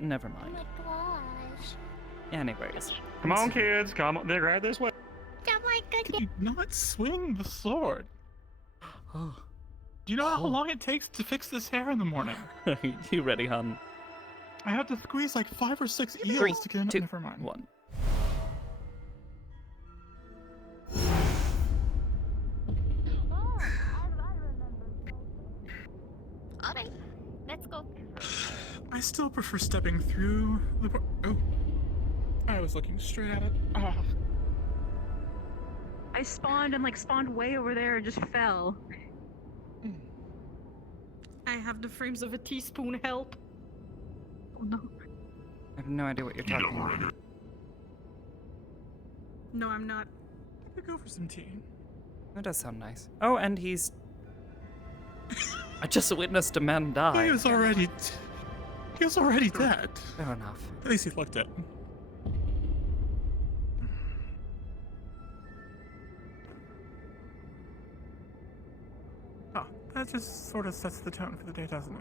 never mind. Oh my gosh. Anyways. Come on, kids. Come on. They're right this way. Oh my goodness. Can you not swing the sword? Oh. Do you know how long it takes to fix this hair in the morning? You ready, hon? I have to squeeze like 5 or 6 3, eels to get enough. 2, Never mind. 1. Alright, let's go. I still prefer stepping through the. Oh, I was looking straight at it. Ah. I spawned and spawned way over there and just fell. I have the frames of a teaspoon, help. Oh no. I have no idea what you're talking about. No, I'm not. I could go for some tea. That does sound nice. Oh, and he's... I just witnessed a man die. He was already dead. Fair enough. At least he looked it. Oh, that just sort of sets the tone for the day, doesn't it?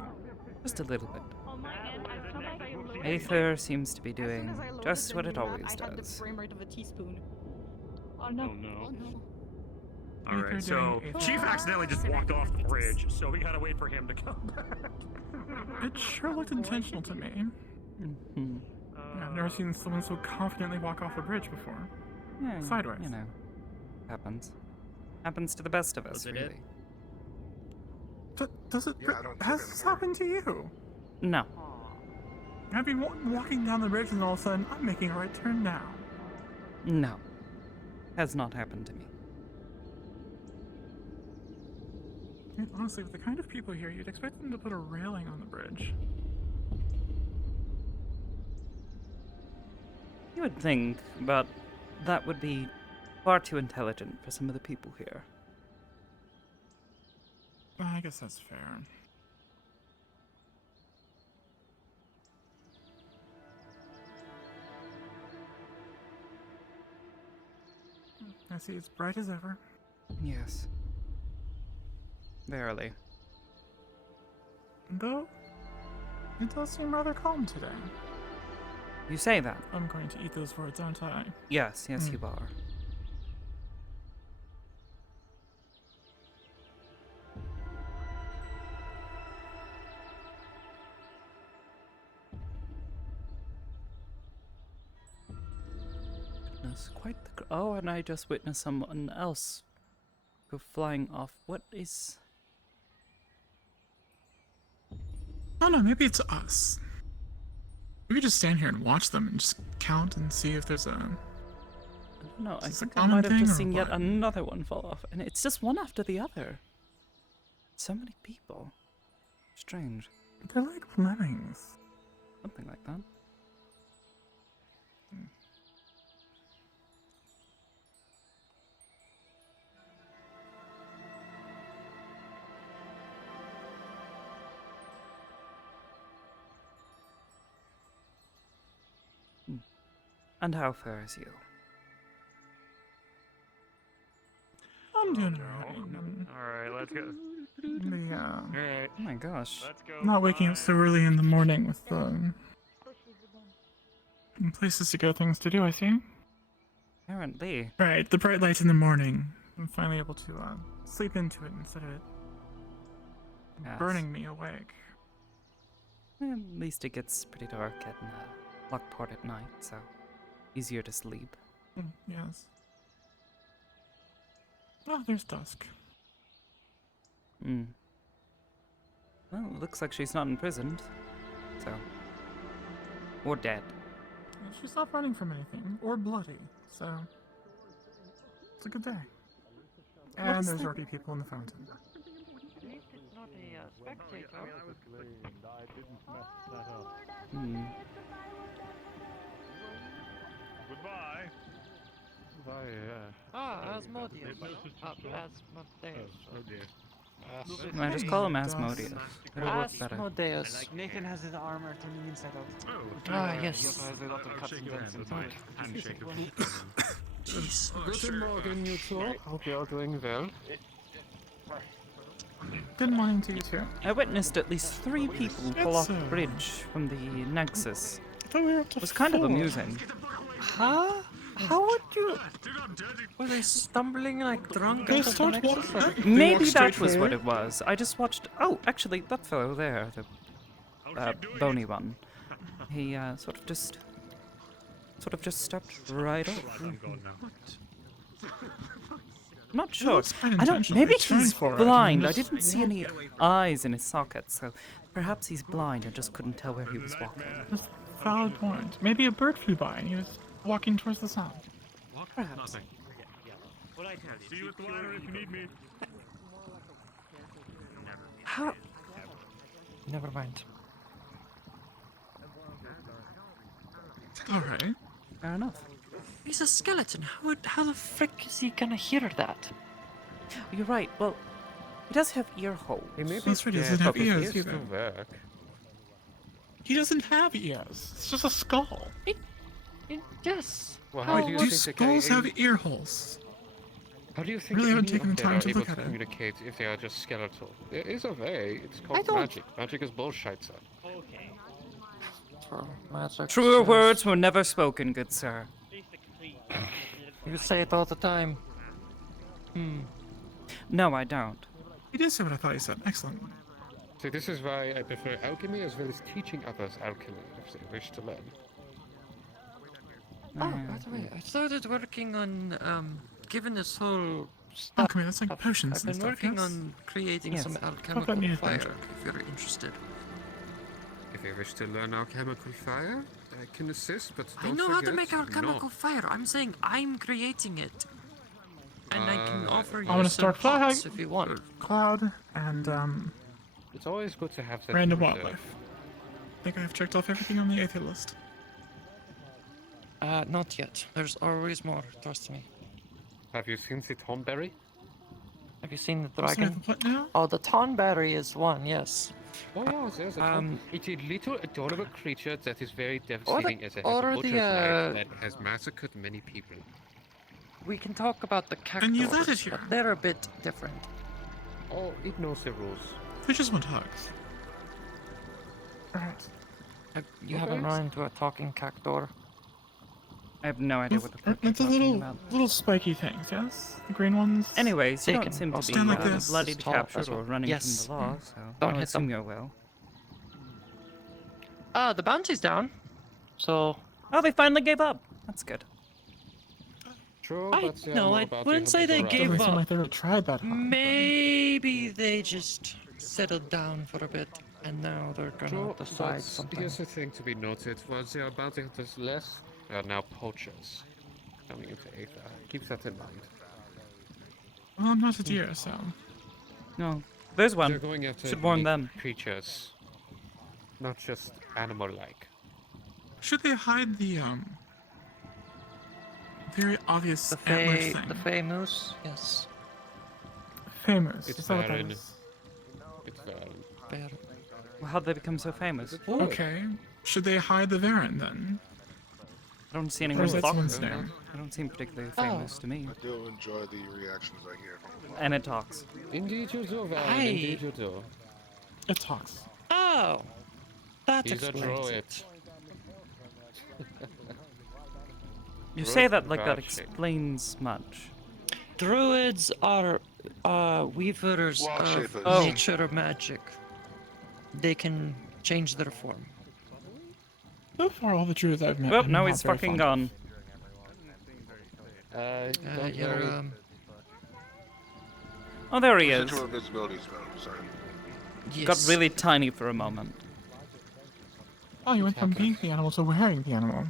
Just a little bit. On my end, I feel like I am loading. Aether seems to be As soon doing as I loaded just the what it new map, always I had the does. frame rate of a teaspoon. Oh no. Oh no. Oh no. All right, Aether so doing Aether. Chief accidentally just walked off the bridge, so we gotta wait for him to come back. It sure looked intentional to me. Mm-hmm. I've never seen someone so confidently walk off a bridge before. Yeah, Sideways. You know, happens. Happens to the best of us, Was it really. it? Does it? Yeah, I don't has fit this anymore. happened to you? No. I've been walking down the bridge and all of a sudden I'm making a right turn now. No. Has not happened to me. Yeah, honestly, with the kind of people here, you'd expect them to put a railing on the bridge. You would think, but that would be far too intelligent for some of the people here. I guess that's fair. I see it's bright as ever. Yes. Verily. Though, it does seem rather calm today. You say that. I'm going to eat those words, aren't I? Yes, yes, you are. Goodness, quite the... Oh, and I just witnessed someone else go flying off. What is... Oh no, maybe it's us. We could just stand here and watch them and just count and see if there's a... I don't know, I Is this a think I common might have thing just or seen yet what? another one fall off. And it's just one after the other. So many people. Strange. They're like lemmings. Something like that. And how fares you? I'm doing no. alright. All right, let's go. The, All right, Oh my gosh. let's go. not waking up so early in the morning with places to go, things to do, I see. Apparently. Right, the bright lights in the morning. I'm finally able to sleep into it instead of it Yes. burning me awake. At least it gets pretty dark at Lockport at night, so easier to sleep. Yes. Oh, there's dusk. Hmm. Well, it looks like she's not imprisoned. So. Or dead. She's not running from anything, or bloody, so it's a good day. And is there's that? already people in the fountain. Not a spectator. Hmm. Goodbye. Ah, Asmodeus. Asmodeus. I just call him Asmodeus. It'll work better. Asmodeus. Nathan has his armor turning inside out. Ah, He yes. also has a lot of cuts and dents inside. Handshake. Jeez. Guten Morgen, you two. Hope you're doing well. Been wanting to too. I witnessed at least 3 people pull off the It's, bridge from the Nexus. I thought we were up to It was kind of 4. amusing. Huh? How would you? Were they stumbling like drunk They out of the start Nexus? walking. or- They Maybe walk straight that was what forward. it was. I just watched. Oh, actually, that fellow there, the bony one, he sort of just stepped right off. I'm going now. I'm not It sure. looks quite I don't. intentional. Maybe It's trying he's for it. blind. I Just- didn't see any eyes in his sockets, so perhaps he's blind and just couldn't tell where he was walking. That's a valid point. Maybe a bird flew by and he was walking towards the sound. Perhaps. Nothing. See you at the ladder if you need me. How? Never mind. All right. Fair enough. He's a skeleton. How the frick is he gonna hear that? You're right. Well, he does have ear holes. That's right. He doesn't have ears either. work. He doesn't have ears. It's just a skull. Yes. Well, How how do you Do think skulls they have ear holes? How do you think Really haven't any taken of the them time are to able look at it. communicate if they are just skeletal? There is a way. It's called don't- magic. Magic is bullshit, sir. For magic. Truer yes. words were never spoken, good sir. You say it all the time. No, I don't. He did say what I thought he said. Excellent. So this is why I prefer alchemy as well as teaching others alchemy if they wish to learn. Oh, by the way, I started working on given this whole Oh, stuff. come here. That's like potions I've and been stuff. working Yes? on creating Yes. some that alchemical needed fire. magic. If you're interested. If you wish to learn alchemical fire, I can assist, but I don't know how to forget, make alchemical no. fire. I'm saying I'm creating it. And I can offer you I wanna some start flag. pots if you want. Cloud and It's always good to have that random in reserve. wildlife. I think I've checked off everything on the Aether list. Not yet. There's always more. Trust me. Have you seen the Thornberry? Have you seen the What's the dragon? what now? Oh, the Tonberry is one. Yes. Oh yeah, there's a It's a little adorable creature that is very devastating as it has or a the, butcher's knife that has massacred many people. We can talk about the cactus. And you let it here. But they're a bit different. Oh, it knows the rules. They just want hugs. Alright. You haven't run into a talking cactus. I have no idea what the fuck you're It's a talking about. little spiky things, yes? The green ones? Anyways, you They don't can seem to be stand like this. bloodied, Tall captured, as well. or running Yes. from the law, so Don't I'll hit assume them. you're well. The bounty's down. So Oh, they finally gave up. That's good. True, I- but they are no, more I about wouldn't the say they Hobbit gave Doesn't around. seem up. like they really tried that hard. maybe they just settled down for a bit, and now they're gonna True, decide but something. here's the thing to be noted. Once they are bounty hunters less, they are now poachers coming into Aether. Keep that in mind. Well, I'm not a deer, so. No, there's They're one. going after Should warn unique them. creatures, not just animal-like. Should they hide the, very obvious The antler Fey, thing? the Fey Moose, yes. Famous. It's Is that what that barren. is? It's valid. Bear. Well, how'd they become so famous? Okay. Should they hide the Varen then? I don't see Or anyone is that talking someone's to them. name? They don't seem particularly famous to me. I do enjoy the reactions I hear from them. And it talks. Indeed you do, Val. Aye. Indeed you do. It talks. Oh! That He's a explains droid. it. You Druids say that can like that vouch it. explains much. Druids are weavers Wall of shapers. Oh. nature magic. They can change their form. So far, all the druids I've met. Well, I'm now not he's very fucking fond of. gone. Don't You're, worry. Oh, there he is. Residual invisibility spell, sorry. yes. Got really tiny for a moment. Oh, you went from being the animal to wearing the animal.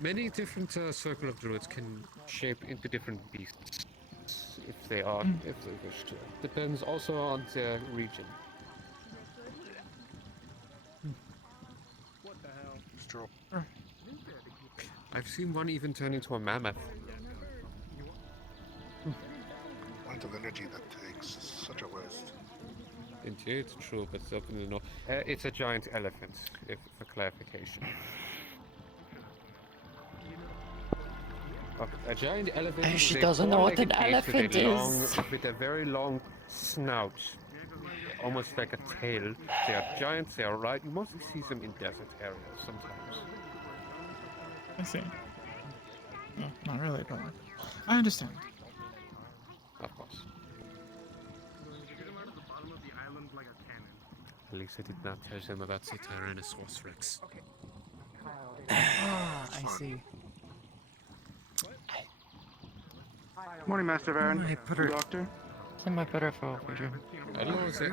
Many different circle of druids can shape into different beasts if they are, if they wish to. Depends also on their region. It's true. I've seen one even turn into a mammoth. Amount of energy that takes is such a waste. Indeed, true, but certainly no. It's a giant elephant, if for clarification. A giant elephant. And she is a doesn't know what an four-legged beast with a elephant is. with a very long snout, almost like a tail. They are giants. They are right. You mostly see them in desert areas sometimes. I see. No, not really, but I understand. Of course. At least I did not tell them about the Tyrannosaurus Rex. Ah, I see. Morning, Master Varen. I put her- Doctor. Am I better for Adrian? Hello there,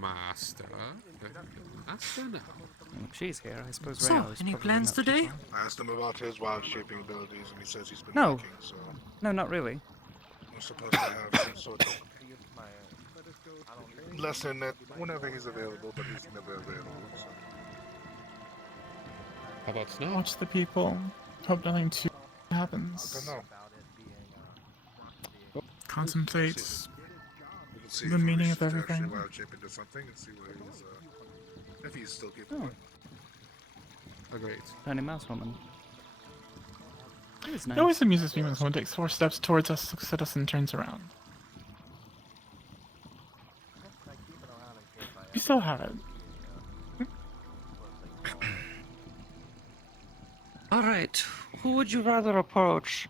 Master. Master now. She's here. I suppose So, Rayo is any probably plans not too today? far. I asked him about his wild shaping abilities, and he says he's been No. working, so No, not really. I'm supposed to have some sort of lesson that whenever he's available, but he's never available. So. How about snow? Watch the people. Hope nothing too I happens. don't know. Contemplate. We can see The if he meaning wishes of to actually everything. wild shape into something and see where he's if he's still Oh, capable. Agreed. tiny mouse woman. It was It nice. always amuses me when someone takes 4 steps towards us, looks at us, and turns around. You still have it. Alright, who would you rather approach?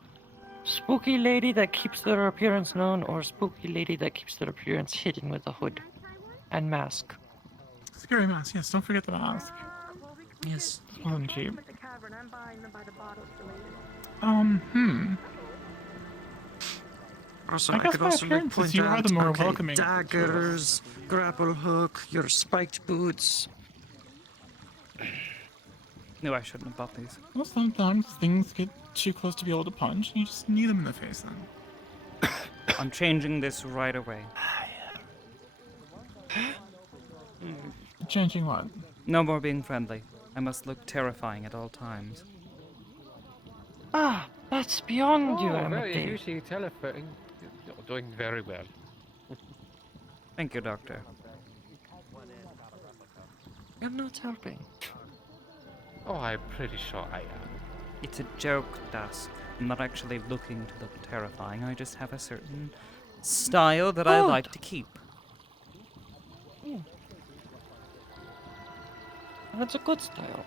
Spooky lady that keeps their appearance known, or spooky lady that keeps their appearance hidden with a hood and mask? Scary mask, yes, don't forget the mask. Yes. It wasn't cheap. Also, I I, guess could by also like appearances, point you are out the more okay, welcoming to us. daggers, grapple hook, your spiked boots. Knew I shouldn't have bought these. Well, sometimes things get too close to be able to punch, and you just knee them in the face then. I'm changing this right away. Changing what? No more being friendly. I must look terrifying at all times. Ah, that's beyond you, very Amity. usually telephone. You're doing very well. Thank you, Doctor. You're not helping. Oh, I'm pretty sure I am. It's a joke, Dusk. I'm not actually looking to look terrifying. I just have a certain style that I Good. like to keep. That's a good style.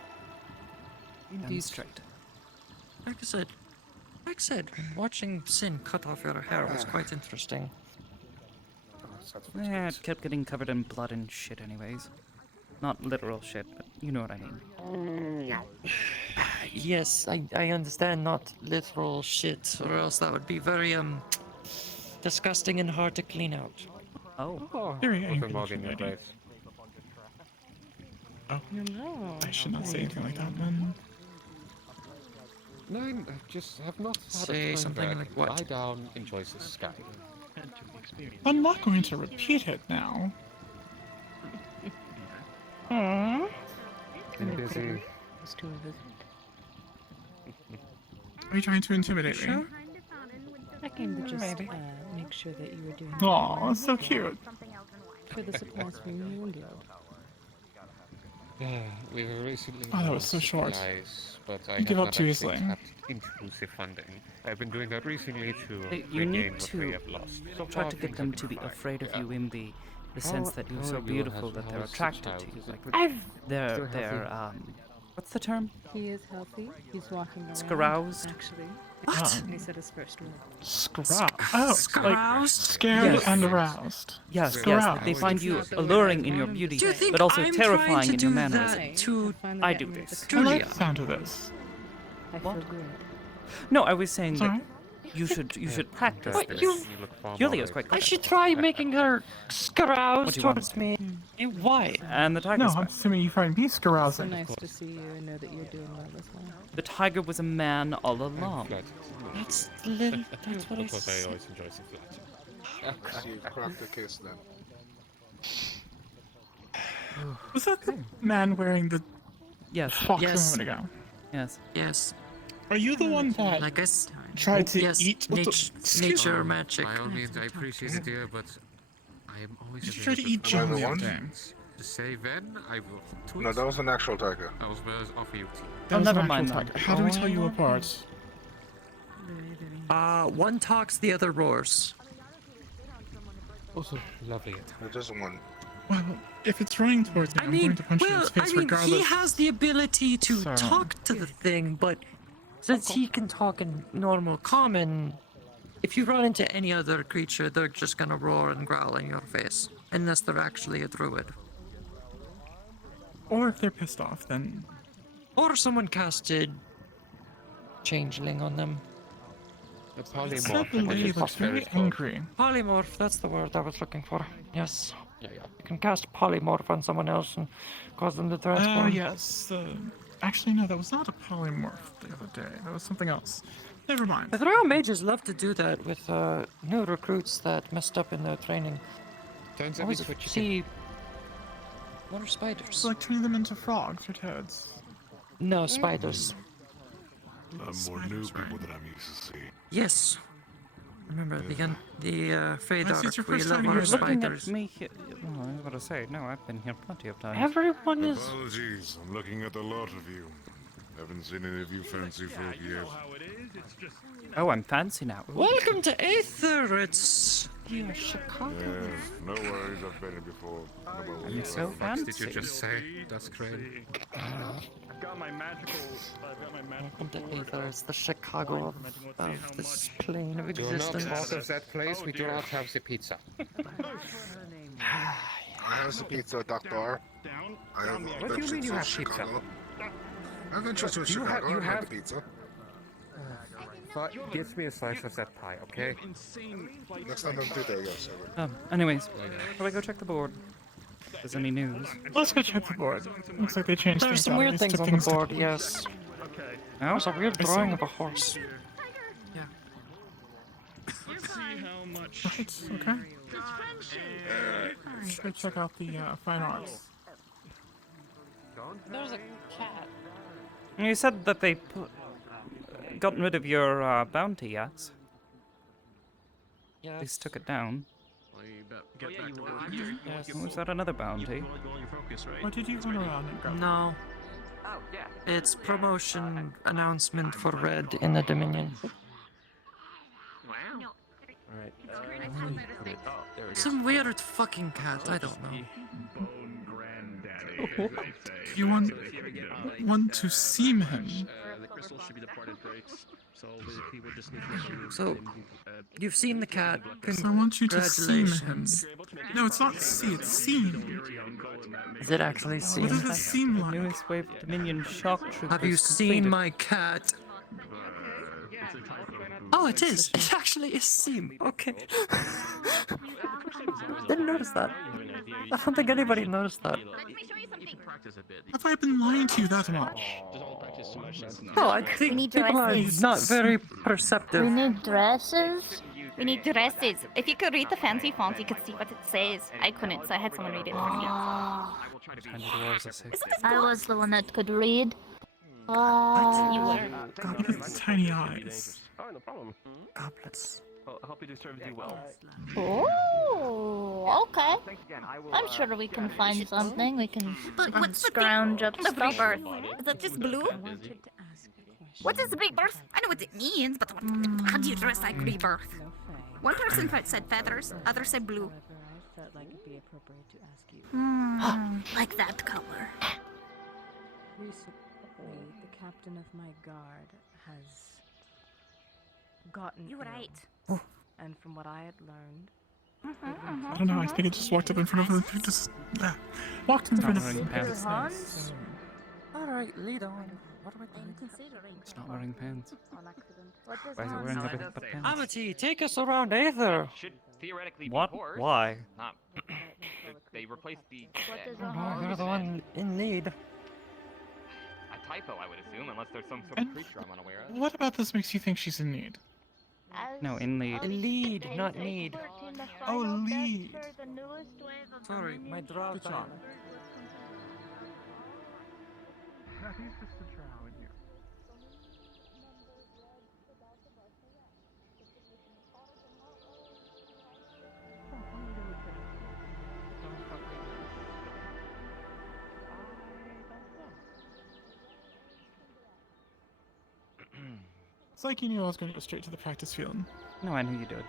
Indeed. Straight. Like I said, watching Sin cut off your hair was quite interesting. Yeah, it kept getting covered in blood and shit anyways. Not literal shit, but you know what I mean. Yes, I understand, not literal shit, or else that would be very disgusting and hard to clean out. Oh. Oh, Very put angry them all in your lady. grave. I should not say anything like that then. No, I just have not had Say a time something where I like can what? lie down, enjoy the sky. I'm not going to repeat it now. Hmm? Been busy. Are you trying to intimidate me? I came to just Maybe. make sure that you were doing Aw, so cute. for the supplies from your own guild. We were recently Oh, that was so short. supplies, but I You have give up not too actually easily. tapped into the funding. I've been doing that recently to Hey, you regain need what to we have lost. So try far, to get things them have to be been fine. afraid of Yeah. you in the sense that you're how so are you? beautiful Has- that how they're is the attracted to child? you. Is Like it they're still healthy? what's the term? He is healthy. He's walking around. Scaroused? Actually, What? and he said his first word. Scroused. Oh, like Scaroused? scared Yes. and aroused. Yes, Scaroused. yes, that they find you It's not the word alluring I in your wanted to beauty, Do you say. think but also I'm terrifying trying to in your do mannerisms. that to finally I got do him with this. the I like Julia? the sound of this. I What? feel good. No, I was saying Sorry? that you should practice What, this. you- look far more Julia's like- quite I good. should try making her What scaroused do you want? towards me. Why? And the No, tiger's I'm back. assuming you find me So scarousing. nice to see you and know that you're doing well as well. The tiger was a man all I'm along. flattered. That's little. That's what I Of course, I said. always enjoy the flat. So you've cracked the case then. Was that the man wearing the Yes, fox Yes. a moment ago? yes. Yes. Are you the one that Like I s- tried to yes, eat? What the- excuse nature me? magic. By all means, I appreciate it, dear, but I am always Did you try to eat Am I Jim the the one? other day? To say when I will tweet. No, that was an actual tiger. I was better off you. That Oh, was never an mind actual then. tiger. How do we tell you apart? One talks, the other roars. Also lovely. It doesn't want. Well, if it's running towards me, I'm going to punch it in its face regardless. he has the ability to So- talk to the thing, but since he can talk in normal common, if you run into any other creature, they're just gonna roar and growl in your face, unless they're actually a druid. Or if they're pissed off, then Or someone casted changeling on them. The that polymorph. lady looks very angry. Polymorph, that's the word I was looking for. Yes. Yeah. You can cast polymorph on someone else and cause them to transform. Oh, yes. Actually, no, that was not a polymorph the other day. That was something else. Never mind. The Royal Mages love to do that with new recruits that messed up in their training. Turns out Always it's what you see water spiders. It's like turning them into frogs or toads. No, spiders. More new people that I'm used to seeing. Yes. Remember the Feydark, it's your we first love time our here. Looking spiders. at me here. Well, I was about to say, no, I've been here plenty of times. Everyone is... Apologies, I'm looking at a lot of you. Haven't seen any of you fancy folk yet. Oh, I'm fancy now. Ooh. Welcome to Aether, it's... Yeah, Chicago. Yeah, no worries, I've been here before. I'm so Did fancy. you just say? That's crazy. I've got my magical. Welcome to Aether, it's the Chicago of this plane of Do not existence. out of that place. We do not have the pizza. How's the pizza, Doctor? Down. I have What do you mean you have pizza? Chicago. I've been to You Chicago. have- you I've had have- the pizza. But give me a slice of that pie, okay? Insane flights. Next time I'm through there, yes. I will. Anyways, shall we go check the board? If there's any news. Let's go check the board. Looks like they changed There's things some out, weird at least things took on the to- board, yes. Okay. No? There's a weird I see. drawing of a horse. Let's see how much. Right, okay. Let's go check out the fine arts. There's a cat. You said that they gotten rid of your bounty, yes? Yeah. At least took it down. Get back to work. Yes. Was that another bounty? What did you run around and grab? No. It's promotion announcement for Red in the Dominion. Some weird fucking cat, I don't know. You want to seem him? The crystal should be the parted breaks. So he would just need So, you've seen the cat. So I want you to seem him. Congratulations. No, it's not see, it's seem. Is it actually What seen? does it seem The like? newest wave of Dominion shock troopers Have you seen completed. my cat? Oh, it is. It actually is seam. Okay. Didn't notice that. I don't think anybody noticed that. Let me show you something. Have I been lying to you that much? No, I think need people are dresses. not very perceptive. need dresses. We need dresses. If you could read the fancy font, you could see what it says. I couldn't, so I had someone read it for me. Kind of was a six. I was the one that could read. You were. God, look at the tiny eyes. Oh, no problem. Goblets. I'll help you do serve you well. Oh, okay. I'm sure we can find something. We can scrounge up stuff. Rebirth. Is that just blue? What is rebirth? I know what it means, but how do you dress like rebirth? One person said feathers, others said blue. I felt like it'd be appropriate to ask you. Like that color. Recently, the captain of my guard has gotten You were ill, right. and from what I had learned, I don't know, I think I just walked up in front of them. Walked in front of wearing them. pants. Alright, lead on. What do I I'm do? considering. It's not wearing pants. On accident. What does Why is it Hans wearing say? everything but pants? Amity, take us around Aether. Should theoretically What? be horse. Why? Not. They replaced the. What does a Oh, Hans you're the say? one in lead. A typo, I would assume, unless there's some sort of And creature I'm unaware of. what about this makes you think she's in need? No, in lead. Lead, not need. Oh, lead. Sorry, my draw Good time. job. He's just a drow in here. It's like you knew I was going to go straight to the practice field. No, I knew you did.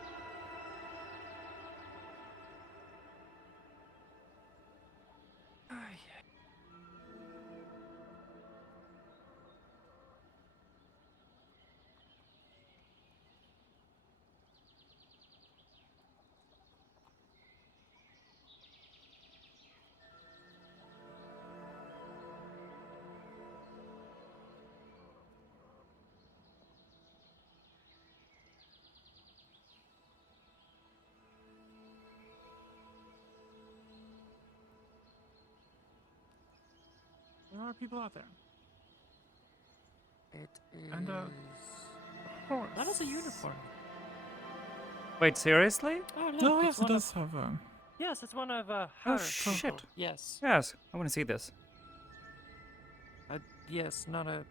There are people out there. It is. And, horse. That is a unicorn. Wait, seriously? Oh, look, No, it's yes, it one does of, have a. yes, it's one of her. Oh, shit. people. Yes. Yes, I want to see this. Yes, not a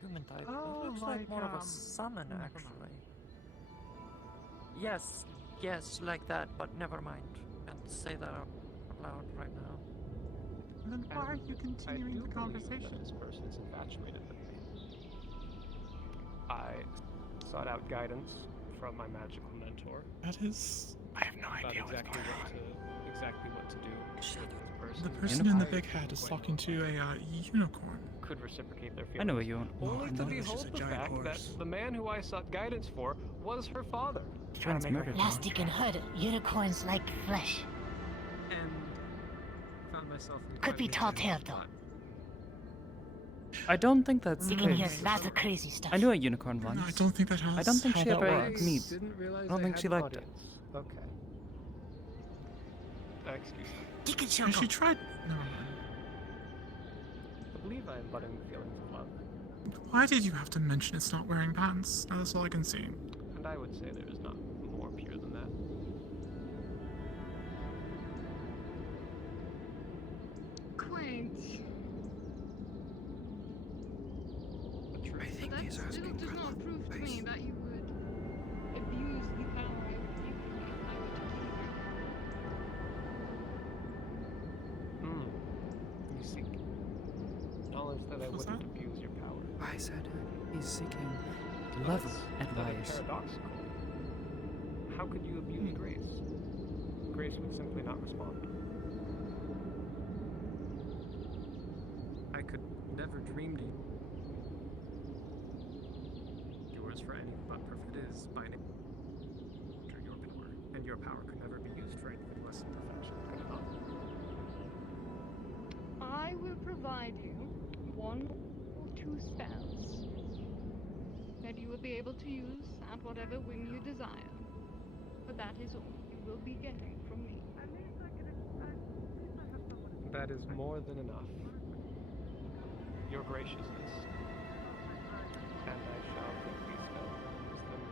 human type. Oh, it looks like more of a like, summon, never actually. mind. Yes, yes, like that, but never mind. Can't say that out loud right now. Then why are you continuing the That conversation? this person's infatuated with me. I sought out guidance from my magical mentor. That is. I have no about idea what's exactly going on. exactly what to do with this person. The person in the big hat is talking to a unicorn. Could reciprocate their feelings. I know a unicorn. Only to I know, it's just behold a the giant fact horse. that the man who I sought guidance for was her father. Friends murdered him. Last you can heard, unicorns like flesh. And found myself in Could be quite a tall-tale though. I don't think that's the You can hear case. lots of crazy stuff. I knew a unicorn once. No, I don't think that has. I don't think she how that ever works. meet. Didn't realize I don't think had she an liked it. audience. Okay. Excuse me. You can show Yeah, she tried. Never mind. I believe I am budding feelings of love, Why did you have to mention it's not wearing pants? Now that's all I can see. and I would say there is not more pure than that. Quaint. The truth. I think That he's still asking does for not love, prove to me please. that you would abuse the power I would give you if I were to kill you. You seek knowledge that I What's wouldn't that? abuse your power. I said he's seeking love That is advice. paradoxical. How could you abuse Grace? Grace would simply not respond. I could never dream to yours for any but perfect is by nature your power, and your power could never be used for anything less than perfection, could it not? I will provide you 1 or 2 spells that you will be able to use at whatever whim you desire. But that is all you will be getting from me. That is more than enough. Your graciousness. And I shall take these spells them to prove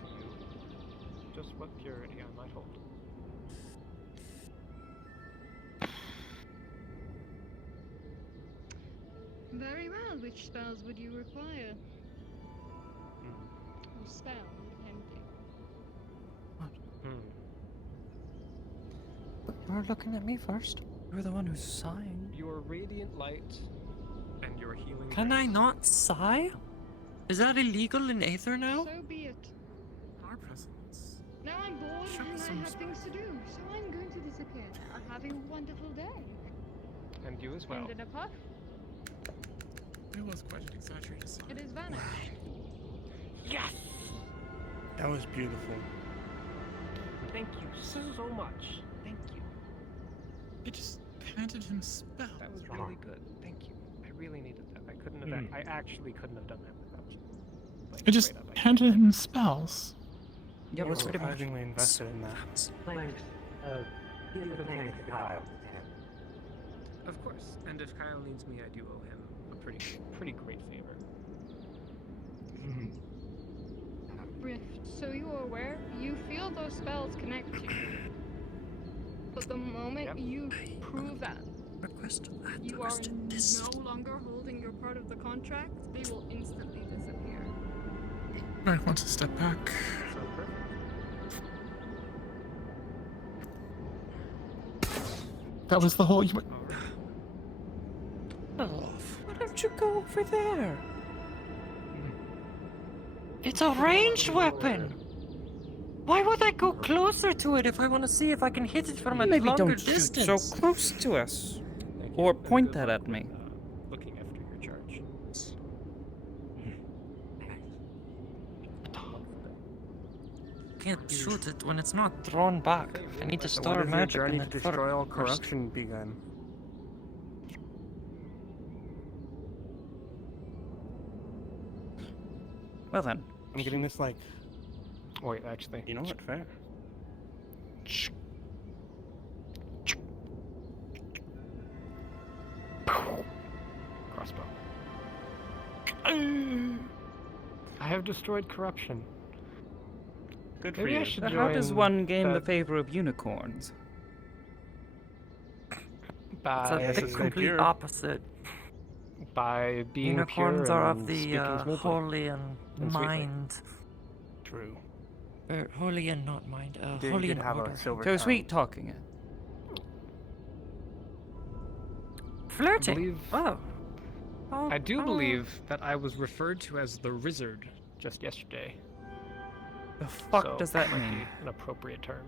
to you just what purity I might hold. Very well. Which spells would you require? Or spell, depending. But you're looking at me first. You're the one who's sighing. Your radiant light and your healing. Can I grace. not sigh? Is that illegal in Aether now? So be it. Our presence. Now I'm bored Show me and I some have things to do, so I'm going to disappear now. Having a wonderful day. And you as well. And in a puff, It was quite an exaggerated sign. it is vanished. Yes! That was beautiful. Thank you so much. Thank you. It just handed him spells. That was really good. Thank you. I really needed that. I couldn't have. I actually couldn't have done that without you. Like, It just straight up, I handed him spells. Yeah, we're pretty much. surprisingly invested in that. Of course. And if Kyle needs me, I do owe him a pretty great favor. Rift, so you are aware, you feel those spells connect to you. But the moment Yep. you prove that Request. you are no longer holding your part of the contract, they will instantly disappear. Might want to step back. So perfect. That was the whole. You, All right. Why don't you go over there? It's a ranged weapon! Why would I go closer to it if I want to see if I can hit it from a Maybe longer don't shoot distance? so close to us. Thank you. Or And point good that luck at me. with, looking after your charge. Can't shoot it when it's not thrown back. I need to So store when does your magic journey in to it destroy all first. corruption begun? Well then, I'm getting this like, Wait, actually. you know what, fair. Crossbow. I have destroyed corruption. Good for Maybe I you. should so how does join one gain the that favor of unicorns? by, Yes, It's it's the so complete pure. opposite. by being Unicorns pure are and of the speaking smoothly. holy and and sweetly. mind. True. Holy and not mind. Did Holy did and have order. a silver So tongue. sweet talking it. Flirting. believe- Oh. Oh, I do oh. believe that I was referred to as the Rizzard just yesterday. The fuck so does that might be mean? an appropriate term.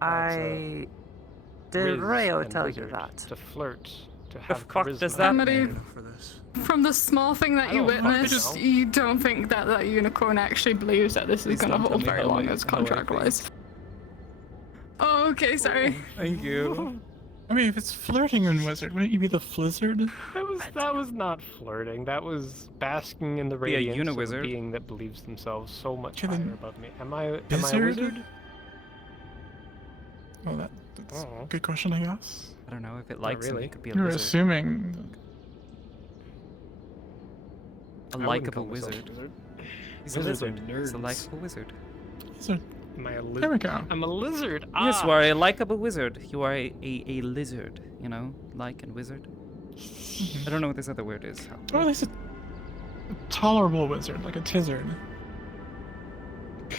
I did Riz Rayo and tell you wizard, that? To flirt, to The have fuck charisma. does that Amity, mean? For this. from the small thing that I you don't fucking witnessed, know. you don't think that that unicorn actually believes that this is Please going to don't tell hold me very how long I- as how I contract-wise. Oh, okay, sorry. Thank you. I mean, if it's flirting in Wizard, wouldn't you be the Flizzard? That was not flirting. That was basking in the Be a radiance of a uniwizard. being that believes themselves so much Okay, then higher above me. Am I a Wizard? wizard? Well, that's Oh. a good question, I guess. I don't know if it likes him. really. It could be a You're lizard. assuming. A I wouldn't likable call myself wizard. wizard. He's a Wizards are lizard. He's a nerds. likable wizard. So, Am I a there we lizard? go. I'm a lizard. Yes, you Ah! are a likable wizard. You are a lizard, you know? Like and wizard. I don't know what this other word is. Or at least a tolerable wizard, like a tizzard.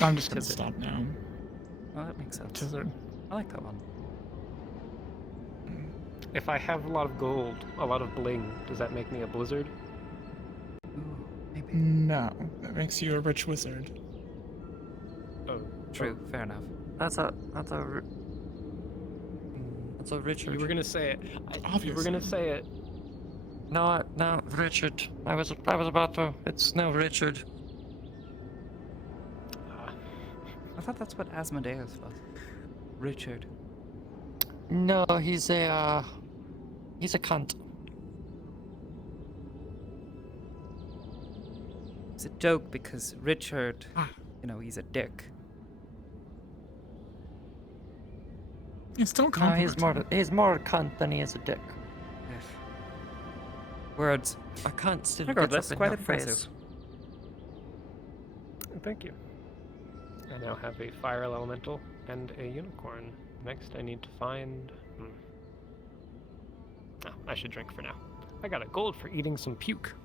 I'm just gonna Tizzard. stop now. Oh, that makes sense. Tizzard. I like that one. If I have a lot of gold, a lot of bling, does that make me a blizzard? Ooh, maybe. No, that makes you a rich wizard. Oh, True, fair enough. That's a Richard. You were gonna say it. You were Obviously. gonna say it. No, Richard. I was about to. It's now Richard. I thought that's what Asmodeus was. Richard. No, he's a cunt. It's a joke because Richard, Ah. you know, he's a dick. It's still No, compliment. he's more cunt than he is a dick. Words. A cunt still Regardless, gets up in quite your impressive. face. Thank you. I now have a fire elemental and a unicorn. Next, I need to find. Oh, I should drink for now. I got a gold for eating some puke.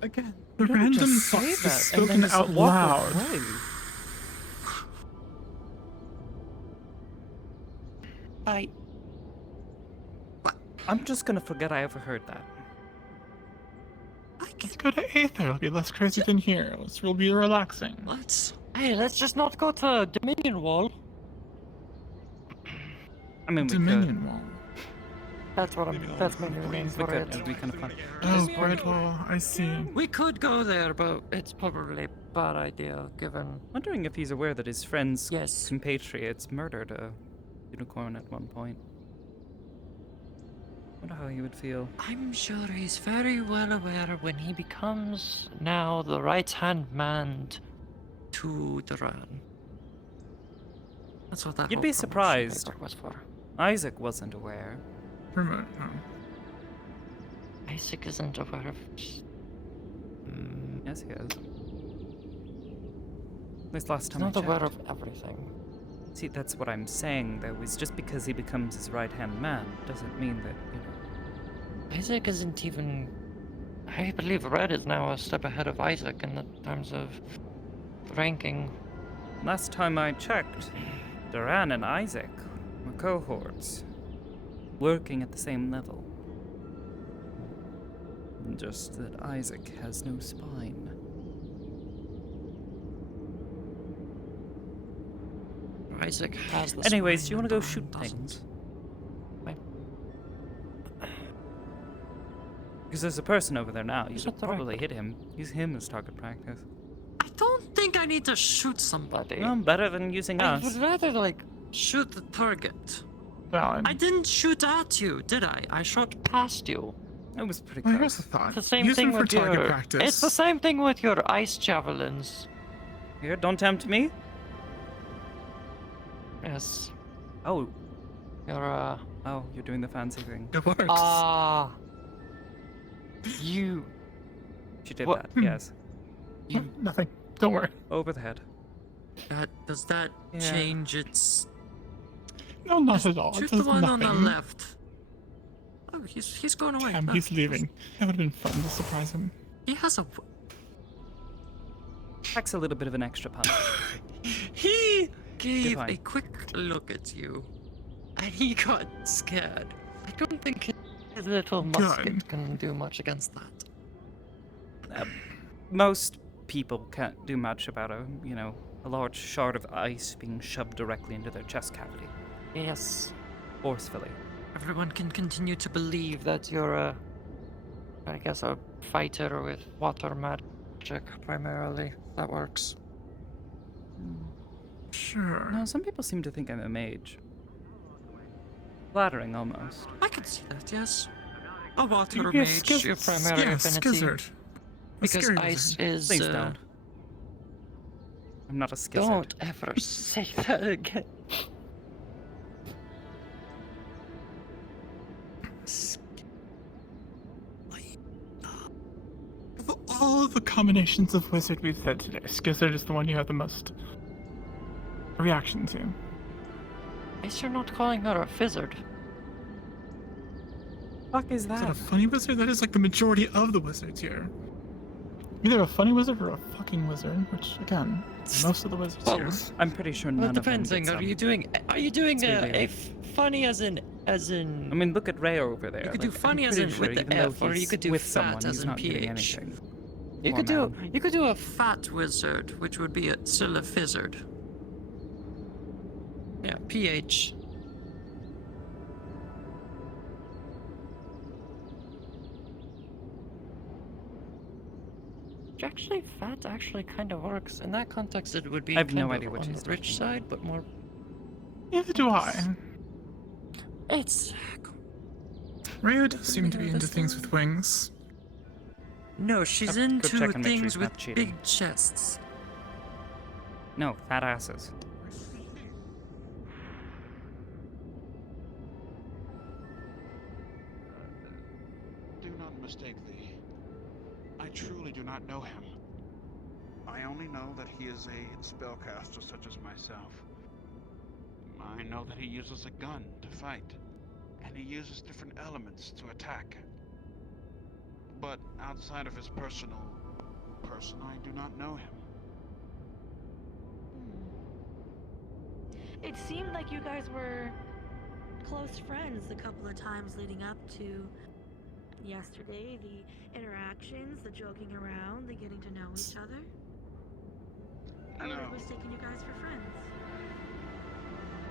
Again, the Don't random just thoughts say just that and spoken then just out walk loud. away. I'm just gonna forget I ever heard that. Let's go to Aether. It'll be less crazy than here. It'll be relaxing. Let's just not go to Dominion Wall. I mean, we Dominion Wall. That's what that's my new name we for could. it. It'd be kind of fun. Oh, Great Wall. I see. We could go there, but it's probably a bad idea given. Wondering if he's aware that his friend's Yes. compatriots murdered a unicorn at one point. Wonder how he would feel. I'm sure he's very well aware when he becomes now the right-hand man to Duran. That's what that You'd whole be promotion surprised. paper was for. Isaac wasn't aware. Remote. Oh. Isaac isn't aware of. Yes, he is. At least last He's time I not checked. aware of everything. See, that's what I'm saying, though, is just because he becomes his right-hand man doesn't mean that, you know... Isaac isn't even. I believe Red is now a step ahead of Isaac in the terms of ranking. Last time I checked, Duran and Isaac were cohorts, working at the same level. Just that Isaac has no spine. Isaac has the Anyways, spine do you want to and go Brian shoot doesn't. things? Fine. Because there's a person over there now. You Is could that the right probably way? hit him. Use him as target practice. I don't think I need to shoot somebody. Well, better than using I us. would rather, like, shoot the target. Valid. I didn't shoot at you, did I? I shot past you. It was pretty Well, close. here's the thought. It's the same Use thing them for with target your... practice. It's the same thing with your ice javelins. Here, don't tempt me. Yes. Oh, Your, oh, you're doing the fancy thing. It works. You... She did What? that, yes. You... Nothing. Don't worry. Over the head. Does that Yeah. change its... No, not at all. It Shoot does the one on nothing. the left. Oh, he's going away. Damn, No, he's leaving. That would have been fun to surprise him. He has a... Packs a little bit of an extra punch. He gave Divine. a quick look at you, and he got scared. I don't think his little musket can do much against that. Most people can't do much about a large shard of ice being shoved directly into their chest cavity. Yes. Forcefully. Everyone can continue to believe that you're a fighter with water magic, primarily. That works. Sure. No, some people seem to think I'm a mage. Flattering, almost. I can see that, yes. A water You're mage, your primary affinity. Skizzard. A Because scary ice wizard. is... Please don't. I'm not a skizzard. Don't ever say that again. Of all the combinations of wizard we've said today, Skizzard is the one you have the most reaction to. At least you're not calling her a fizzard. Fuck is Is that a that? funny wizard? That is like the majority of the wizards here. Either a funny wizard or a fucking wizard, which again, most of the wizards here. I'm pretty sure none Well, of them depending. get Are some. you doing It's really- funny as in I mean, look at Ray over there. You could like, do funny I'm as pretty in sure with the even though F, or you he's could do with fat someone, as he's in not getting PH. anything. You Poor could do man. you could do a fat wizard, which would be still a fizzard. Yeah, PH. Actually, fat actually kind of works. In that context, it would be I have kind no of idea what on she's the rich talking side, but more. Neither do I. It's Rhea does seem to be into things with wings. no, she's Go into check and make sure things he's with not cheating. big chests. No, fat asses. Do not mistake thee. I truly do not know him. I only know that he is a spellcaster such as myself. I know that he uses a gun to fight, and he uses different elements to attack. But outside of his person, I do not know him. It seemed like you guys were close friends the couple of times leading up to yesterday. The interactions, the joking around, the getting to know each other. I would have mistaken you guys for friends.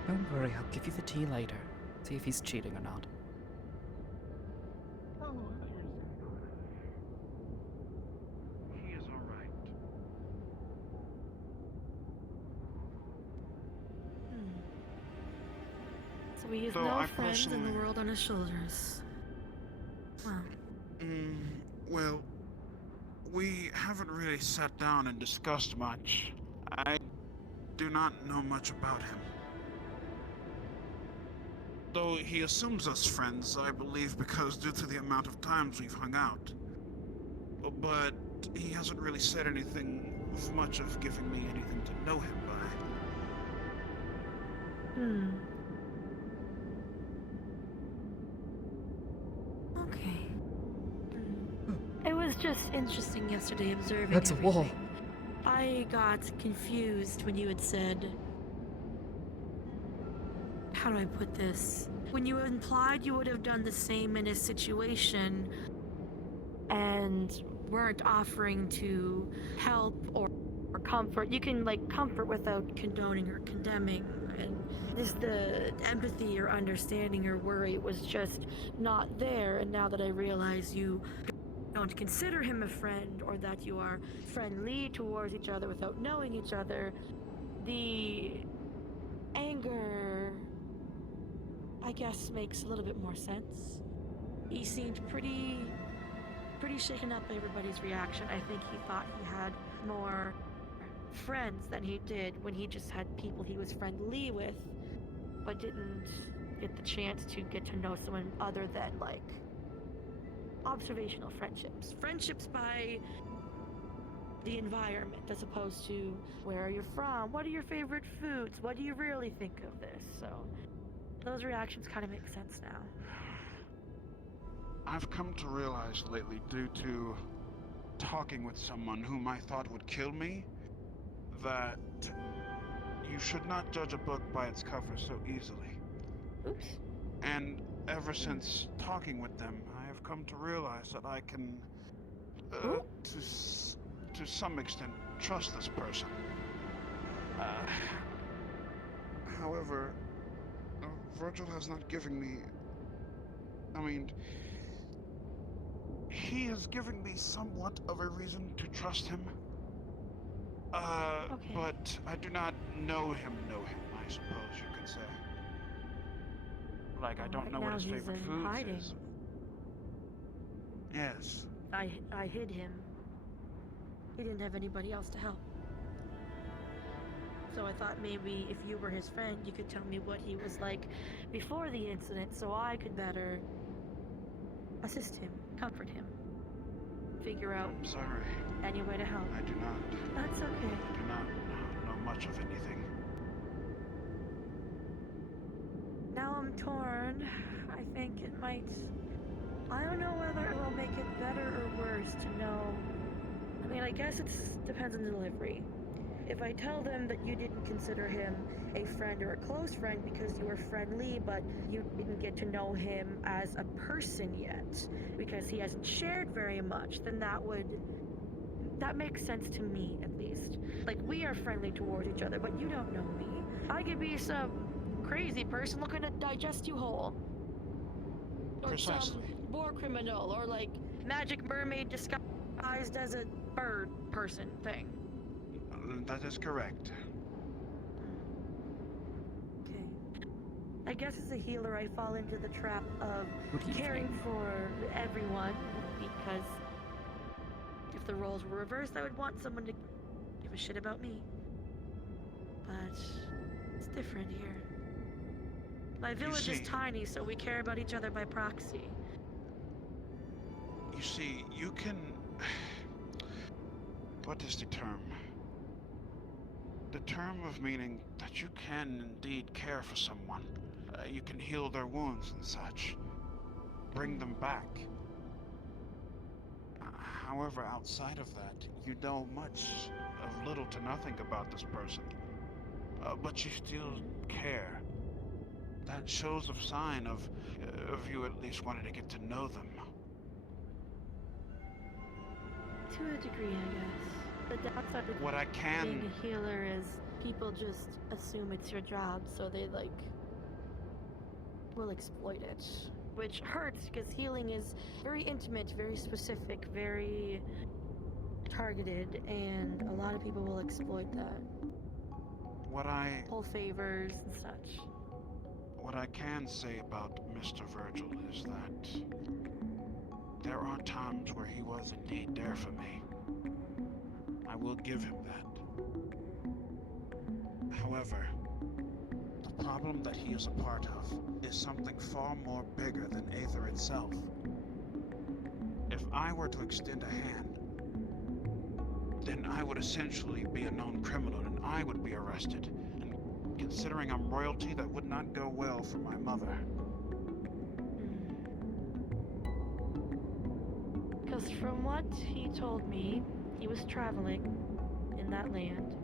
Don't worry, I'll give you the tea later. See if he's cheating or not. He is alright. So he has Though no I friends in the personally- world on his shoulders. Wow. Well, we haven't really sat down and discussed much. I do not know much about him. Though he assumes us friends, I believe because due to the amount of times we've hung out. But he hasn't really said anything of much of giving me anything to know him by. Okay. It was just interesting yesterday observing That's a wall. everything. I got confused when you had said... How do I put this? When you implied you would have done the same in his situation, and weren't offering to help or comfort. You can like comfort without condoning or condemning, and just the empathy or understanding or worry was just not there. And now that I realize you don't consider him a friend, or that you are friendly towards each other without knowing each other, the anger, I guess, makes a little bit more sense. He seemed pretty shaken up by everybody's reaction. I think he thought he had more friends than he did when he just had people he was friendly with, but didn't get the chance to get to know someone other than like observational friendships. Friendships by the environment, as opposed to where are you from, what are your favorite foods, what do you really think of this. So those reactions kind of make sense now. I've come to realize lately, due to talking with someone whom I thought would kill me, that you should not judge a book by its cover so easily. Oops. And ever since talking with them, I have come to realize that I can, to some extent, trust this person. However, Virgil has not given me... I mean, he has given me somewhat of a reason to trust him. Okay. But I do not know him, I suppose you could say. Like, I don't know what his favorite foods is. Yes. I hid him. He didn't have anybody else to help. So I thought maybe if you were his friend, you could tell me what he was like before the incident, so I could better assist him, comfort him, figure out I'm sorry. any way to help. I do not. That's okay. I do not know much of anything. Now I'm torn. I think it might... I don't know whether it will make it better or worse to know. I mean, I guess it depends on the delivery. If I tell them that you didn't consider him a friend or a close friend because you were friendly, but you didn't get to know him as a person yet, because he hasn't shared very much, then that makes sense to me, at least. Like, we are friendly towards each other, but you don't know me. I could be some crazy person looking to digest you whole. Or Precisely. some war criminal, or like magic mermaid disguised as a bird person thing. That is correct. Okay. I guess as a healer, I fall into the trap of caring for everyone, because if the roles were reversed, I would want someone to give a shit about me. But it's different here. My village is tiny, so we care about each other by proxy. You see, you can... What is the term? The term of meaning that you can indeed care for someone. You can heal their wounds and such. Bring them back. However, outside of that, you know much of little to nothing about this person. But you still care. That shows a sign of you at least wanting to get to know them. To a degree, I guess. The downside of What I can... being a healer is people just assume it's your job, so they, like, will exploit it. Which hurts, because healing is very intimate, very specific, very targeted, and a lot of people will exploit that. Pull favors and such. What I can say about Mr. Virgil is that there are times where he was indeed there for me. I will give him that. However, the problem that he is a part of is something far more bigger than Aether itself. If I were to extend a hand, then I would essentially be a known criminal and I would be arrested. And considering I'm royalty, that would not go well for my mother. Because from what he told me, he was traveling in that land.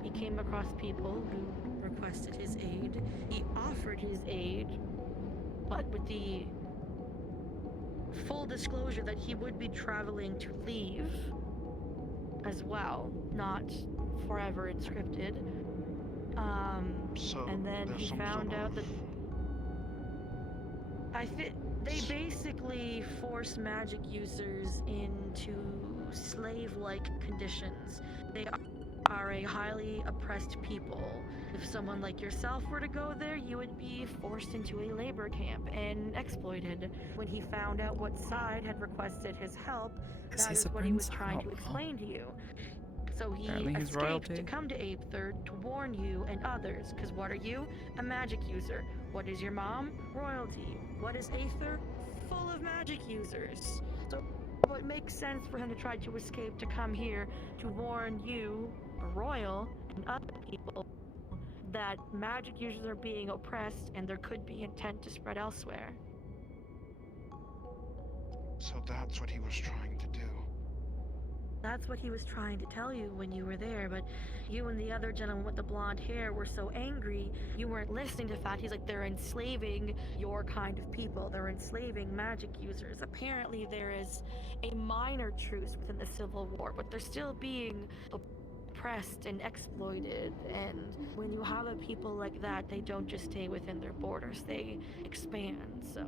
He came across people who requested his aid. He offered his aid, but with the full disclosure that he would be traveling to leave as well, not forever inscripted. So And then there's he some found sort out of- that they basically force magic users into slave-like conditions. They are a highly oppressed people. If someone like yourself were to go there, you would be forced into a labor camp and exploited. When he found out what side had requested his help, that he's is a what he was prince? I trying don't to know. explain to you. So he Apparently he's escaped royalty. to come to Aether to warn you and others. Because what are you? A magic user. What is your mom? Royalty. What is Aether? Full of magic users. So it makes sense for him to try to escape to come here to warn you, a royal, and other people that magic users are being oppressed and there could be intent to spread elsewhere. So that's what he was trying to do. That's what he was trying to tell you when you were there, but you and the other gentleman with the blonde hair were so angry, you weren't listening to the fact. He's like, they're enslaving your kind of people. They're enslaving magic users. Apparently there is a minor truce within the Civil War, but they're still being oppressed and exploited. And when you have a people like that, they don't just stay within their borders, they expand. So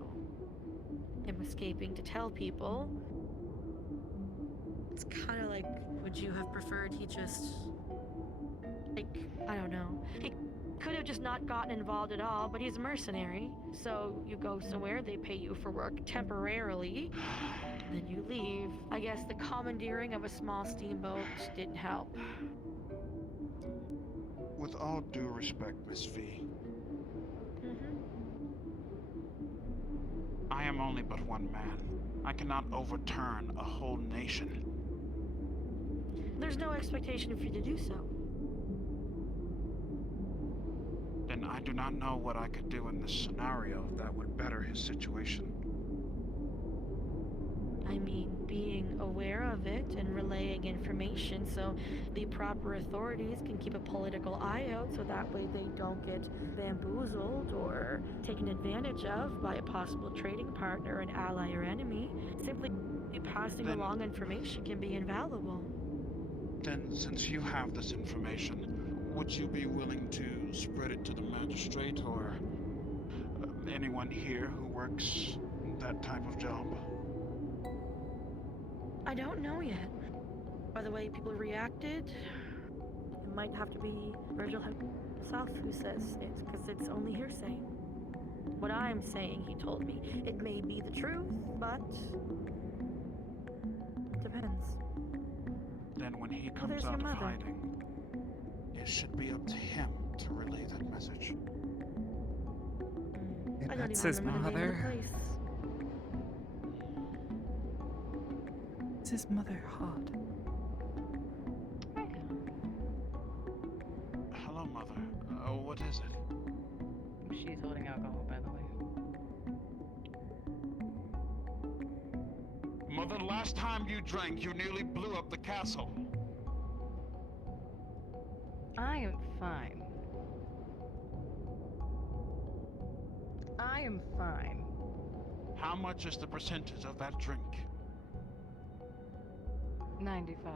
him escaping to tell people, it's kind of like, would you have preferred he just, like, I don't know. He could have just not gotten involved at all, but he's a mercenary. So you go somewhere, they pay you for work temporarily, and then you leave. I guess the commandeering of a small steamboat didn't help. With all due respect, Miss V, I am only but one man. I cannot overturn a whole nation. There's no expectation for you to do so. Then I do not know what I could do in this scenario that would better his situation. I mean, being aware of it and relaying information so the proper authorities can keep a political eye out so that way they don't get bamboozled or taken advantage of by a possible trading partner, an ally, or enemy. Simply passing along information can be invaluable. Then, since you have this information, would you be willing to spread it to the magistrate or anyone here who works that type of job? I don't know yet. By the way people reacted, it might have to be Virgil himself who says it, because it's only hearsay. What I'm saying, he told me, it may be the truth, but it depends. Then when he comes there's your out of mother. hiding, it should be up to him to relay that message. I don't That's even his remember the name of the mother. place. Is his mother hot? Hello, Mother. What is it? She's holding alcohol, by the way. Mother, last time you drank, you nearly blew up the castle. I am fine. I am fine. How much is the percentage of that drink? 95.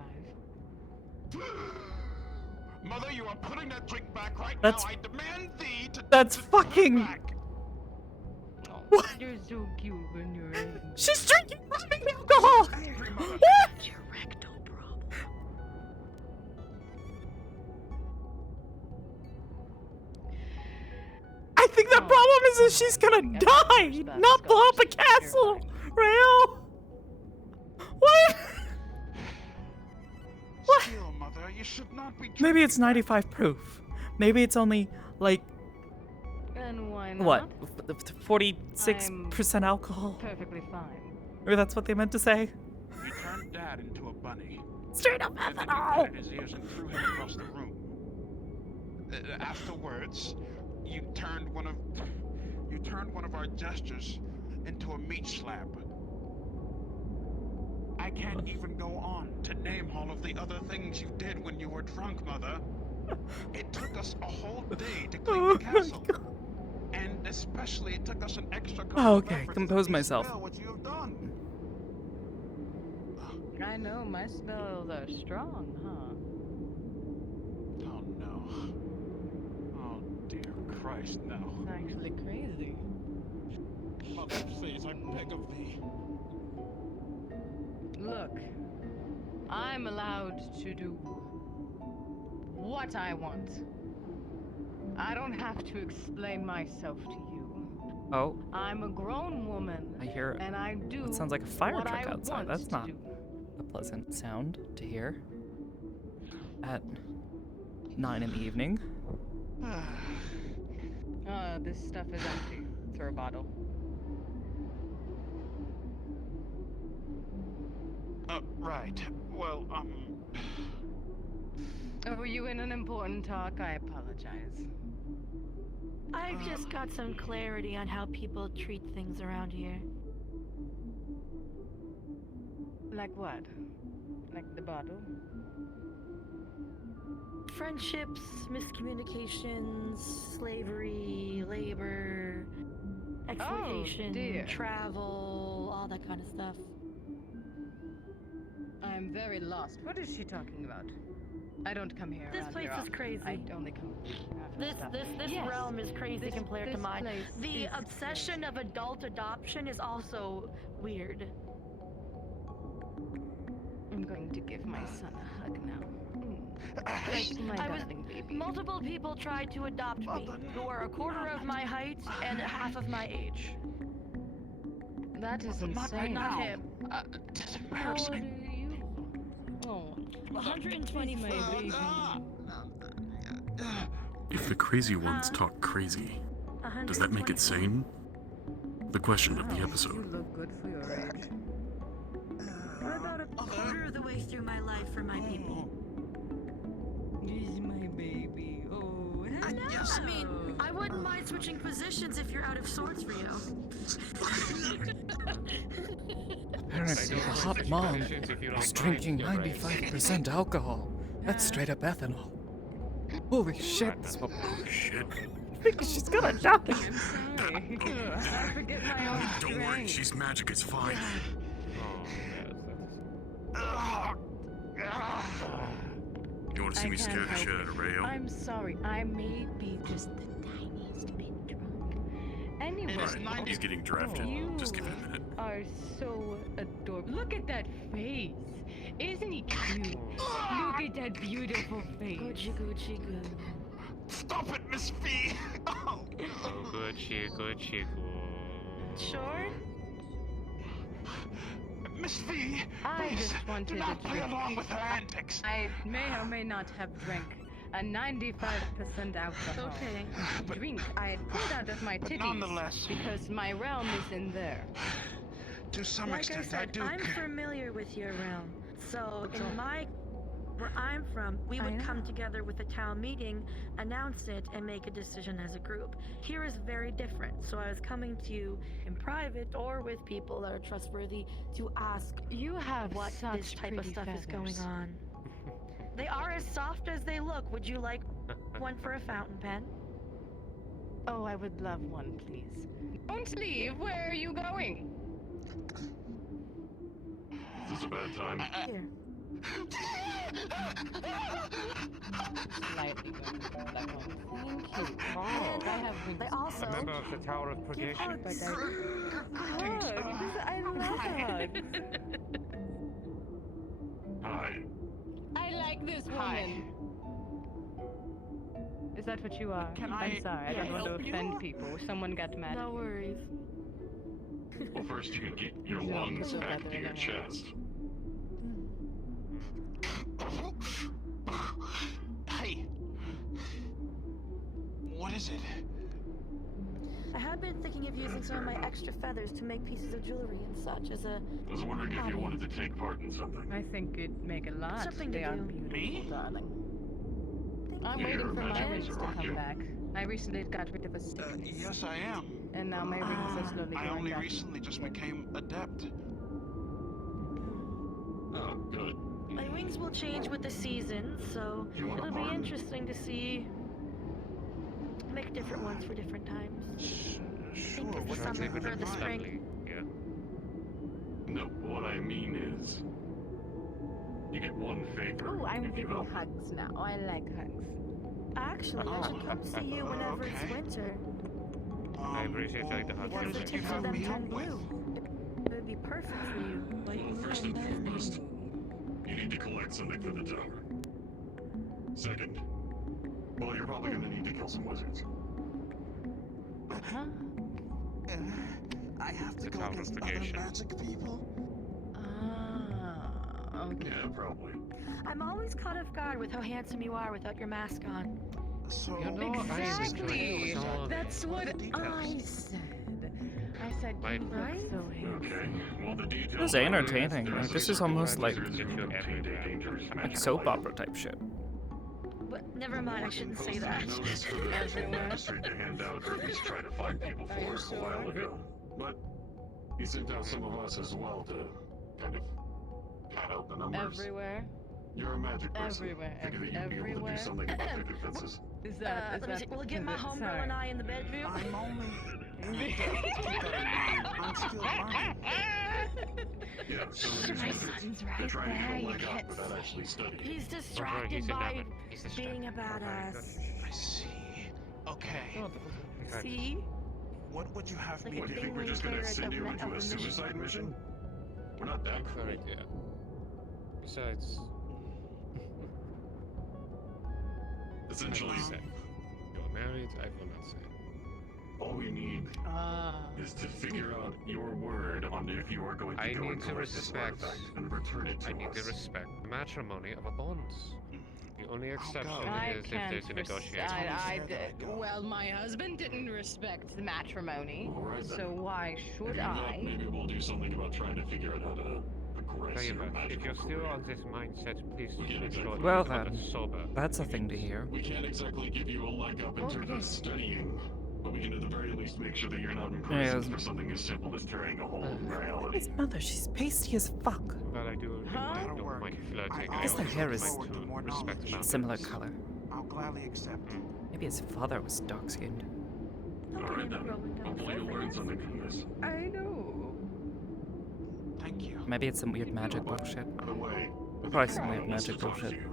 Mother, you are putting that drink back right That's- now. I demand thee to. That's to put it fucking. back. What? You're so cute when you're angry. She's drinking fucking alcohol! Angry, Mother. What? Your rectal problem. I think the problem is that she's gonna die, not blow up a castle! Rail! What? Still, Mother, you should not be. Maybe it's 95 proof. Maybe it's only, like, And why not? what? 46% alcohol? Perfectly fine. Or that's what they meant to say? You turned Dad into a bunny. Straight up And then you ethanol! patted his ears and threw him across the room. Afterwards, you turned one of our gestures into a meat slab. I can't even go on to name all of the other things you did when you were drunk, Mother. It took us a whole day to clean the castle. And especially it took us an extra couple Oh, of okay, efforts compose to myself. dispel what you have done. I know, my spells are strong, huh? Oh no. Oh dear Christ, no. It's actually crazy. Mother of Thales, I beg of thee. Look, I'm allowed to do what I want. I don't have to explain myself to you. Oh, I'm a grown woman, I hear and I do what sounds like a fire what truck I outside. want That's to not do. a pleasant sound to hear at 9 in the evening. This stuff is empty. Throw a bottle. Right. Well, Oh, were you in an important talk? I apologize. I've just got some clarity on how people treat things around here. Like what? Like the bottle? Friendships, miscommunications, slavery, labor, exploitation, dear. travel, all that kind of stuff. I'm very lost. What is she talking about? I don't come here. This around place here is often. crazy. I only come after This stuff. this realm is crazy This- compared to this mine. place The is obsession of adult adoption is also weird. I'm going to give my son a hug now. Like my darling baby. Multiple people tried to adopt me, who are a quarter of my height and half of my age. That is Not right insane. now. him. It's How old are embarrassing. you? Oh, 120, my baby. If the crazy ones talk crazy, does that make it sane? The question of the You episode. look good for your age. We're about a quarter of the way through my life for my people. This is my baby. Oh, hello. I mean, I wouldn't mind switching positions if you're out of sorts for you. Apparently, the hot mom is drinking 95% alcohol. That's straight up ethanol. Holy shit, this woman. Oh shit. I think she's gonna die. I'm sorry. I forget my own Don't worry, strength. she's magic, it's fine. You want to see I me scare can't the shit help out of it. Rayo? I'm sorry. I may be just the tiniest bit drunk. Anyway, Alright, he's getting drafted. you Just give it a minute. are so adorable. Look at that face. Isn't he cute? Look at that beautiful face. Gucci, Gucci, good. Stop it, Miss Fee! Oh, Oh, good shit, good shit, good. Sure? Miss Fee, I please, just wanted do not a play drink. along with her antics. I may or may not have drank a 95% alcohol. Okay. Drink I had pulled out of my titties nonetheless- because my realm is in there. To some Like I extent, said, do. I'm familiar with your realm. So, where I'm from, we I would know. come together with a town meeting, announce it, and make a decision as a group. Here is very different. So I was coming to you in private or with people that are trustworthy to ask You have what such this type of pretty stuff is going feathers. on. They are as soft as they look. Would you like one for a fountain pen? Oh, I would love one, please. Don't leave. Where are you going? Is this a bad time? Here. Slightly going to grab that one. Thank you. Oh, I have wings. They also a member of the Tower of give Purgation. hugs. Hugs. I love hugs. Hi. I like this woman. Hi. Is that what you are? Can I'm I sorry. I don't want to help you? offend people. Someone got mad. No worries. Well, first you can get your No, lungs put back that to in your a- chest. Hey! What is it? I have been thinking of using some of my extra feathers to make pieces of jewelry and such as a I was wondering if you wanted to take part in something. I think it'd make a lot. Something to they are do. beautiful, Me? darling. I'm You're waiting a for my magic rings user, to aren't come you? back. I recently got rid of a sickness. Yes, I am. And now my rings are slowly I going only back. recently just became adept. Oh, good. My wings will change with the seasons, so You want a it'll be pardon? interesting to see. Make different ones for different times. Sure, Think of the what summer would you or the like? spring. Yeah. No, what I mean is, You get one favor. Ooh, I'm if you giving help. hugs now. I like hugs. Actually, I should come see you whenever it's winter. I appreciate you like the hug. Because the tips of them turn blue. It would be perfect for you. Well, first and foremost, you need to collect something for the tower. Second, well, you're probably gonna need to kill some wizards. Huh? I have to The go tower against other investigation. magic people? Ah, okay. Yeah, probably. I'm always caught off guard with how handsome you are without your mask on. So You know, Exactly. I enjoy That's what I details. said. I said Right. you look so handsome. Okay, well, the details. It was entertaining. Like, this is almost like soap opera type shit. But never mind, I shouldn't say that. Everywhere. To hand out or at least try to find people Are you for us a while sure? ago. But he sent out some of us as well to kind of pad out the numbers. Everywhere. You're a magic person. Everywhere. Figure that you'd be able to Everywhere. do something about their defenses. Is that? Let me see. We'll get my homegirl and I in the bedroom. I'm only... Keep that in mind. I'm still learning. Yeah, so these My wizards, son's right they're trying to there, get a you leg up can't without actually studying. He's he's distracted by another- he's distracted. being a badass. I see. Okay. See? What would you have Like me What, do you do? think we're just gonna send you of into the a mission. suicide mission? We're not that Good cruel. idea. Besides, Essentially, you're married, I will not say. all we need is to figure out your word on if you are going to I go need and to collect this respect. artifact and return it to I need to us. respect the matrimony of a bond. The only exception I is if can't there's a negotiation. Well, my husband didn't respect the matrimony, All right, then. so why should If not, I? maybe we'll do something about trying to figure out how to progress Tell you your what, magical if you're still career. on this mindset, please We can't make sure exactly- Well that then, you're sober. that's a thing to hear. We can't exactly give you a leg up in terms Okay. of studying, but we can at the very least make sure that you're not in prison Yes. for something as simple as tearing a hole in reality. His mother, she's pasty as fuck. Well, I do Huh? don't mind flirting. I I guess the always hair like is to respect boundaries. Similar color. I'll gladly accept. Maybe his father was dark skinned. Alright then, hopefully you'll learn something from this. I know. Thank you. Maybe it's some weird magic bullshit. By the way, Probably some weird wants to magic talk to bullshit. you.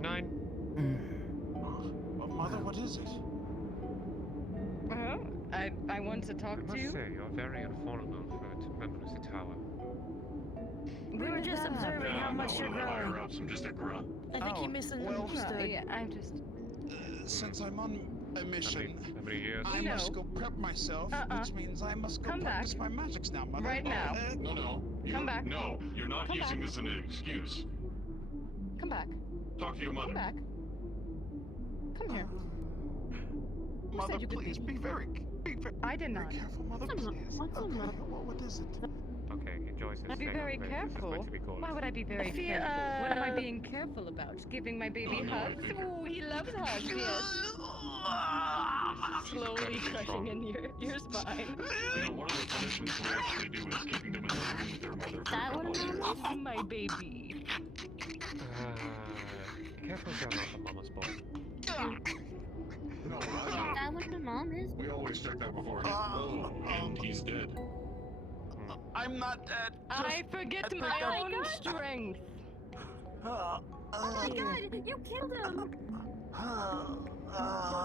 9. Well, Mother, what is it? I want to I talk to must you. say, you're very informal for a member of the tower. We were just observing Yeah, how I'm much not you're one of the higher growing. ups, I'm just a grunt. I think he Oh, misunderstood. Yeah, I'm just. Since I'm on a mission, How many years? I No. must go prep myself, which means I must go Come back. practice my magics now, Mother. Right now. No, Come back. No, you're not Come using back. this as an excuse. Come back. Talk to your mother. Come back. Come here. Mother, you could please be very I did not. careful, Mother. Please. Okay, what is it? Okay, enjoy this. Be very careful. Why would I be very feel, careful? What am I being careful about? Giving my baby Oh, no, I hugs? figure. Ooh, he loves hugs, yes. Slowly crushing in your spine. You know, one of the punishments we actually do is keeping them in the room with their mother for That a what couple it of years. Oh, my baby. Careful, you're not a mama's boy. No, Is that what my mom is? we always check that beforehand. Oh, and he's dead. I'm not dead. I forget my own strength. Oh my god, you killed him!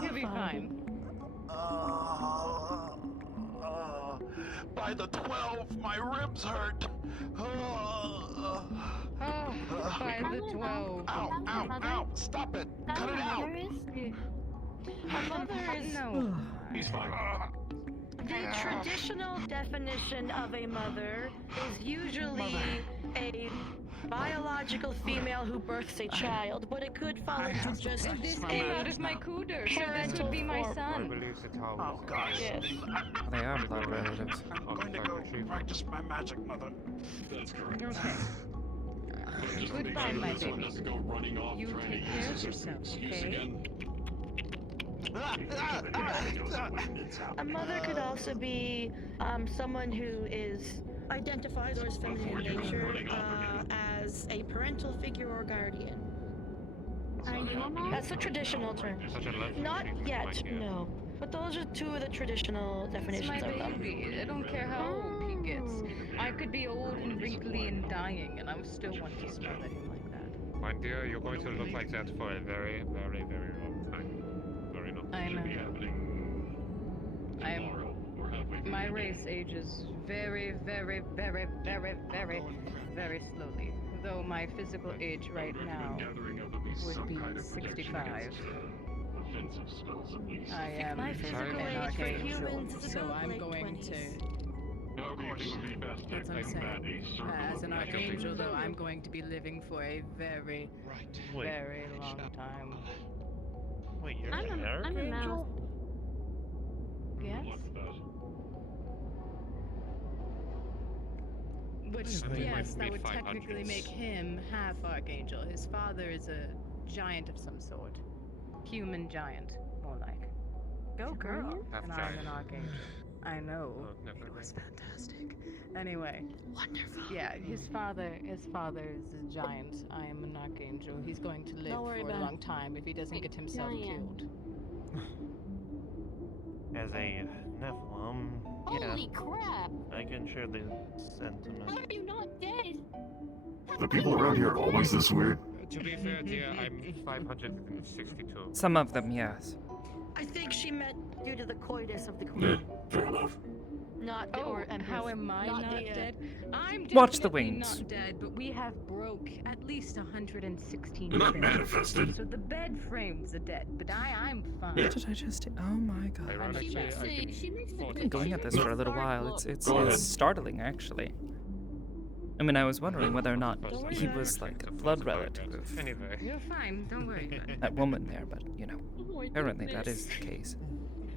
You'll be fine. By the 12, my ribs hurt. Oh, by the 12. Ow, ow, ow, stop it. Cut it out. Her mother is no. He's fine. The traditional definition of a mother is usually a biological female who births a child, but it could fall into just This a came out of my cooter, so this would be my I son. believe the tower. Oh, gosh. Yes. They are blood relatives. I'm going to go practice my magic, Mother. That's correct. Okay. But just to make Goodbye, sure my this one baby. doesn't go running off You trying take to care use of this as an yourself, excuse okay? again. A mother could also be someone who identifies or is feminine in nature as a parental figure or guardian. Are you a mom? That's a traditional term. Such a lovely Not treatment, yet, my dear. no. But those are two of the traditional It's definitions my of them. baby. I don't care how old. gets. I could be old and wrinkly and dying, and I would still want to smell at him like that. My dear, you're going to look like that for a very, very, very long time. Very long. I know. My race ages very, very, very, very, very, very slowly. Though my physical age right now would be 65. I am My physical an age for archangel, humans is so about I'm late going 20s. to. That's what I'm saying. As an archangel, though, I'm going to be living for a very, very long time. Wait, you're I'm an a archangel? Yes? Which, Something yes, like that would 500s. technically make him half archangel. His father is a giant of some sort. Human giant, more like. Go girl! Half And I'm giant. an archangel. I know. Oh, never It was mind. fantastic. Anyway. Wonderful. Yeah, his father is a giant. I am an archangel. He's going to live Don't worry for a about long time if he doesn't get himself Giant. killed. As a Nephilim, yeah, Holy crap! I can share the sentiment. How are you not dead? The people around here are always this weird. To be fair, dear, I'm 562. Some of them, yes. I think she meant due to the coitus of the Yeah, queen. fair enough. Not Oh, or and how am I not the, dead? I'm Watch the definitely wings. not dead, but we have broke at least 116 They're not beds. manifested. So the bed frames are dead, but I'm fine. Yeah. What did I just do? Oh my god. Ironically, She makes I a- can she makes a afford I've it. been going at this for a little while. It's Go ahead. startling, actually. I mean, I was wondering whether or not Don't worry he about was it. like a It's blood fine, relative guys. of Anyway. You're fine, don't worry about it. that woman there, but you know, Oh my apparently that goodness. is the case.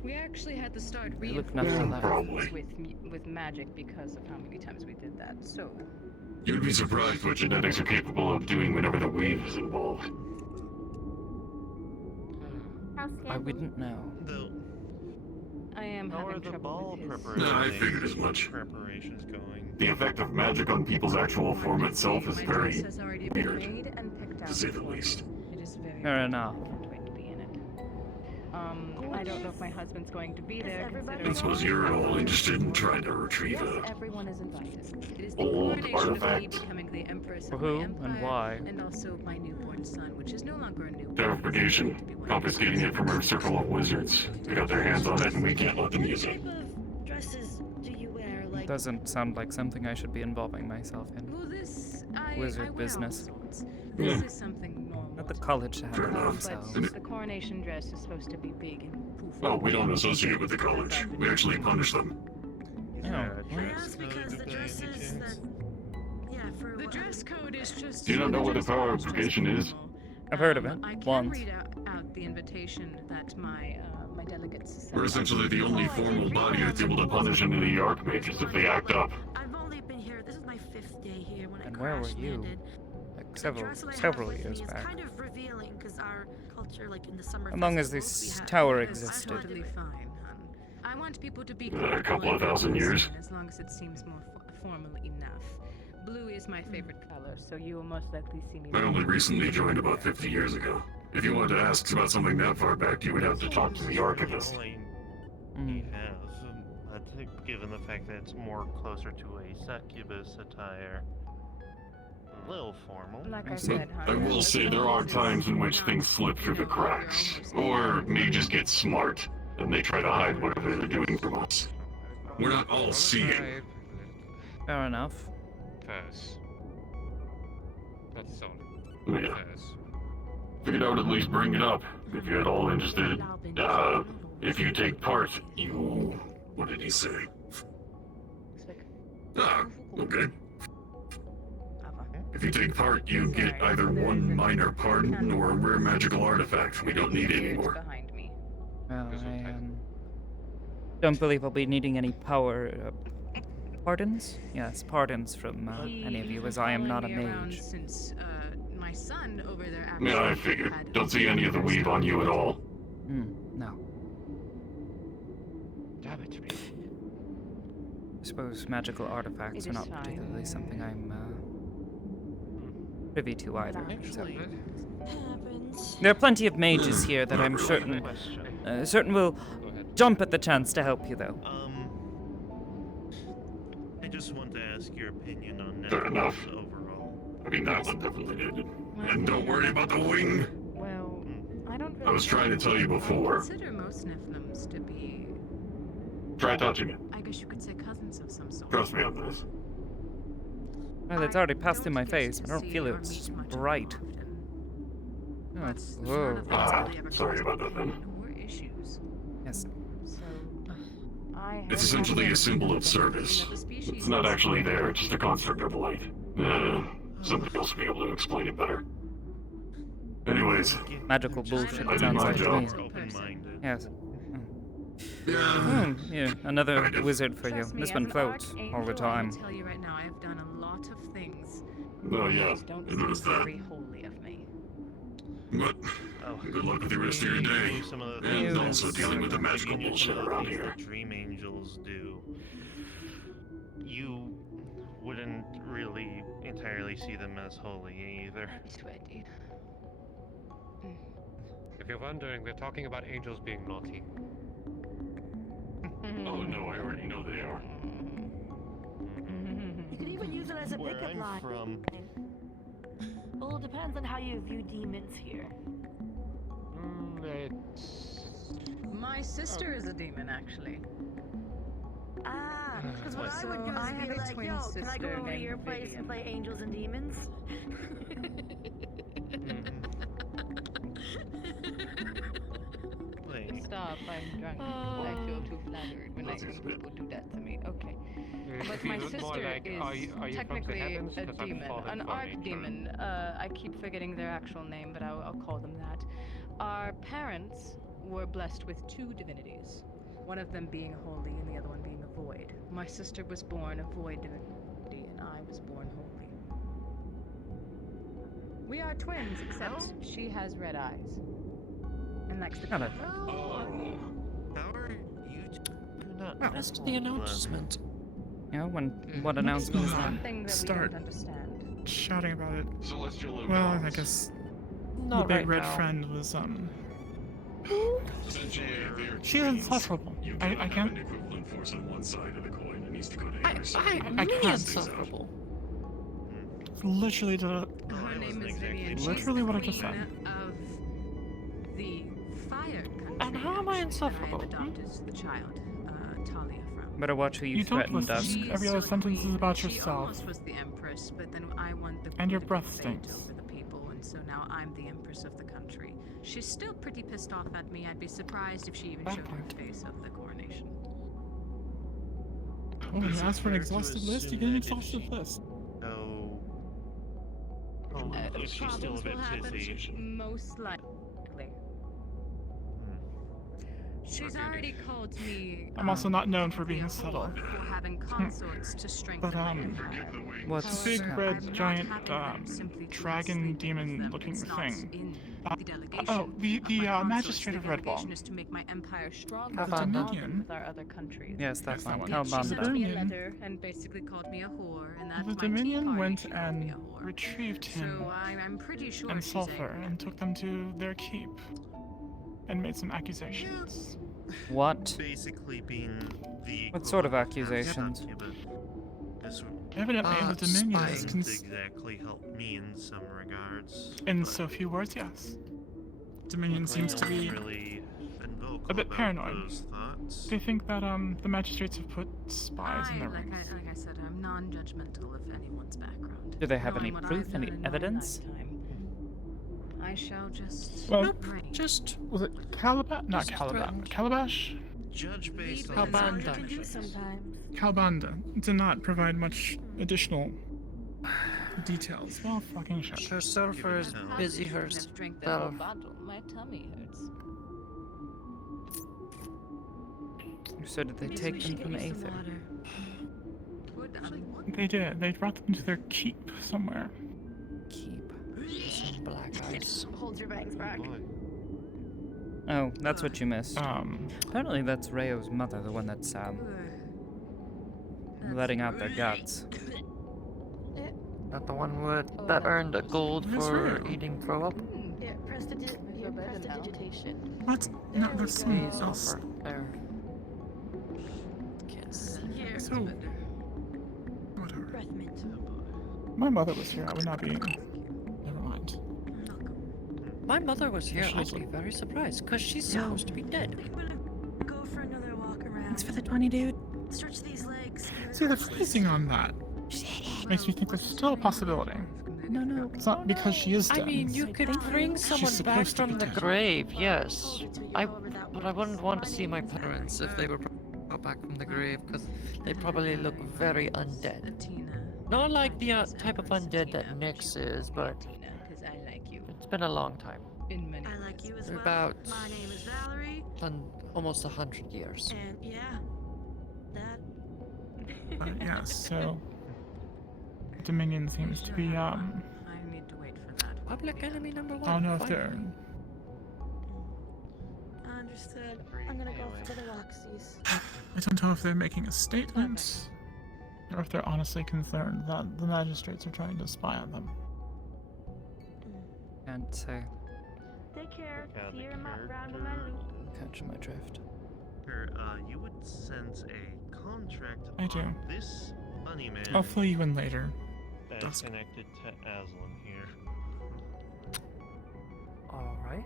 We actually had to start They look reinforcing nothing alike. with magic because of how many times we did that. So You'd be surprised what genetics are capable of doing whenever the weave is involved. I wouldn't know. I am How are having the trouble ball with his. preparations? No, I figured as much. Preparations going. The effect of magic on people's actual form itself is My very dress has already been weird, made and picked out to say the for me. least. It is very Fair enough. going to be in it. I don't know if my husband's going to be there. everybody I suppose you're at all interested in trying to retrieve Yes, a everyone is invited. It is the old coronation of me artifact. becoming the empress For of who my and empire, why? and also my newborn son, which is no longer a newborn. Verification, confiscating it from our circle of wizards. They got their hands on it and we can't let them What use type it. of dresses do you wear? Like Doesn't sound like something I should be involving myself in. Well, this I Wizard wear all business. sorts. This is something normal. Let the college handle it But themselves. the coronation dress is supposed to be big and poofy. Oh, we don't associate with the college. We actually punish them. Oh, I asked because the dresses that yeah for The dress code is just. Do you not know what the dress power code of is just purgation is? normal. I've heard of it I can once. read out the invitation that my delegates sent. We're essentially the only formal body that's able to punish any of the archmages if they act up. I've only been here. This is my 5th day here when And I where were crash you? landed. Like The several dress that I have several with years me is back. kind of revealing because our culture, like in the summer. As long as festivals, this we have- tower there's existed. Totally fine, hun. I want people to be A couple comfortable of thousand and years. as long as it seems more formal enough. Blue is my favorite color, so you will most likely see me. I only recently joined about 50 years ago. If you wanted to ask about something that far back, you would have to talk to the archivist. Only Mm. he has, I think, given the fact that it's more closer to a succubus attire, a little formal. Like I I see. said, I hun. will say there are times in which things slip through the cracks. Or mages get smart, and they try to hide whatever they're doing from us. We're not all seeing. Fair enough. Pass. That's all. Yeah. Pass. Figured I would at least bring it up, if you're at all interested. If you take part, you... What did he say? Ah, okay. If you take part, you get either one minor pardon or a rare magical artifact we don't need anymore. Behind me. Well, I don't believe I'll be needing any power. Pardons? Yes, pardons from any of you, as I am not a Following me around mage. Since my son over there. Yeah, I actually figured. had- Don't see any of the weave on you at all. No. Damn it, Reed. I suppose magical artifacts It are is not fine. particularly something I'm privy to either. So. Actually, Happens. There are plenty of mages here that I'm certain will go ahead. jump at the chance to help you, though. I just want to ask your opinion on Fair enough. Netflix overall. I mean, that one definitely did. And don't worry about the wing. Well, I don't really I was trying to tell you I before. consider most Nephilims to be, Try touching it. I guess you could say, cousins of some sort. Trust me on this. Well, it's already passed in my face. I don't feel or it's meet much bright. Oh, But whoa. none of us really ever Sorry caused about that then. Or issues. Yes. So, I It's have essentially a nothing symbol of against service. the species. It's not actually there, it's just a construct of light. Somebody else will be able to explain it better. Anyways. Magical bullshit, I it did sounds my like to job. me. Open-minded. Yes. Yeah. Yeah, another wizard for you. Trust me, This as one an votes all the archangel, I time. will tell you right now, I have done a lot of things. Oh yeah, that don't I seem noticed that. very holy of me. But good luck with the rest of your day. Some of the And things also dealing with the magical some of bullshit the around things here. that dream angels do. You wouldn't really entirely see them as holy either. If you're wondering, we're talking about angels being naughty. Oh no, I already know they are. You could even use it as a Where pickup I'm line. from, Well, it depends on how you view demons here. My sister is a demon, actually. Ah, because what I So would do I is have be a like, twin yo, can I go sister over to named your place Vivian. and play Angels and Demons? Stop, I'm drunk. I feel too flattered when people do that to me. Okay. But my sister is technically a demon, an archdemon. I keep forgetting their actual name, but I'll call them that. Our parents were blessed with two divinities, one of them being holy and the other one being a void. My sister was born a void divinity, and I was born holy. We are twins, except she has red eyes. And likes the Hello. how are you two not Rest of the announcement. Yeah, what announcement is that? something that we Start don't understand. shouting about it. Celestial Well, I impulse. guess the Not big right red now. friend was Essentially, they're she's twins. insufferable. You I cannot have can't. an equivalent force on one side of the coin. It needs to go to I every side. I really can't. insufferable. Literally the Her name is Vivian. Literally what I just said. Of the fire country. And how am I that insufferable? I have adopted the child, Talia, from. Better watch who you You don't threatened us. listen. Every other sentence is about She yourself. almost was the empress, but then I won the And your queen breath of fate stinks. over the people, and so now I'm the empress of the country. She's still pretty pissed off at me. I'd be surprised if she even showed her face of the coronation. Oh, you Is it asked for an fair to exhaustive list? You assume get an that if exhaustive she- list. No. If she's still a Problems bit will happen, pissy. most likely. She's already called me. I'm also not known for being subtle. For having consorts to strengthen But my empire. What's big However, red I'm not giant having them simply to dragon sleep with demon them. looking It's not thing. in the delegation Oh, the of my consorts. magistrate of The Redwall. delegation is to make my empire stronger The Dominion. with our other countries. Yes, that's that one. one. She Calbanda. sent me a Dominion. letter and basically called me a whore, and that The my tea Dominion party, went she called me and a whore. retrieved him So I'm pretty sure and she's Sulfur angry. and took them to their keep and made some accusations. What? Basically being the. What sort of equivalent accusations? yeah, but this Evidently, the Dominion is didn't exactly help me in some regards. in but so few words, yes. Dominion luckily seems no to one's be really been vocal a bit about paranoid. those thoughts. They think that the magistrates have put spies in their like rings. I said, I'm non-judgmental of anyone's background. Do they have any Knowing what proof, I've any done in my evidence? lifetime, I shall just Well, pray. Just was it Calabash? Not Just Calabash. threatened. Calabash? Judge based That's on all you Calbanda. can do sometimes. Calbanda did not provide much additional details. Well, fucking shit. Sir Surfer is busy I've drank the whole herself. bottle. My tummy hurts. So did they Maybe take we them should from get you some Aether? water. Good, darling. They did. They brought them to their keep somewhere. Keep. Some black eyes. Hold your bangs back. Oh, that's what you missed. Um, Apparently that's Rayo's mother, the one that's letting out their guts. Not the one that earned a gold Where's for Rayo? eating throw up. Yeah, prestidigitation. what? No, There we that's go. something Hey, else. Sulfur. There. Kiss. Here. So, achievement. My mother was here. I would not be. Never mind. My mother was here. She I'd was be very surprised, because she's supposed to be dead. I'm gonna go for another walk around. Thanks for the 20, dude. Stretch these legs. See, the phrasing on that makes me think there's still a possibility. No. It's not because she is dead. I mean, you could bring someone back supposed to from be the dead. grave, yes. But I wouldn't want to see my parents if they were brought back from the grave, because they probably look very undead. Not like the type of undead that Nyx is, but it's been a long time. I like you as They're well. about My name is Valerie. almost 100 years. And yeah, that. Yeah, so Dominion seems to be I need to wait for that. Public enemy number one. I don't know if they're Understood. I'm gonna go for the Roxy's. I don't know if they're making a statement or if they're honestly concerned that the magistrates are trying to spy on them. Can't say. Take care. Look See you at the around with my character. loot. Catch my drift. You would sense a contract I do. on this bunny man I'll fill you in later. that's connected to Aslan here. Alright.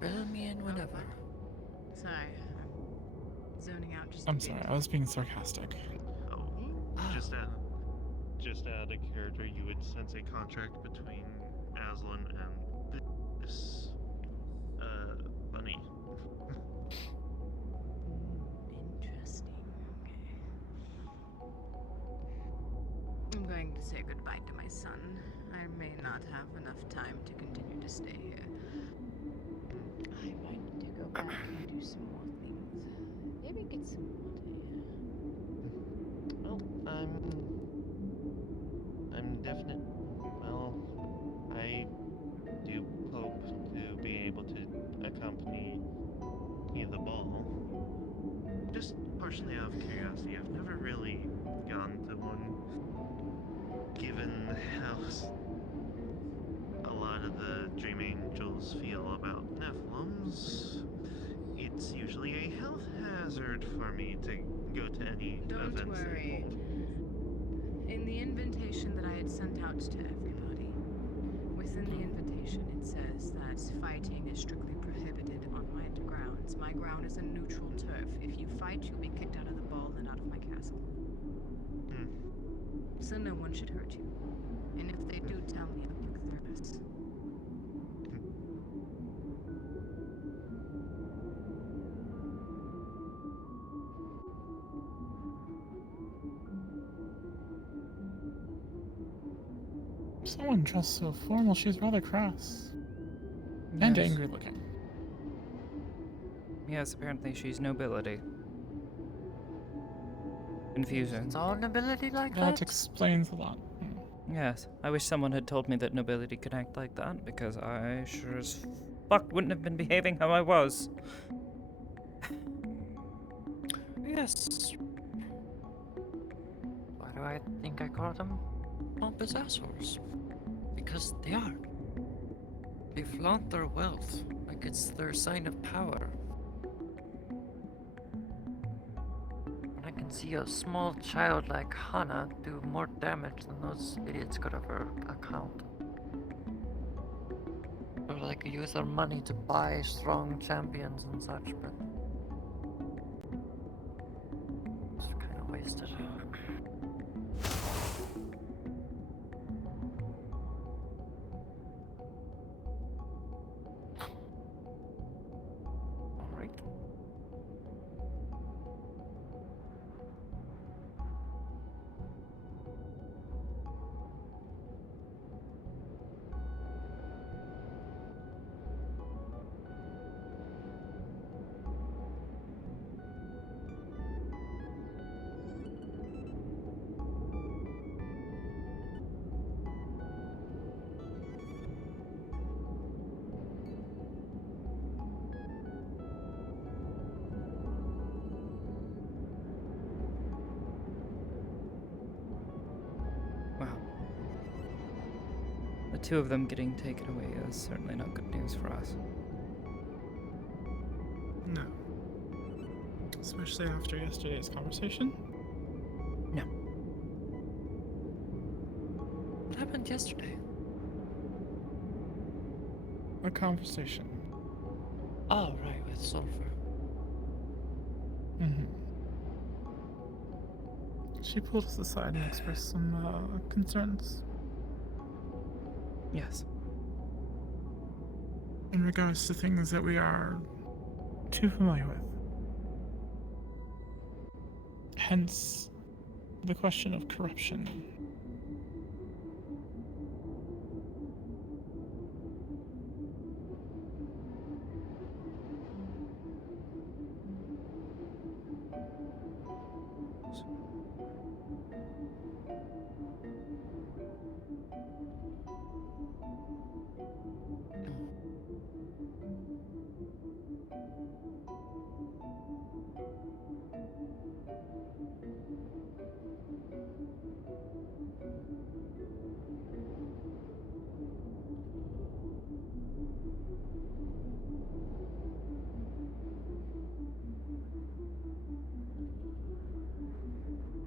Fill me in whenever. Sorry, I'm zoning out just a I'm bit. sorry, I was being sarcastic. Just out of character, you would sense a contract between Aslan and this bunny. Interesting. Okay. I'm going to say goodbye to my son. I may not have enough time to continue to stay here. I might need to go back and do some more things. Maybe get some water. Well, I'm definite. Well, I do hope to be able to accompany the ball. Just partially out of curiosity, I've never really gone to one, given how a lot of the Dream Angels feel about Nephilims. It's usually a health hazard for me to go to any Don't events worry. involved. In the invitation that I had sent out to everybody, within the invitation it says that fighting is strictly prohibited on my grounds. My ground is a neutral turf. If you fight, you'll be kicked out of the ball and out of my castle. So no one should hurt you. And if they do, tell me, I'll kick their ass. Someone dressed so formal, she's rather crass. And Yes. angry looking. Yes, apparently she's nobility. Confusing. It's all nobility like That that? explains a lot. Yes, I wish someone had told me that nobility could act like that, because I sure as fuck wouldn't have been behaving how I was. Yes. Why do I think I call them pompous assholes? Because they are. They flaunt their wealth like it's their sign of power. When I can see a small child like Hannah do more damage than those idiots could ever account. Or like use their money to buy strong champions and such, but it's kind of wasted. Alright. Wow. The two of them getting taken away is certainly not good news for us. No. Especially after yesterday's conversation. No. What happened yesterday? A conversation. Oh, right, with sulfur. Mm-hmm. She pulled us aside and expressed some concerns. Yes. In regards to things that we are too familiar with. Hence, the question of corruption.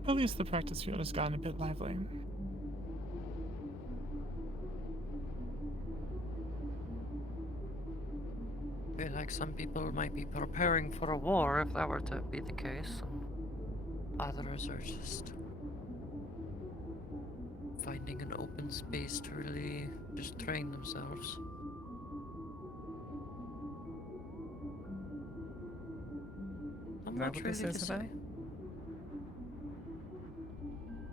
At least the practice field has gotten a bit lively. I feel like some people might be preparing for a war if that were to be the case, and others are just finding an open space to really just train themselves. Is that what this is about?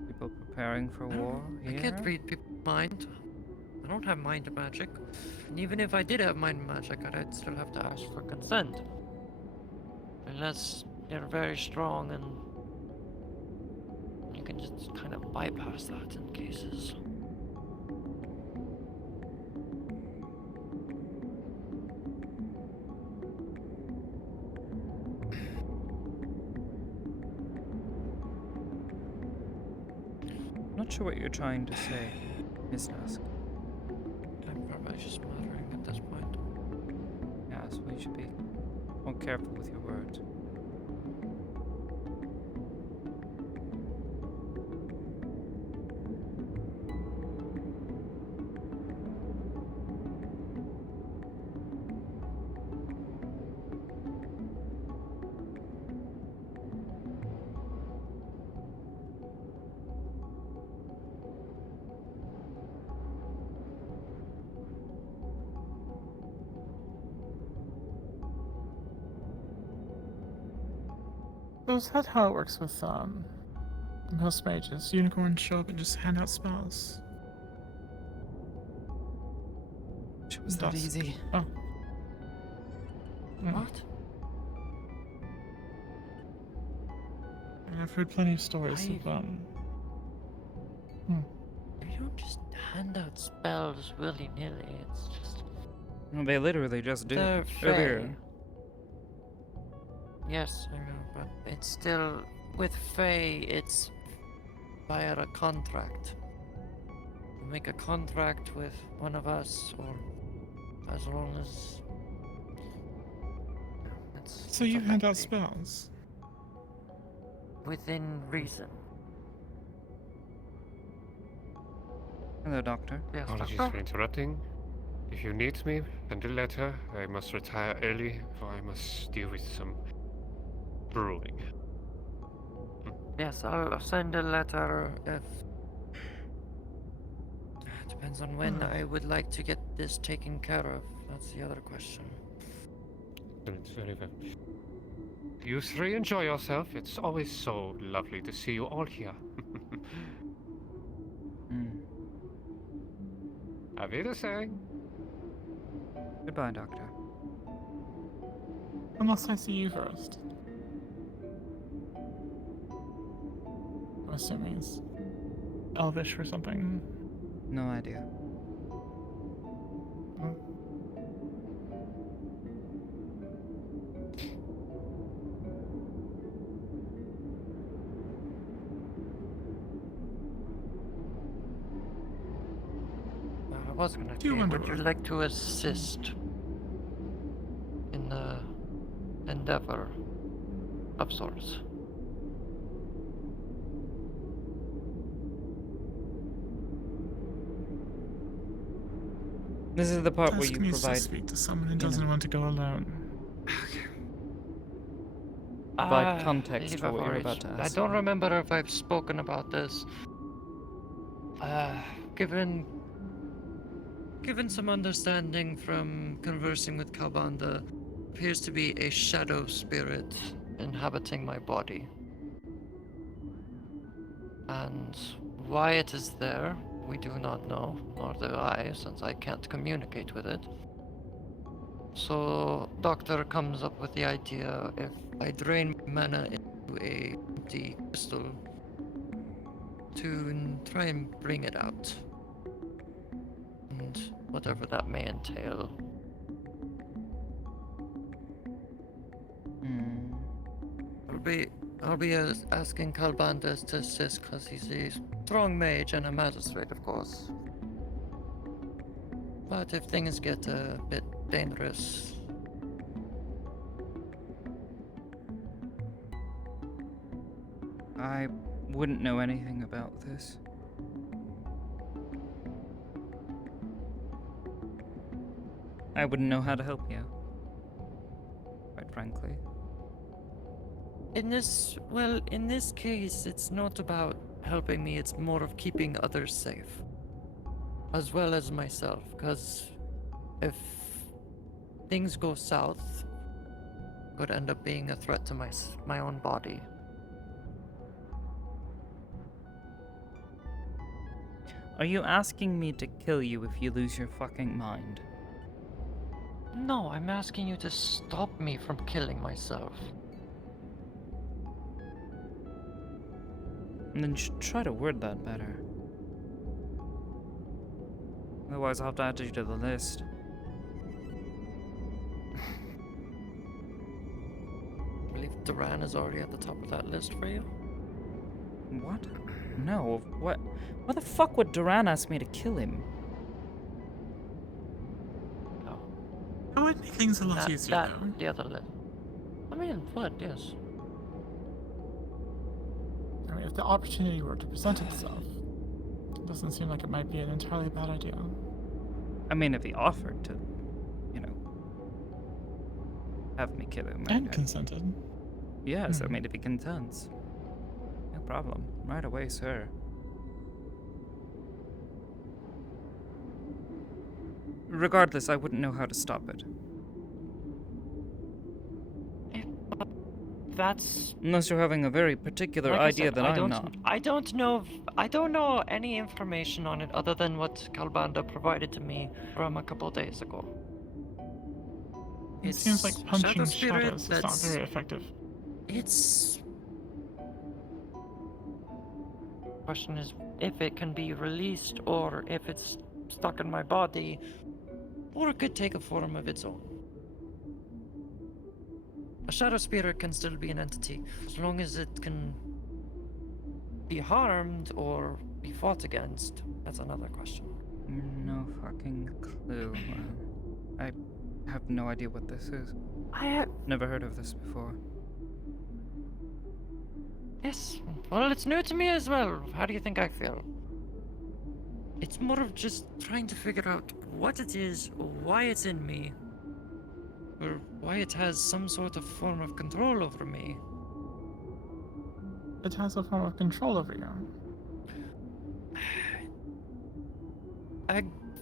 People preparing for war I here? can't read people's mind. I don't have mind magic. And even if I did have mind magic, I'd still have to ask for consent. Unless you're very strong and you can just kind of bypass that in cases. Not sure what you're trying to say, Miss Dusk. I'm probably just muttering at this point. Yes, we should be more careful with your words. So is that how it works with most mages? Unicorns show up and just hand out spells. It was that Dusk. easy. Oh. What? I've heard plenty of stories of You don't just hand out spells willy-nilly, it's just... Well, they literally just did They're earlier. fey. Yes, I know, but it's still... With Fae, it's via a contract. You make a contract with one of us, or as long as... So you hand out spells? Within reason. Hello, Doctor. Yes, Apologies Doctor? for interrupting. If you need me, send a letter. I must retire early, for I must deal with some brewing. Yes, I'll send a letter if... Depends on when I would like to get this taken care of. That's the other question. It's very well. You three enjoy yourself. It's always so lovely to see you all here. Auf Wiedersehen. Goodbye, Doctor. Unless I see you first. I'm assuming it's Elvish or something. No idea. I was gonna Do you say, wonder would you what- like to assist in the endeavor of sorts. This is the part where Tusk you needs provide. to speak to someone who doesn't want to go alone. Provide context leave for it what you're it. about to I ask. don't remember if I've spoken about this. Given some understanding from conversing with Kalbanda, appears to be a shadow spirit inhabiting my body. And why it is there, we do not know, nor do I, since I can't communicate with it. So, Doctor comes up with the idea if I drain mana into a empty crystal to try and bring it out. And whatever that may entail. I'll be asking Kalbandas to assist because he's a strong mage and a magistrate, of course. But if things get a bit dangerous... I wouldn't know anything about this. I wouldn't know how to help you. Quite frankly. In this case, it's not about helping me, it's more of keeping others safe. As well as myself, because if things go south, it could end up being a threat to my own body. Are you asking me to kill you if you lose your fucking mind? No, I'm asking you to stop me from killing myself. And then you should try to word that better. Otherwise, I'll have to add you to the list. I believe Duran is already at the top of that list for you. What? No, what? Why the fuck would Duran ask me to kill him? No. That would make things a lot easier, though. The other list. I mean, it would, yes. I mean, if the opportunity were to present itself, it doesn't seem like it might be an entirely bad idea. I mean, if he offered to, you know, have me kill him. And consented. Yes, I mean, if he consents. No problem. Right away, sir. Regardless, I wouldn't know how to stop it. That's... Unless you're having a very particular idea that I'm not. I don't know any information on it other than what Kalbanda provided to me from a couple days ago. It seems like punching shadows is not very effective. It's... Question is if it can be released or if it's stuck in my body, or it could take a form of its own. A shadow spirit can still be an entity, as long as it can be harmed or be fought against. That's another question. No fucking clue. I have no idea what this is. I have never heard of this before. Yes, well, it's new to me as well. How do you think I feel? It's more of just trying to figure out what it is, why it's in me, or why it has some sort of form of control over me. It has a form of control over you.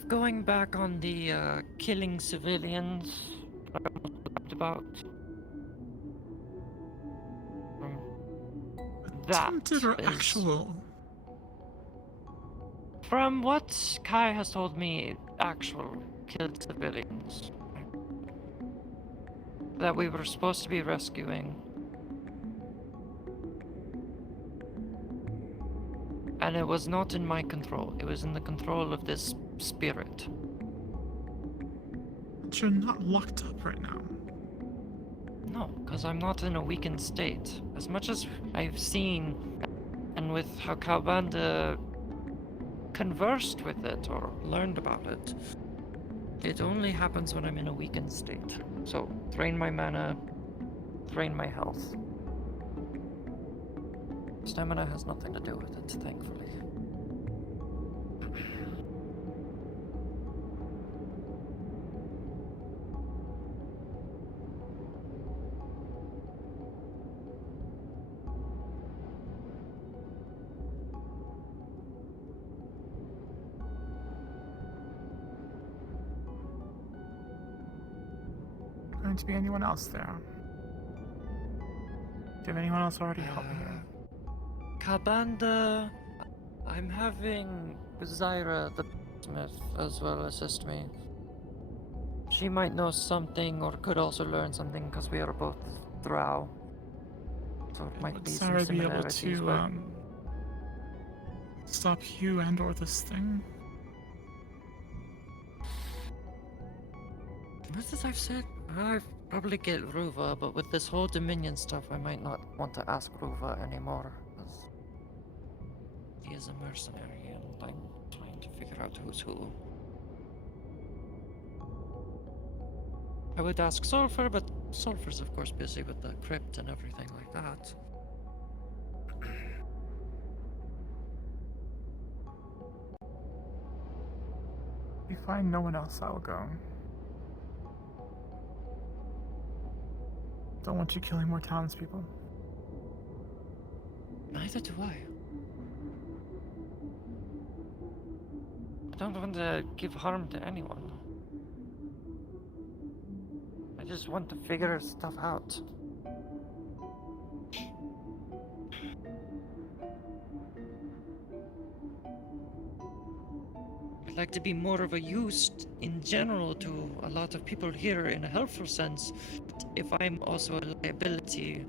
Going back on the killing civilians I talked about. Attempted or actual? From what Kai has told me, actual killed civilians that we were supposed to be rescuing. And it was not in my control. It was in the control of this spirit. But you're not locked up right now. No, because I'm not in a weakened state. As much as I've seen, and with how Kalbanda conversed with it or learned about it, it only happens when I'm in a weakened state. So, drain my mana, drain my health. Stamina has nothing to do with it, thankfully. Going to be anyone else there? Do you have anyone else already help me here? Kabanda, I'm having Zyra the Smith as well assist me. She might know something or could also learn something because we are both Drow. So it might Would be some Sarah be able similarities, to but stop you and or this thing? Much as I've said, I'd probably get Ruva, but with this whole Dominion stuff, I might not want to ask Ruva anymore. Because he is a mercenary and I'm trying to figure out who's who. I would ask Sulfur, but Sulfur's of course busy with the crypt and everything like that. If you find no one else, I will go. Don't want you killing more townspeople. Neither do I. I don't want to give harm to anyone. I just want to figure stuff out. I'd like to be more of a use in general to a lot of people here in a helpful sense, but if I'm also a liability.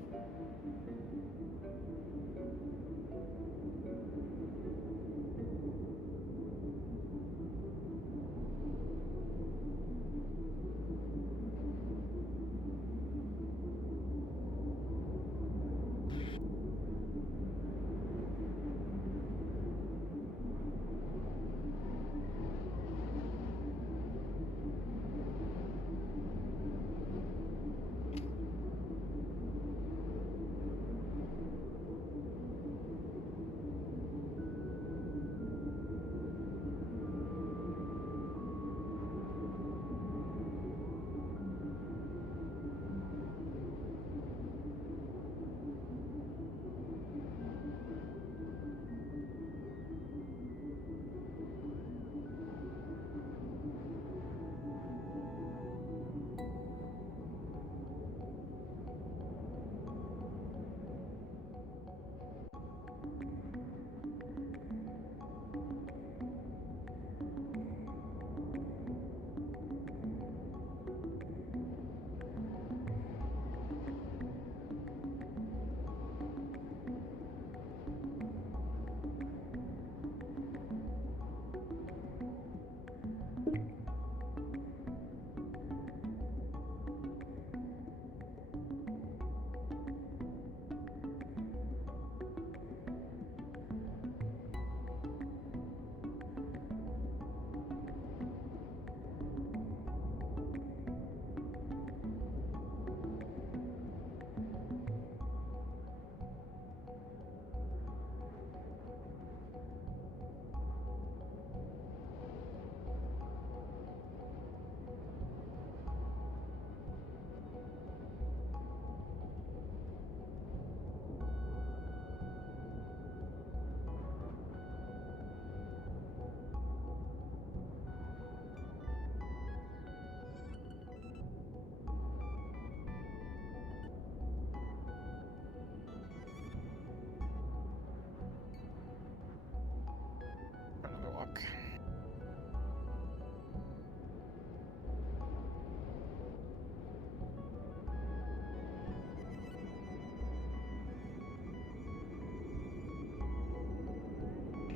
Another walk.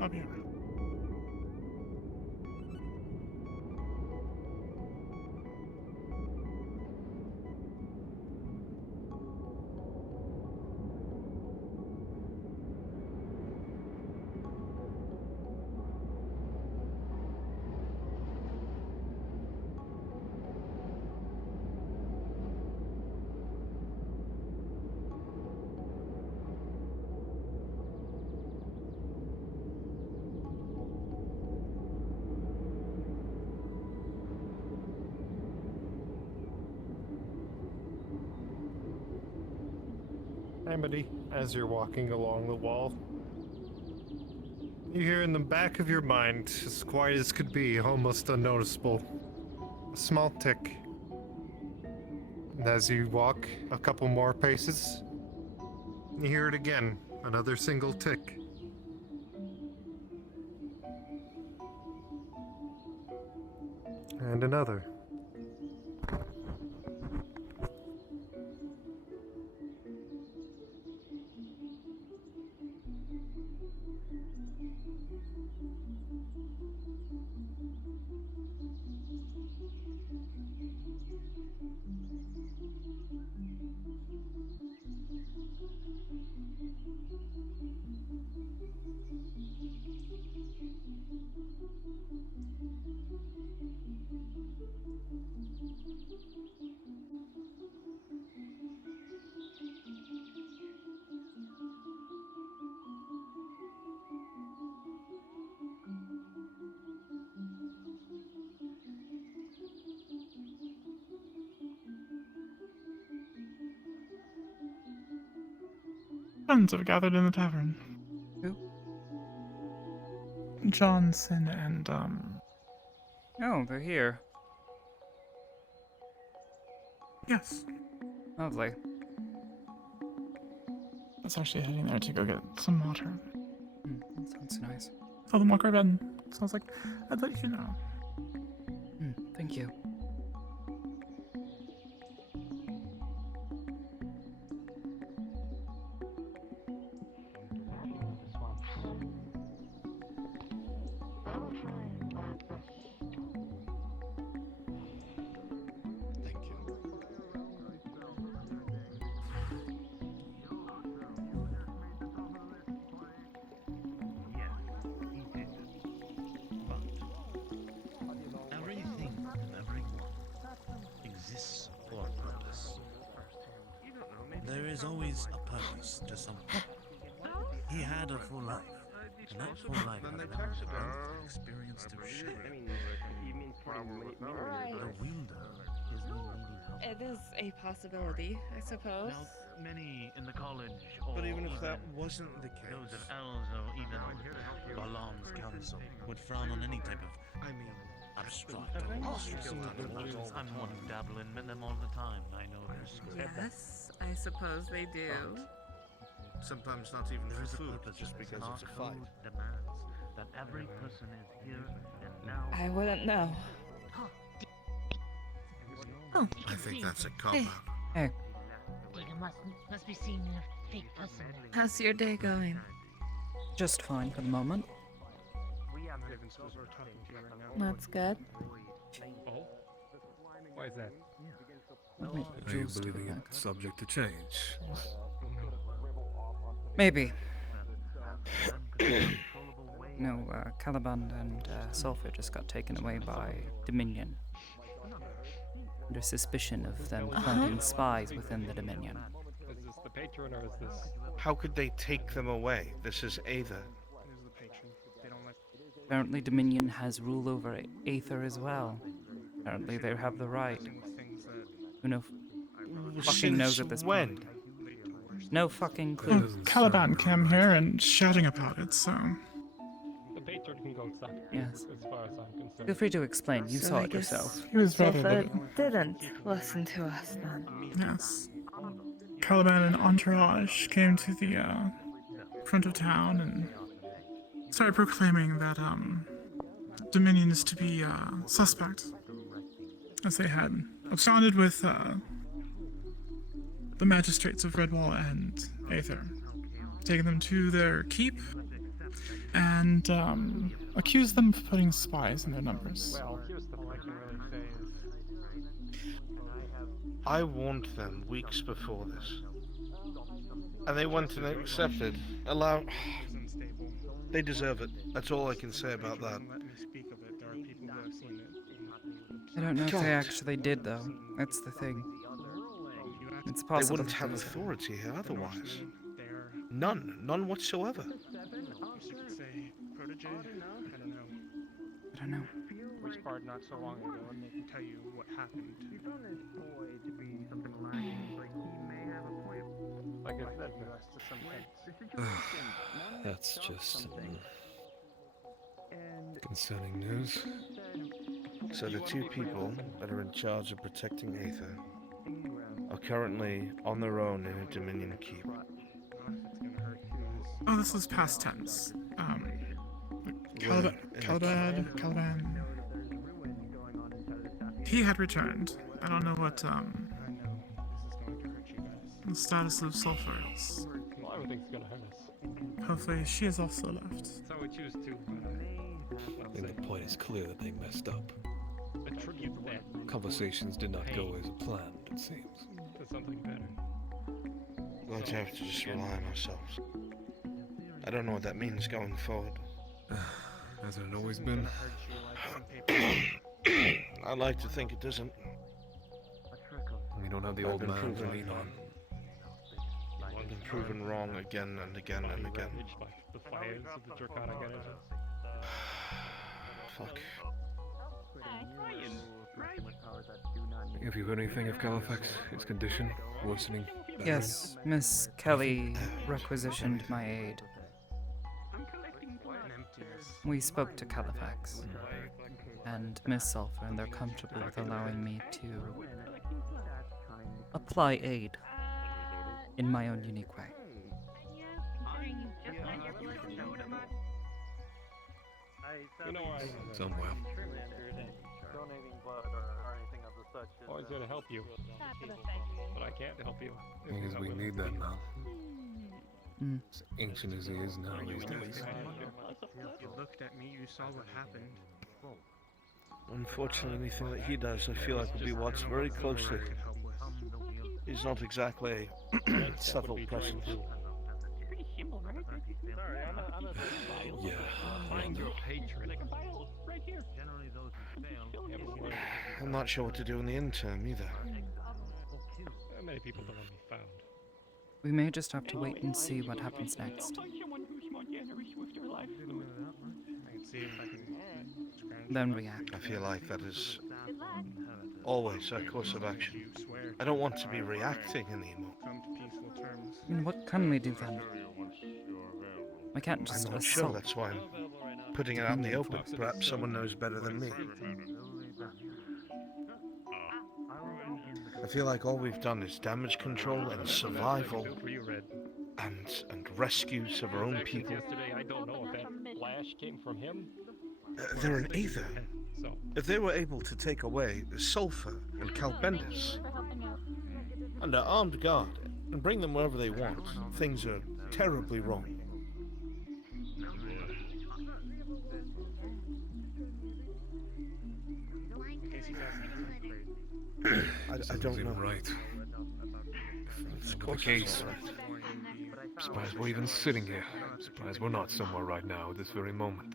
I'll be around. Amity, as you're walking along the wall, you hear in the back of your mind, as quiet as could be, almost unnoticeable, a small tick. And as you walk a couple more paces, you hear it again, another single tick. And another. Friends have gathered in the tavern. Who? Johnson and, Oh, they're here. Yes. Lovely. I was actually heading there to go get some water. That sounds nice. Saw them walk right in. So I was like, I'd let you know. Thank you. Everything and everyone exists for a purpose. There is always a purpose to something. He had a full life, and that full life had been growth and experience to share. The wielder is the needing help. It is a possibility, I suppose. Now, many in the college, but even if that wasn't the case, those of elves or even Balam's council would frown on any type of, abstract or monstrous animals. I'm one who dabble in them all the time. I know this. Yes, I suppose they do. Sometimes not even for food, just because it's a fight. Demands that every person is here and now. I wouldn't know. Oh, I think that's a cop-out. Hey. Data must be seeing a fake person. How's your day going? Just fine for the moment. That's good. Oh? Why is that? Are you believing it's subject to change? Maybe. No, Caliban and Sulfur just got taken away by Dominion. Under suspicion of them planting spies within the Dominion. Is this the patron or is this... How could they take them away? This is Aether. Apparently Dominion has rule over Aether as well. Apparently they have the right. Who fucking knows at this point? No fucking clue. Well, Caliban came here and shouting about it, so... The patron can go suck. Yes. As far as I'm concerned. Feel free to explain. You saw it yourself. He was rather Sulfur little. didn't listen to us then. Yes. Caliban and Entourage came to the front of town and started proclaiming that Dominion is to be suspect, as they had absconded with the magistrates of Redwall and Aether, taking them to their keep and accused them of putting spies in their numbers. Well, here's the all I can really say is... I warned them weeks before this. And they went and accepted. They deserve it. That's all I can say about that. I don't know if they actually did, though. That's the thing. It's They possible. wouldn't have authority here otherwise. None whatsoever. I don't know. We sparred not so long ago and they can tell you what happened. Like That's just concerning news. So the two people that are in charge of protecting Aether are currently on their own in a Dominion keep. Oh, this was past tense. We're in Caliban. He had returned. I don't know what the status of Sulfur is. Well, everything's gonna hurt us. Hopefully, she has also left. So we choose to. I think the point is clear that they messed up. Attribute that. Conversations did not go as planned, it seems. To something better. We'll have to just rely on ourselves. I don't know what that means going forward. Hasn't it always been? I'd like to think it doesn't. We don't have the old man to lean on. I've been proven wrong again and again and again. By the fires of the draconic energy. Fuck. Have you heard anything of Califax? His condition worsening? Yes, Miss Kelly requisitioned my aid. We spoke to Califax and Miss Sulfur, and they're comfortable with allowing me to apply aid in my own unique way. Somewhere. Always there to help you. But I can't help you. Because we need that now. Mm. As ancient as he is now these days. You looked at me, you saw what happened. Unfortunately, anything that he does, I feel like will be watched very closely. He's not exactly a subtle presence. Yeah. I'm not sure what to do in the interim either. Many people don't want to be found. We may just have to wait and see what happens next. Then react. I feel like that is always our course of action. I don't want to be reacting anymore. I mean, what can we do then? I can't just I'm not assault. sure, that's why I'm putting it out in the open. Perhaps someone knows better than me. I feel like all we've done is damage control and survival and rescues of our own people. Yesterday, I don't know if that flash came from him. They're an Aether. If they were able to take away the Sulfur and Calbendis under armed guard and bring them wherever they want, things are terribly wrong. I don't know. Right. It's the case. I'm surprised we're even sitting here. I'm surprised we're not somewhere right now at this very moment.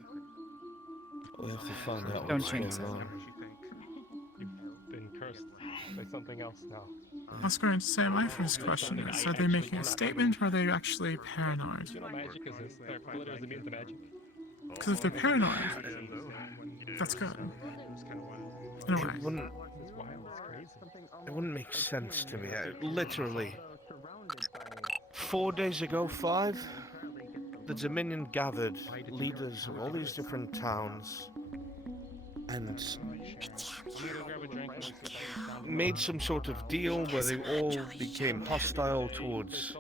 We'll have to find out Don't what's jinx going it. on. You've been cursed by something else now. I was going to say, my first question is, are they making a statement or are they actually paranoid? Do you know magic is their glitter is immune to magic? Because if they're paranoid, that's good. In a way. It wouldn't make sense to me. Literally, 4 days ago, 5, the Dominion gathered leaders of all these different towns and made some sort of deal where they all became hostile towards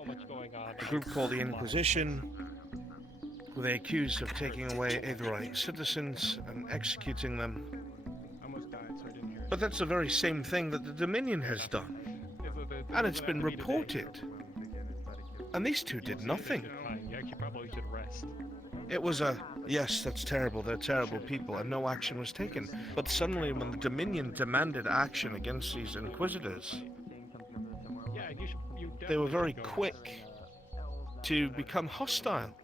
a group called the Inquisition, who they accused of taking away Aetherite citizens and executing them. But that's the very same thing that the Dominion has done. And it's been reported. And these two did nothing. You actually probably should rest. It was a, yes, that's terrible, they're terrible people, and no action was taken. But suddenly when the Dominion demanded action against these Inquisitors, they were very quick to become hostile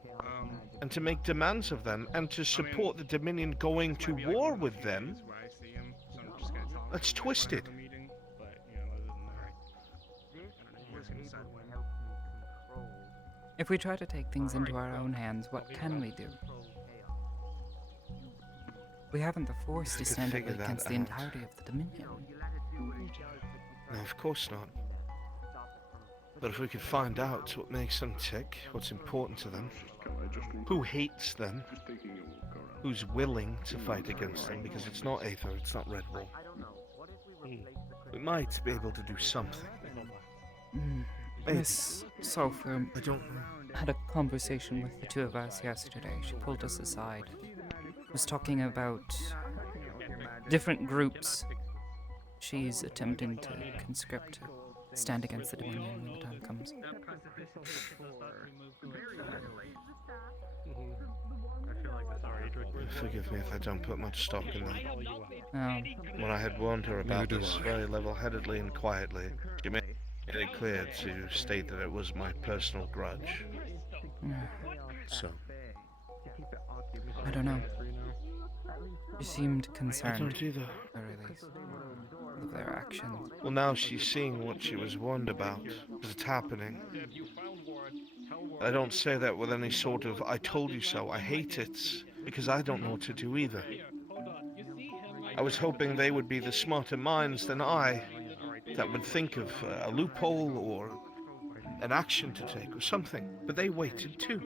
and to make demands of them and to support the Dominion going to war with them. That's twisted. If we try to take things into our own hands, what can we do? We haven't the force to stand up figure that against the out. entirety of the Dominion. No, of course not. But if we could find out what makes them tick, what's important to them, who hates them, who's willing to fight against them, because it's not Aether, it's not Red Wall, we might be able to do something. Maybe. Miss Sulfur I don't had a conversation with the two of us yesterday. She pulled us aside. Was talking about different groups she's attempting to conscript to stand against the Dominion when the time comes. Forgive me if I don't put much stock in that. Oh. When I had warned her about Neither do this I. very level-headedly and quietly, she made it clear to state that it was my personal grudge. So. I don't know. She seemed concerned. I don't either. At the very least. Of their actions. Well, now she's seeing what she was warned about, because it's happening. I don't say that with any sort of, I told you so, I hate it, because I don't know what to do either. I was hoping they would be the smarter minds than I, that would think of a loophole or an action to take or something, but they waited too.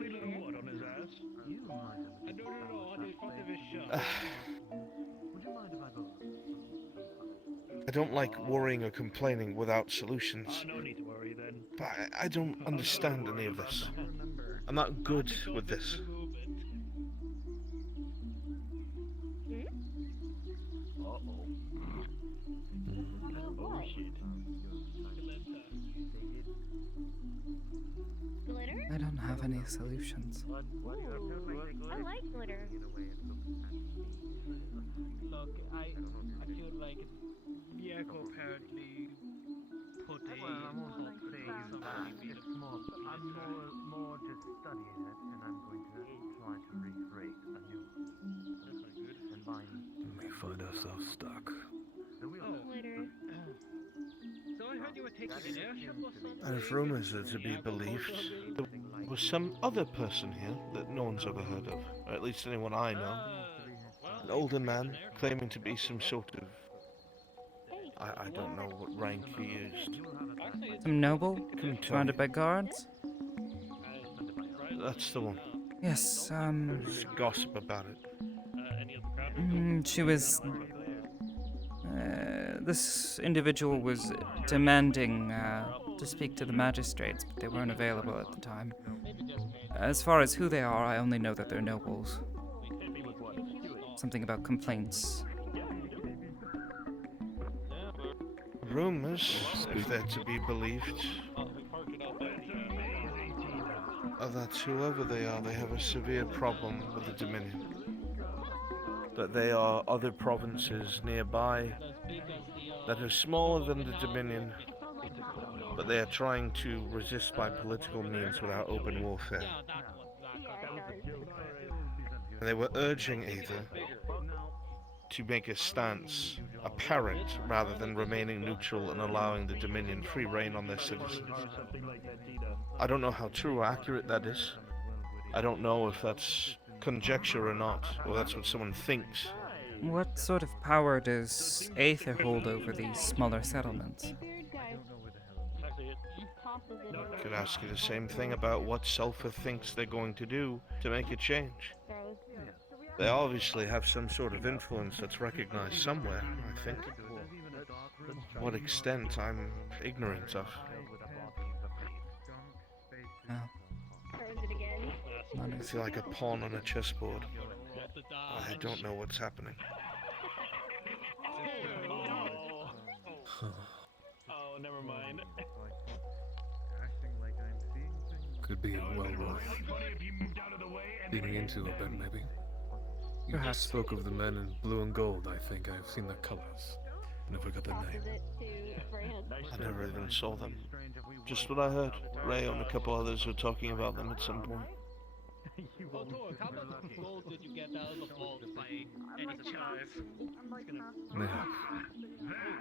I don't like worrying or complaining without solutions. No need to worry then. But I don't understand any of this. I'm not good with this. Oh shit. Glitter? I don't have any solutions. Ooh, I like glitter. Look, I feel like Diego apparently put a whole thing I'm more just studying it, and I'm going to try to recreate a new one. We find ourselves stuck. Glitter. So I heard you were taking an airship or something? And if rumors are to be believed, there was some other person here that no one's ever heard of, or at least anyone I know. An older man claiming to be some sort of... I don't know what rank he used. Some noble? Couldn't tell Surrounded you. by guards? That's the one. Yes, There's gossip about it. she was... this individual was demanding to speak to the magistrates, but they weren't available at the time. As far as who they are, I only know that they're nobles. Something about complaints. Rumors, if they're to be believed, are that whoever they are, they have a severe problem with the Dominion. That they are other provinces nearby that are smaller than the Dominion, but they are trying to resist by political means without open warfare. And they were urging Aether to make a stance apparent rather than remaining neutral and allowing the Dominion free reign on their citizens. I don't know how true or accurate that is. I don't know if that's conjecture or not, or that's what someone thinks. What sort of power does Aether hold over these smaller settlements? I could ask you the same thing about what Sulfur thinks they're going to do to make a change. They obviously have some sort of influence that's recognized somewhere, I think. What extent, I'm ignorant of. I feel like a pawn on a chessboard. I don't know what's happening. Oh, never mind. Could be well worth leaning into a bit, maybe. You Perhaps. spoke of the men in blue and gold. I think I've seen their colors. Never got their name. I never even saw them. Just what I heard. Ray and a couple others were talking about them at some point. Oh, Torg, how much gold did you get out of the vault by any chance?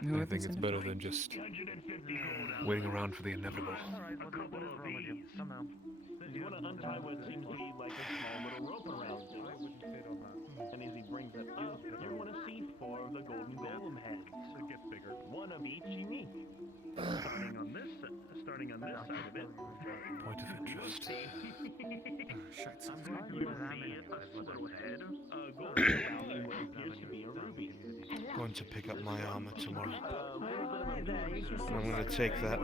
Yeah. I think it's better than just waiting around for the inevitable. You want to untie what seems to be like a small little rope around you. And as he brings it up, you want to see 4 of the golden golem heads. It gets bigger. 1 of each you meet. Starting living on this side of it. Point of interest. I'm going to examine a little head. Golden about what appears to be a ruby. Going to pick up my armor tomorrow. And I'm going to take that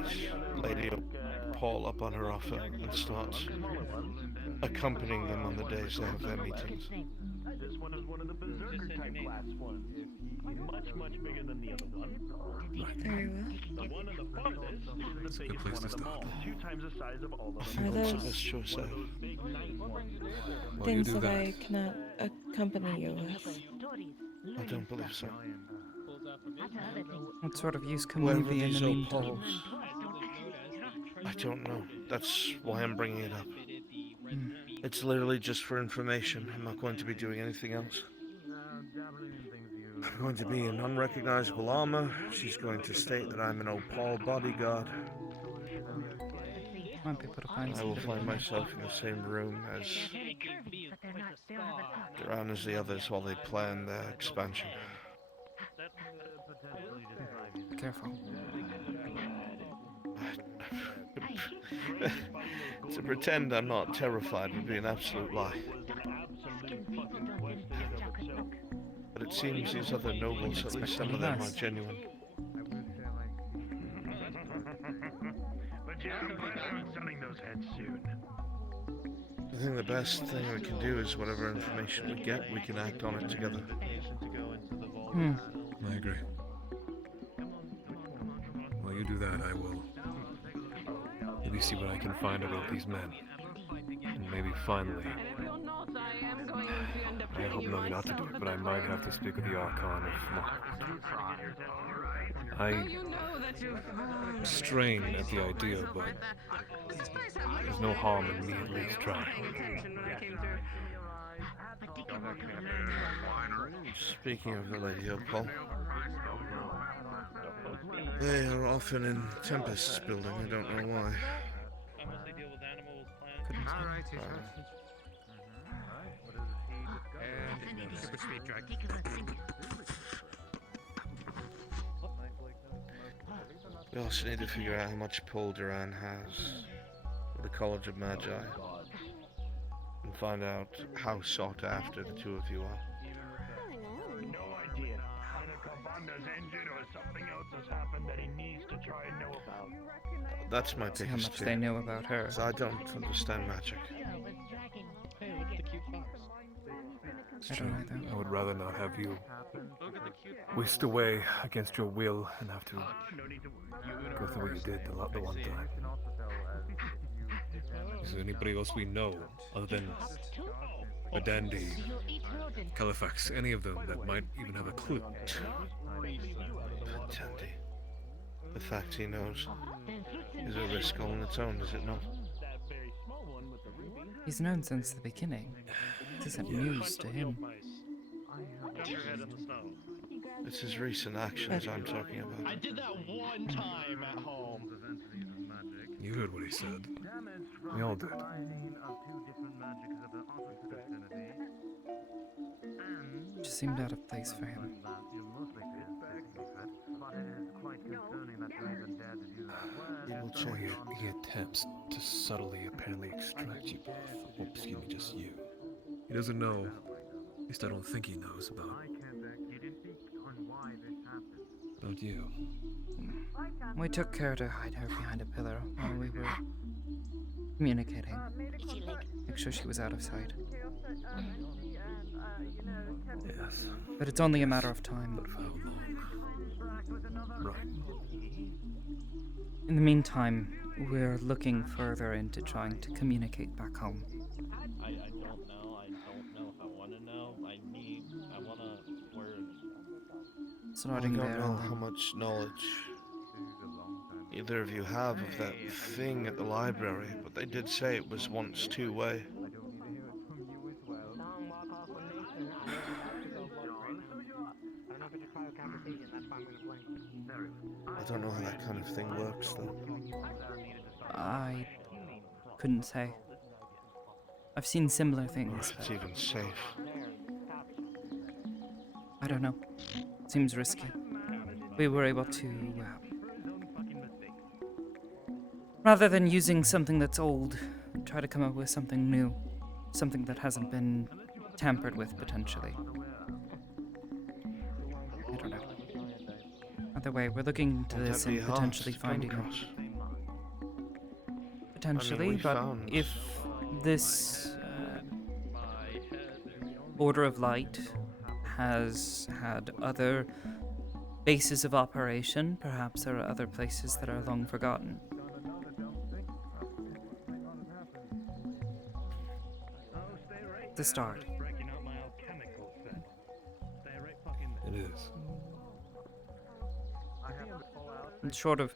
lady Paul up on her offer and start accompanying them on the days they have their meetings. This one is one of the berserker type class ones. Much bigger than the other one. Very well. The one on the farthest is the biggest one of them all. 2 times the size of all of them. Are those things that I cannot accompany you with? I don't believe so. What sort of use can Where we were be in these the old meantime? Pauls? I don't know. That's why I'm bringing it up. It's literally just for information. I'm not going to be doing anything else. I'm going to be in unrecognizable armor. She's going to state that I'm an Opal bodyguard. Might be able to find I will somebody. find myself in the same room as Duran as the others while they plan their expansion. Be careful. To pretend I'm not terrified would be an absolute lie. But it seems these other nobles, at least some of them, are genuine. But you have to plan on selling those heads soon. I think the best thing we can do is whatever information we get, we can act on it together. I agree. While you do that, I will maybe see what I can find about these men. And maybe finally, I hope maybe not to do it, but I might have to speak with the Archon of Margaret. I strain at the idea, but there's no harm in me at least trying. Speaking of the Lady Opal, they are often in Tempest's building. I don't know why. We also need to figure out how much pull Duran has with the College of Magi, and find out how sought after the two of you are. No idea. Either Kabanda's injured or something else has happened that he needs to try and know about. That's my See biggest how much fear. they know about her. 'Cause I don't understand magic. Hey, look at the cute fox. It's true. I would rather not have you whisked away against your will and have to go through what you did the one time. Is there anybody else we know other than Badandi, Califax, any of them that might even have a clue? Badandi. The fact he knows is a risk all on its own, is it not? He's known since the beginning. This isn't news to him. It's his recent actions I'm talking about. I did that one time at home. You heard what he said. We all did. Just seemed out of place for him. He attempts to subtly, apparently extract you both. Oh, excuse me, just you. He doesn't know, at least I don't think he knows about you. We took care to hide her behind a pillar while we were communicating. Make sure she was out of sight. Yes. But it's only a matter of time. But for how long? Right. In the meantime, we're looking further into trying to communicate back home. I don't know. I want to know. I want words. Starting I there. don't know how much knowledge either of you have of that thing at the library, but they did say it was once two-way. I don't know how that kind of thing works, though. I couldn't say. I've seen similar things. It's even safe. I don't know. Seems risky. We were able to Rather than using something that's old, try to come up with something new. Something that hasn't been tampered with, potentially. I don't know. Either way, we're looking into Won't this that be and hard potentially to come finding a... across? Potentially, we but found- if this Order of Light has had other bases of operation, perhaps there are other places that are long forgotten. The start. It is. And short of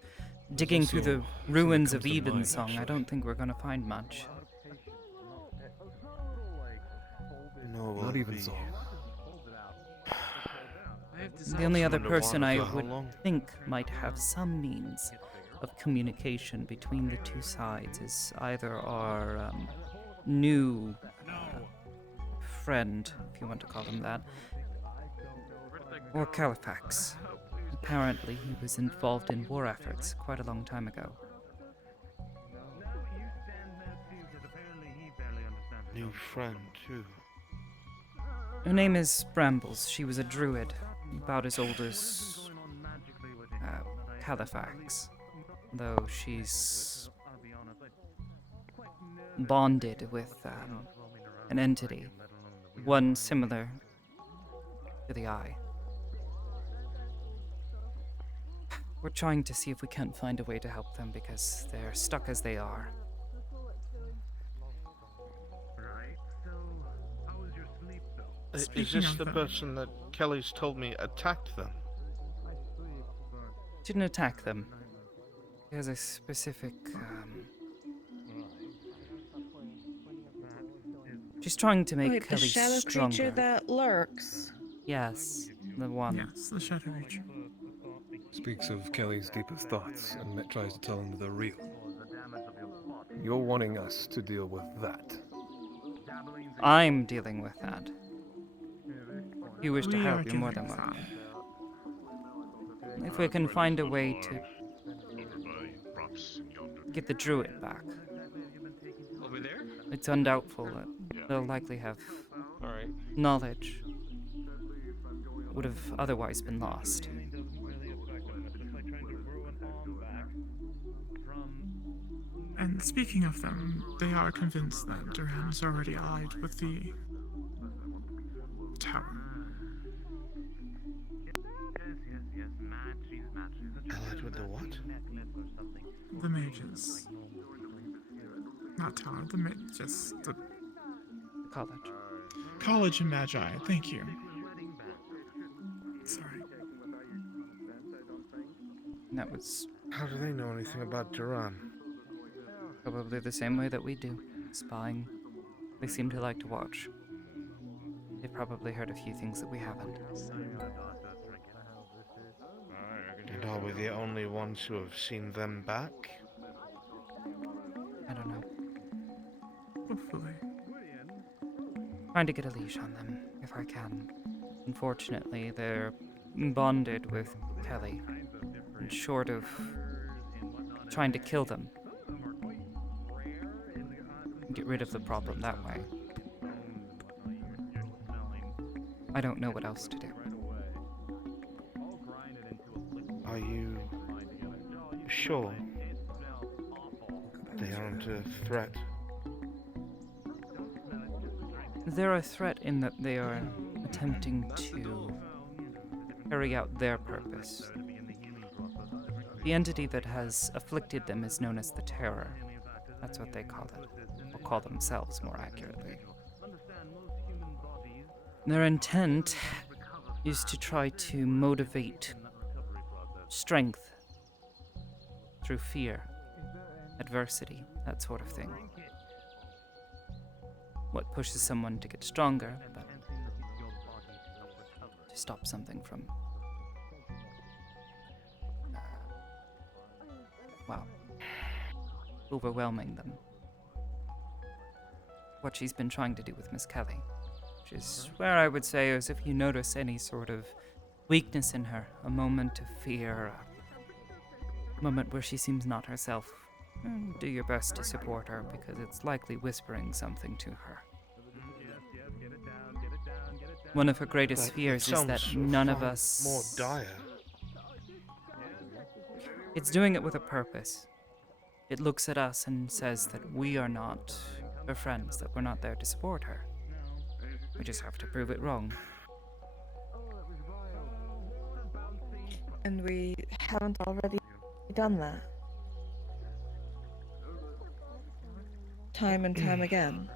There's digging through also the something ruins that of comes to mind, Evensong, I actually. don't think we're going to find much. No, Not even so. The only other Underwater person for I how would long? think might have some means of communication between the two sides is either our new friend, if you want to call him that, or Califax. Apparently, he was involved in war efforts quite a long time ago. New friend, too. Her name is Brambles. She was a druid, about as old as Califax, though she's bonded with an entity, one similar to the Eye. We're trying to see if we can't find a way to help them because they're stuck as they are. Is Speaking this of the them- person that Kelly's told me attacked them? Didn't attack them. He has a specific. She's trying to make Wait, the Kelly shadow stronger. creature that lurks. Yes, the one. Yes, the shadow creature. Speaks of Kelly's deepest thoughts and tries to tell him that they're real. You're wanting us to deal with that. I'm dealing with that. If you wish to We help, are you're more dealing than with welcome. If we can find a way to get the druid back. Over there? It's undoubtful that they'll likely have Alright. knowledge that would have otherwise been lost. And speaking of them, they are convinced that Duran's already allied with the tower. Allied with the what? The mages. Not tower, just the College. College and Magi, thank you. Sorry. That was How do they know anything about Duran? probably the same way that we do. Spying. They seem to like to watch. They probably heard a few things that we haven't. And are we the only ones who have seen them back? I don't know. Hopefully. Trying to get a leash on them, if I can. Unfortunately, they're bonded with Kelly. And short of trying to kill them, get rid of the problem that way, I don't know what else to do. Are you sure they aren't a threat? They're a threat in that they are attempting to carry out their purpose. The entity that has afflicted them is known as the Terror. That's what they call it, or call themselves more accurately. Their intent is to try to motivate strength through fear, adversity, that sort of thing. What pushes someone to get stronger, but to stop something from, well, overwhelming them. What she's been trying to do with Miss Kelly. Which is where I would say is if you notice any sort of weakness in her, a moment of fear, a moment where she seems not herself, Do your best to support her, because it's likely whispering something to her. One of her greatest fears is that none of us... more dire. It's doing it with a purpose. It looks at us and says that we are not her friends, that we're not there to support her. We just have to prove it wrong. And we haven't already done that. Time and time again.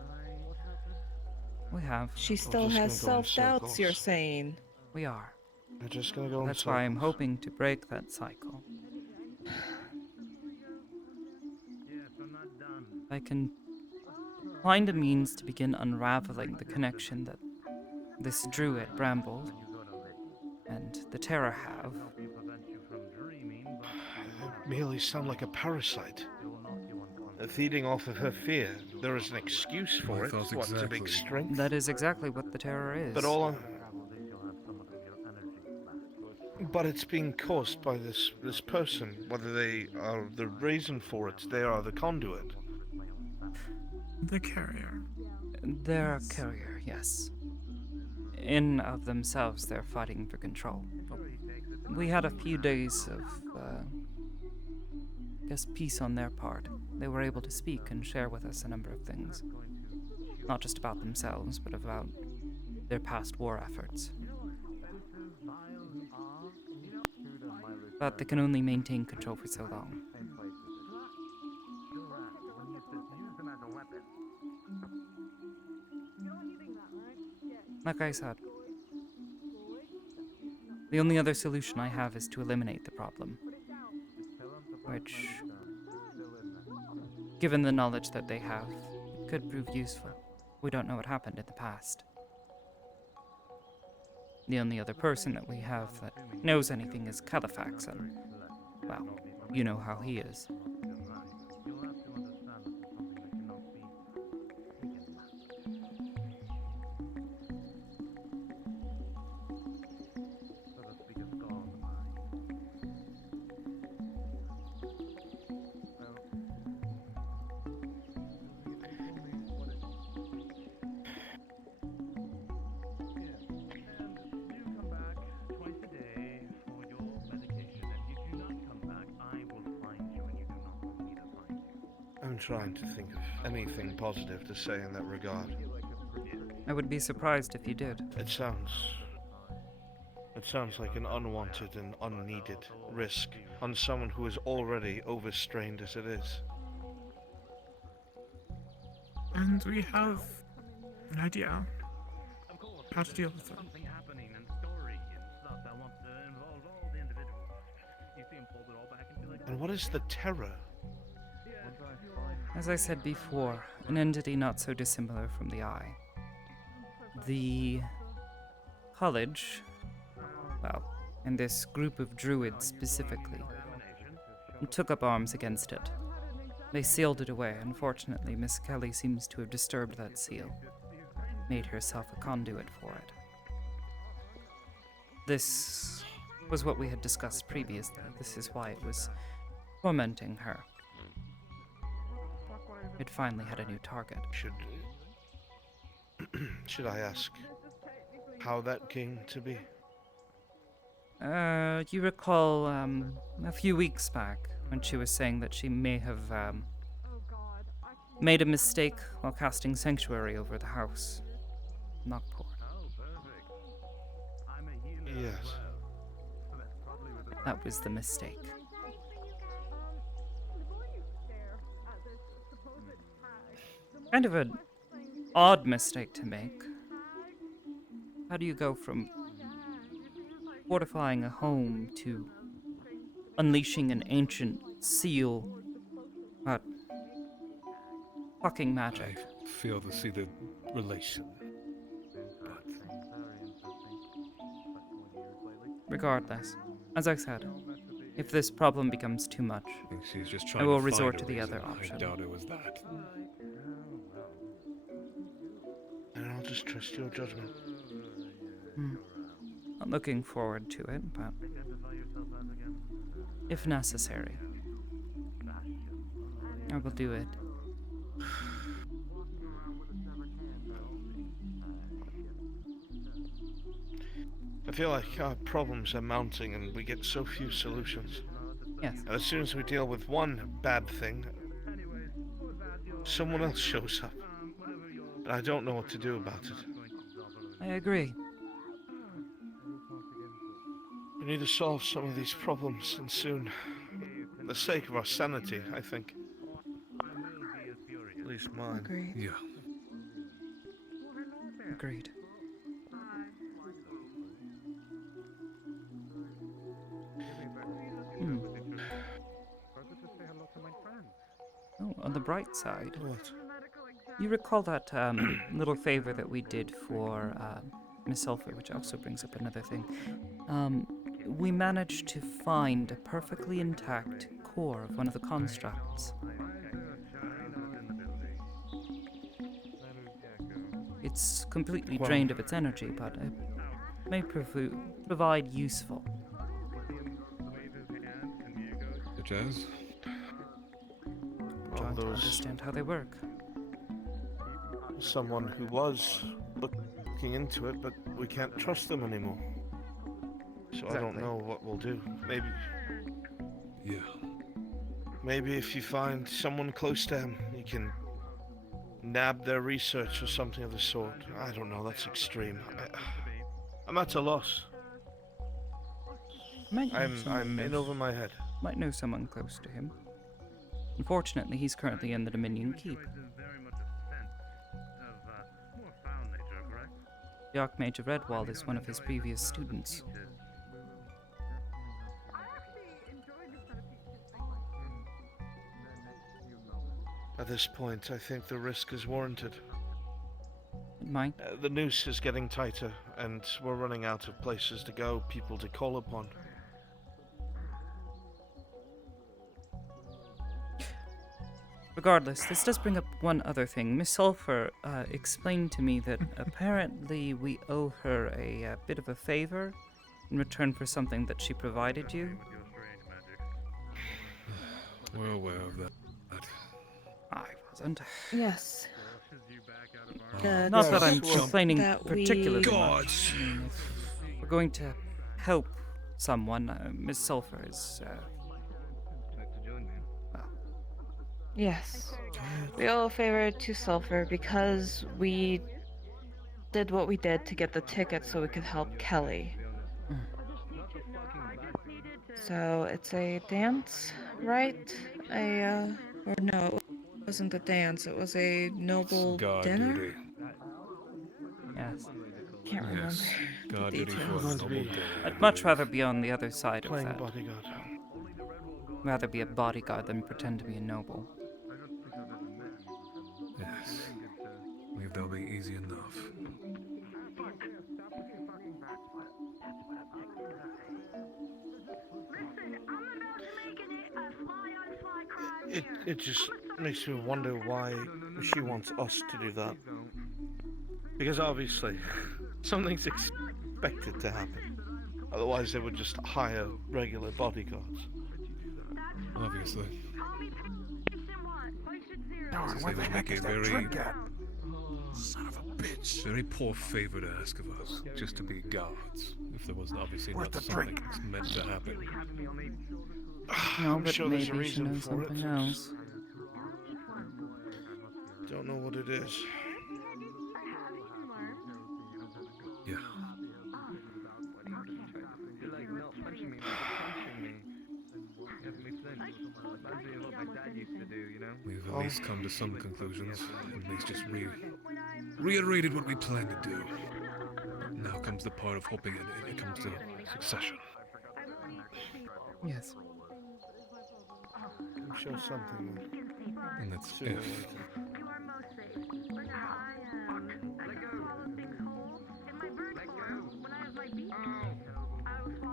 We have. She still has self-doubts, you're saying. We are. We're just gonna go in That's why I'm hoping to break that cycle. I can find a means to begin unraveling the connection that this druid, Bramble, and the Terror have. Merely sound like a parasite. Feeding off of her fear. There is an excuse for it. What's a big strength? That is exactly what the Terror is. But it's being caused by this person. Whether they are the reason for it, they are the conduit. The carrier. They're a carrier, yes. In of themselves, they're fighting for control. We had a few days of, peace on their part. They were able to speak and share with us a number of things. Not just about themselves, but about their past war efforts. But they can only maintain control for so long. Like I said, the only other solution I have is to eliminate the problem. Which, given the knowledge that they have, could prove useful. We don't know what happened in the past. The only other person that we have that knows anything is Califax, and, well, you know how he is. I'm trying to think of anything positive to say in that regard. I would be surprised if you did. It sounds like an unwanted and unneeded risk on someone who is already overstrained as it is. And we have an idea how to deal with it. And what is the Terror? As I said before, an entity not so dissimilar from the Eye. The college, well, and this group of druids specifically, took up arms against it. They sealed it away. Unfortunately, Miss Kelly seems to have disturbed that seal, made herself a conduit for it. This was what we had discussed previously. This is why it was tormenting her. It finally had a new target. Should I ask how that came to be? You recall, a few weeks back when she was saying that she may have, made a mistake while casting Sanctuary over the house. Knockport. Yes. That was the mistake. Kind of an odd mistake to make. How do you go from fortifying a home to unleashing an ancient seal about fucking magic? I fail to see the relation. Regardless, as I said, if this problem becomes too much, She's just I will to resort find to a the reason. other option. I doubt it was that. And I'll just trust your judgment. Not looking forward to it, but if necessary, I will do it. I feel like our problems are mounting and we get so few solutions. Yes. And as soon as we deal with one bad thing, someone else shows up. And I don't know what to do about it. I agree. We need to solve some of these problems, and soon. For the sake of our sanity, I think. At least mine. Agreed. Yeah. Agreed. Hmm. Oh, on the bright side. What? You recall that little favor that we did for Miss Sulphur, which also brings up another thing. We managed to find a perfectly intact core of one of the constructs. It's completely drained of its energy, but it may provide useful. Such as? Trying to understand how they work. Someone who was looking into it, but we can't trust them anymore. So I don't know what we'll do. Maybe... Yeah. Maybe if you find someone close to him, you can nab their research or something of the sort. I don't know, that's extreme. I'm at a loss. I'm in over my head. Might know someone close to him. Unfortunately, he's currently in the Dominion Keep. The Archmage of Redwall is one of his previous students. At this point, I think the risk is warranted. It might. The noose is getting tighter, and we're running out of places to go, people to call upon. Regardless, this does bring up one other thing. Miss Sulphur explained to me that apparently we owe her a bit of a favor in return for something that she provided you. We're aware of that. I wasn't. Yes. Not that I'm complaining that particularly God. much. I mean, if we're going to help someone, Miss Sulphur is... Yes. We owe a favor to Sulphur because we did what we did to get the ticket so we could help Kelly. So it's a dance, right? Or no, it wasn't a dance, it was a noble God dinner? duty. Yes. Can't remember. Yes. the God duty for a details. noble dinner. I'd much rather be on the other side of Playing that. bodyguard. Rather be a bodyguard than pretend to be a noble. Yes. Believe that'll be easy enough. It just makes me wonder why she wants us to do that. Because obviously, something's expected to happen. Otherwise they would just hire regular bodyguards. Obviously. Since they would make a very... Son of a bitch. Very poor favor to ask of us, just to be guards. If there was obviously not something that's meant to happen. No, I'm but sure there's a maybe she reason knows for it. something else. Don't know what it is. Yeah. We've at least come to some conclusions. At least just reiterated what we planned to do. Now comes the part of hoping it comes to succession. Yes. I'm sure something. And that's Sooner or if. later.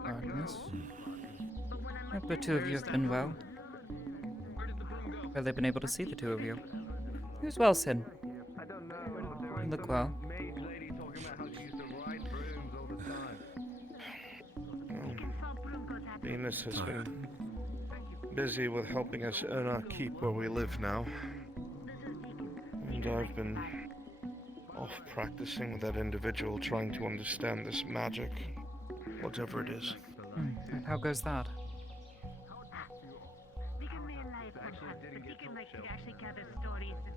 Artemis. Hope the two of you have been well. Well, they've been able to see the two of you. Who's well, Sin? You look well. Venus has been busy with helping us earn our keep where we live now. And I've been off practicing with that individual trying to understand this magic, whatever it is. And how goes that?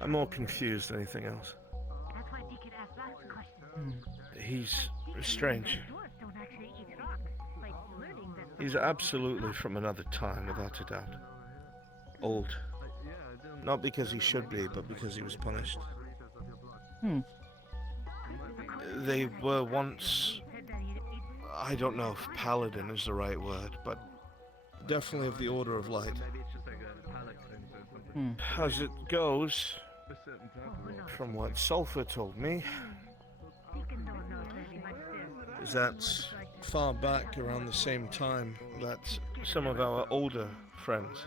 I'm more confused than anything else. He's strange. He's absolutely from another time, without a doubt. Old. Not because he should be, but because he was punished. They were once... I don't know if paladin is the right word, but definitely of the Order of Light. As it goes, from what Sulfur told me, is that far back around the same time that some of our older friends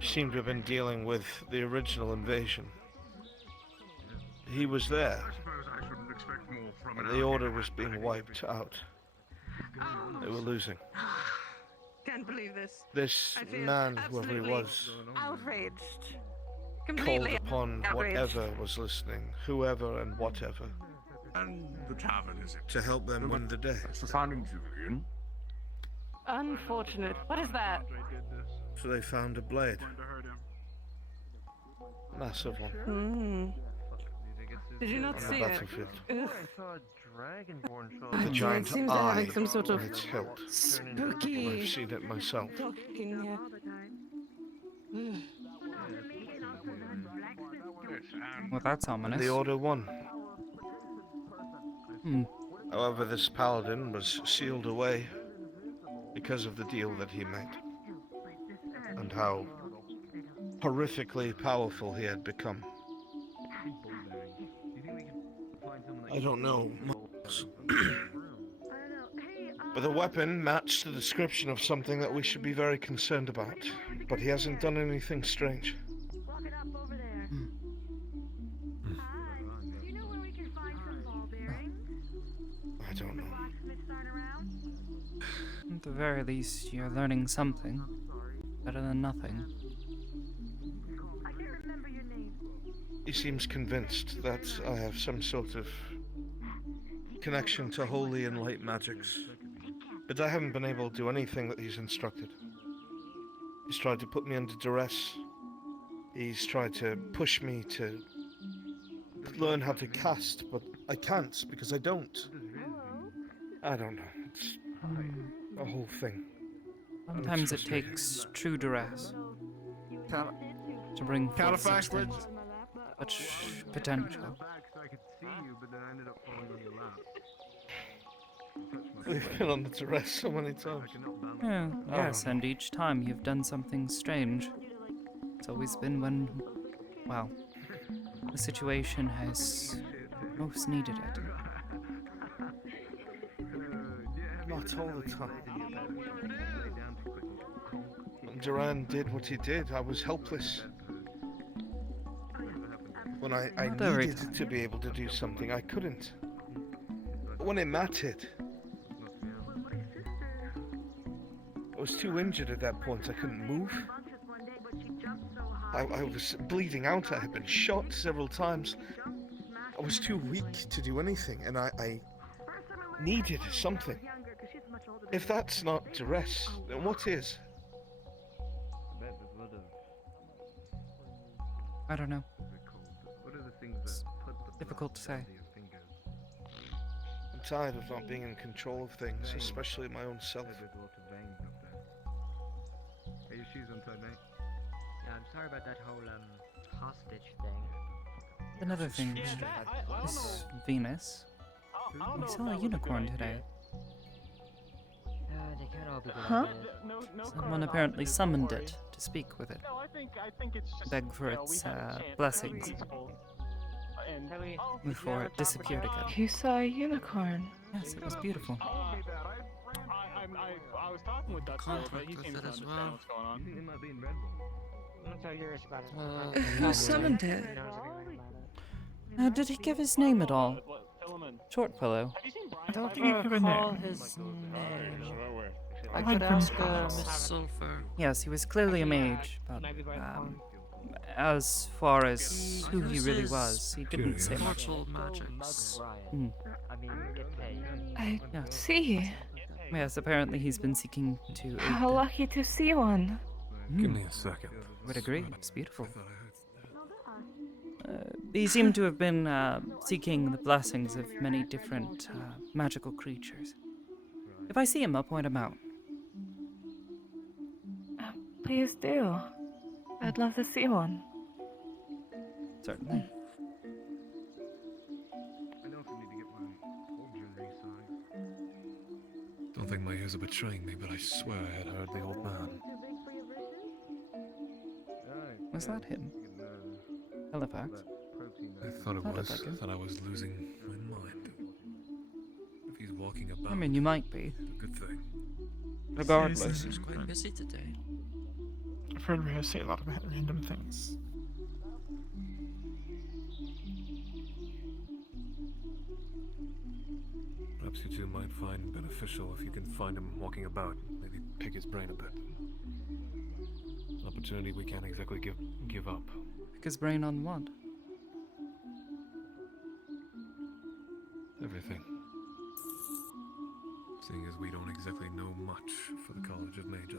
seem to have been dealing with the original invasion. He was there, and the Order was being wiped out. They were losing. Can't believe this. This man, whoever he was, Outraged. called Completely upon outraged. whatever was listening, whoever and whatever, And the tavern, is it? to help them win the day. That's the founding Julian. Unfortunate. What is that? So they found a blade. Massive one. Did you not On the see it? battlefield. Ugh. The giant seems to have eye like some sort of on its hilt. spooky I've seen it myself. talking here. Well, that's And ominous. the Order won. Hmm. However, this paladin was sealed away because of the deal that he made. And how horrifically powerful he had become. I don't know much else. But the weapon matched the description of something that we should be very concerned about. But he hasn't done anything strange. I don't know. At the very least, you're learning something. Better than nothing. He seems convinced that I have some sort of connection to holy and light magics. But I haven't been able to do anything that he's instructed. He's tried to put me under duress. He's tried to push me to learn how to cast, but I can't because I don't. I don't know. It's a whole thing. Sometimes it takes true duress to bring forth such things. Such potential. We've been under duress so many times. Yeah, yes, and each time you've done something strange. It's always been when, well, the situation has most needed it. Not all the time. When Duran did what he did, I was helpless. When I Not every needed time. to be able to do something, I couldn't. But when it mattered, I was too injured at that point, I couldn't move. I was bleeding out, I had been shot several times. I was too weak to do anything, and I needed something. If that's not duress, then what is? I don't know. It's difficult to say. I'm tired of not being in control of things, especially my own self. Are your shoes untied, mate? Yeah, I'm sorry about that whole hostage thing. Another thing, this Venus, we saw a unicorn today. They can't all be good Huh? ideas. Someone apparently summoned it to speak with it. Beg for its blessings before it disappeared again. You saw a unicorn. Yes, it was beautiful. I was talking with Dutch, but he seems to as understand well. what's going on. I'm not so curious about it. Who summoned it? Did he give his name at all? Short fellow. I don't think you have a name. His name. I Like could ask vampires. Miss Sulfur. Yes, he was clearly a mage, but as far as who he really was, he didn't say much. Mortal magics. Mm. I Yes. see. Yes, apparently he's been seeking to aid How the- lucky to see one. Give me a second. Would agree. It's beautiful. He seemed to have been seeking the blessings of many different magical creatures. If I see him, I'll point him out. Please do. I'd love to see one. Certainly. Don't think my ears are betraying me, but I swear I had heard the old man. Was that him? Halifax? I thought it Sounded was. like it. Thought I was losing my mind. If he's walking about, I mean, you might be. a good thing. Regardless. Seems quite busy today. I've heard Rhea say a lot about random things. Perhaps you two might find beneficial if you can find him walking about. Maybe pick his brain a bit. An opportunity we can't exactly give up. Pick his brain on what? Everything. Seeing as we don't exactly know much for the College of Magi.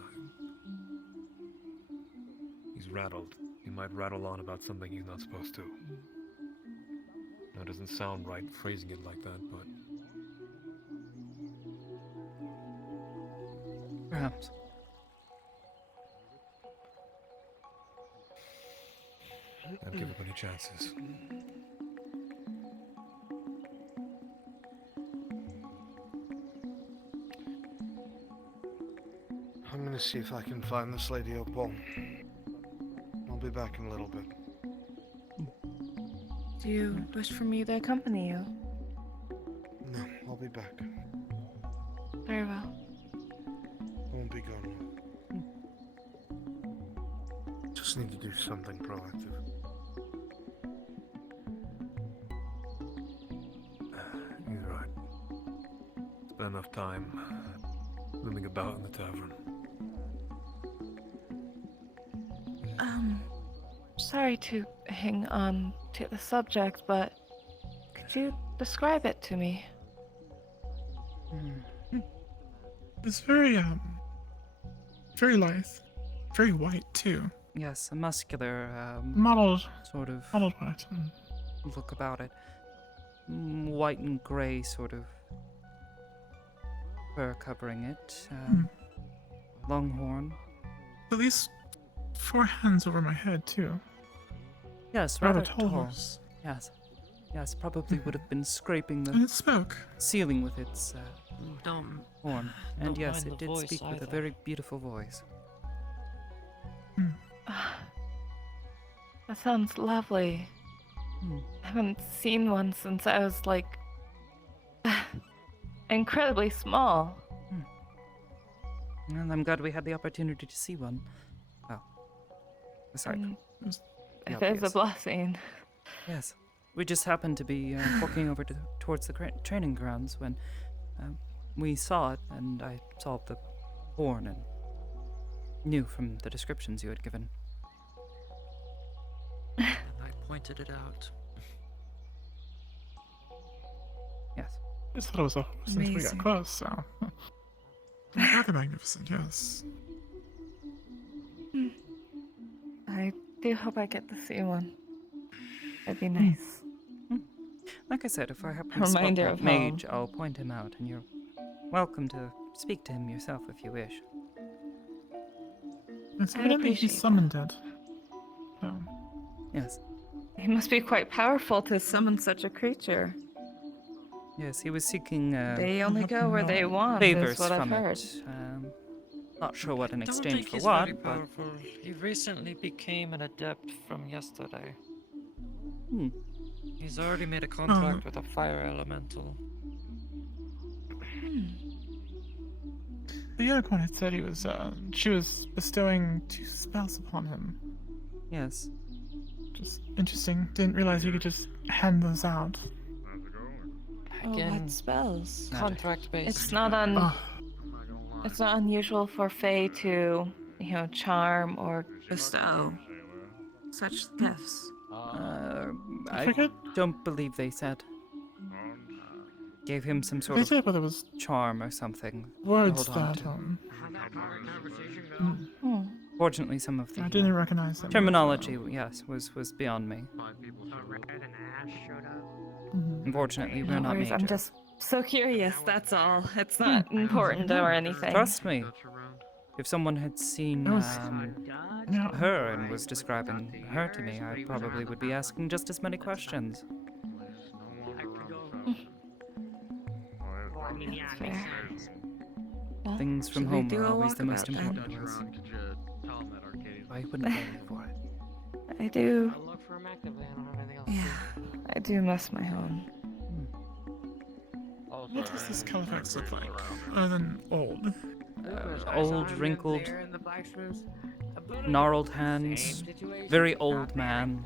He's rattled. He might rattle on about something he's not supposed to. Now, it doesn't sound right phrasing it like that, but Perhaps. I'd give up any chances. I'm gonna see if I can find this Lady Opal. I'll be back in a little bit. Do you wish for me to accompany you? No, I'll be back. Very well. I won't be gone long. Just need to do something proactive. He's right. Spent enough time roaming about in the tavern. Sorry to hang on to the subject, but could you describe it to me? It's very lithe. Very white, too. Yes, a muscular, Modeled. sort of Modeled white. look about it. White and grey, sort of fur covering it. Long horn. At least 4 hands over my head, too. Yes, Rather rather tall tall. horse. Yes. Yes, probably would have been scraping And the it spoke. ceiling with its Don't. horn. And don't yes, mind it the did voice speak with a either. very beautiful voice. That sounds lovely. I haven't seen one since I was like incredibly small. Well, I'm glad we had the opportunity to see one. Well, aside from the It is a obvious. blessing. Yes. We just happened to be walking over towards the training grounds when we saw it, and I saw the horn and knew from the descriptions you had given. And I pointed it out. Yes. I just thought it was a horse until we got Amazing. close, so. Rather magnificent, yes. I do hope I get to see one. That'd be nice. Like I said, if I happen to spot Reminder that of mage, home. I'll point him out, and you're welcome to speak to him yourself if you wish. It's I'd evidently he appreciate summoned it. So. Yes. He must be quite powerful to summon such a creature. Yes, he was seeking They only go where they want, favors is what I've from heard. it. Not sure what in Don't exchange think for he's what, very but powerful. He recently became an adept from yesterday. He's already made a contract with a fire elemental. The unicorn had said she was bestowing 2 spells upon him. yes. Just interesting. Didn't realize you could just hand those out. Oh, Again, what spells? contract based. It's not on. It's not unusual for Fae to, charm or bestow such gifts. I don't believe they said. Gave him some sort They of said, but it was charm or something. to words hold on that, to. Hmm. Fortunately, some of the I didn't recognize them. terminology, yes, was beyond me. Unfortunately, we're No not worries, major. I'm just so curious, that's all. It's not important or anything. Trust me. If someone had seen Yeah. her and was describing her to me, I probably would be asking just as many questions. That's fair. Well, Things from should we home do are a always the most walkabout then? important to us. I wouldn't blame you for it. I do. I'll look for him actively. I don't have anything else Yeah, I do miss my home. What does this Califax look like? Other than old. Old, wrinkled, gnarled hands, very old man,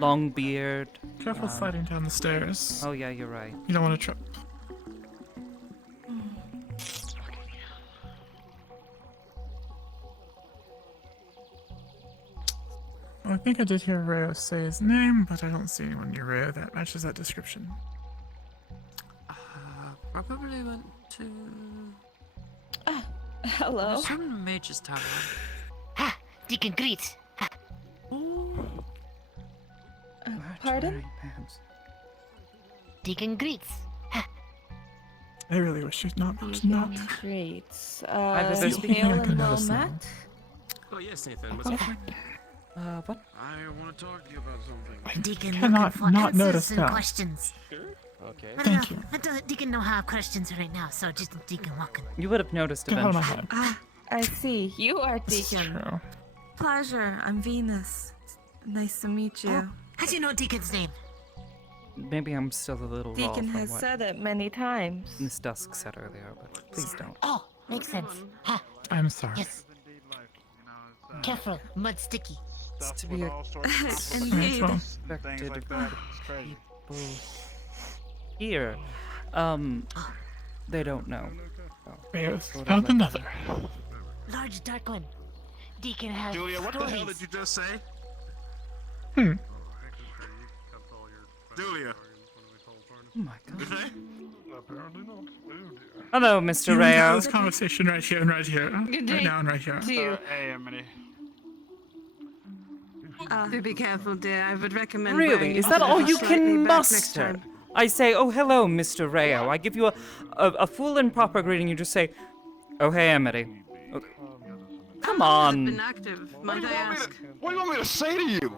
long beard. Careful sliding down the stairs. Oh yeah, you're right. You don't want to trip. I think I did hear Rayo say his name, but I don't see anyone near Rayo that matches that description. Probably went to... Hello? Some mage's tower. Ha! Deacon greets! Pardon? Deacon greets! I really wish you'd not. Greats. they're speaking Pale I could and well notice that. met? Oh yes, Nathan. What's up? What? I want to talk to you about something. Deacon cannot looking for not answers notice and that. questions. Okay. Thank you. Deacon don't have questions right now, so just Deacon walking. You would have noticed Get out of my eventually. head. I see. You are This is Deacon. true. Pleasure. I'm Venus. Nice to meet you. Oh, how do you know Deacon's name? Maybe I'm still a little raw Deacon from has what said it many times. Miss Dusk said earlier, but please don't. Oh, makes sense. Ha. I'm sorry. Yes. Careful, mud sticky. It's to be Indeed. expected of people here. They don't know. Rayos found another. Large dark one. Deacon has Julia, what the hell stories. did you just say? Julia. Oh my god. Did they? Hello, Mr. You want to have Rayo. this conversation right here and right here. Good Right day now and right here. to you. Hey, Amity. Do be careful, dear. I would recommend. Really? wearing Is your that all clothes you slightly can back next muster? time. I say, oh, hello, Mr. Rayo. I give you a full and proper greeting. You just say, oh, hey, Amity. Oh, come Been on. active, might I ask? What do you want me to say to you?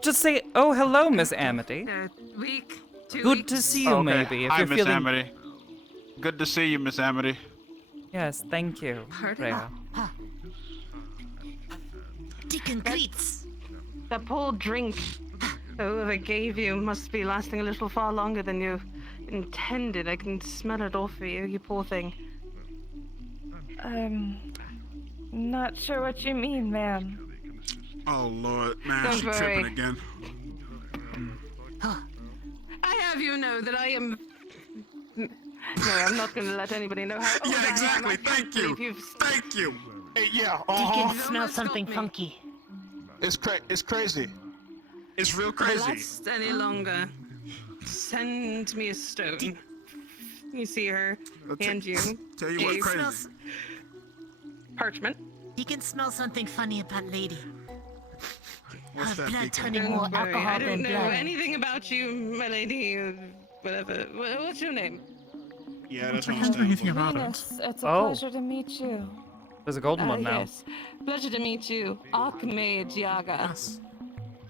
Just say, oh, hello, Miss Amity. Week, 2 Good weeks. to see you, Okay. maybe. If Hi, you're Miss feeling... Amity. Good to see you, Miss Amity. Yes, thank you, Pardon? Rayo. Deacon greets. That poor drink whoever gave you must be lasting a little far longer than you intended. I can smell it off of you, you poor thing. Not sure what you mean, ma'am. Oh, Lord. Man, Don't she worry. tripping again. I have you know that I am. No, I'm not going to let anybody know how old Yeah, I am. exactly. I can't Thank you. believe you've- Thank you. Hey, yeah. Deacon You smells almost something got me. funky. It's crazy. It's real crazy. Last any longer. Send me a stone. You see her hand you Tell you what, a crazy. parchment. Deacon smells something funny about lady. What's Her that, blood Deacon? turning Don't more worry, alcohol I don't than know blood. anything about you, my lady, or whatever. What's your name? Yeah, that's I can't do anything about it. Venus, it's a Oh. pleasure to meet you. There's a golden one now. Yes. Pleasure to meet you, Archmage Yaga. Yes.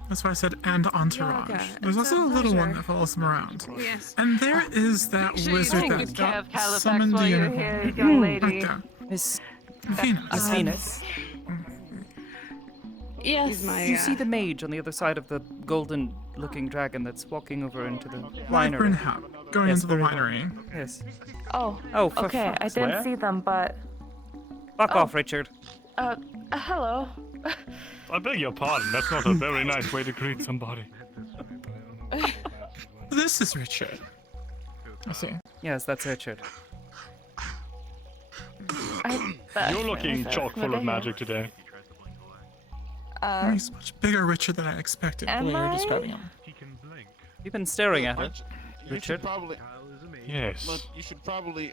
That's why I said and entourage. Yaga, There's it's a also a little one pleasure. that follows them around. Yes. And there is that Make sure you wizard take that good care of got Halifax summoned while the you're unicorn. here, young lady. Right there. Miss Venus. Venus. Yes. He's my, You see the mage on the other side of the golden-looking dragon that's walking over into the Wyvern winery. hat going Yes, into the very winery. Yes. Oh. Oh, for okay. I fuck's didn't sake. see them, but Fuck off, Richard. hello. I beg your pardon, that's not a very nice way to greet somebody. This is Richard. I see. Yes, that's Richard. You're looking chock full of magic today. He's much bigger, richer than I expected. The way you're describing him. You've been staring at it, You Richard. should probably. Yes. Look, you should probably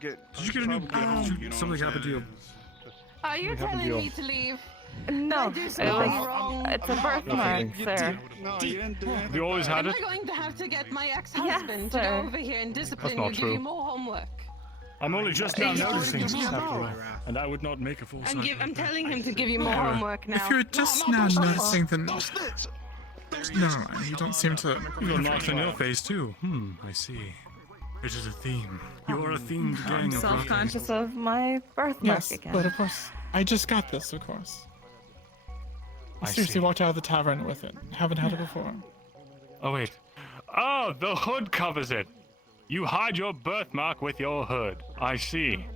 get. Did you get a new home, you know something happened to you? Are you happened to telling you? me to leave? No, do it's something wrong? a birthmark, sir. No, you didn't do Have you always had Am it? I going to have to get my ex-husband to Yes, go sir. over here and discipline not you, give true. you more homework? I'm only just now He's noticing already this done after that. all, and I would not make a full I'm telling him to give you more homework now. If you're just now noticing, then never mind. You don't seem to. You got marks on your face too. I see. It is a theme. You are a themed gang I'm of self-conscious of my birthmark Yes, again. but of course, I just got this, of course. I I seriously see. walked out of the tavern with it. Haven't had it before. Oh wait. Oh, the hood covers it. You hide your birthmark with your hood. I see.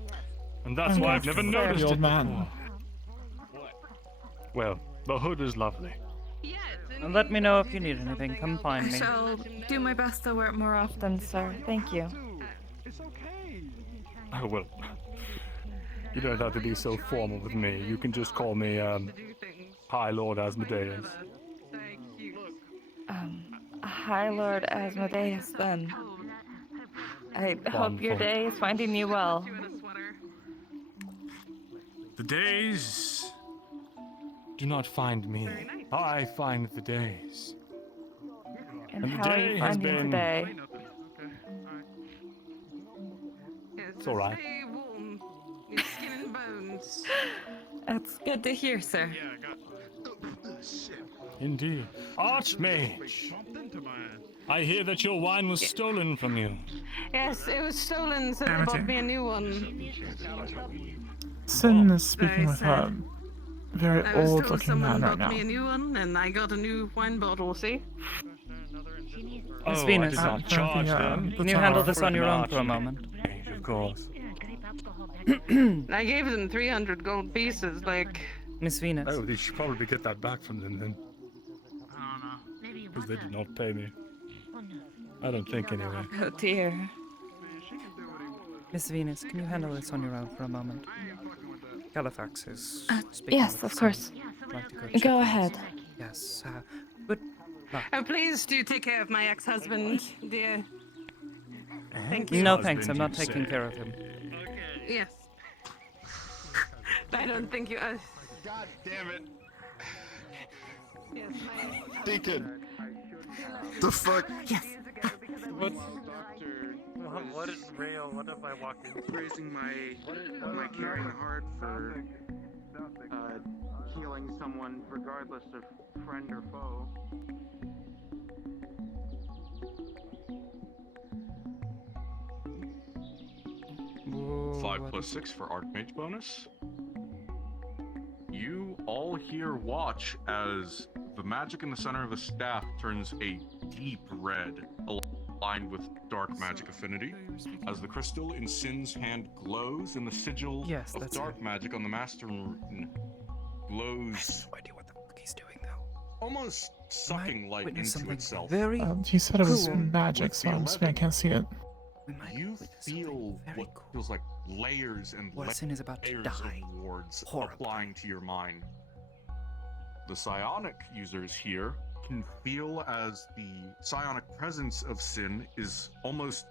And that's why I've never noticed the old it man. before. Well, the hood is lovely. And let me know if you need anything. Come find I me. shall do my best to wear it more often, sir. Thank you. Oh well. You don't have to be so formal with me. You can just call me High Lord Asmodeus. High Lord Asmodeus, then. I hope your Wonderful. day is finding you well. The days Do not find me. I find the days. And the how are day you has finding been- today? It's alright. Stay warm. Your skin and bones. That's good to hear, sir. Indeed. Archmage! I hear that your wine was stolen from you. Yes, it was stolen, so they Amity. bought me a new one. Sin is speaking Very with sad. a very I was told old-looking someone man right bought now. me a new one, and I got a new wine bottle, see? Miss Oh, Venus, I did not charge them. can you handle this on your own for a moment? Of course. I gave them 300 gold pieces, like... Miss Venus. Oh, they should probably get that back from them then. Because they did not pay me. I don't think anyway. Oh dear. Miss Venus, can you handle this on your own for a moment? Halifax is speaking Yes, with of some- course. I'd like to go Go check on ahead. this. Yes, but Oh, please do take care of my ex-husband, dear. Thank you. no thanks, I'm not taking care of him. Yes. I don't think you... God damn it. Yes, my... Deacon. The fuck? Yes. Doctor. What is real? What have I walked in? Raising my care and heart for healing someone regardless of friend or foe. Whoa, 5+6 for Archmage bonus. You all here watch as the magic in the center of the staff turns a deep red, aligned with dark magic affinity, as the crystal in Sin's hand glows and the sigil Yes, of that's dark it. magic on the master rune glows. No idea what the fuck he's doing though. Almost sucking light Witness into something itself. very He said it was cool. magic, so I'm assuming I can't see it. You feel what feels like layers and Sin is about to layers die. of wards Horribly. applying to your mind. The psionic users here can feel as the psionic presence of Sin is almost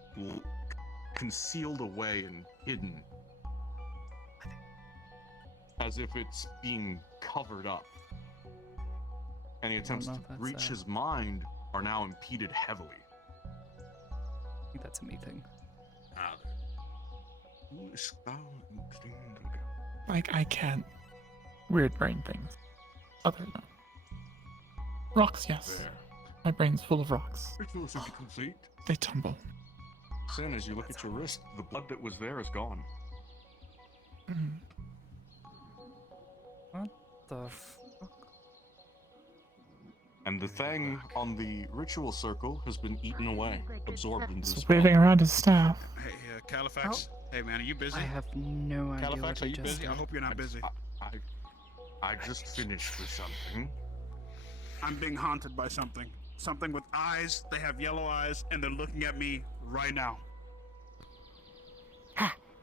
concealed away and hidden. As if it's being covered up. Any attempts know to if that's, reach his mind are now impeded heavily. I think that's a me thing. Like, I can't. Weird brain things. Other than rocks, yes. There. My brain's full of rocks. Ritual should be complete. They tumble. Sin, as you look at your wrist, the blood that was there is gone. Mm. What the fuck? And the thing on the ritual circle has been eaten away, absorbed into the So spell. waving around his staff. Hey, Califax. Hey, man, are you busy? I have no idea Califax, what are I you just busy? I did. hope you're not busy. I just finished with something. I'm being haunted by something. Something with eyes. They have yellow eyes, and they're looking at me right now.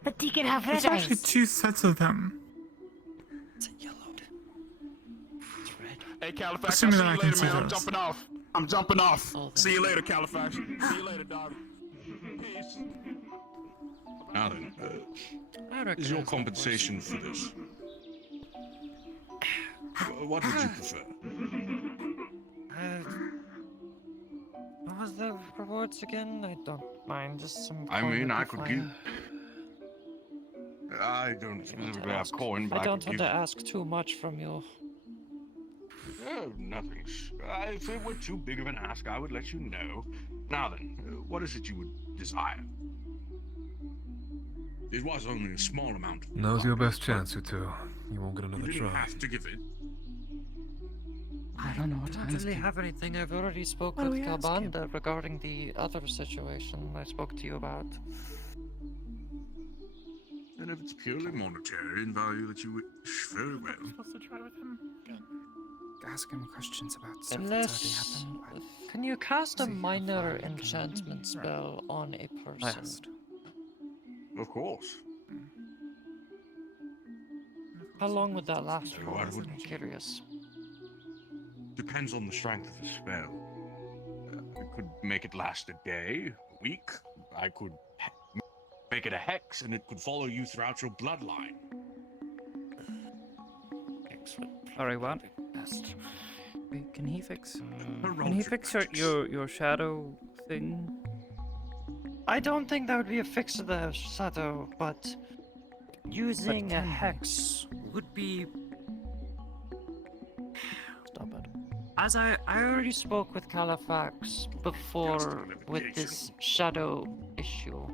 But Deacon have red There's actually eyes. 2 sets of them. Hey, Califax, I'll Assuming see that I you can later, see man. I'm those. jumping off. I'm jumping off. See you later, Califax. See you later, dog. Peace. Now then, is your compensation for this? What would you prefer? What was the rewards again? I don't mind, just some I coin mean, would I be could fine. give. I don't specifically have coin, but I I don't could want give. to ask too much from you. Oh, nothing. If it were too big of an ask, I would let you know. Now then, what is it you would desire? It was only a small amount. Now's your best chance, Utu. You won't get You another didn't try. have to give it. I don't know what I time don't is really it. have anything. I've already spoke What do with we ask him? Kalbanda regarding the other situation I spoke to you about. And if it's purely monetary in value that you wish, very well. Supposed to try with him? Ask him questions about stuff Unless... that's already happened. Can you cast a See how minor far you can- enchantment spell on a person? Last. Of course. How long would that last for? I I'm wouldn't. curious. Depends on the strength of the spell. I could make it last a day, a week. I could make it a hex, and it could follow you throughout your bloodline. Sorry, what? Wait, can he fix? Can he Heraldic fix magics. your shadow thing? I don't think that would be a fix of the shadow, but using a can he? hex would be. Stop it. As I already spoke with Califax before with this shadow issue,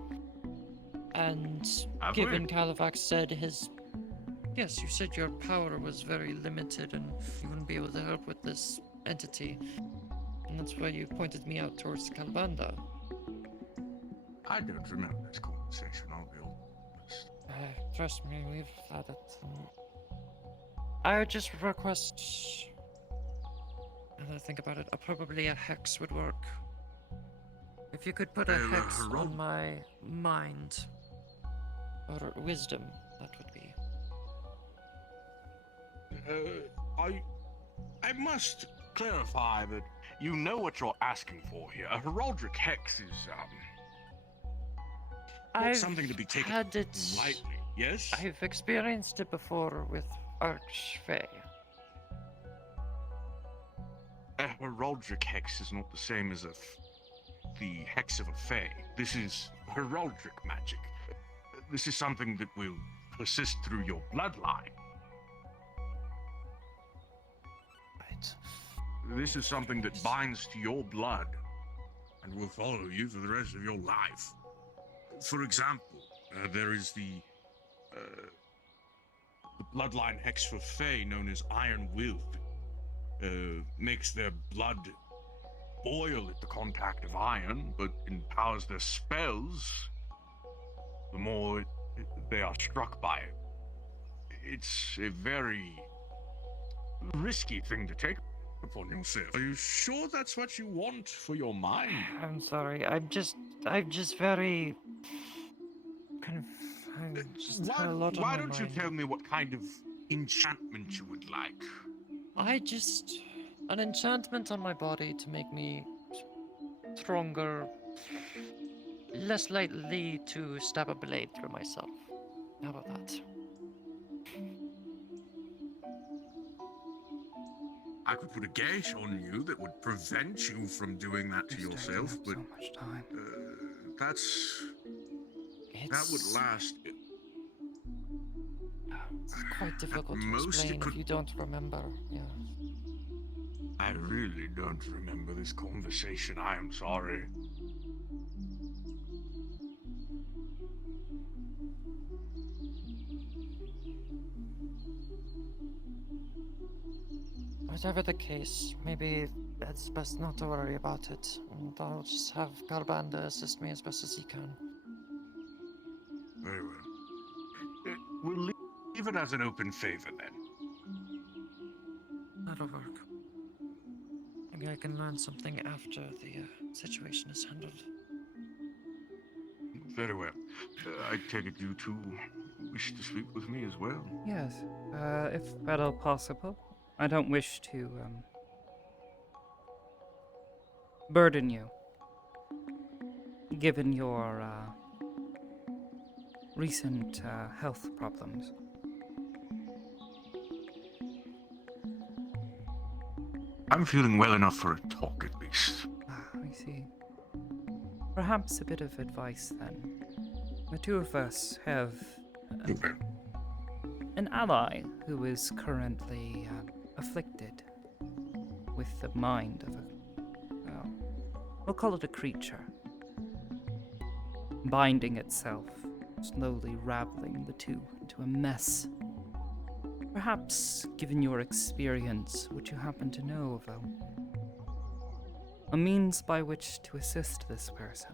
and Have given we? Califax said his. Yes, you said your power was very limited and you wouldn't be able to help with this entity. And that's why you pointed me out towards Kalbanda. I don't remember this conversation, I'll be honest. Trust me, we've had it. I would just request. Now that I think about it, probably a hex would work. If you could put a hex on my mind or wisdom, that would be. I must clarify that you know what you're asking for here. A heraldic hex is, not I've something to be taken had it lightly, yes? I've experienced it before with Archfey. A heraldic hex is not the same as the hex of a fae. This is heraldic magic. This is something that will persist through your bloodline. Right. This is something that binds to your blood and will follow you for the rest of your life. For example, there is the bloodline hex for fae known as Iron Will. Makes their blood boil at the contact of iron, but empowers their spells the more they are struck by it. It's a very risky thing to take upon yourself. Are you sure that's what you want for your mind? I'm sorry, I'm just very. I just had a lot on Why my don't you mind. tell me what kind of enchantment you would like? An enchantment on my body to make me stronger, less likely to stab a blade through myself. How about that? I could put a gauge on you that would prevent you from doing that to yourself, but so much time. That would last. It's quite difficult to most, explain if you don't remember. Yeah. I really don't remember this conversation. I am sorry. Whatever the case, maybe it's best not to worry about it, and I'll just have Kalbanda assist me as best as he can. Very well. We'll leave it as an open favor then. That'll work. Maybe I can learn something after the situation is handled. Very well. I take it you two wish to speak with me as well? Yes, if at all possible. I don't wish to, burden you, given your, recent, health problems. I'm feeling well enough for a talk, at least. I see. Perhaps a bit of advice, then. The two of us have an ally who is currently afflicted with the mind of a, well, we'll call it a creature, binding itself, slowly raveling the two into a mess. Perhaps, given your experience, would you happen to know of a means by which to assist this person,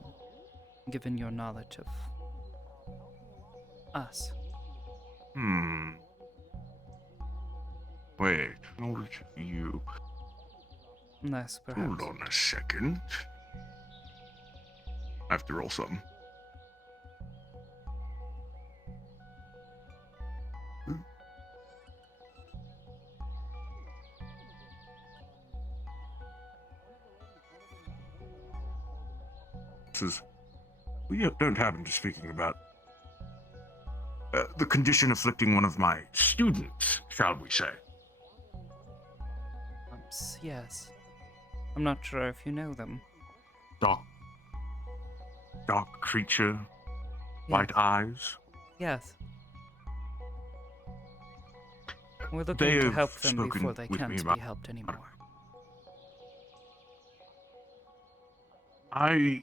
given your knowledge of us? Wait, knowledge of you. Unless, perhaps. Hold on a second. I have to roll something. We don't happen to speaking about the condition afflicting one of my students, shall we say? Yes. I'm not sure if you know them. Dark creature, white eyes. Yes. We're looking to help them before they can't be helped anymore. I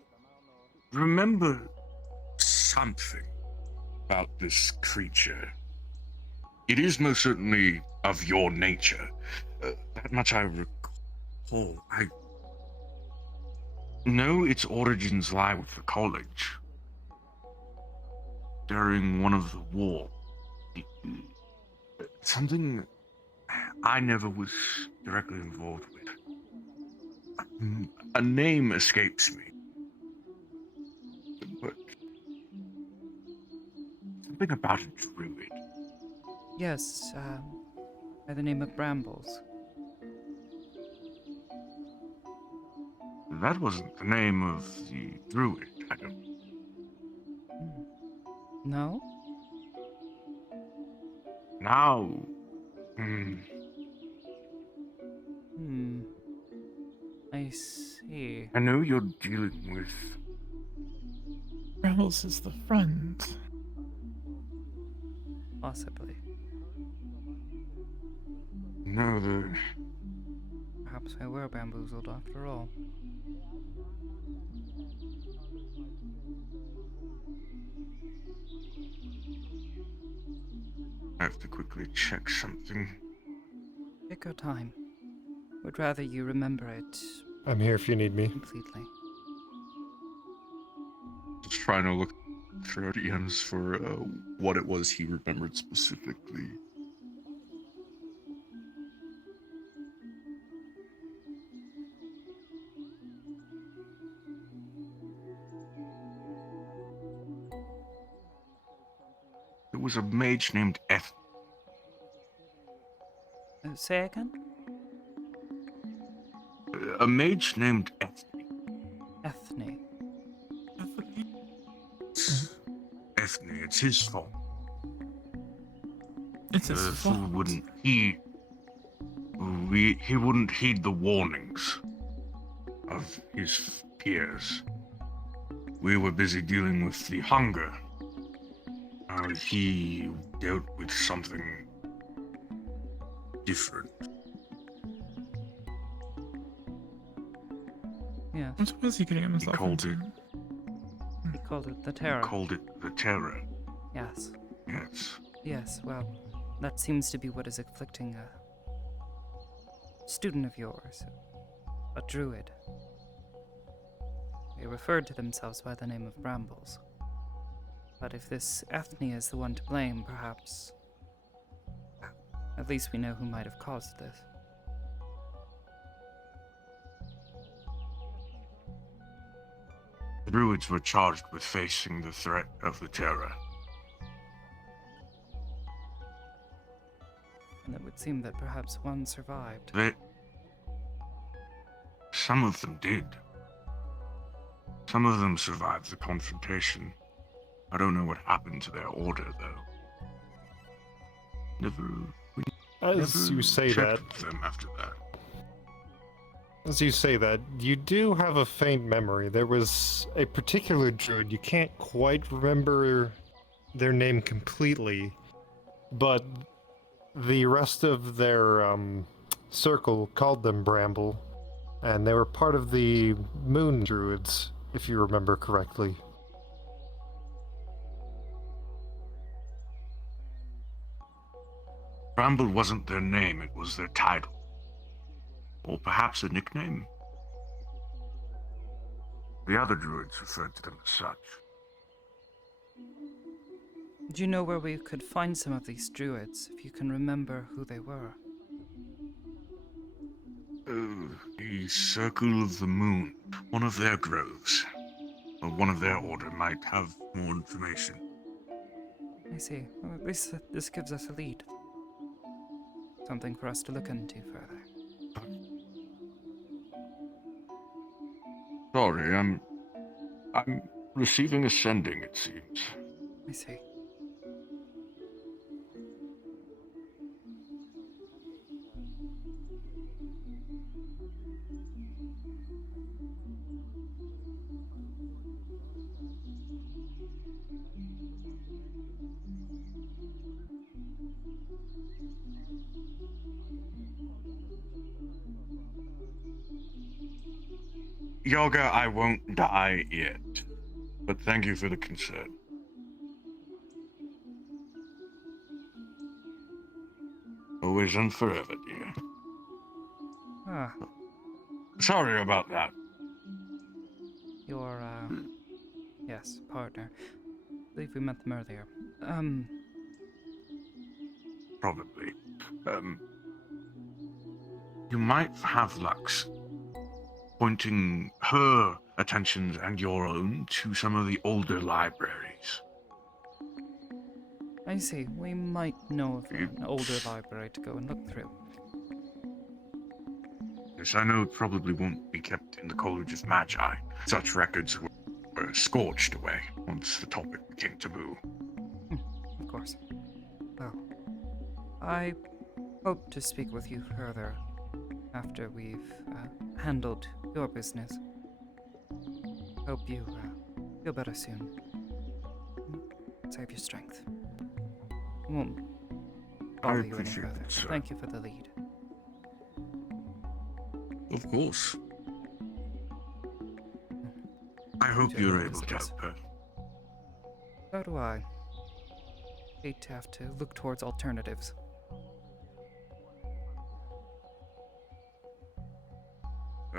remember something about this creature. It is most certainly of your nature. That much I recall. I know its origins lie with the college. During one of the wars. Something I never was directly involved with. A name escapes me. But something about a druid. Yes, by the name of Brambles. That wasn't the name of the druid, I don't. No? Now. I see. I know you're dealing with. Brambles is the friend. Possibly. No, the. Perhaps I were bamboozled after all. I have to quickly check something. Take your time. Would rather you remember it. I'm here if you need me. Completely. Just trying to look through DMs for what it was he remembered specifically. There was a mage named Aether. Say again? A mage named Aether. Ethne. Ethne, it's his fault. It's his fault. He wouldn't heed the warnings of his peers. We were busy dealing with the hunger. He dealt with something different. Yeah. What was he getting himself into? He called it the Terror. He called it the Terror. Yes. Yes. Yes, well, that seems to be what is afflicting a student of yours. A druid. They referred to themselves by the name of Brambles. But if this Ethne is the one to blame, perhaps... At least we know who might have caused this. Druids were charged with facing the threat of the Terror. And it would seem that perhaps one survived. Some of them did. Some of them survived the confrontation. I don't know what happened to their order, though. As you say that, them after that. As you say that, you do have a faint memory. There was a particular druid, you can't quite remember their name completely, but the rest of their circle called them Bramble, and they were part of the Moon Druids, if you remember correctly. Bramble wasn't their name, it was their title. Or perhaps a nickname. The other druids referred to them as such. Do you know where we could find some of these druids, if you can remember who they were? The Circle of the Moon. One of their groves. Or one of their order might have more information. I see. Well, at least this gives us a lead. Something for us to look into further. Sorry, I'm receiving a sending, it seems. I see. Yoga, I won't die yet, but thank you for the concern. Always and forever, dear. Ah. Sorry about that. Your, yes, partner. I believe we met them earlier. Probably. You might have Lux pointing her attentions and your own to some of the older libraries. I see. We might know of an older library to go and look through. Yes, I know it probably won't be kept in the College of Magi. Such records were scorched away once the topic became taboo. Of course. Well, I hope to speak with you further after we've handled your business. Hope you feel better soon. Save your strength. I won't bother you any further. Thank you for the lead. Of course. I hope you're able to help her. So do I. Hate to have to look towards alternatives.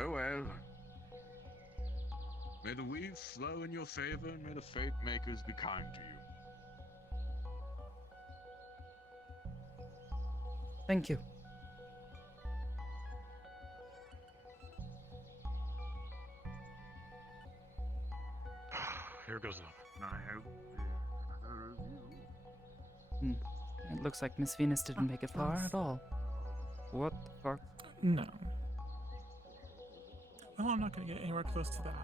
Oh well. May the weave flow in your favor, and may the fate makers be kind to you. Thank you. Here goes up. It looks like Miss Venus didn't make it far at all. What the fuck? No. Well, I'm not gonna get anywhere close to that.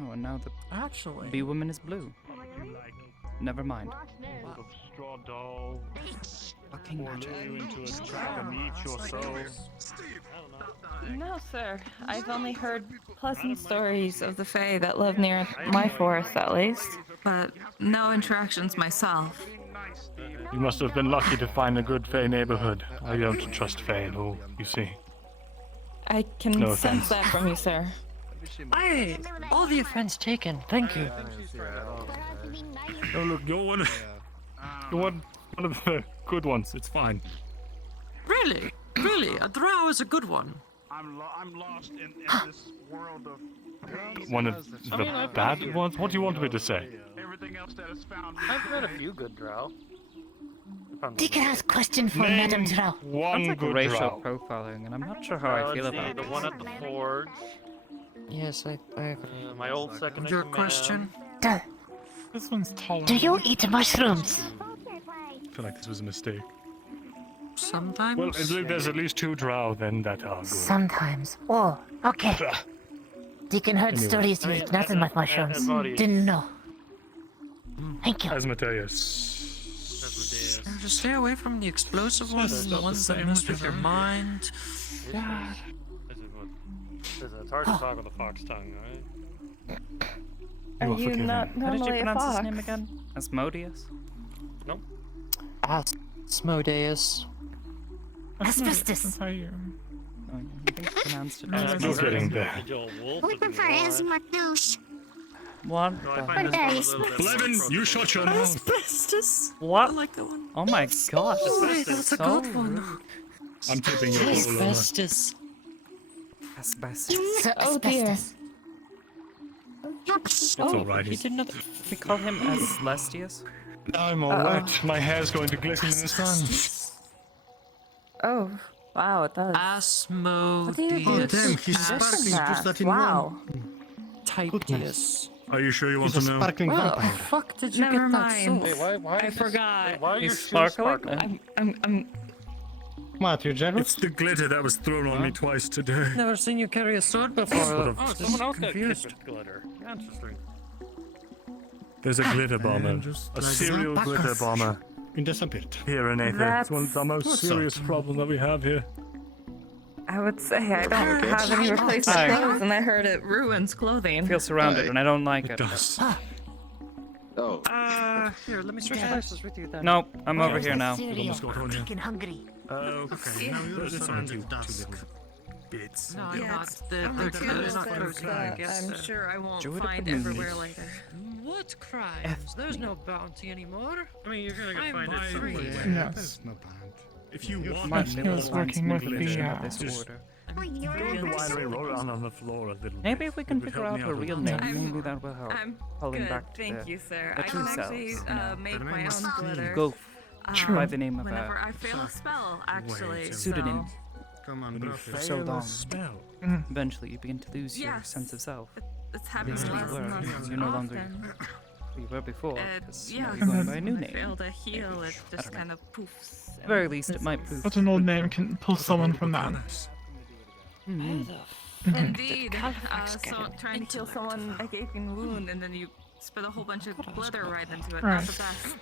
Oh, and now the Actually, bee woman is blue. Never mind. Little straw doll. Fucking magic. You into a trap and eat your soul. No, sir. I've only heard pleasant stories of the Fae that live near my forest, at least. But no interactions myself. You must have been lucky to find a good Fae neighborhood. I don't trust Fae at all, you see. I can No sense offense. that from you, sir. Hey, all the offense taken. Thank you. Oh look, you're one of the good ones. It's fine. Really? Really? A drow is a good one. I'm lost in this world of... One of the bad ones? What do you want me to say? Everything else that is found... I've met a few good drow. Deacon has a question for Name Madame Drow. one That's like good racial drow. profiling, and I'm not sure how I feel about The this. one at the forge. Yes, I agree. My old second in Your command. question? This one's taller. Do you eat mushrooms? I feel like this was a mistake. Sometimes. Well, there's at least 2 drow then that are good. Sometimes. Oh, okay. Deacon heard Anyway. stories you eat nothing but mushrooms. Didn't know. Thank you. Asmodeus. Just stay away from the explosive ones, the ones that mess with your mind. God. It's hard to talk with a fox tongue, right? You Are are you forgiven. not How did you normally a pronounce his fox? name again? Asmodeus? Nope. Asmodeus. Asbestos. That's how you. Oh, I think you pronounced it. Still getting there. We prefer Asmodeus. What? Blevin, you shut your mouth. Asbestos. What? I like that one. Oh my gosh. Oh, that's a so good one. rude. I'm tipping your bowl over. Asbestos. Asbestos. Oh dear. It's Oh, alright. He did not. We call him Aslestius. I'm all wet. My hair's going to glisten in the sun. Oh, wow, it does. What do you Asmodeus. do? Oh, damn, he's Asbestos. sparkling, just that in Wow. Typeus. Are you sure you want He's to a know? sparkling Well, vampire. fuck did you Never get mind. that so? Why I forgot. Why are your He's shoes sparkling? sparkling? I'm What, you're It's jealous? the glitter that was thrown on me twice today. Never seen you carry a sword before. Oh, Just someone else got confused. kicked with glitter. Interesting. There's a glitter bomber. And just A like serial that. glitter bomber In disappeared. here in Aether. It's one of the most What's serious that? problem that we have here. I would say I don't have any replacement Hi. clothes, and I heard it ruins clothing. I feel surrounded and I don't like It it. does. Oh. Here, let me switch places with you then. Nope, I'm over here now. Cereal. got on here. Freaking hungry. Okay. No, No, you're that's surrounded only with two dusk. little bits. No, Yeah, not. it's They're only two not little close. bits I that guess. I'm sure I won't Druid find community. everywhere later. What crimes? There's no bounty anymore. I mean, you're gonna I'm find it free. somewhere. Yes. There's no band. If you want Might He be able was to find working some with the, information of this Just- order. go in the winery, roll around on the floor a little. Maybe if we can It would figure help out me her out a real lot. name, maybe that will help. I'm Calling good, back to thank the, you, sir. the I true can actually selves, you know. make Their my name was own Steve. glitter. Go by the name of Whenever a I fail a spell, actually. pseudonym. Come on, When bro. you For so fail a long. spell. Eventually, you begin to lose your Yes. sense of self. It's happened least you less were, and less because you're no longer often. who you were before. 'Cause Yeah, now you're going by a new when I fail name. to heal, it I just don't know. kind of poofs. At the very least, it might prove. But an old name can pull someone from that. Indeed. Halifax get So him? trying to heal someone a gaping wound, and then you spit a whole bunch of glitter right into it. Right. Not the best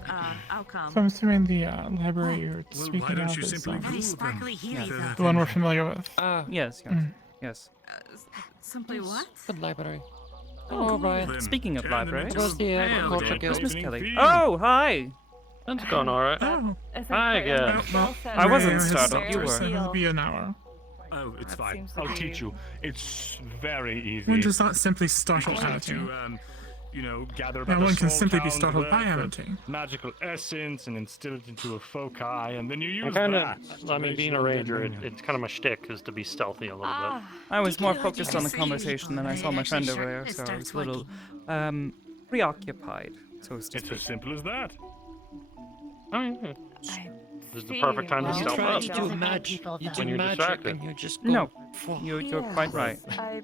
outcome. So I'm assuming the library you're Well, why speaking don't of you is simply Very Google sparkly them? here, though. the one we're familiar with. Yes, yes, Mm. yes. Simply what? Good library. Oh, Brian. Then Speaking of turn them library, into It was the a agriculture pale guild. Christmas opening Kelly. field. Oh, hi! That's going alright. Oh. Hi again. I wasn't Yeah, startled. his You doctor said were. It'll be an hour. Oh, it's That fine. seems to I'll be- teach you. It's very easy. One does not simply You startle just have Amity. to, gather Yeah, about one a can small simply be town's startled by worth of Amity. magical essence and instill it into a foci, and then you use I'm kind that. of, I mean, being a ranger, it's kind of my shtick is to be stealthy a little bit. I was more focused on the conversation than I saw my friend over there, so I was a little preoccupied, so as to It's as speak. simple as that. I mean, this is the perfect time to You stealth tried up. to do magic. You When do you're magic distracted. and you just go. No, for- you're quite right. I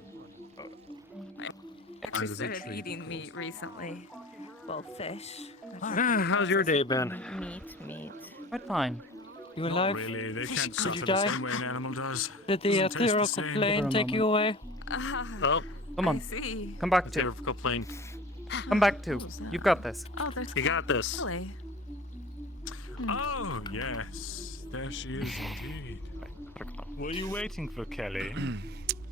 actually As a started tree eating meat recently. Well, fish. How's your day been? Meat. Quite fine. You Not alive? really. They can't Did suffer you the die? same way an animal does. Did the Doesn't taste the ethereal same. plane Give her a take you away? Oh, Come on, I see. come back to. ethereal plane. Come back to. You've got this. Oh, there's You got this. Kelly. Oh, yes. There she is indeed. Were you waiting for Kelly?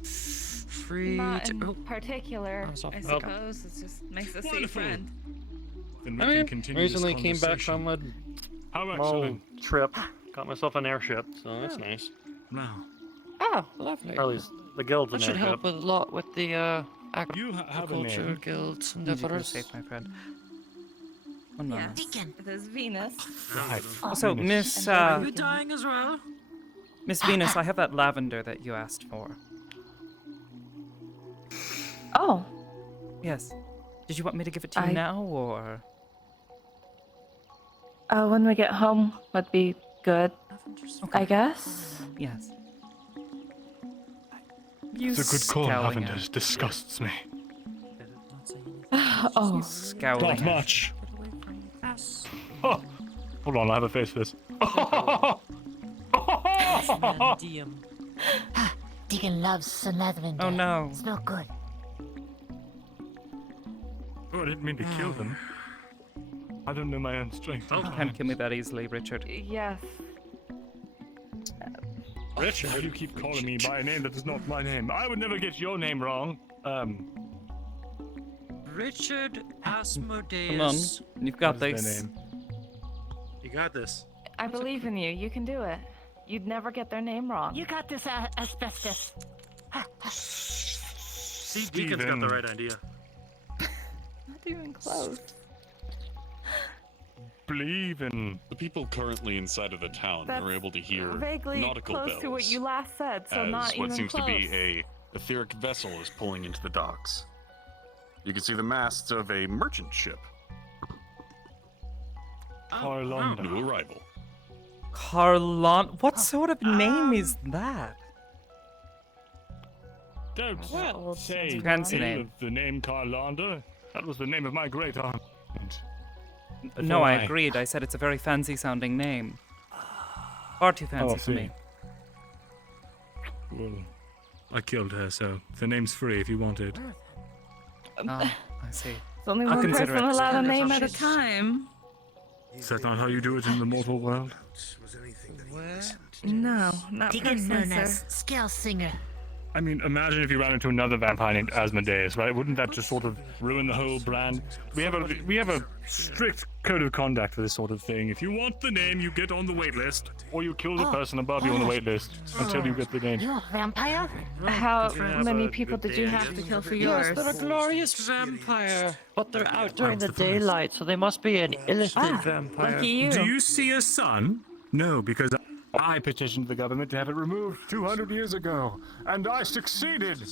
Free Not to. in Oh, particular, was off. I Oh. suppose. It just makes us a Wonderful. friend. Then we I can mean, continue recently this came back conversation. from a How small excellent. trip. Got myself an airship, so that's nice. Now, oh, lovely. Or at least the guild's That an should airship. help a lot with the you have a agriculture name. guild's Easy to endeavors. save, my friend. One moment. Yes, it is Venus. Right. So, Venus. Miss, Are you dying as well? Miss Venus, I have that lavender that you asked for. Oh, Yes. Did you want me to give it to you I- now, or? when we get home would be good, I guess. Yes. You It's a good call, scowling Lavender. at? Disgusts me. Oh, Scowling Not at. much. Oh, hold on, I have a face for this. Deacon loves Sir Lavender. Oh no. Smell good. Oh, I didn't mean to kill them. I don't know my own strength. You can't kill me that easily, Richard. Yes. Richard, why do you keep calling me by a name that is not my name? I would never get your name wrong. Richard Asmodeus. Come on, you've got What is this. their name? You got this. I believe in you. You can do it. You'd never get their name wrong. You got this, asbestos. See, Deacon's got the right idea. Not even close. Believe in. The people currently inside of the town That's are able to hear vaguely nautical close bells to what you last said, so as not what even seems close. to be a etheric vessel is pulling into the docks. You can see the masts of a merchant ship. Carlonda. New arrival. What sort of name is that? Don't say fancy ill name. of the name Carlonda. That was the name of my great aunt. No, I agreed. I said it's a very fancy sounding name. Far too fancy I for me. Well, I killed her, so the name's free if you want it. I see. It's only I'll one consider person it. allowed a name at a time. Is that not how you do it in the mortal world? No, not Deacon known personally, as sir. Scale Singer. I mean, imagine if you ran into another vampire named Asmodeus, right? Wouldn't that just sort of ruin the whole brand? We have a strict code of conduct for this sort of thing. If you want the name, you get on the wait list, or you kill the person above you on the wait list until you get the name. You're a vampire? How Yeah, many but people did you have to kill for yours? Yes, they're a glorious vampire, but they're out during the daylight, so they must be an illicit vampire. Lucky you. Do you see a sun? No, because I petitioned the government to have it removed 200 years ago, and I succeeded.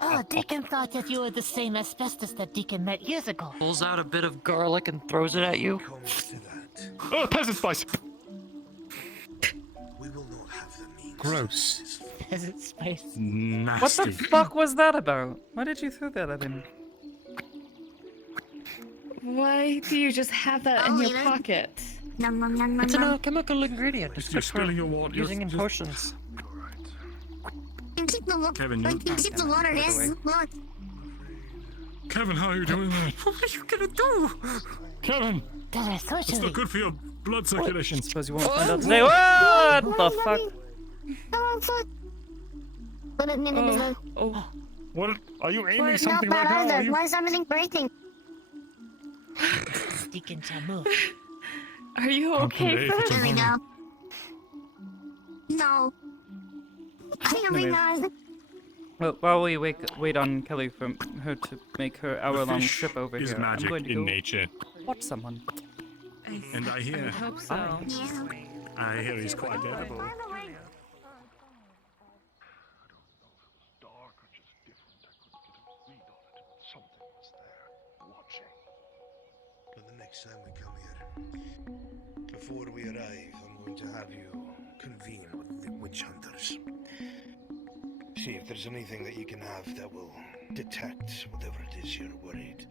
Oh, Deacon thought that you were the same asbestos that Deacon met years ago. Pulls out a bit of garlic and throws it at you. Oh, peasant spice. Gross. Peasant spice. Nasty. What the fuck was that about? Why did you throw that at him? Why do you just have that in your pocket? It's an alchemical ingredient. It's You're good for spilling your water. using in potions. Kevin, you... Keep the water, yes. Kevin, how are you doing that? What are you gonna do? Kevin, That are it's sorcery. not good for your blood circulation. Suppose you won't find out today. What the fuck? What? Are you aiming Well, it's something not right bad now? Are either. you... Why is everything breaking? Deacon Tamu. Are you okay, There There we go. No. I think I'm being Anyways. honest. Well, while we wait on Kelly for her to make her hour-long fish trip over is here, I'm magic going to in go nature. watch someone. And I hear... I hope so. I hear he's quite edible. But the next time we come here, before we arrive, I'm going to have you convene with the witch hunters. See if there's anything that you can have that will detect whatever it is you're worried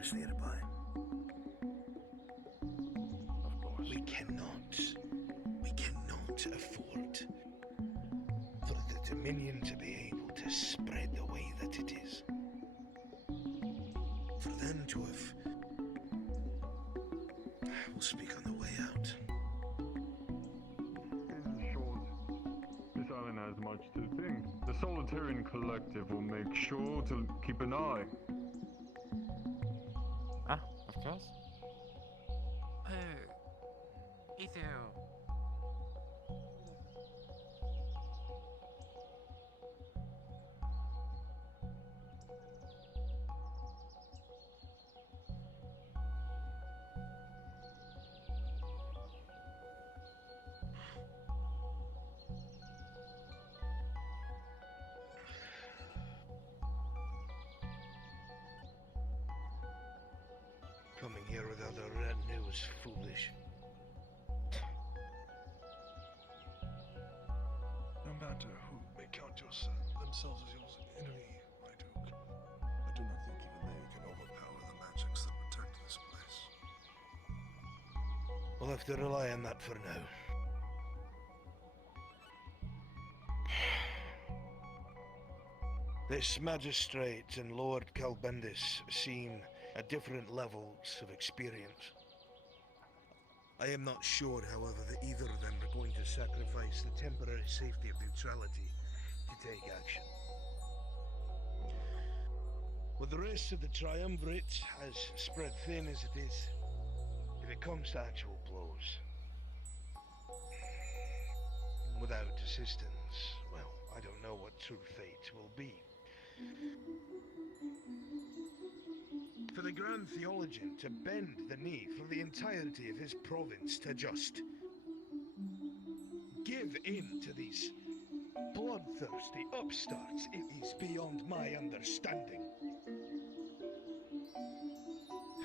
is nearby. We cannot afford for the Dominion to be able to spread the way that it is. For them to have... We'll speak on the way out. In short, this island has much to think. The Solitarian Collective will make sure to keep an eye. Ah, of course. Oh, Aether. Coming here without a retinue is foolish. matter who may count themselves as your enemy, my Duke, I do not think even they can overpower the magics that protect this place. We'll have to rely on that for now. This magistrate and Lord Calbendis seem at different levels of experience. I am not sure, however, that either of them are going to sacrifice the temporary safety of neutrality to take action. With the rest of the triumvirate as spread thin as it is, if it comes to actual blows, without assistance, well, I don't know what true fate will be. For the Grand Theologian to bend the knee for the entirety of his province to just give in to these bloodthirsty upstarts, it is beyond my understanding.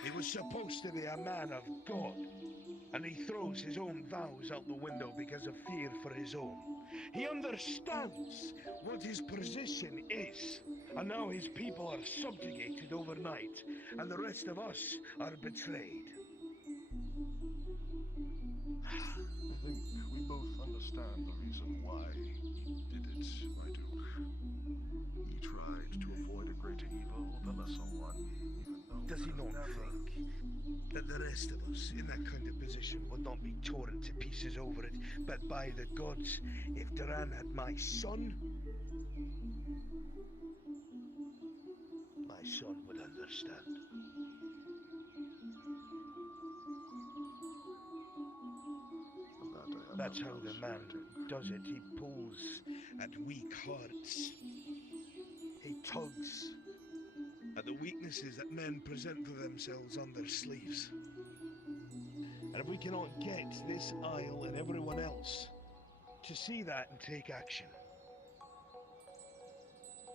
He was supposed to be a man of God, and he throws his own vows out the window because of fear for his own. He understands what his position is, and now his people are subjugated overnight, and the rest of us are betrayed. I think we both understand the reason why he did it, my Duke. He tried to avoid a greater evil, the lesser one, even though Does he not think that the rest of us in that kind of position would not be torn to pieces over it, but by the gods, if Duran had my son would understand. That's how the man does it. He pulls at weak hearts. He tugs at the weaknesses that men present for themselves on their sleeves. And if we cannot get this Isle and everyone else to see that and take action,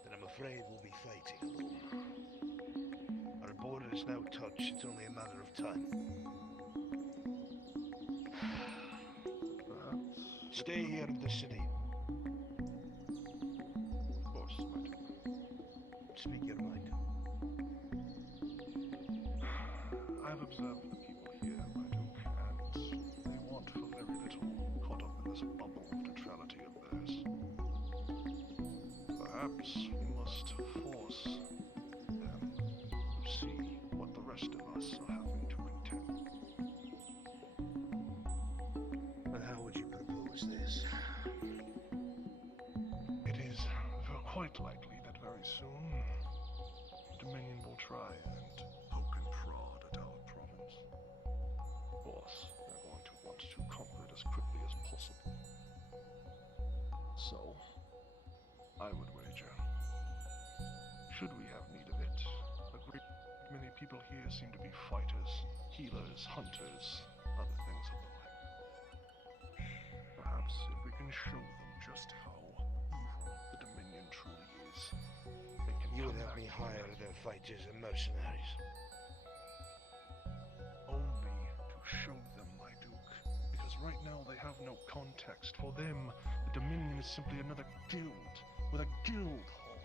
then I'm afraid we'll be fighting alone. Our border is now touched. It's only a matter of time. Stay here in the city. Of course, my Duke. Speak your mind. I've observed the people here, my Duke, and they want for very little caught up in this bubble of neutrality of theirs. Perhaps we must force them to see what the rest of us are having to contend. And how would you propose this? It is quite likely that very soon, Dominion will try and poke and prod at our province. Of course, they're going to want to conquer it as quickly as possible. So, I would wager, should we have need of it, a great many people here seem to be fighters, healers, hunters, other things of the like. Perhaps if we can show them just how evil the Dominion truly is, they can You come would have back me here hire their fighters and mercenaries. only to show them, my Duke, because right now they have no context. For them, the Dominion is simply another guild with a guild hall.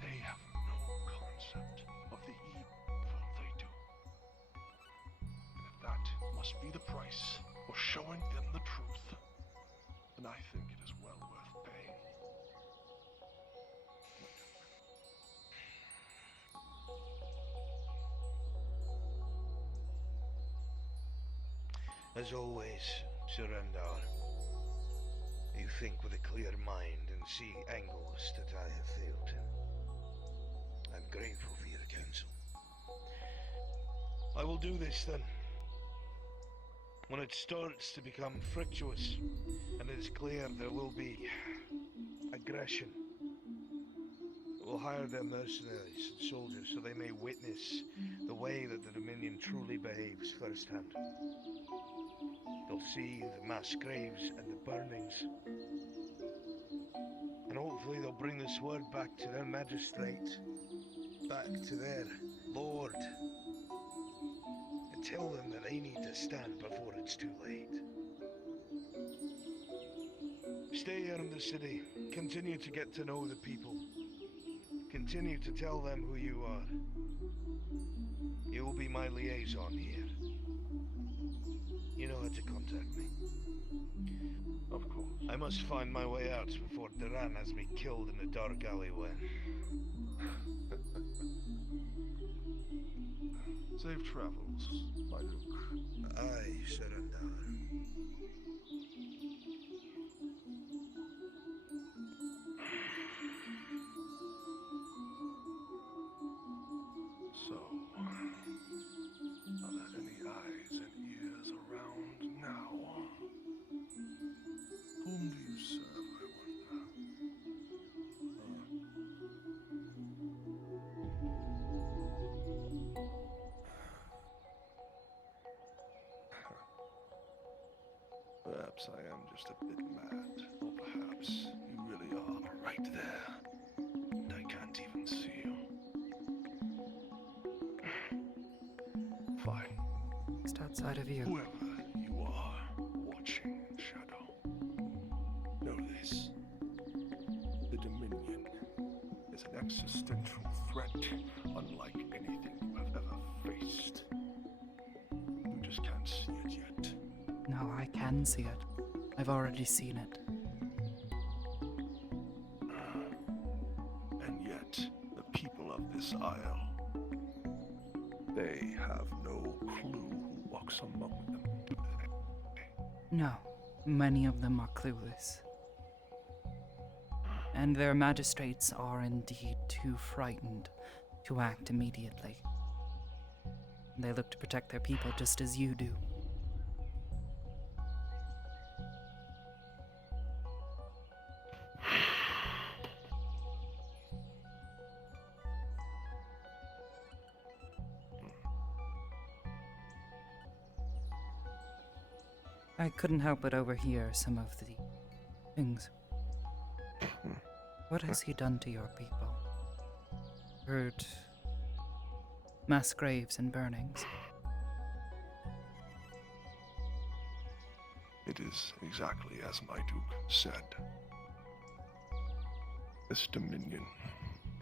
They have no concept of the evil they do. And if that must be the price for showing them the truth, then I think it is well worth paying. As always, Surrender. You think with a clear mind and see angles that I have failed in. I'm grateful for your counsel. I will do this then. When it starts to become frictious, and it's clear there will be aggression, we'll hire their mercenaries and soldiers so they may witness the way that the Dominion truly behaves firsthand. They'll see the mass graves and the burnings, and hopefully they'll bring this word back to their magistrate, back to their lord, and tell them that they need to stand before it's too late. stay here in the city. Continue to get to know the people. Continue to tell them who you are. You will be my liaison here. You know how to contact me. Of course. I must find my way out before Duran has me killed in a dark alleyway. Safe travels, my Luke. Aye, Surrender. So, are there any eyes and ears around now? Whom do you serve, I wonder? Perhaps I am just a bit mad, or perhaps you really are right there, and I can't even see you. Fine. Just outside of view. Whoever you are watching in shadow, know this. The Dominion is an existential threat unlike anything you have ever faced. You just can't see it yet. No, I can see it. I've already seen it. And yet, the people of this isle, they have no clue who walks among them, do they? No, many of them are clueless. And their magistrates are indeed too frightened to act immediately. They look to protect their people just as you do. I couldn't help but overhear some of the things. What has he done to your people? Heard mass graves and burnings. It is exactly as my Duke said. This Dominion,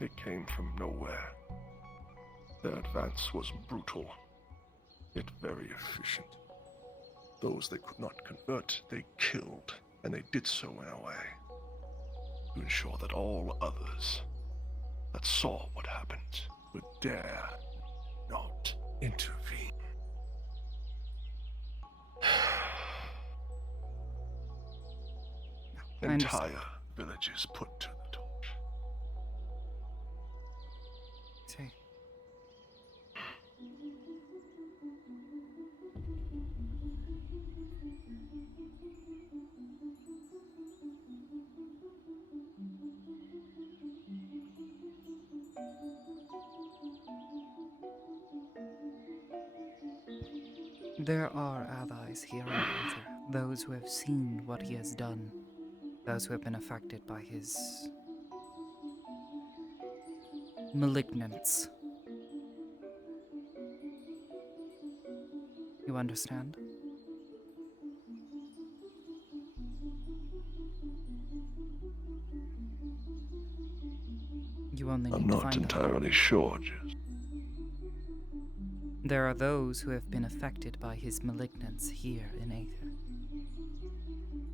it came from nowhere. Their advance was brutal, yet very efficient. Those they could not convert, they killed, and they did so in a way to ensure that all others that saw what happened would dare not intervene. Entire villages put to the torch. See. There are allies here in Aether, those who have seen what he has done, those who have been affected by his malignance. You understand? You only need I'm to not find entirely sure, Jess. There are those who have been affected by his malignance here in Aether.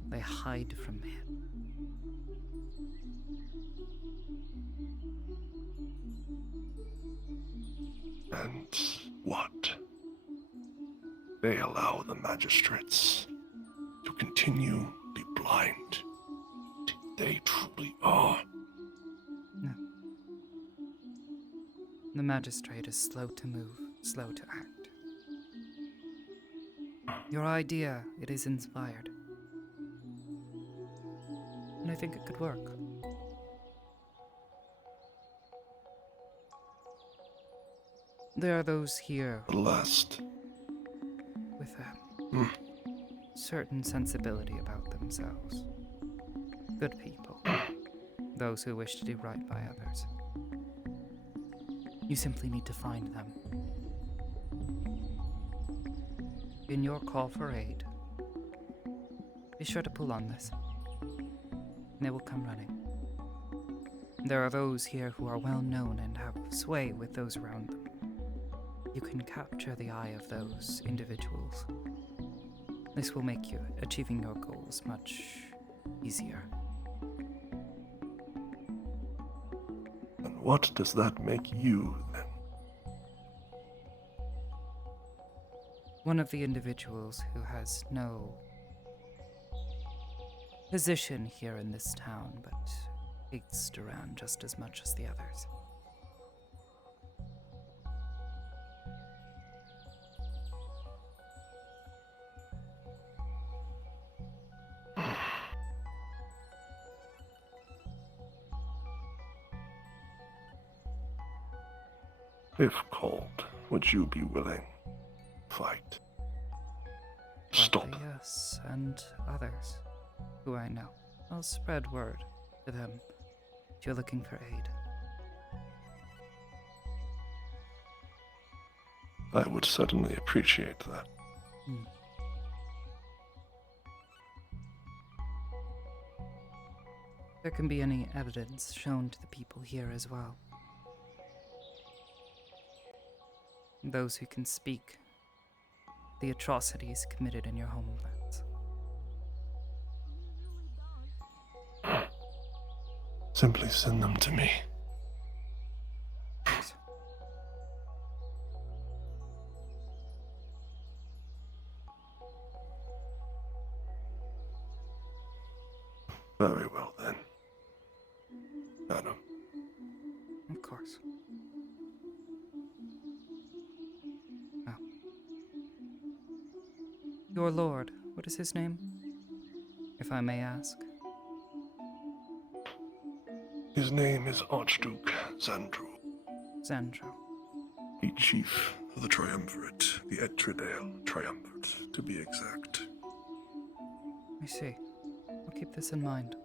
They hide from him. And what? They allow the magistrates to continue be blind. They truly are. No. The magistrate is slow to move, slow to act. Your idea, it is inspired. And I think it could work. There are those here The last. with a certain sensibility about themselves. Good people. Those who wish to do right by others. You simply need to find them. In your call for aid, be sure to pull on this. they will come running. There are those here who are well known and have sway with those around them. You can capture the eye of those individuals. This will make you achieving your goals much easier. And what does that make you, then? One of the individuals who has no position here in this town, but hates Duran just as much as the others. If called, would you be willing? Fight. Stop. Partly yes, and others who I know. I'll spread word to them if you're looking for aid. I would certainly appreciate that. There can be any evidence shown to the people here as well. Those who can speak the atrocities committed in your homelands. Simply send them to me. Very well, then. Adam. Of course. Oh. Your lord, what is his name? If I may ask. His name is Archduke Xandru. Xandru. The chief of the Triumvirate, the Etredale Triumvirate, to be exact. I see. I'll keep this in mind.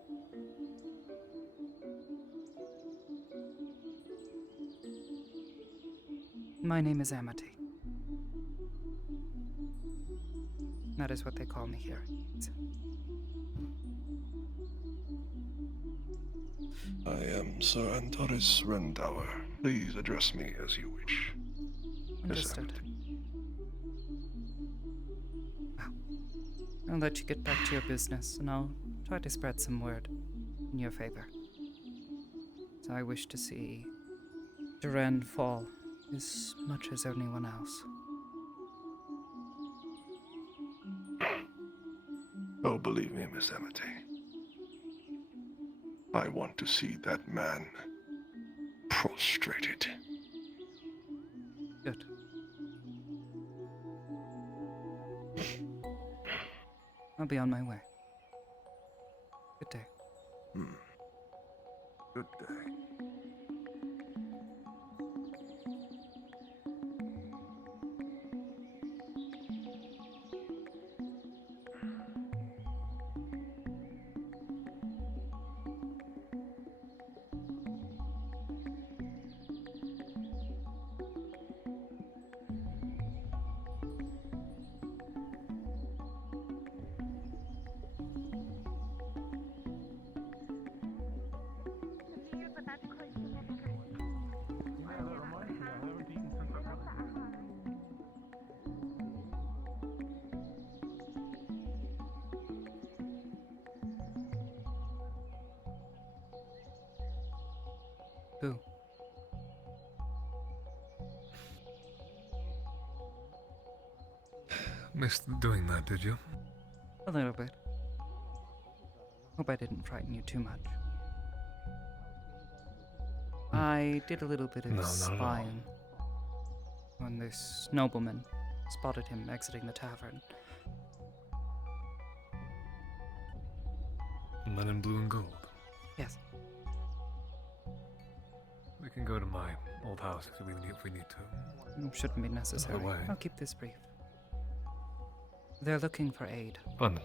My name is Amity. That is what they call me here. I am Sir Antares Rendauer. Please address me as you wish. Understood. Well, I'll let you get back to your business, and I'll try to spread some word in your favor. So I wish to see Duran fall as much as anyone else. Oh, believe me, Miss Amity. I want to see that man prostrated. Good. I'll be on my way. Good day. Good day. Who? Missed doing that, did you? A little bit. Hope I didn't frighten you too much. I did a little bit of No, not at all. spying when this nobleman spotted him exiting the tavern. Men in blue and gold. Yes. We can go to my old house if we need to. Shouldn't be necessary. way. I'll keep this brief. They're looking for aid. Fun.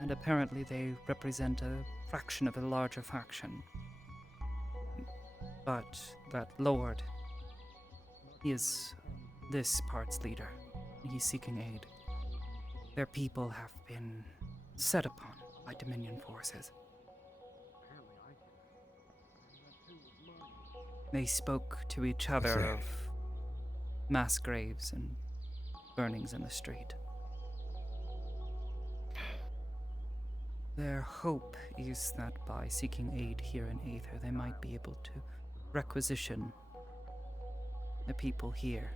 And apparently they represent a fraction of a larger faction. But that lord, he is this part's leader. He's seeking aid. Their people have been set upon by Dominion forces. They spoke to each other of mass graves and burnings in the street. Their hope is that by seeking aid here in Aether, they might be able to requisition the people here.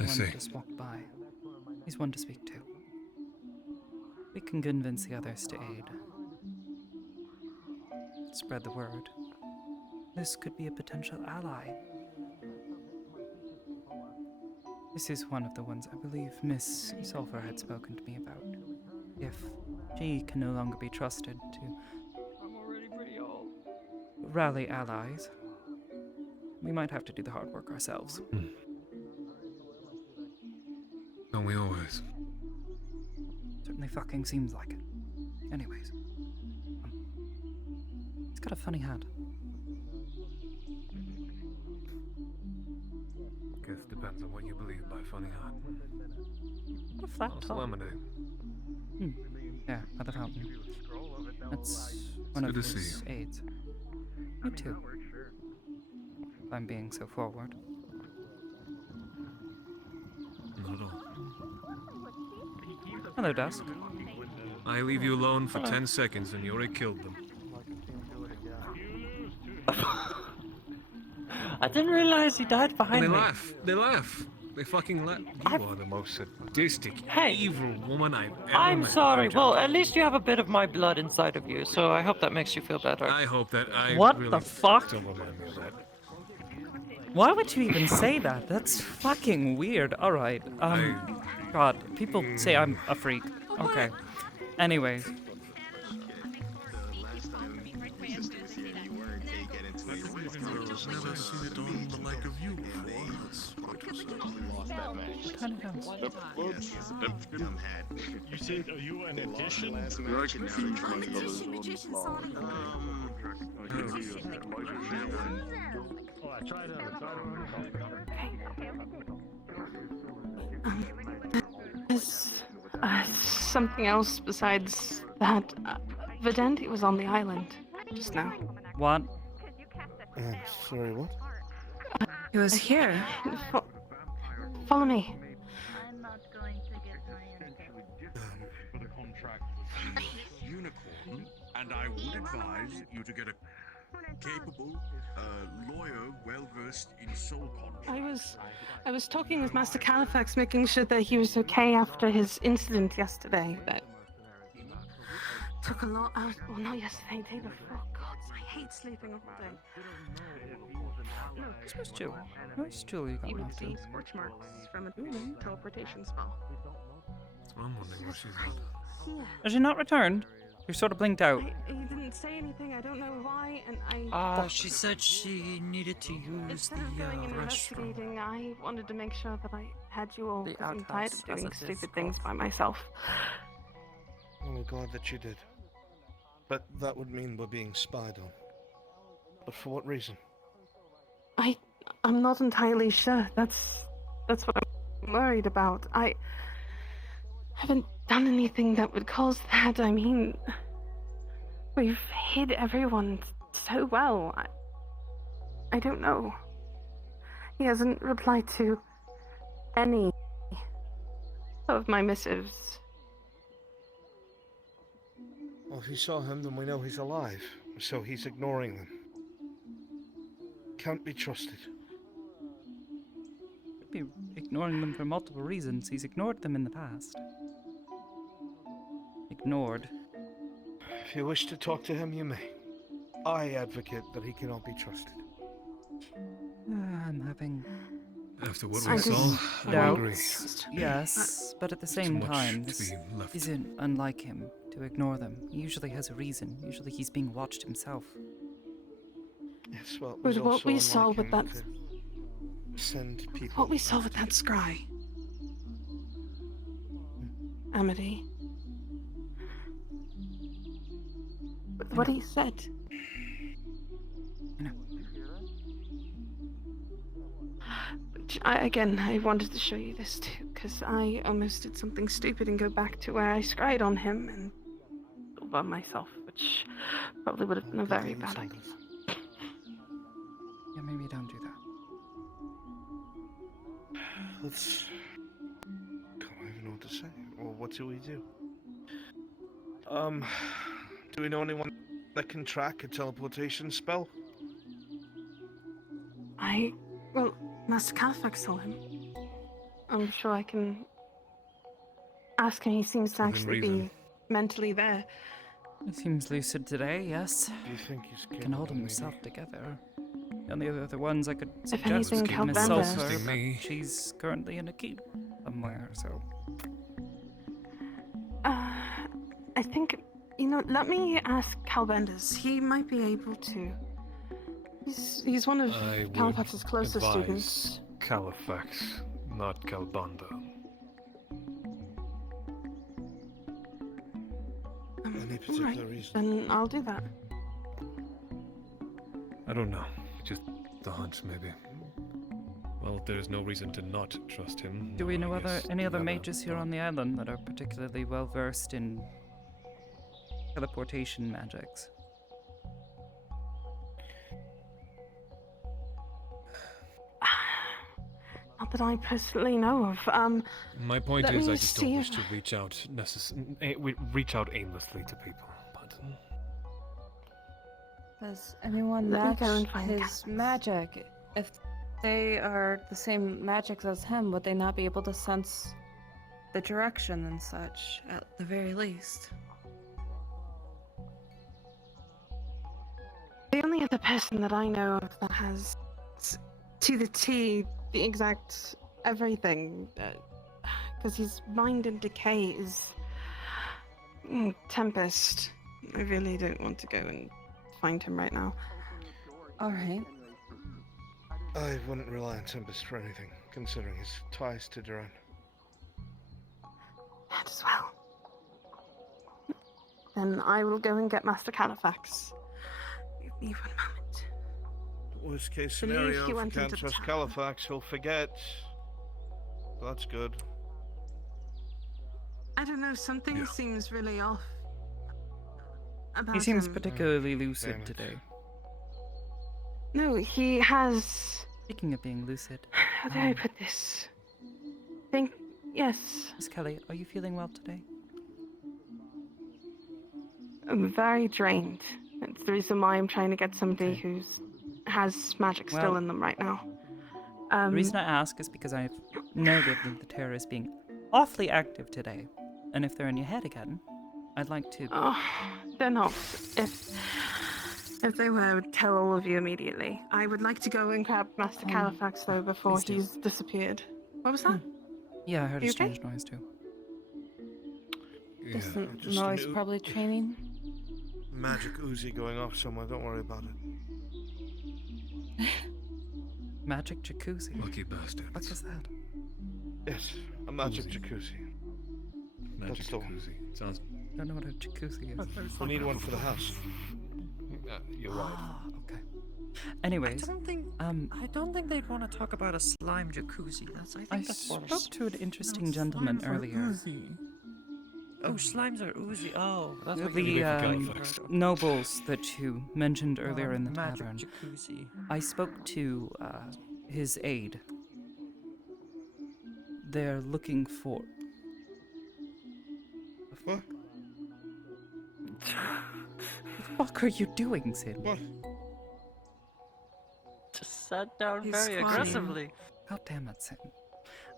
I see. One just walked by. He's one to speak to. We can convince the others to aid. Spread the word. This could be a potential ally. This is one of the ones I believe Miss Sulphur had spoken to me about. If she can no longer be trusted to rally allies, we might have to do the hard work ourselves. Don't we always? Certainly fucking seems like it. Anyways. He's got a funny hat. Guess depends on what you believe by funny hat. What a flat top. Lemonade. Yeah, by the fountain. That's one of his aides. You too. If I'm being so forward. Not at all. Hello, Dusk. I leave you alone for 10 seconds and you already killed them. I didn't realize he died behind And me. they laugh. They fucking laugh. You are the most sadistic, evil woman I've ever I'm met. sorry. Well, at least you have a bit of my blood inside of you, so I hope that makes you feel better. I hope that I What really the fuck? don't remind me of that. Why would you even say that? That's fucking weird. Alright, God, people say I'm a freak. Okay. Anyways. Never seen it on the like of you before. It's What kind of house? You said, are you an addition? There's something else besides that. Vedenti was on the island just now. What? Sorry, what? He was here. Follow me. Unicorn, and I would advise you to get a capable lawyer well versed in soul contracts. I was talking with Master Califax, making sure that he was okay after his incident yesterday. That took a lot out. Well, not yesterday, day before. God, I hate sleeping all day. Where's Julie? Where's Julie You gone would after? see scorch marks from a teleportation spell. I'm wondering where she's at. Yeah. Has she not returned? You sort of blinked out. He didn't say anything. I don't know why, and I. She said she needed to use Instead of going and restroom. investigating, I wanted to make sure that I had you all. The I'm tired outhouse, of doing as it is stupid things by myself. Oh, we're glad that you did. But that would mean we're being spied on. But for what reason? I'm not entirely sure. That's what I'm worried about. I haven't done anything that would cause that. I mean, we've hid everyone so well. I don't know. He hasn't replied to any of my missives. Well, if you saw him, then we know he's alive. So he's ignoring them. Can't be trusted. Could be ignoring them for multiple reasons. He's ignored them in the past. Ignored. If you wish to talk to him, you may. I advocate that he cannot be trusted. I'm having After what we saw, I agree. doubts. Yes, but at the same much time, to this be left. isn't unlike him to ignore them. He usually has a reason. Usually he's being watched himself. Yes, well, it But was what also we saw unlike with him that, to send people. what we saw with that scry, Amity. What he said. I wanted to show you this too, because I almost did something stupid and go back to where I scryed on him and all by myself, which probably would have been a very bad idea. Yeah, maybe don't do that. Let's... Don't even know what to say. Well, what do we do? Do we know anyone that can track a teleportation spell? Well, Master Califax told him. I'm sure I can ask him. He seems to actually be mentally there. He seems lucid today, yes. Do you think he's He can hold himself together. The only other ones I could If suggest anything, would be Miss Calvenda. Sulphur, but she's currently in a keep somewhere, so... I think, let me ask Calvendas. He might be able to. He's one of I would Califax's closest advise students. Califax, not Calbanda. Any particular reason? Then I'll do that. I don't know. Just a hunch, maybe. Well, there's no reason to not trust him. Do we know any other never. mages here on the island that are particularly well versed in teleportation magics? Not that I personally know of. My point let is, me I just see don't wish if- to reach out aimlessly to people. But Does anyone Let me match go and find his magic? If they are the same magics as him, would they not be able to sense the direction and such, at the very least? The only other person that I know of that has, to the T, the exact everything, because his mind in decay is Tempest. I really don't want to go and find him right now. Alright. I wouldn't rely on Tempest for anything, considering his ties to Duran. That as well. Then I will go and get Master Califax. Give me 1 moment. Worst case Believe scenario, he if you went can't into trust town. Califax, he'll forget. That's good. I don't know, something seems really off about He seems him. particularly Damn lucid it. today. No, he has... Speaking of being lucid, How do I put this? Yes. Miss Kelly, are you feeling well today? I'm very drained. It's the reason why I'm trying to get somebody who has magic still Well, in them right now. The reason I ask is because I've noted that the terror is being awfully active today. And if they're in your head again, I'd like to... Oh, they're not. If they were, I would tell all of you immediately. I would like to go and grab Master Califax, though, before please do. he's disappeared. What was that? Yeah, I heard a You okay? strange noise too. Distant just noise, knew- probably training. Magic Uzi going off somewhere, don't worry about it. Magic jacuzzi. Lucky bastard. What is that? Yes, a magic jacuzzi. Magic That's the one. jacuzzi. Sounds. I don't know what a jacuzzi is. We need one for the house. You're right. Ah, okay. Anyways, I don't think they'd want to talk about a slime jacuzzi. I think that's spoke worse. to an interesting gentleman earlier. Oh, slimes are oozy. Oh, that's what The you nobles that you mentioned earlier in the magic tavern. jacuzzi. I spoke to his aide. They're looking for. What? What the fuck are you doing, Sid? What? Just sat down He's very squatting. aggressively. God damn it, Sid.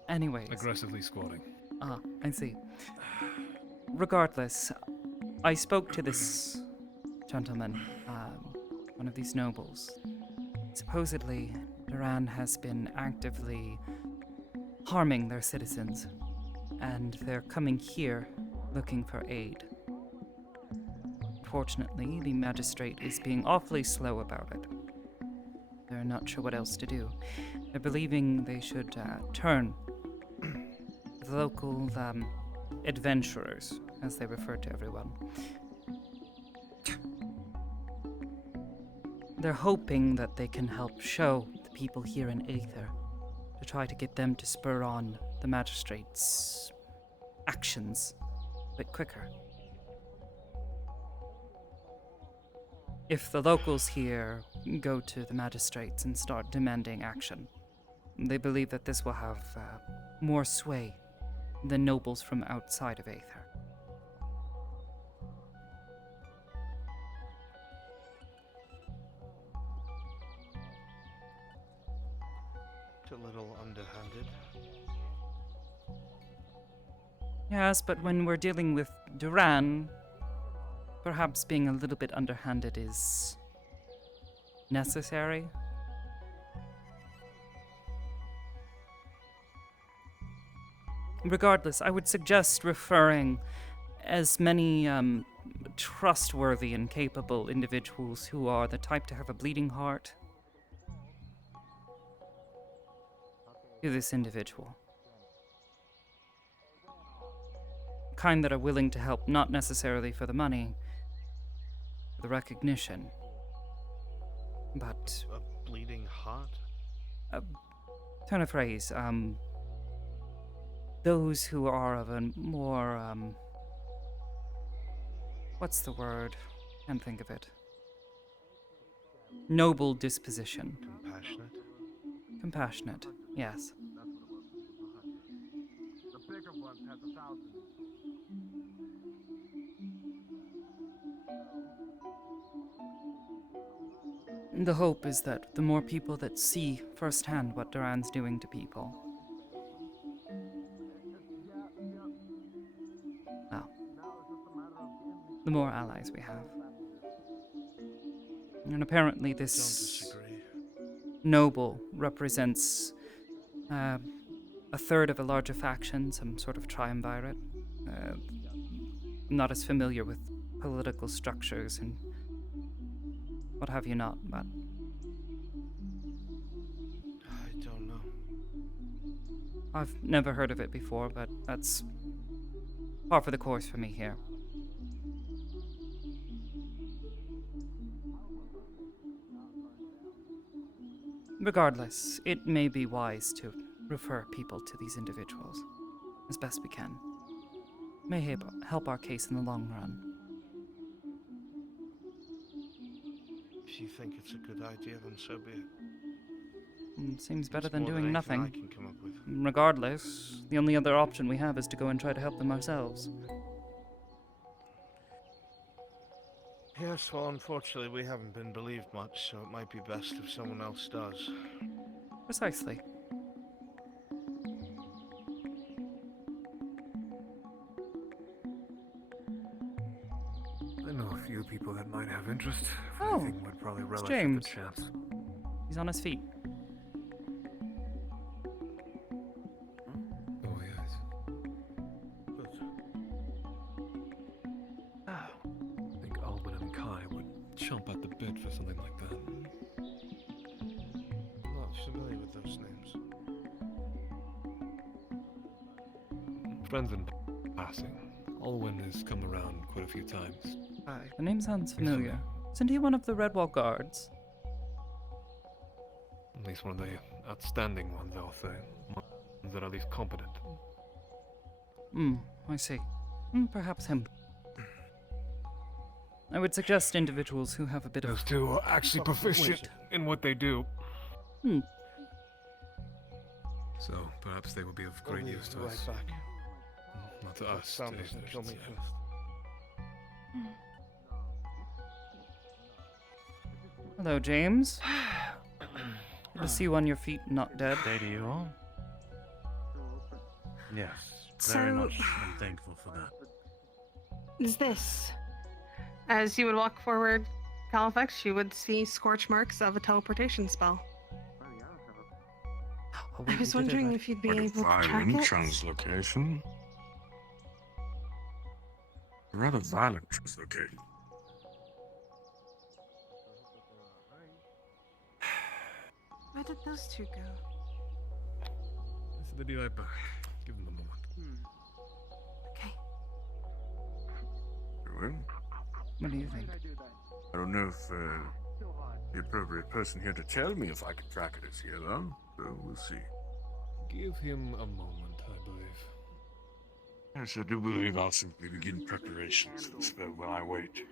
Anyways. Aggressively squatting. Ah, I see. Regardless, I spoke to this gentleman, one of these nobles. Supposedly, Duran has been actively harming their citizens, and they're coming here looking for aid. Fortunately, the magistrate is being awfully slow about it. They're not sure what else to do. They're believing they should turn to the local adventurers, as they refer to everyone. They're hoping that they can help show the people here in Aether to try to get them to spur on the magistrate's actions a bit quicker. If the locals here go to the magistrates and start demanding action, they believe that this will have more sway than nobles from outside of Aether. It's a little underhanded. Yes, but when we're dealing with Duran, perhaps being a little bit underhanded is necessary. Regardless, I would suggest referring as many trustworthy and capable individuals who are the type to have a bleeding heart to this individual. Kind that are willing to help, not necessarily for the money, for the recognition, but A bleeding heart? turn of phrase, those who are of a more, what's the word? Can't think of it. Noble disposition. Compassionate? Compassionate, yes. The bigger ones has 1,000. The hope is that the more people that see firsthand what Duran's doing to people, well, the more allies we have. And apparently this noble represents a third of a larger faction, some sort of triumvirate. I'm not as familiar with political structures and what have you not, but I don't know. I've never heard of it before, but that's par for the course for me here. Regardless, it may be wise to refer people to these individuals as best we can. May help our case in the long run. If you think it's a good idea, then so be it. Seems better It's than more doing than anything nothing. I can come up with. Regardless, the only other option we have is to go and try to help them ourselves. Yes, well, unfortunately, we haven't been believed much, so it might be best if someone else does. Precisely. I know a few people that might have interest. If Oh, anything, would probably it's relish James. the chance. He's on his feet. Oh yes. I think Albin and Kai would jump at the bit for something like that. I'm not familiar with those names. Friends in passing. Alwyn has come around quite a few times. The name sounds familiar. Isn't he one of the Redwall guards? At least one of the outstanding ones, I'll say. Ones that are at least competent. I see. Perhaps him. I would suggest individuals who have a bit of... Those two are actually proficient in what they do. So perhaps they will be of great use to us. Right back. Not to us. Sam to doesn't Aether, kill I should me say. first. Hello, James. Good to see you on your feet, not dead. Day to you all. Yes, So- very much. I'm thankful for that. Is this? As you would walk forward, Califax, you would see scorch marks of a teleportation spell. I was wondering if you'd be able to track Violent it. translocation. Rather violent translocation. Where did those two go? They'll be right back. Give them a moment. Okay. Well, What do you think? I don't know if the appropriate person here to tell me if I can track it is here, though. So we'll see. Give him a moment. I'm believe. Yes, I do believe I'll simply begin preparations for the spell while I wait.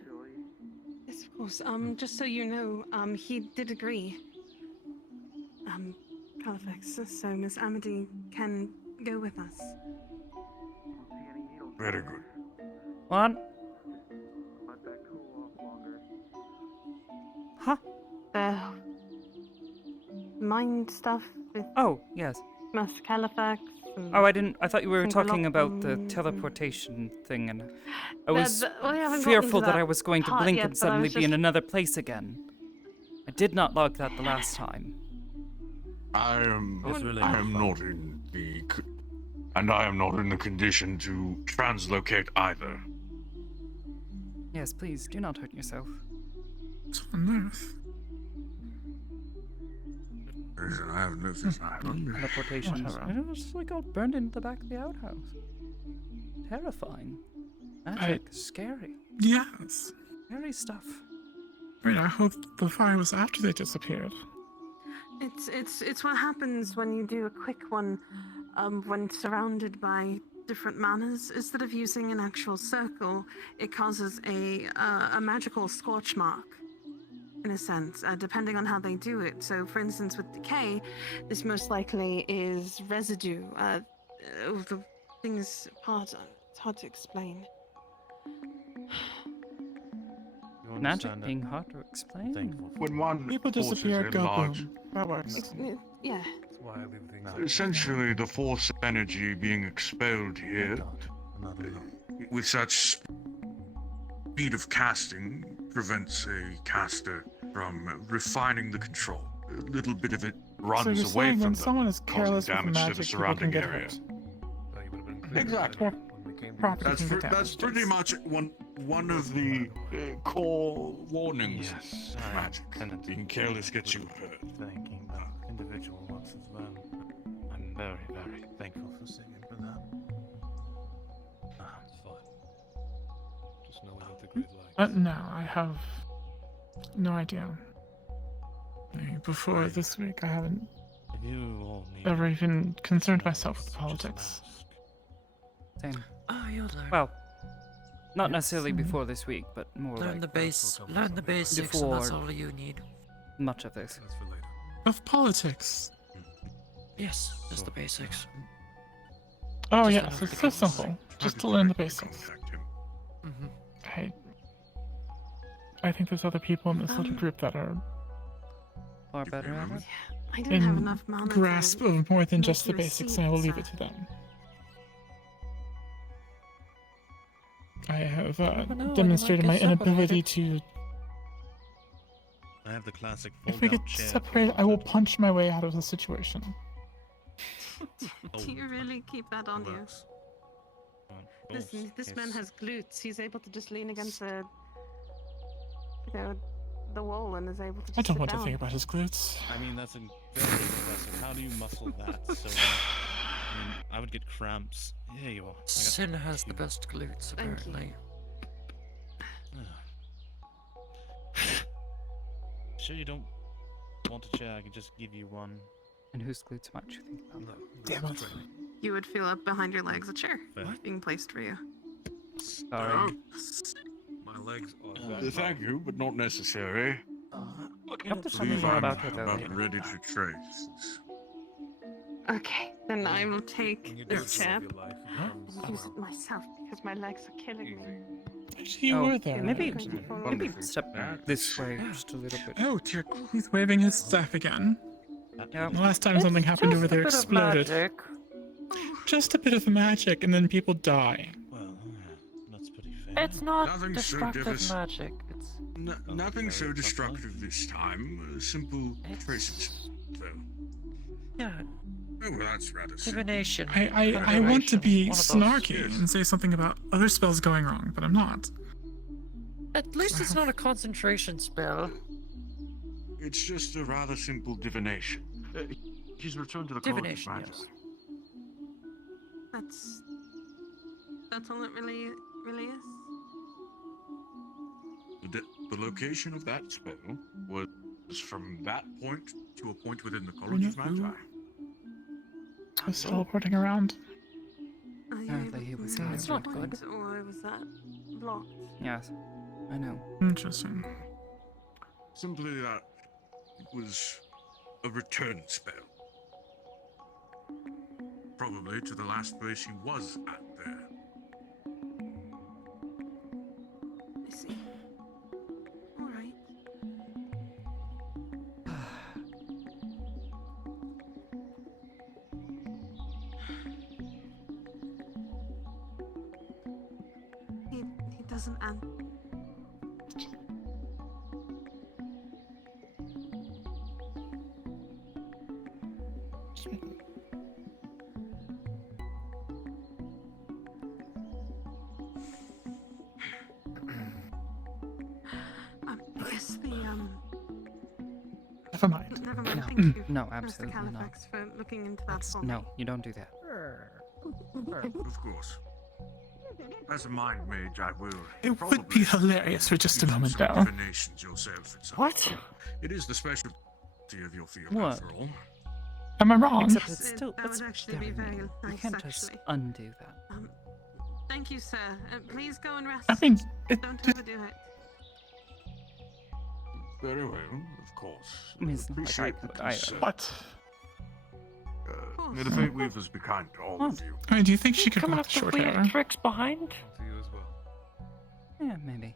Yes, of course. Just so you know, he did agree. Halifax, so Miss Amity can go with us. Very good. What? Huh? The mind stuff with Oh, yes. Master Halifax. Oh, I thought you were Single talking about the lock- teleportation thing, and I was we haven't gotten fearful to that that I was going to part blink yet, and but I suddenly was be in just- another place again. I did not log that the last time. I am It's really I not am fun. not in the and I am not in the condition to translocate either. Yes, please, do not hurt yourself. What on earth? Listen, I have no Teleportation. I just like got burned into the back of the outhouse. Terrifying. Magic. Scary. Yes. Scary stuff. Wait, I hope the fire was after they disappeared. It's what happens when you do a quick one, when surrounded by different manners. Instead of using an actual circle, it causes a magical scorch mark, in a sense, depending on how they do it. So, for instance, with decay, this most likely is residue of the thing's part. It's hard to explain. Magic being hard to explain. When one People forces disappear, a go large, boom. That works. Yeah. That's why I leave things essentially the force energy being expelled here with such speed of casting prevents a caster from refining the control. A little bit of it So runs you're away saying from when them, someone is causing careless with damage to the magic, people can surrounding get area. hurt. Exactly. Property That's can get that's damaged. pretty much one of the core warnings of magic. Being careless gets you hurt. Thanking the individual once as well. I'm very, very thankful for singing for that. It's fine. Just know what the grid like. No, I have no idea. Before this week, I haven't You all need ever even concerned myself with politics. Same. Oh, you'll learn. Well, not necessarily before this week, but more Learn like the learn the basics, and that's all you need. much of this. Of politics. Yes, just the basics. Oh Just yes, enough it's to so get us. simple. Just to learn the basics. I think there's other people in this little group that are Far better at it. I don't have in enough mana grasp to of more than make just the you a basics, seat, and I will leave so- it to them. I have never know, demonstrated you my might get inability to. I have the classic If we get fold-out chair. separated, I will punch my way out of the situation. Do you really keep that on you? Listen, this man has glutes. He's able to just lean against the wall and is able to just I don't sit want down. to think about his glutes. I mean, that's very impressive. How do you muscle that? So, I mean, I would get cramps. Here you are. I got Sin has the best glutes, Thank you. apparently. Sure you don't want a chair? I can just give you one. And whose glutes match you think about? Damn it. You would feel up behind your legs a chair Fair. being placed for you. Sorry. My legs Oh, thank you, but not necessary. You have to tell me Believe more I'm about her though. about later. ready to trace. Okay, then I will take this chair Huh? and use it myself because my legs are killing me. You Oh, were there. Maybe Wonderful. step back this way just a little bit. Oh dear, he's waving his staff again. Yeah. The last time something happened over there exploded. Just a bit of magic, and then people die. Well, that's pretty fair. It's not Nothing so destructive devastating. magic. It's Nothing so destructive this time. Simple traces, though. yeah, Oh, well, that's rather simple. divination. I want to be One of those. snarky and say something about other spells going wrong, but I'm not. At least it's not a concentration spell. It's just a rather simple divination. He's returned to the College of Divination, Magic. yes. That's all it really is. The location of that spell was from that point to a point within the College of Magi. I was teleporting around. you Apparently able he was to It's not respond, good. or was that blocked? Yes, I know. Interesting. Simply that it was a return spell. Probably to the last place he was at there. I see. All right. He doesn't answer. Yes, Never mind. Never mind. No. Thank you, No, Mr. absolutely not. Califax, for looking into that for No, me. you don't do that. Of course. As a mind mage, I will. It would be hilarious for just a moment, though. Divinations yourself at some What? point. It is the specialty of your field, What? after all. Am I wrong? Except it's still That that's would actually be very very mean. You nice, can't just actually. undo that. Thank you, sir. Please go and rest. I mean, Don't overdo it. Very well, of course. I mean, it's not like Appreciate the concern. What? May the Fate Weavers be kind to all of you. I mean, do you think she could Coming walk up with short weird hair? tricks behind? To you as well. Yeah, maybe.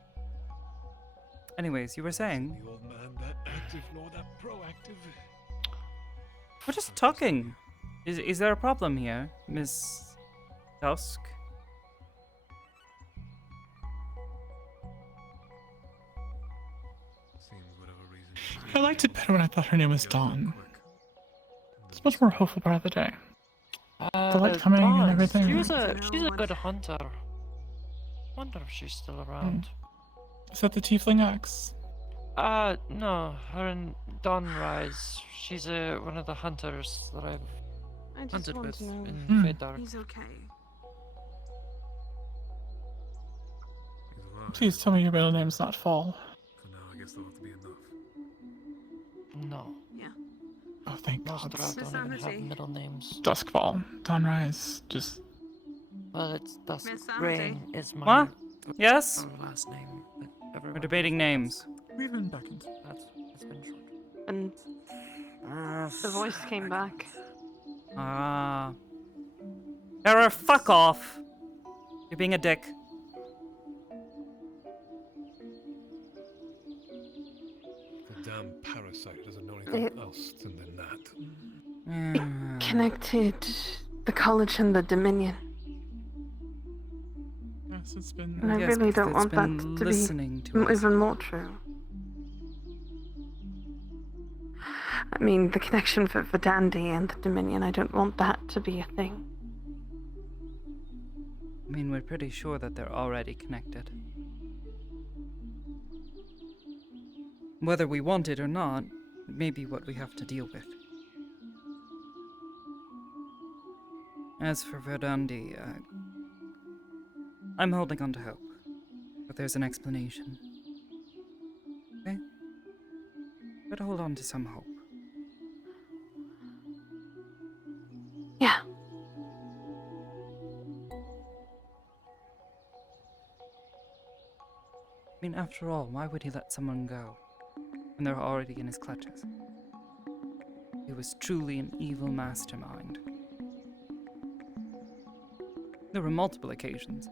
Anyways, you were saying The old man that active nor that proactive. we're just talking. Is there a problem here, Miss Dusk? Seems whatever reason. I liked it better when I thought her name was Dawn. It's much more hopeful part of the day. The light coming and Dawn, everything. She's a good hunter. Wonder if she's still around. Is that the Tiefling Axe? No, her and Dawn Rise. She's one of the hunters that I've I just hunted want with to know in Fade Dark. he's okay. Please tell me your middle name's not Fall. For now, I guess that'll have to be enough. No. Yeah. Oh, thank Most God. of us Miss don't even have Amity. middle names. Duskfall, Dawnrise, just Well, it's Dusk Miss Rain Amity. is my What? Yes? last name. But We're everyone debating names. we've been back into. it's been short. And the voice came back. Ah. Error, fuck off. You're being a dick. The damn parasite doesn't know anything else than that. Connected the college and the Dominion. Yes, it's been. And I Yes, really because don't it's want been that to listening be to us. even more true. I mean, the connection for Dandy and the Dominion, I don't want that to be a thing. I mean, we're pretty sure that they're already connected. Whether we want it or not, it may be what we have to deal with. As for Verdandi, I'm holding on to hope. But there's an explanation. Okay? Better hold on to some hope. Yeah. I mean, after all, why would he let someone go when they're already in his clutches? He was truly an evil mastermind. There were multiple occasions.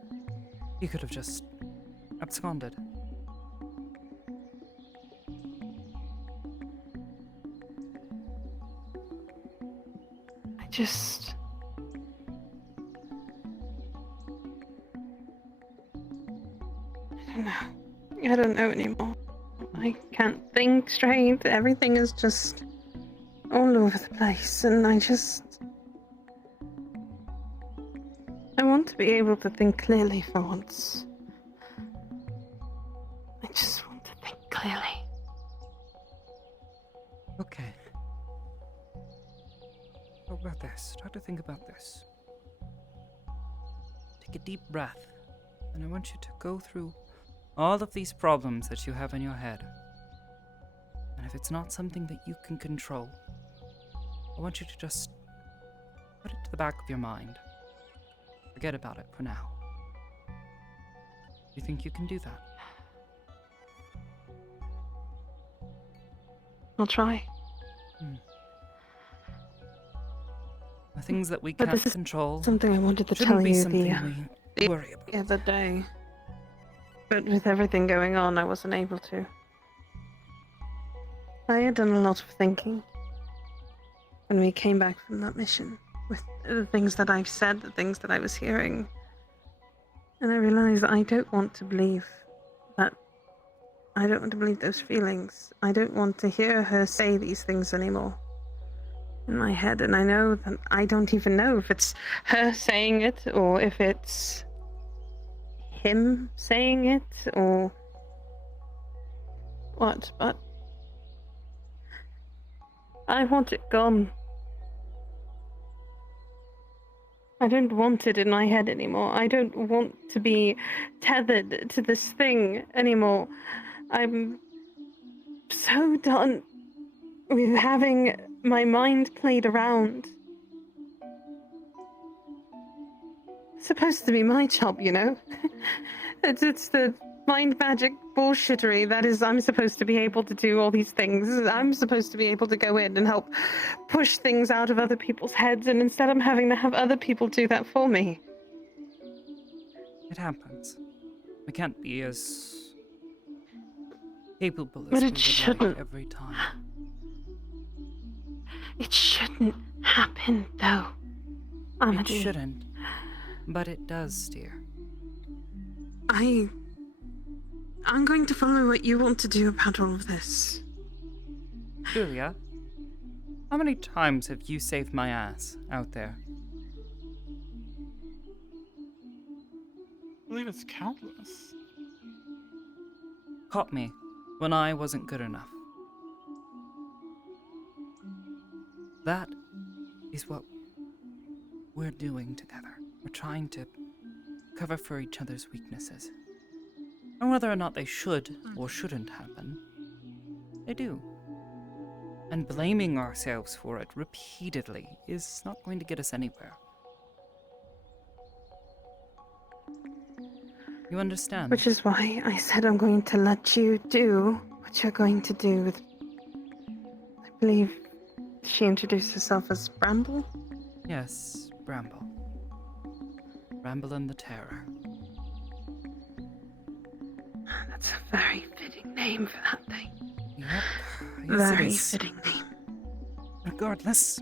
He could have just absconded. I just... I don't know anymore. I can't think straight. Everything is just all over the place, and I want to be able to think clearly for once. I just want to think clearly. Okay. How about this? Try to think about this. Take a deep breath, and I want you to go through all of these problems that you have in your head. And if it's not something that you can control, I want you to just put it to the back of your mind. Forget forget about it for now. You think you can do that? I'll try. The things that we But can't this is control. something I wanted to shouldn't tell be you something we worry about. the other day. But with everything going on, I wasn't able to. I had done a lot of thinking when we came back from that mission, with the things that I've said, the things that I was hearing. And I realized that I don't want to believe that. I don't want to believe those feelings. I don't want to hear her say these things anymore in my head. And I know that I don't even know if it's her saying it or if it's him saying it or what, but I want it gone. I don't want it in my head anymore. I don't want to be tethered to this thing anymore. I'm so done with having my mind played around. It's supposed to be my job, you know? It's the mind magic bullshittery that is, I'm supposed to be able to do all these things. I'm supposed to be able to go in and help push things out of other people's heads, and instead I'm having to have other people do that for me. It happens. We can't be as capable as But we it would shouldn't. like every time. It shouldn't happen, though. Amity. It shouldn't, but it does, dear. I'm going to follow what you want to do about all of this. Julia, how many times have you saved my ass out there? I believe it's countless. Caught me when I wasn't good enough. That is what we're doing together. We're trying to cover for each other's weaknesses. And whether or not they should or shouldn't happen, they do. And blaming ourselves for it repeatedly is not going to get us anywhere. You understand? Which is why I said I'm going to let you do what you're going to do with... I believe she introduced herself as Bramble? Yes, Bramble. Bramble and the Terror. That's a very fitting name for that thing. Yep. Yes, Very it is. fitting name. Regardless.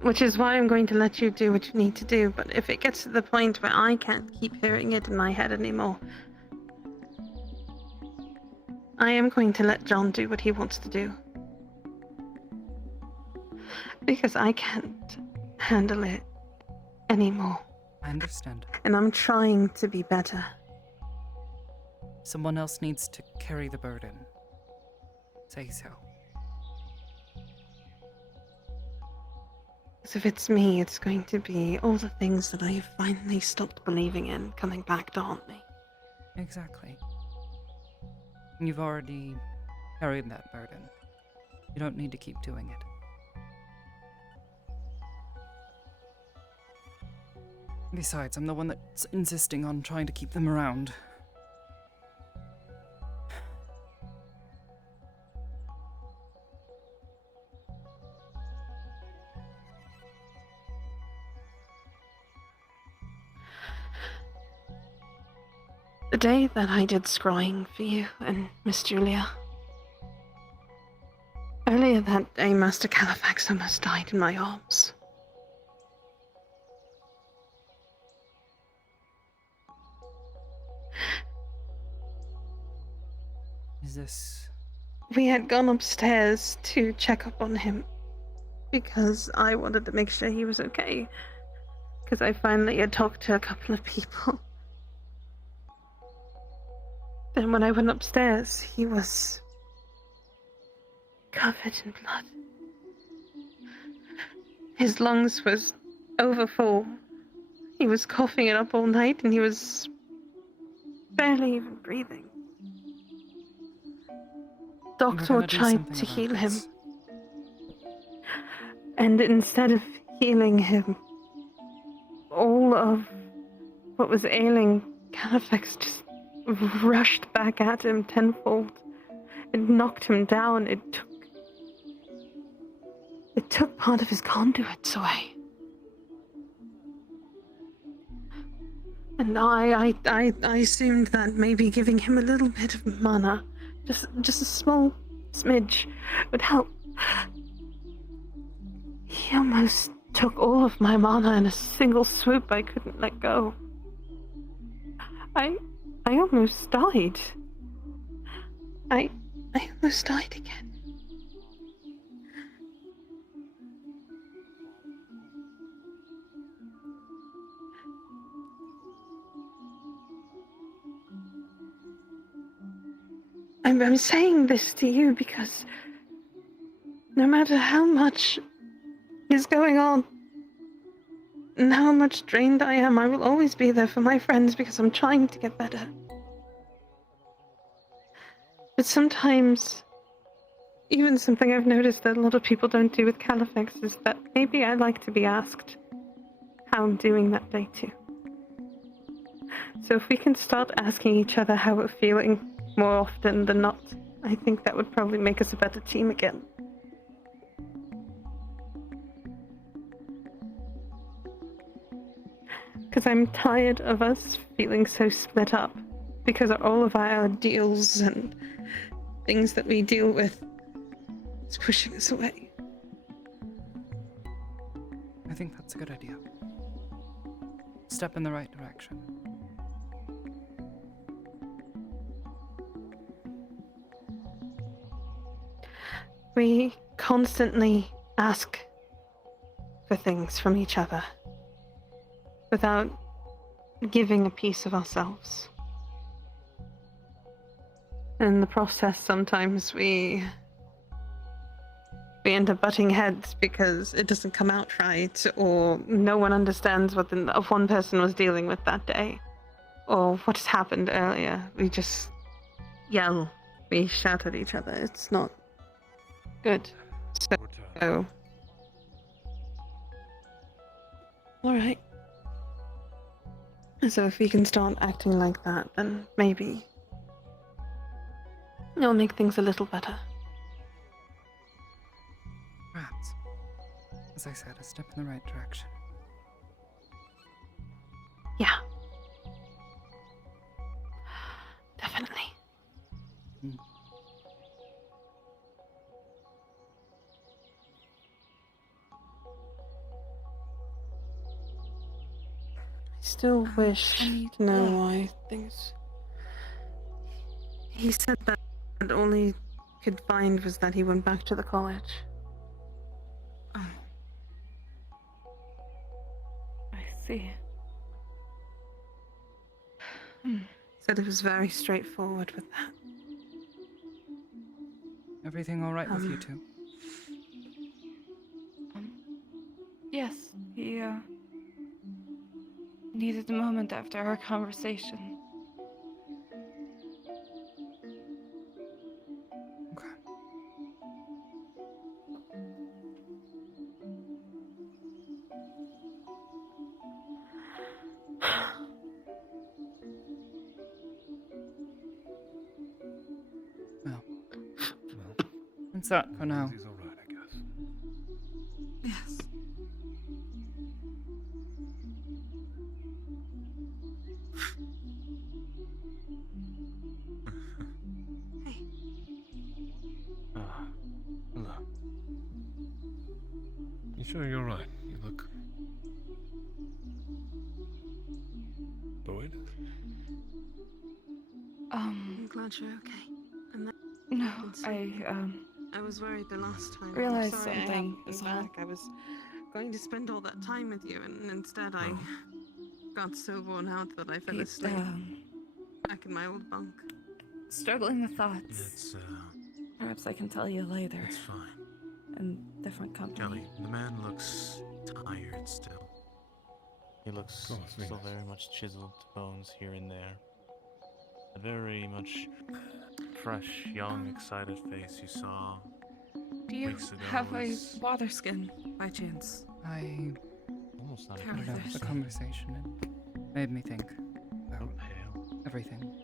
Which is why I'm going to let you do what you need to do, but if it gets to the point where I can't keep hearing it in my head anymore, I am going to let John do what he wants to do. Because I can't handle it anymore. I understand. And I'm trying to be better. Someone else needs to carry the burden. Say so. Because if it's me, it's going to be all the things that I've finally stopped believing in coming back to haunt me. Exactly. You've already carried that burden. You don't need to keep doing it. Besides, I'm the one that's insisting on trying to keep them around. The day that I did scrying for you and Miss Julia. Earlier that day, Master Califax almost died in my arms. Is this... We had gone upstairs to check up on him because I wanted to make sure he was okay. Because I finally had talked to a couple of people. Then when I went upstairs, he was covered in blood. His lungs was overfull. He was coughing it up all night and he was barely even breathing. Doctor tried to heal him. And instead of healing him, all of what was ailing Carnifex just rushed back at him tenfold. It knocked him down. It took part of his conduits away. And I assumed that maybe giving him a little bit of mana, just a small smidge, would help. He almost took all of my mana in a single swoop. I couldn't let go. I almost died. I almost died again. I'm saying this to you because no matter how much is going on and how much drained I am, I will always be there for my friends because I'm trying to get better. But sometimes, even something I've noticed that a lot of people don't do with Caliphix is that maybe I like to be asked how I'm doing that day too. So if we can start asking each other how we're feeling more often than not, I think that would probably make us a better team again. Because I'm tired of us feeling so split up because of all of our deals and things that we deal with is pushing us away. I think that's a good idea. Step in the right direction. We constantly ask for things from each other without giving a piece of ourselves. In the process, sometimes we end up butting heads because it doesn't come out right, or no one understands what one person was dealing with that day, or what has happened earlier. We just yell, we shout at each other. It's not good. So, alright. So if we can start acting like that, then maybe it'll make things a little better. Perhaps. As I said, a step in the right direction. Yeah. Definitely. I still wish to know why things... He said that all he could find was that he went back to the college. Oh. I see. Said it was very straightforward with that. Everything all right with you two? Yes, he needed a moment after our conversation. Okay. Well, that's that for now. He's all right, I guess. Yes. Hey. Hello. You sure you're right? You look... Boyd? I'm glad you're okay. And that No, I was worried the last time. realized I'm sorry I something haven't is been all. back. I was going to spend all that time with you, and instead I got so worn out that I fell asleep back in my old bunk. Struggling with thoughts. It's, Perhaps I can tell you later. It's fine. In different company. Kelly, the man looks tired still. He looks still very much chiseled to bones here and there. A very much fresh, young, excited face you saw Do you weeks ago have is a water skin by chance? I Almost not I don't know, the conversation it made me think about everything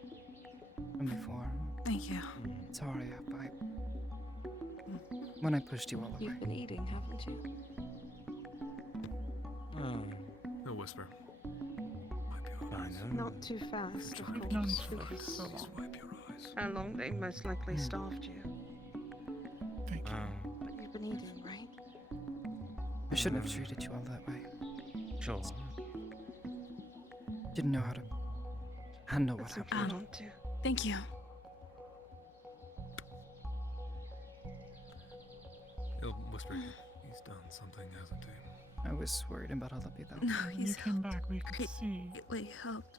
from before. Thank you. Sorry, when I pushed you all away. You've been eating, haven't you? No whisper. Not too fast, of course. How long they most likely starved you. Thank you. But you've been eating, right? I shouldn't have treated you all that way. Sure. Didn't know how to handle what happened. I don't do. Thank you. He'll whisper. He's done something, hasn't he? I was worried about Oliver though. No, When you he's came back, we could see. greatly helped.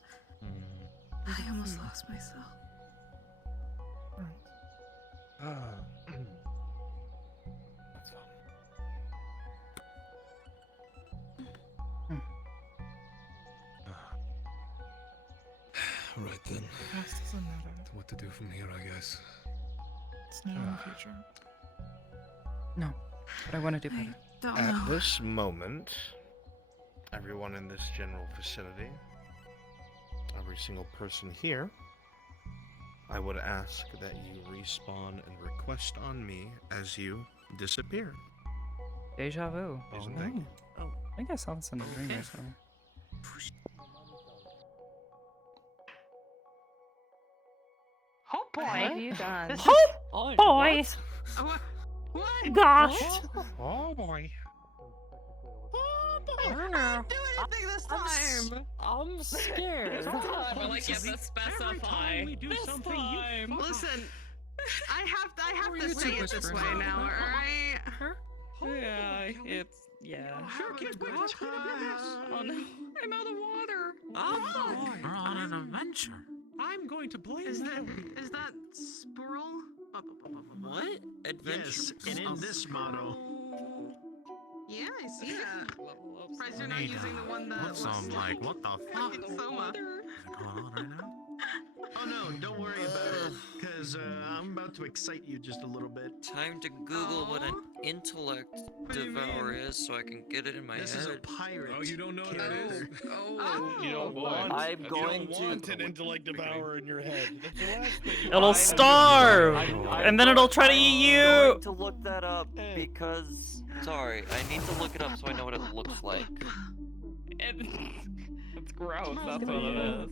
I almost lost myself. That's fine. Right then. Past doesn't matter. What to do from here, I guess. It's now in the future. No, but I want to do better. At this moment, everyone in this general vicinity, every single person here, I would ask that you respawn and request on me as you disappear. Deja vu. Isn't that- Oh, I think I saw this in a dream or something. Oh boy! What have you done? Oh, boys! What? Gosh! Oh boy. I didn't do anything this time. I'm scared. I like you have to specify. We do something, you Listen, I have to say it this way now, alright? Yeah, it's Sure, kids, quick, let's go to business. Oh no, I'm out of water. Oh, We're on an adventure. I'm going to blame Is you. that Squirrel? What? Yes, and in this model. Yeah, I see that. Surprised you're not Need, using the one that put looks some, like, what the fuck? fucking Soma. What's going on right now? Oh no, don't worry about it, because I'm about to excite you just a little bit. Time to Google what an intellect devourer is so I can get it in my This head. is a pirate. Oh, you don't know what that is? You don't want. I'm going you don't want an intellect devourer in your head. That's the last thing you It'll want. starve, and then it'll try to eat you. I'm going to look that up because... Sorry, I need to look it up so I know what it looks like. It's gross. That's what it is.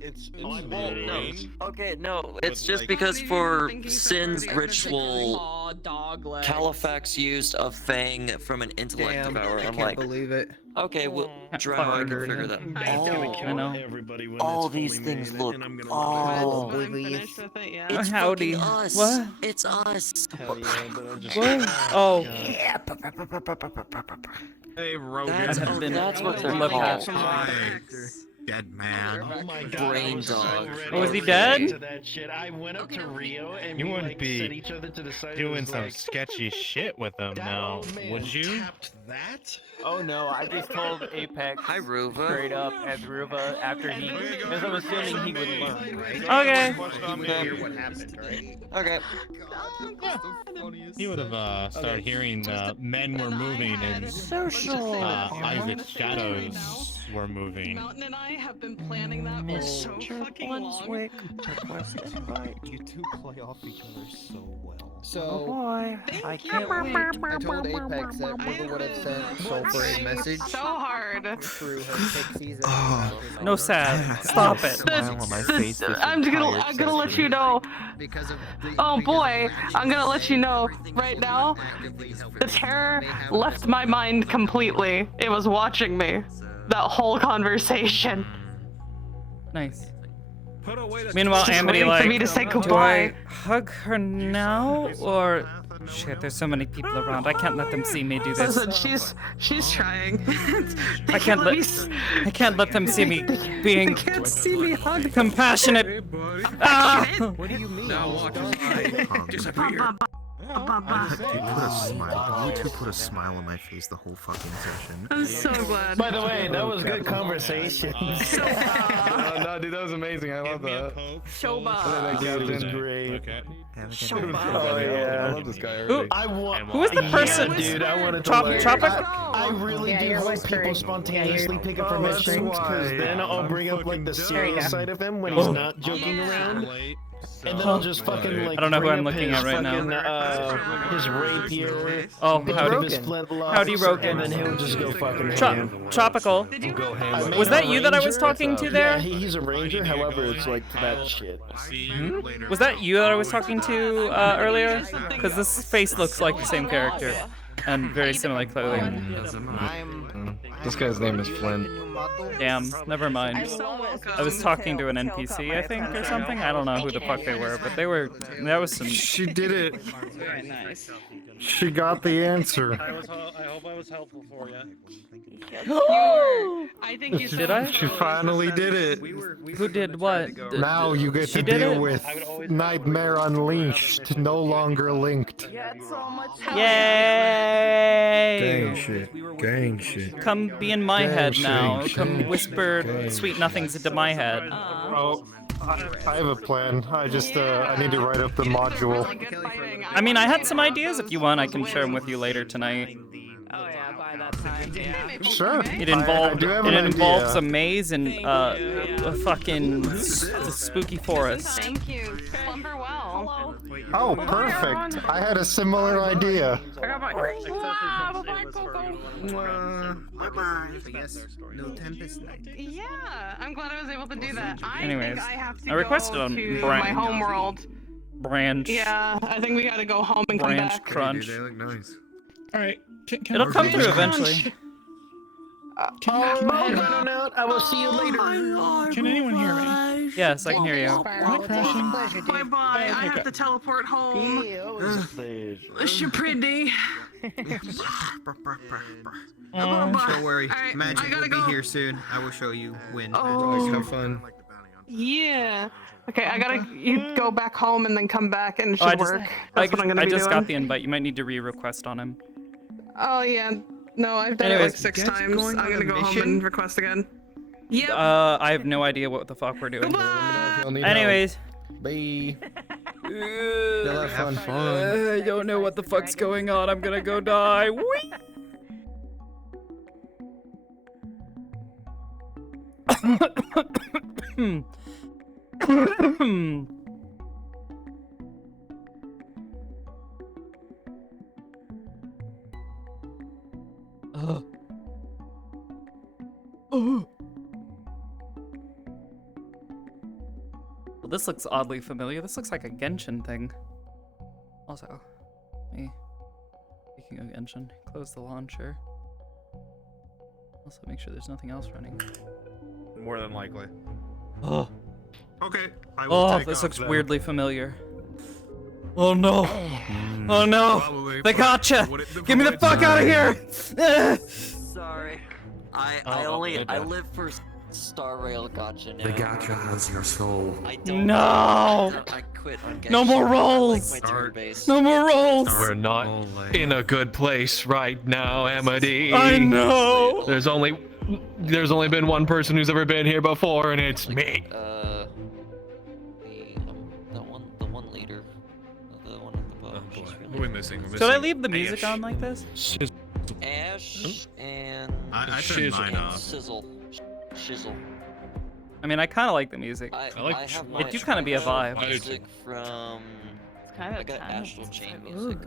It's Well, no. range. Okay, no, it's But, just like- because for Thinking for Sin's further ritual, Aw, dog legs. Califax used a fang from an intellect devourer. I'm like, believe it. okay, well, Drow, I can figure that. I know. Everybody when All it's these fully things made, look. and I'm gonna Oh, I'm finished with it, yeah. it's Howdy. fucking us. What? It's us. Hell yeah, but I'm just. What? Oh, Hey, Rogan. That's, have been that's what they're looking at called. Dead man. Oh my god. Brain I was so dog. ready Oh, is he to dead? get to that shit. I went up to Rio and You we wouldn't like be set each other to the side. doing It was some like, sketchy shit with them that now, old man would you? tapped that? Oh no, I just told Apex Hi, Ruva. straight up as Ruva after he, because I'm assuming he would learn, right? Okay. He would hear what happened, right? Okay. He would have started hearing men were moving and Social. Isaac's shadows were moving. Mountain and I have been planning that for so Mr. fucking long. Brunswick, request invite. You two play off each other so well. Oh So, boy, I can't wait. I told Apex that River would have sent Sulfur a message So hard. through her pixies and no sad. Stop it. I'm gonna let you know. because of the Oh boy, I'm gonna let you know right now. The terror left my mind completely. It was watching me. That whole conversation. Nice. Put away the Meanwhile, Just Amity waiting for like, me to say do I goodbye. hug her now or? Shit, there's so many people around. I can't let them see me do this. Listen, she's trying. I can't let them see me being can't see me hug. compassionate. Ah! What do you mean? Now walk aside. Disappear. Bye-bye. You put a smile. You two put a smile on my face the whole fucking session. I'm so glad. By the way, that was good conversation. No, dude, that was amazing. I love that. Showbox. That was great. Okay. Oh yeah, I love this guy Who, already. who is the person? Yeah, dude, I wanted to I really do hope people spontaneously pick up from his strings, because then I'll bring up like the serious side of him when he's not joking around. And then I'll just fucking like. I don't know who I'm bring up looking his at right fucking, now. His rapier. Oh, howdy. Howdy, Rogan. And then he'll just go fucking ham. Tropical. Was that you that I was talking to there? Yeah, he's a ranger. However, it's like that shit. Was that you that I was talking to earlier? Because this face looks like the same character. And very similar clothing. This guy's name is Flynn. Damn, never mind. I was talking to an NPC, I think, or something. I don't know who the fuck they were, but they were. That was some. She did it. Very nice. She got the answer. I hope I was helpful for you. I think you Did I? She finally did it. Who did what? Now you get to She did deal it? with Nightmare Unleashed, no longer linked. Yay! Gang shit. Gang shit. Come be in my head Gang now. shit. Come whisper Gang sweet nothings into my head. Oh, I have a plan. I just, I need to write up the module. I mean, I had some ideas. If you want, I can share them with you later tonight. Oh yeah, by that time, yeah. Sure. It involved I do have it an involves idea. a maze and a fucking spooky forest. Thank you. Slumber well. Oh, perfect. I had a similar idea. No Tempest Night. Yeah, I'm glad I was able to do that. Anyways, think I have to I requested go on to Branch. my home world. Branch. Yeah, I think we gotta go home and come Branch back. crunch. They look nice. Alright. It'll come through eventually. Can I will see you later. Can anyone hear me? Yes, I can hear you. Am I crashing? Bye bye. I have to teleport home. You're pretty. Don't worry, Alright, Magic I gotta will be go. here soon. I will show you when. Oh. Have fun. Yeah. Okay, I gotta go back home and then come back and it should I just, work. That's what I'm gonna I be just doing. got the invite. You might need to re-request on him. Oh yeah. No, I've done Anyways, it like 6 you guys times. going I'm on gonna a go home mission? and request again. Yep. I have no idea what the fuck we're doing. Anyways. Bye. Have fun. I don't know what the fuck's going on. I'm gonna go die. Whee! Well, this looks oddly familiar. This looks like a Genshin thing. Also, me. Speaking of Genshin, close the launcher. Also, make sure there's nothing else running. More than likely. Oh. Okay. I will Oh, take this off looks then. weirdly familiar. Oh no! Oh no! Probably They gotcha! Get me the fuck out of here! Sorry. I live for Star Rail gotcha now. The gotcha has your soul. I don't. No! I quit on No Genshin. more I rolls! like my turn base. No more rolls! We're not in a good place right now, Amity. I know! There's only been one person who's ever been here before, and it's me. The one leader, the one at the bottom. Oh boy, what are we missing? We're Should I missing leave the music Ash. on like this? Ash and I turned mine off. Sizzle. Shizzle. I mean, I kind of like the music. I have It do kind of be a vibe. music from. Kinda I got kind of Astral Chain music.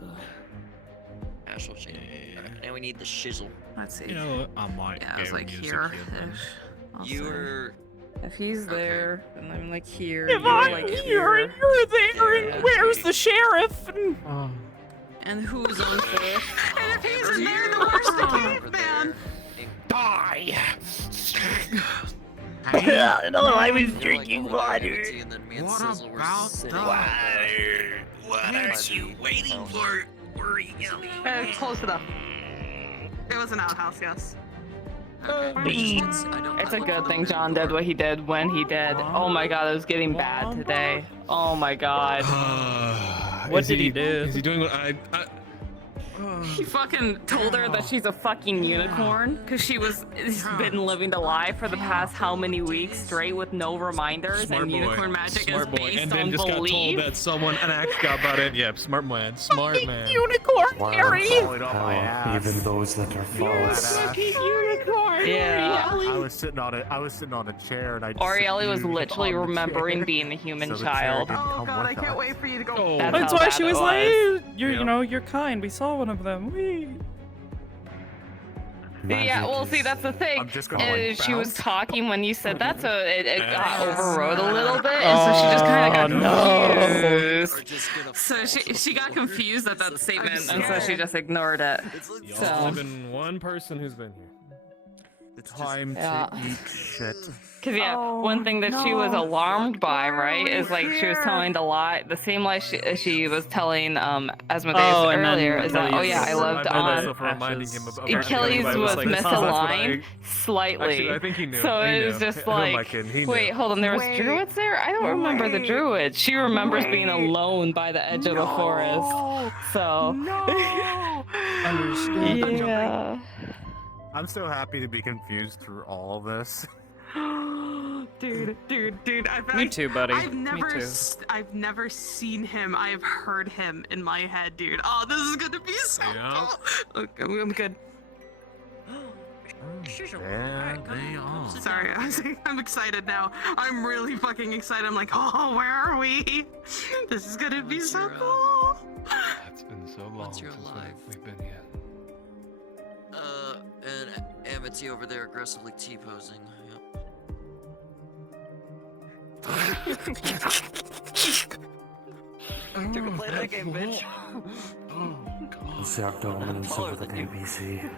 Astral Chain. Alright, now we need the shizzle. Let's see. You know, I might Yeah, I was get like music here. here, then. You were. If he's there, then I'm like here. If you're I'm like here and you're there, and where's the sheriff? And who's on fifth? And if he's in there, the worst the caveman. Die! No, I was drinking water. And then me and What Sizzle were about sitting. that? What are you waiting for? Close enough. It was an outhouse, yes. It's a good thing John did what he did when he did. Oh my god, it was getting bad today. Oh my god. What did he do? Is he doing what He fucking told her that she's a fucking unicorn because she's been living the lie for the past how many weeks straight with no reminders, Smart and boy. unicorn magic Smart is boy. based And then on just got told belief. that someone, an axe got bought in. Yep, smart man. Smart man. Unicorn, Harry! Even those that are false. Unicorn! Yeah. I was sitting on a chair and I just Orieli was used literally on the remembering chair. being a human So the chair child. didn't Oh come god, I with can't us. wait for you to go. Oh. That's how why bad she it was was. like, you Yep. know, you're kind. We saw one of them. Wee. Yeah, well, see, that's the thing. I'm just gonna, She was bounce. talking when you said that, so it got overrode a little bit, and so she just kind of got confused. So she got confused at that statement, and so she just ignored it. Y'all have been one person who's been here. Time Yeah. to eat shit. Cause one thing that she was alarmed by, right, is like she was telling the lie, the same lie she was telling Asmodeus earlier. Is that I loved Achilles was misaligned slightly. Actually, I think he knew. So He it was knew. just Who am I like, kidding? He wait, knew. hold on, there was druids there? I don't remember the druids. She remembers being alone by the edge of the forest. So yeah. I'm so happy to be confused through all of this. Dude, Me too, buddy. I've Me never, too. I've never seen him. I have heard him in my head, dude. Oh, this is gonna be so cool. Okay, I'm good. Yeah, they are. Sorry, I'm excited now. I'm really fucking excited. I'm like, oh, where are we? This is gonna be so cool. It's been so long since we've been here. And Amity over there aggressively T-posing. You can play that game, bitch. Insert dominance over the NPC.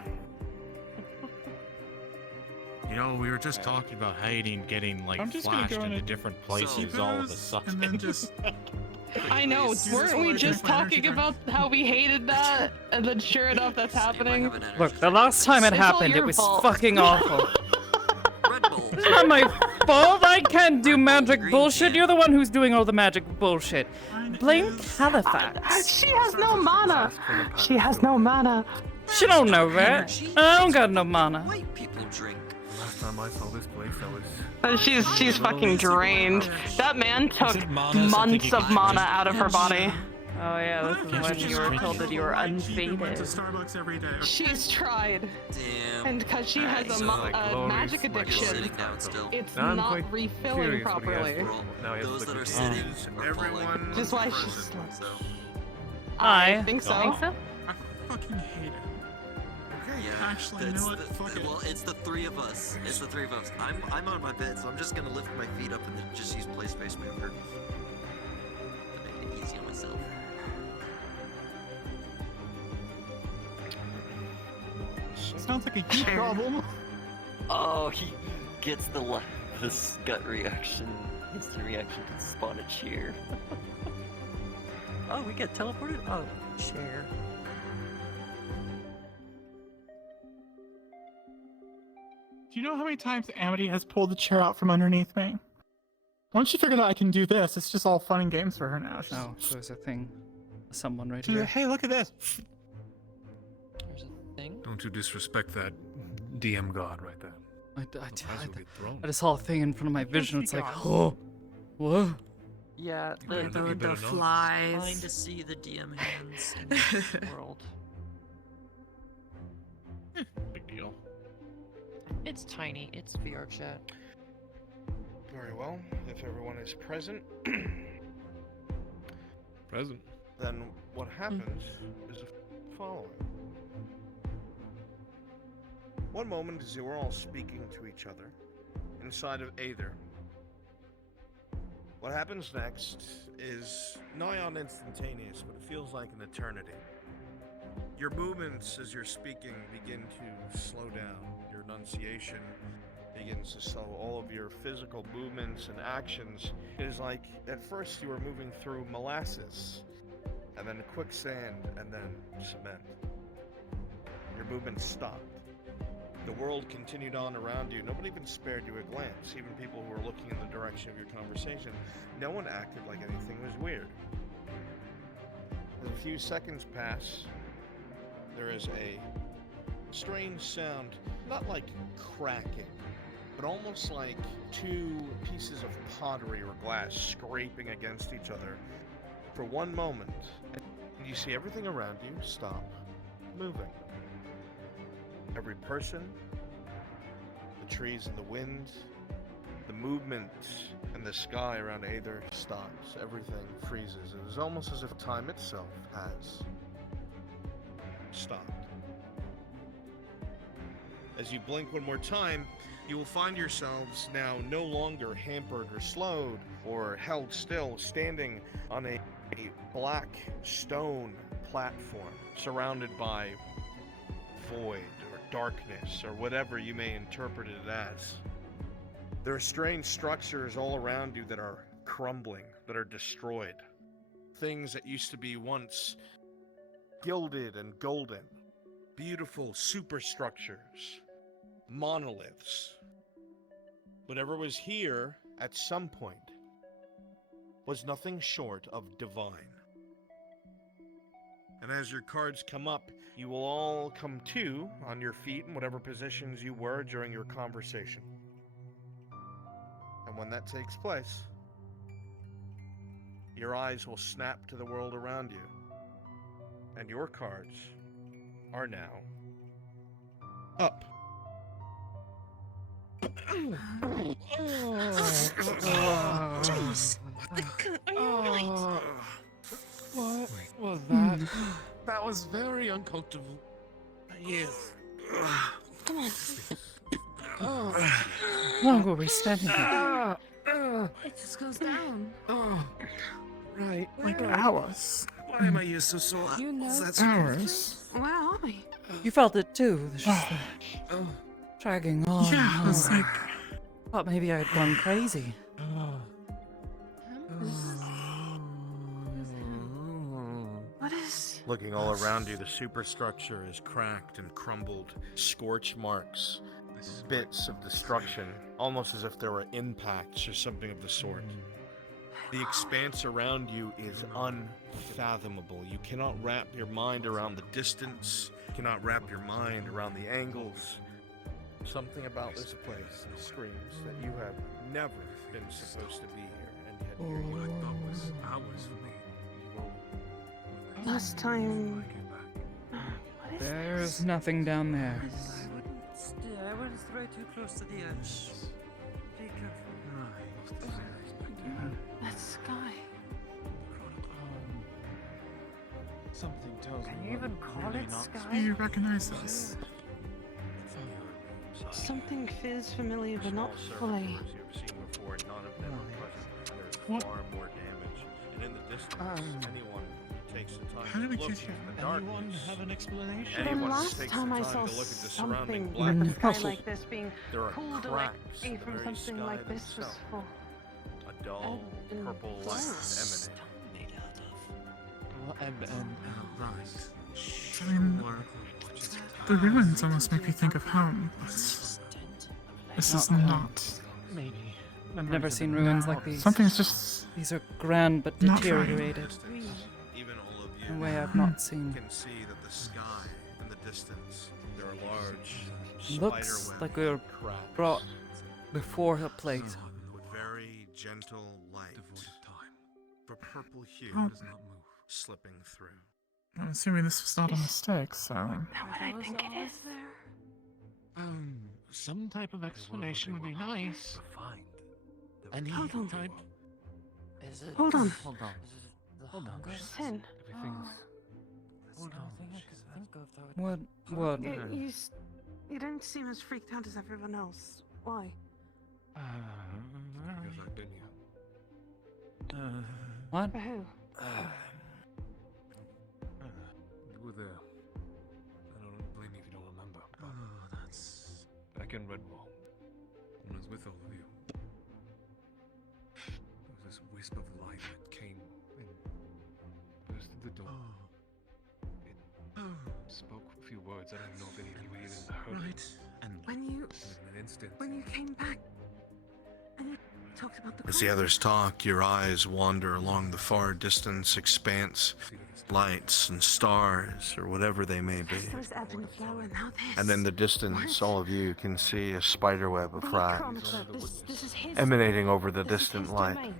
You know, we were just talking about hating getting like I'm just gonna flashed go in into and different places all of a sudden. And then just I know, weren't we just talking about how we hated that, and then sure enough, that's happening? Look, the last time it It's all happened, it your was fault. fucking awful. It's not my fault. I can't do magic bullshit. You're the one who's doing all the magic bullshit. Blame Califax. She has no mana. She has no mana. She don't know that. I don't got no mana. People drink. Last time I saw this place, I was. She's fucking drained. That man took months of mana out of her body. Oh yeah, this is when you were told that you were unfaded. Starbucks every day. She's tried. Damn. And because she has a magic addiction, it's not refilling properly. Those that are sitting, everyone. Just why she's. I think so. I fucking hate it. Okay, actually, you know what? Fuck it. Well, it's the three of us. It's the three of us. I'm on my bed, so I'm just gonna lift my feet up and then just use play space mover to make it easy on myself. Sounds like a you problem. Oh, he gets this gut reaction. Instant reaction to spawn a cheer. Oh, we get teleported? Oh, share. Do you know how many times Amity has pulled the chair out from underneath me? Once she figured out I can do this, it's just all fun and games for her now. She's Oh, there's a thing. Someone right she's here. like, hey, look at this. There's a thing. Don't you disrespect that DM god right there. I thrown. just saw a thing in front of my vision. It's like, oh, what? Yeah, better the know. Fine flies. to see the DM hands in this world. Big deal. It's tiny. It's VR chat. Very well. If everyone is present, then what happens is the following. One moment as you are all speaking to each other inside of Aether. What happens next is nigh on instantaneous, but it feels like an eternity. Your movements as you're speaking begin to slow down. Your enunciation begins to slow. All of your physical movements and actions. It is like at first you were moving through molasses, and then quicksand, and then cement. Your movements stopped. The world continued on around you. Nobody even spared you a glance. Even people who were looking in the direction of your conversation. No one acted like anything was weird. a few seconds pass. There is a strange sound, not like cracking, but almost like two pieces of pottery or glass scraping against each other for one moment, and you see everything around you stop moving. Every person, the trees and the wind, the movement and the sky around Aether stops. Everything freezes. It is almost as if time itself has stopped. As you blink one more time, you will find yourselves now no longer hampered or slowed or held still, standing on a black stone platform surrounded by void or darkness or whatever you may interpret it as. There are strange structures all around you that are crumbling, that are destroyed. Things that used to be once gilded and golden. Beautiful superstructures. Monoliths. Whatever was here at some point was nothing short of divine. And as your cards come up, you will all come to on your feet in whatever positions you were during your conversation. And when that takes place, your eyes will snap to the world around you. And your cards are now up. Jeez! Are you alright? What was that? That was very uncomfortable. Yes. Come on. How long were we standing here? It just goes down. Right. Like hours. Why am I here so sore? You know. That's Hours. Where are we? You felt it too. It's just dragging on. and Yeah, on. it's like Thought maybe I'd gone crazy. What is? Looking all around you, the superstructure is cracked and crumbled. Scorch marks, bits of destruction, almost as if there were impacts or something of the sort. The expanse around you is unfathomable. You cannot wrap your mind around the distance, you cannot wrap your mind around the angles. Something about this place screams that you have never been supposed to be here, and yet here you are. Hours for me. Last time. There's nothing down there. I wouldn't stray too close to the edge. Be careful. That sky. Something tells Can me you even we're call really it not sky? do you recognize this? Something feels familiar, but not fully. You've seen before, none of them are present. There's What? far more damage, and in the distance, anyone who takes the time How did to we look get into here? the darkness, Anyone have an explanation? The anyone who last takes time the I time saw to look at the surrounding something blackness, with a sky like this being there are pulled cracks away in the from very something sky like this was themselves. for. A dull and purple light glass. emanating. I mean, the ruins almost make me think of home. This is not. Maybe. I've never seen ruins like these. Something's just. These are grand but not right. deteriorated. Even all of In a you way I've not seen. can see that the sky in the distance, there are large Looks spiderweb like we were cracks brought before a plague. with very gentle light. The purple hue Oh. does not move, slipping through. I'm assuming this was not a mistake, so. Now what I think it is. Some type of explanation would be nice. Any Hold on. type. Is it? Hold on. Hold on. Hold on. Sin. Everything's. Hold on. Nothing I can think of that would. What? You don't seem as freaked out as everyone else. Why? Because I've been here. What? For who? You were there. I don't blame you if you don't remember. But that's back in Redwall. When I was with all of you. There was this wisp of light that came and burst through the door. It spoke a few words. I don't know if any of you even heard it. And When you In an instant. came back and you talked about the As the others talk, your eyes wander along the far distance expanse lights and stars, or whatever they may be. There's ebb and flow, and now this. And in the distance, all of you can see a spiderweb of The flags Chronicler, this is his. emanating over the This is distant his light. domain.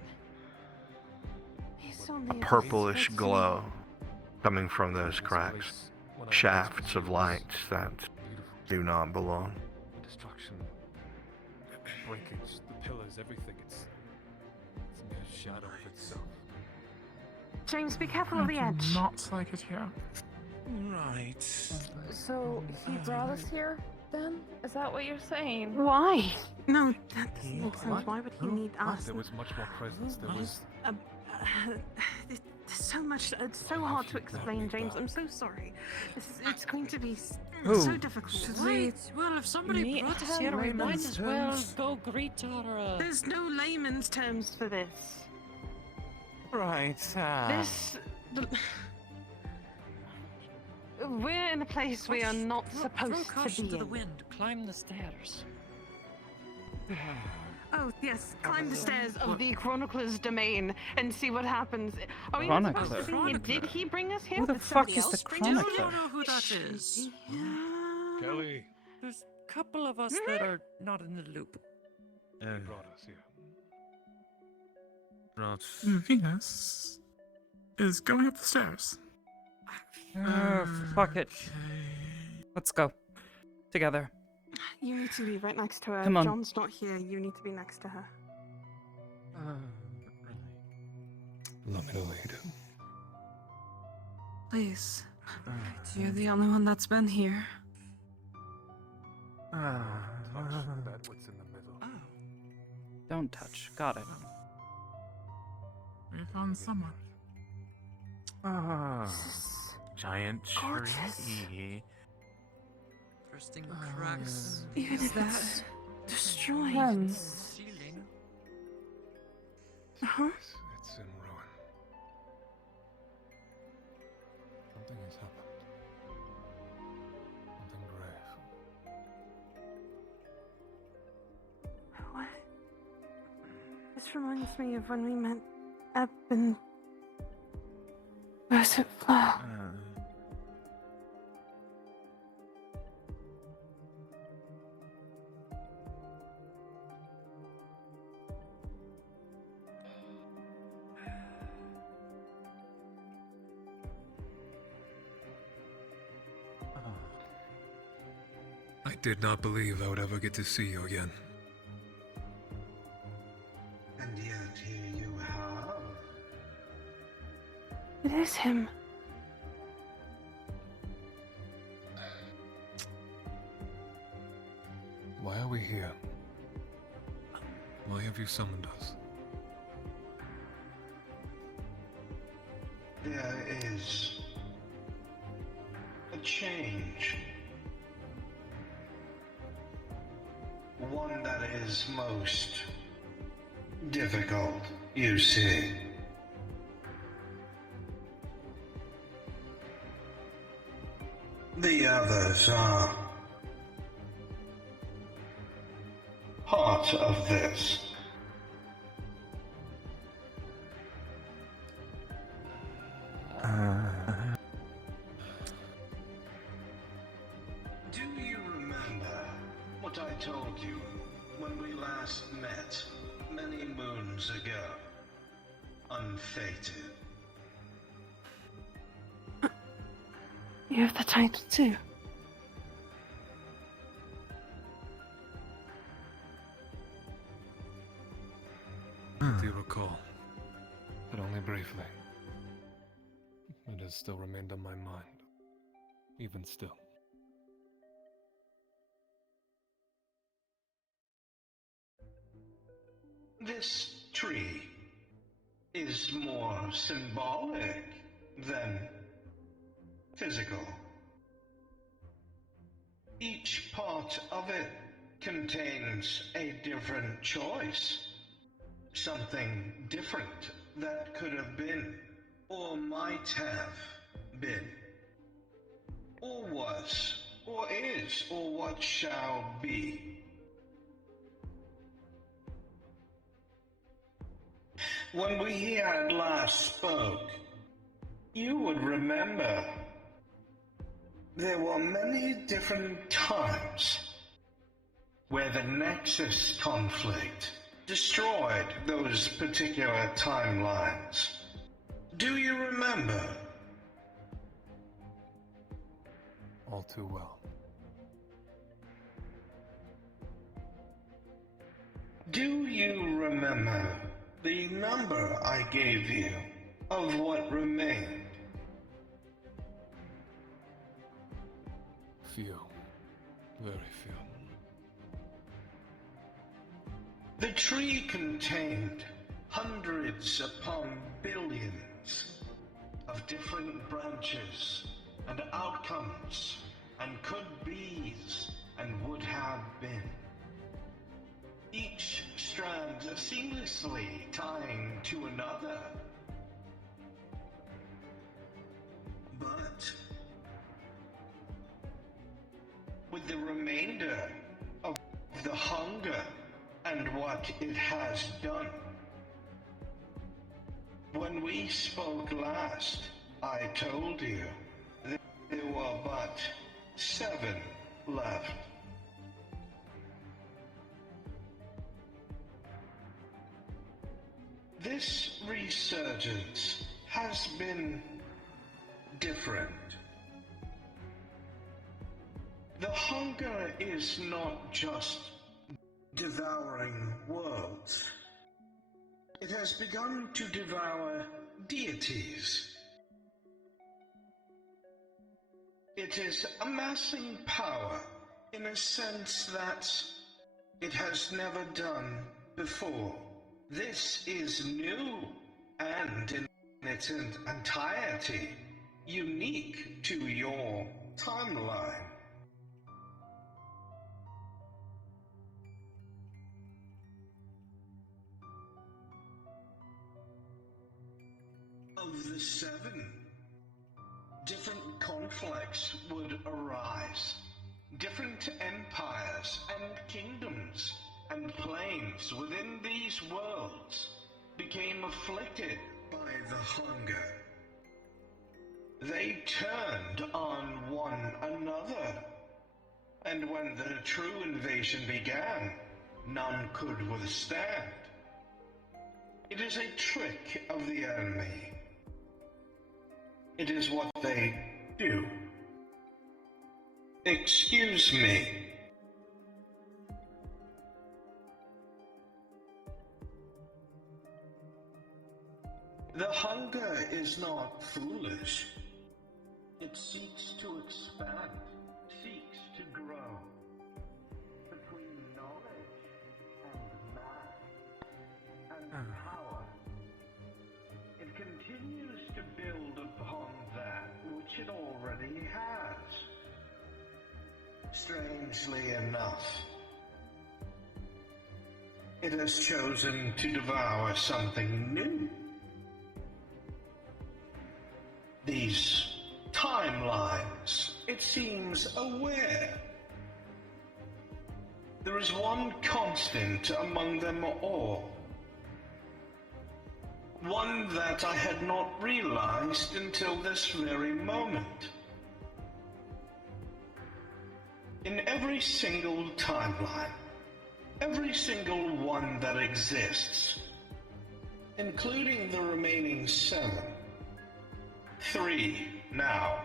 He's A only purplish bit glow coming from those cracks. Shafts of light that do not belong. Destruction, breakage, the pillars, everything. It's a mere shadow of itself. James, be careful of the I do edge. not like it here. Right. So he brought us here, then? Is that what you're saying? Why? No, that doesn't make sense. What? Why would he need us? There was much more presence. There was. There's so much. It's so hard to explain, James. I'm so sorry. It's going to be so difficult. Well, if somebody brought us here, we might as well go greet our. There's no layman's terms for this. Right. This. We're in a place we are not supposed to be to the in. wind. Climb the stairs. Oh, yes, climb the stairs of the Chronicler's domain and see what happens. Are we not supposed to be here? Did he bring us here? Who the Did fuck somebody is the else bring us Chronicler? here? I don't know who that is. Kelly. There's a couple of us that are not in the loop. He brought us here. Venus is going up the stairs. Fuck it. Let's go. Together. You need to be right next to her. Come on. John's not here. You need to be next to her. Allow me to lead. Please. You're the only one that's been here. That what's in the middle. Don't touch. Got it. We found someone. Giant Gorgeous. tree. Bursting cracks. Even if it's destroyed. Ceiling. Uh-huh. It's in ruin. Something has happened. Something grave. What? This reminds me of when we met Ebb and... Where's it flow? I did not believe I would ever get to see you again. And yet here you have. It is him. Why are we here? Why have you summoned us? There is a change. One that is most difficult, you see. The others are part of this. Do you remember what I told you when we last met many moons ago? Unfated. You have the title too. I do recall, but only briefly. It has still remained on my mind, even still. This tree is more symbolic than physical. Each part of it contains a different choice. Something different that could have been, or might have been, or was, or is, or what shall be. When we had last spoke, you would remember there were many different times where the Nexus conflict destroyed those particular timelines. Do you remember? All too well. Do you remember the number I gave you of what remained? Few. Very few. The tree contained hundreds upon billions of different branches and outcomes and could-be's and would have been. Each strand seamlessly tying to another. But with the remainder of the hunger and what it has done. When we spoke last, I told you that there were but 7 left. This resurgence has been different. The hunger is not just devouring worlds. It has begun to devour deities. It is amassing power in a sense that it has never done before. This is new and in its entirety unique to your timeline. Of the 7, different conflicts would arise. Different empires and kingdoms and planes within these worlds became afflicted by the hunger. They turned on one another, and when the true invasion began, none could withstand. It is a trick of the enemy. It is what they do. Excuse me. The hunger is not foolish. It seeks to expand, seeks to grow. Between knowledge and math and power, it continues to build upon that which it already has. Strangely enough, it has chosen to devour something new. These timelines, it seems aware. There is one constant among them all. One that I had not realized until this very moment. In every single timeline, every single one that exists, including the remaining 7, 3 now,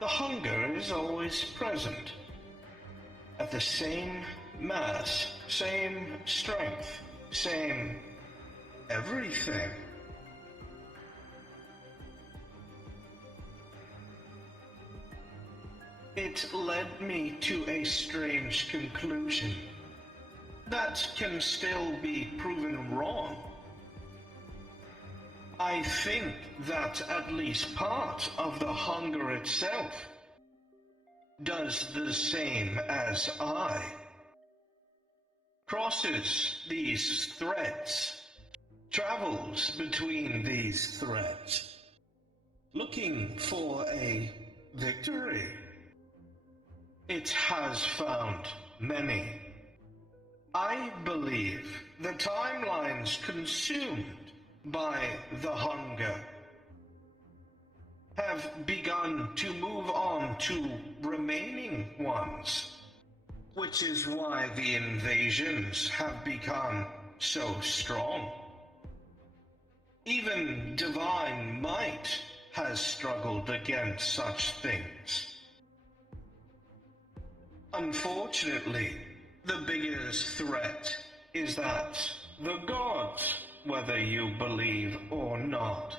the hunger is always present, at the same mass, same strength, same everything. It led me to a strange conclusion that can still be proven wrong. I think that at least part of the hunger itself does the same as I. Crosses these threads, travels between these threads, looking for a victory. It has found many. I believe the timelines consumed by the hunger have begun to move on to remaining ones, which is why the invasions have become so strong. Even divine might has struggled against such things. Unfortunately, the biggest threat is that the gods, whether you believe or not,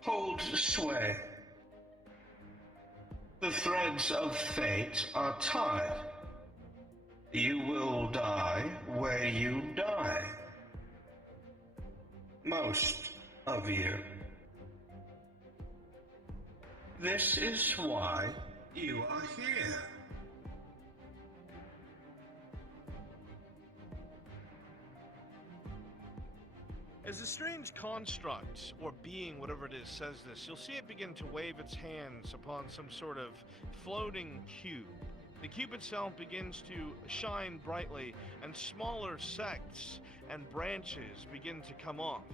hold sway. The threads of fate are tied. You will die where you die. Most of you. This is why you are here. As the strange construct, or being, whatever it is, says this, you'll see it begin to wave its hands upon some sort of floating cube. The cube itself begins to shine brightly, and smaller sects and branches begin to come off.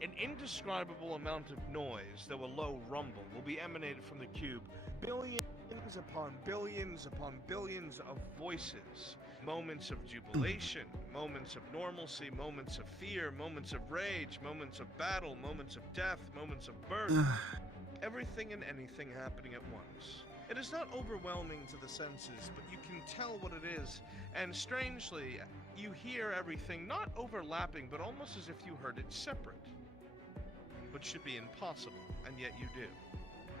An indescribable amount of noise, though a low rumble, will be emanated from the cube. Billions upon billions of voices. Moments of jubilation, moments of normalcy, moments of fear, moments of rage, moments of battle, moments of death, moments of birth. Everything and anything happening at once. It is not overwhelming to the senses, but you can tell what it is, and strangely, you hear everything not overlapping, but almost as if you heard it separate. Which should be impossible, and yet you do.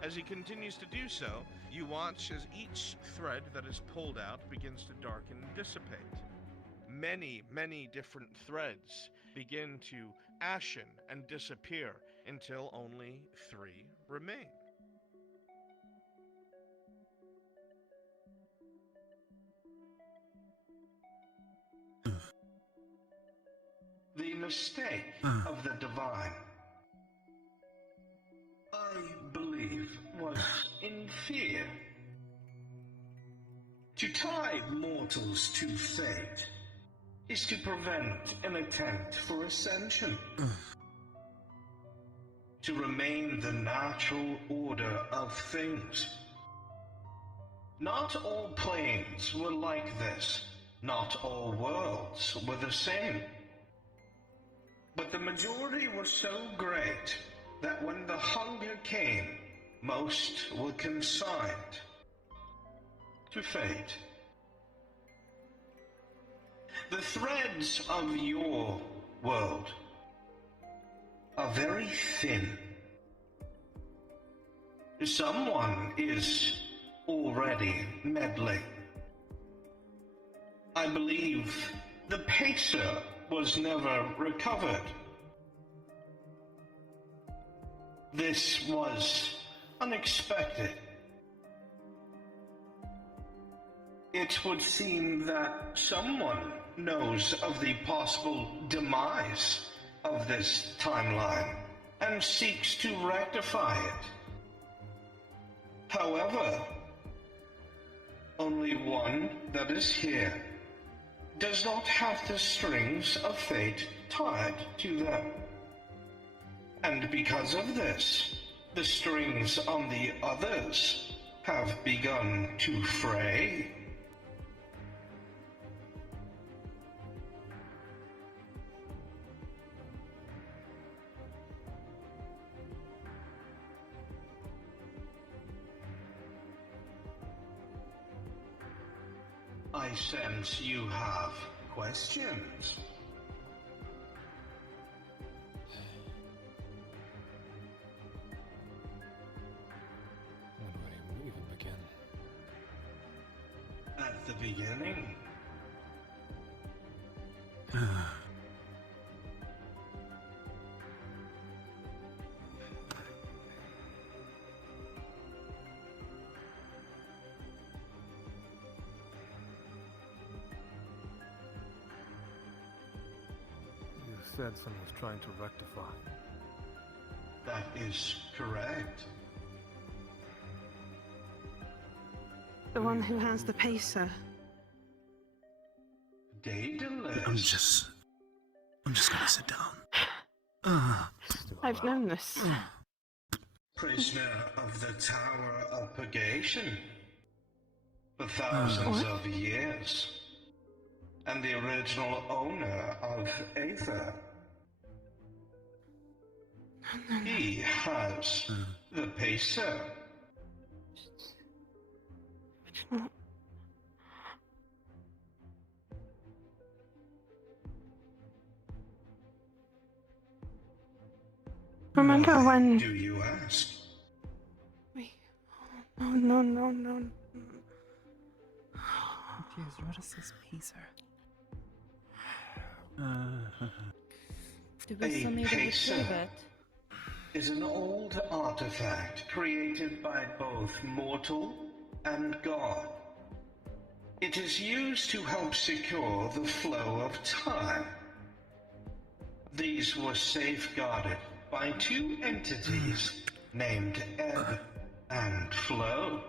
As he continues to do so, you watch as each thread that is pulled out begins to darken and dissipate. Many, many different threads begin to ashen and disappear until only 3 remain. The mistake of the divine, I believe, was in fear. To tie mortals to fate is to prevent an attempt for ascension. To remain the natural order of things. Not all planes were like this. Not all worlds were the same. But the majority was so great that when the hunger came, most were consigned to fate. The threads of your world are very thin. Someone is already meddling. I believe the pacer was never recovered. This was unexpected. It would seem that someone knows of the possible demise of this timeline and seeks to rectify it. However, only one that is here does not have the strings of fate tied to them. And because of this, the strings on the others have begun to fray. I sense you have questions. Where do I even begin? At the beginning. You said someone was trying to rectify. That is correct. The one who has the pacer. Daedalus. I'm just gonna sit down. I've known this. Prisoner of the Tower of Purgation for thousands of years, and the original owner of Aether. He has the Pacer. Remember when... Do you ask? Wait. No. Confused. What is this pacer? A Pacer is an old artifact created by both mortal and god. It is used to help secure the flow of time. These were safeguarded by two entities named Ebb and Flow.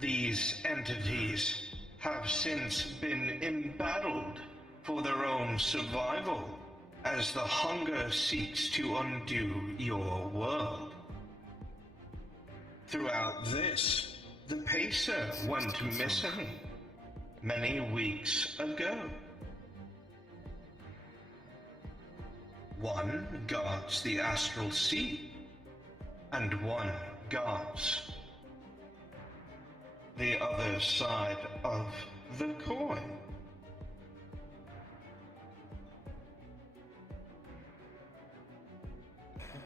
These entities have since been embattled for their own survival as the hunger seeks to undo your world. Throughout this, the Pacer went missing many weeks ago. One guards the astral sea, and one guards the other side of the coin.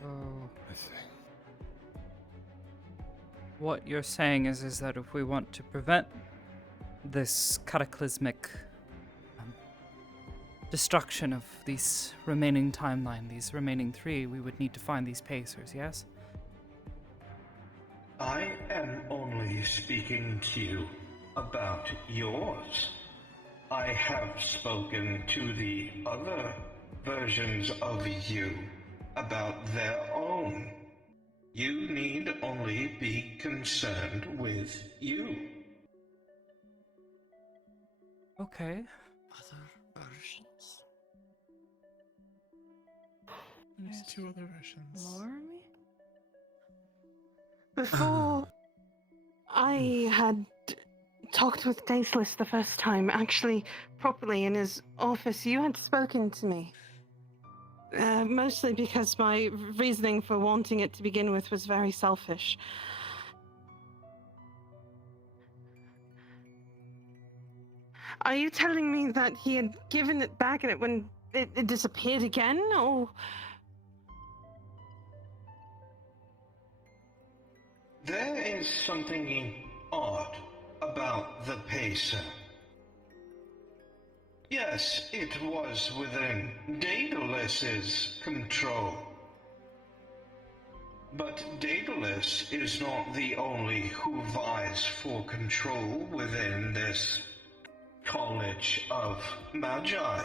Oh, I see. What you're saying is that if we want to prevent this cataclysmic destruction of these remaining timeline, these remaining three, we would need to find these Pacers, yes? I am only speaking to you about yours. I have spoken to the other versions of you about their own. You need only be concerned with you. Okay. Other versions? There's two other versions. More me? Before I had talked with Daceless the first time, actually, properly in his office, you had spoken to me. Mostly because my reasoning for wanting it to begin with was very selfish. Are you telling me that he had given it back and when it disappeared again, or...? There is something odd about the Pacer. Yes, it was within Daedalus's control. But Daedalus is not the only who vies for control within this College of Magi.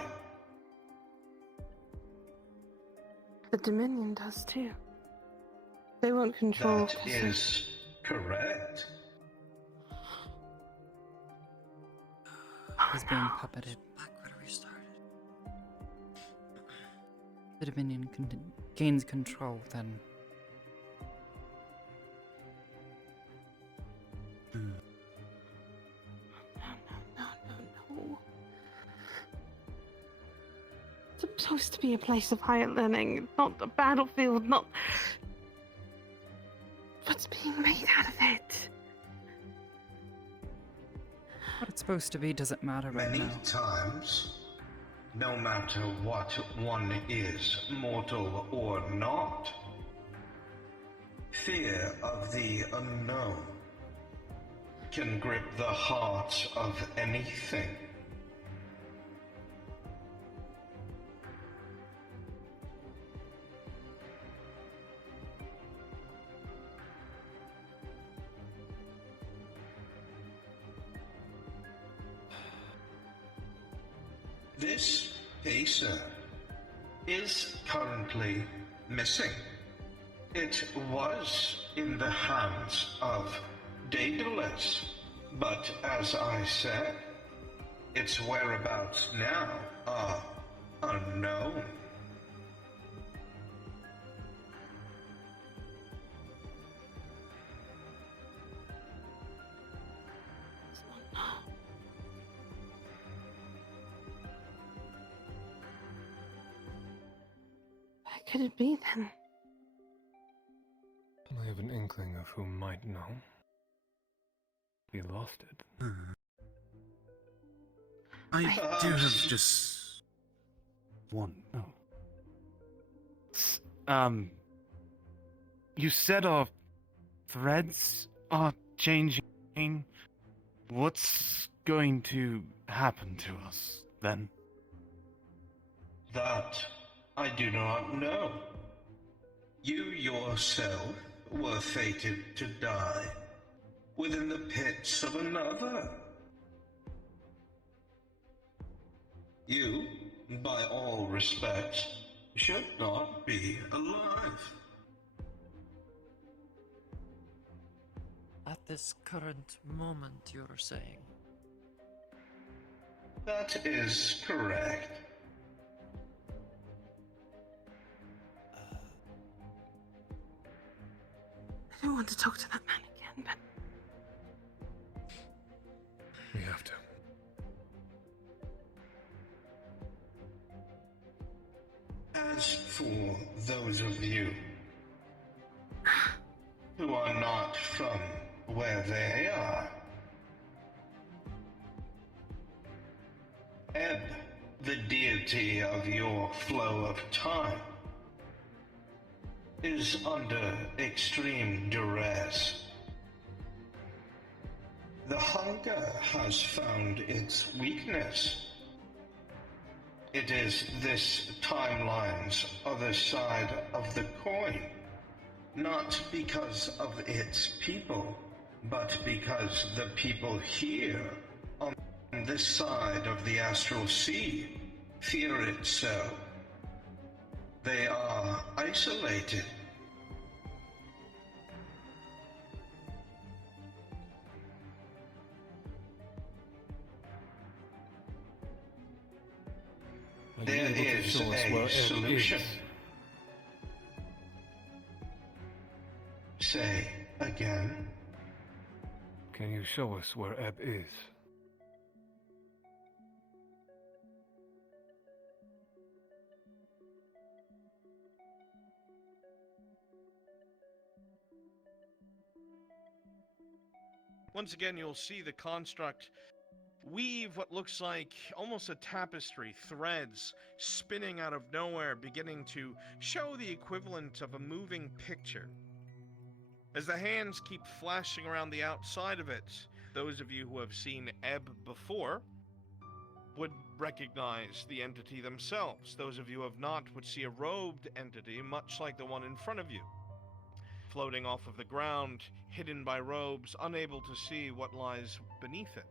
The Dominion does too. They won't control... That is correct. He's being puppeted. The Dominion gains control, then. No. It's supposed to be a place of higher learning, not a battlefield, not... What's being made out of it? What it's supposed to be doesn't matter right Many now. times, no matter what one is, mortal or not, fear of the unknown can grip the heart of anything. This Pacer is currently missing. It was in the hands of Daedalus, but as I said, its whereabouts now are unknown. could it be then? I have an inkling of who might know. We lost it. I do have just one. You said our threads are changing. What's going to happen to us then? That I do not know. You yourself were fated to die within the pits of another. You, by all respects, should not be alive. At this current moment, you're saying? That is correct. I don't want to talk to that man again, but We have to. As for those of you who are not from where they are, Ebb, the deity of your flow of time, is under extreme duress. The hunger has found its weakness. It is this timeline's other side of the coin, not because of its people, but because the people here on this side of the astral sea fear it so. They are isolated. There is a solution. Say again. Can you show us where Ebb is? Once again, you'll see the construct weave what looks like almost a tapestry, threads spinning out of nowhere, beginning to show the equivalent of a moving picture. As the hands keep flashing around the outside of it, those of you who have seen Ebb before would recognize the entity themselves. Those of you who have not would see a robed entity, much like the one in front of you, floating off of the ground, hidden by robes, unable to see what lies beneath it.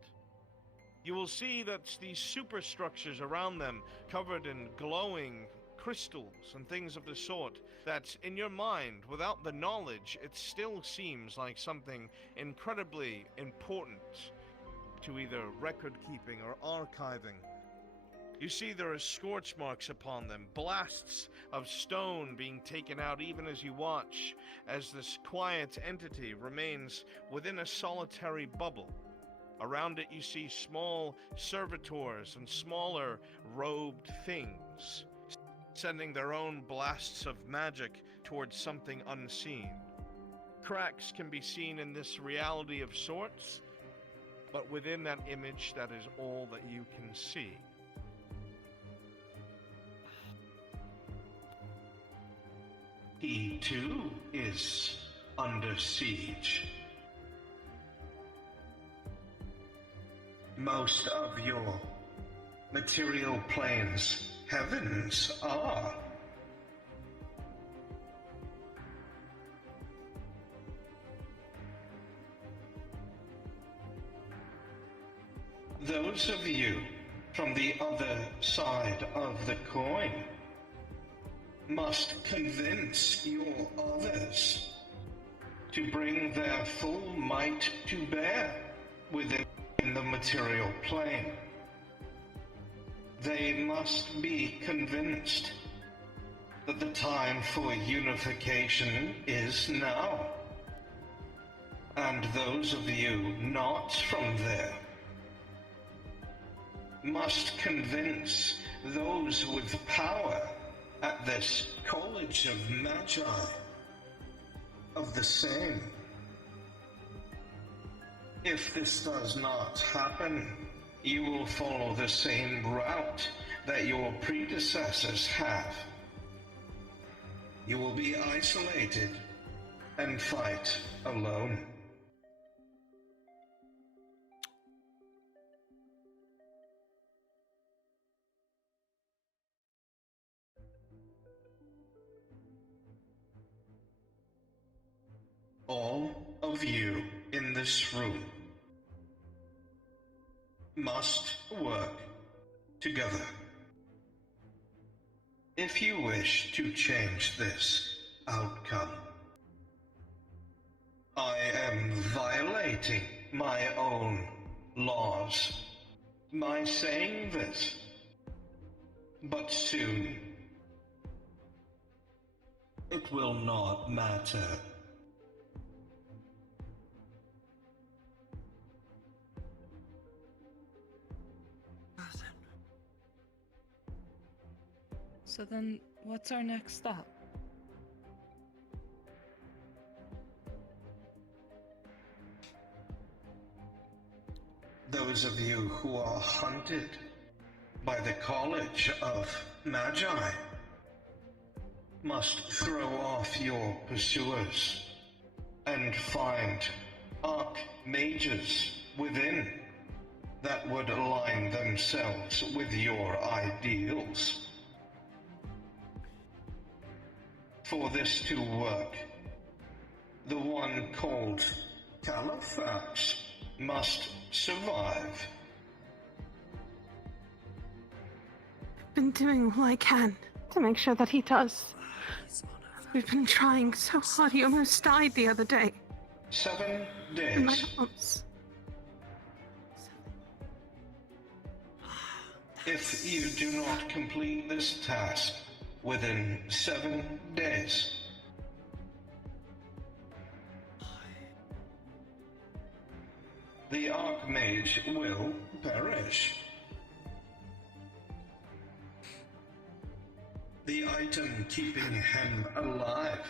You will see that these superstructures around them, covered in glowing crystals and things of the sort, that in your mind, without the knowledge, it still seems like something incredibly important to either record keeping or archiving. You see there are scorch marks upon them, blasts of stone being taken out even as you watch, as this quiet entity remains within a solitary bubble. Around it you see small servitors and smaller robed things, sending their own blasts of magic towards something unseen. Cracks can be seen in this reality of sorts, but within that image, that is all that you can see. He too is under siege. Most of your material plane's heavens are. Those of you from the other side of the coin must convince your others to bring their full might to bear within the material plane. They must be convinced that the time for unification is now. And those of you not from there must convince those with power at this College of Magi of the same. If this does not happen, you will follow the same route that your predecessors have. You will be isolated and fight alone. All of you in this room must work together. If you wish to change this outcome, I am violating my own laws by saying this, but soon it will not matter. So then, what's our next stop? Those of you who are hunted by the College of Magi must throw off your pursuers and find archmages within that would align themselves with your ideals. For this to work, the one called Califax must survive. I've been doing all I can to make sure that he does. We've been trying so hard. He almost died the other day. 7 In my days. arms. If you do not complete this task within 7 days, the Archmage will perish. The item keeping him alive,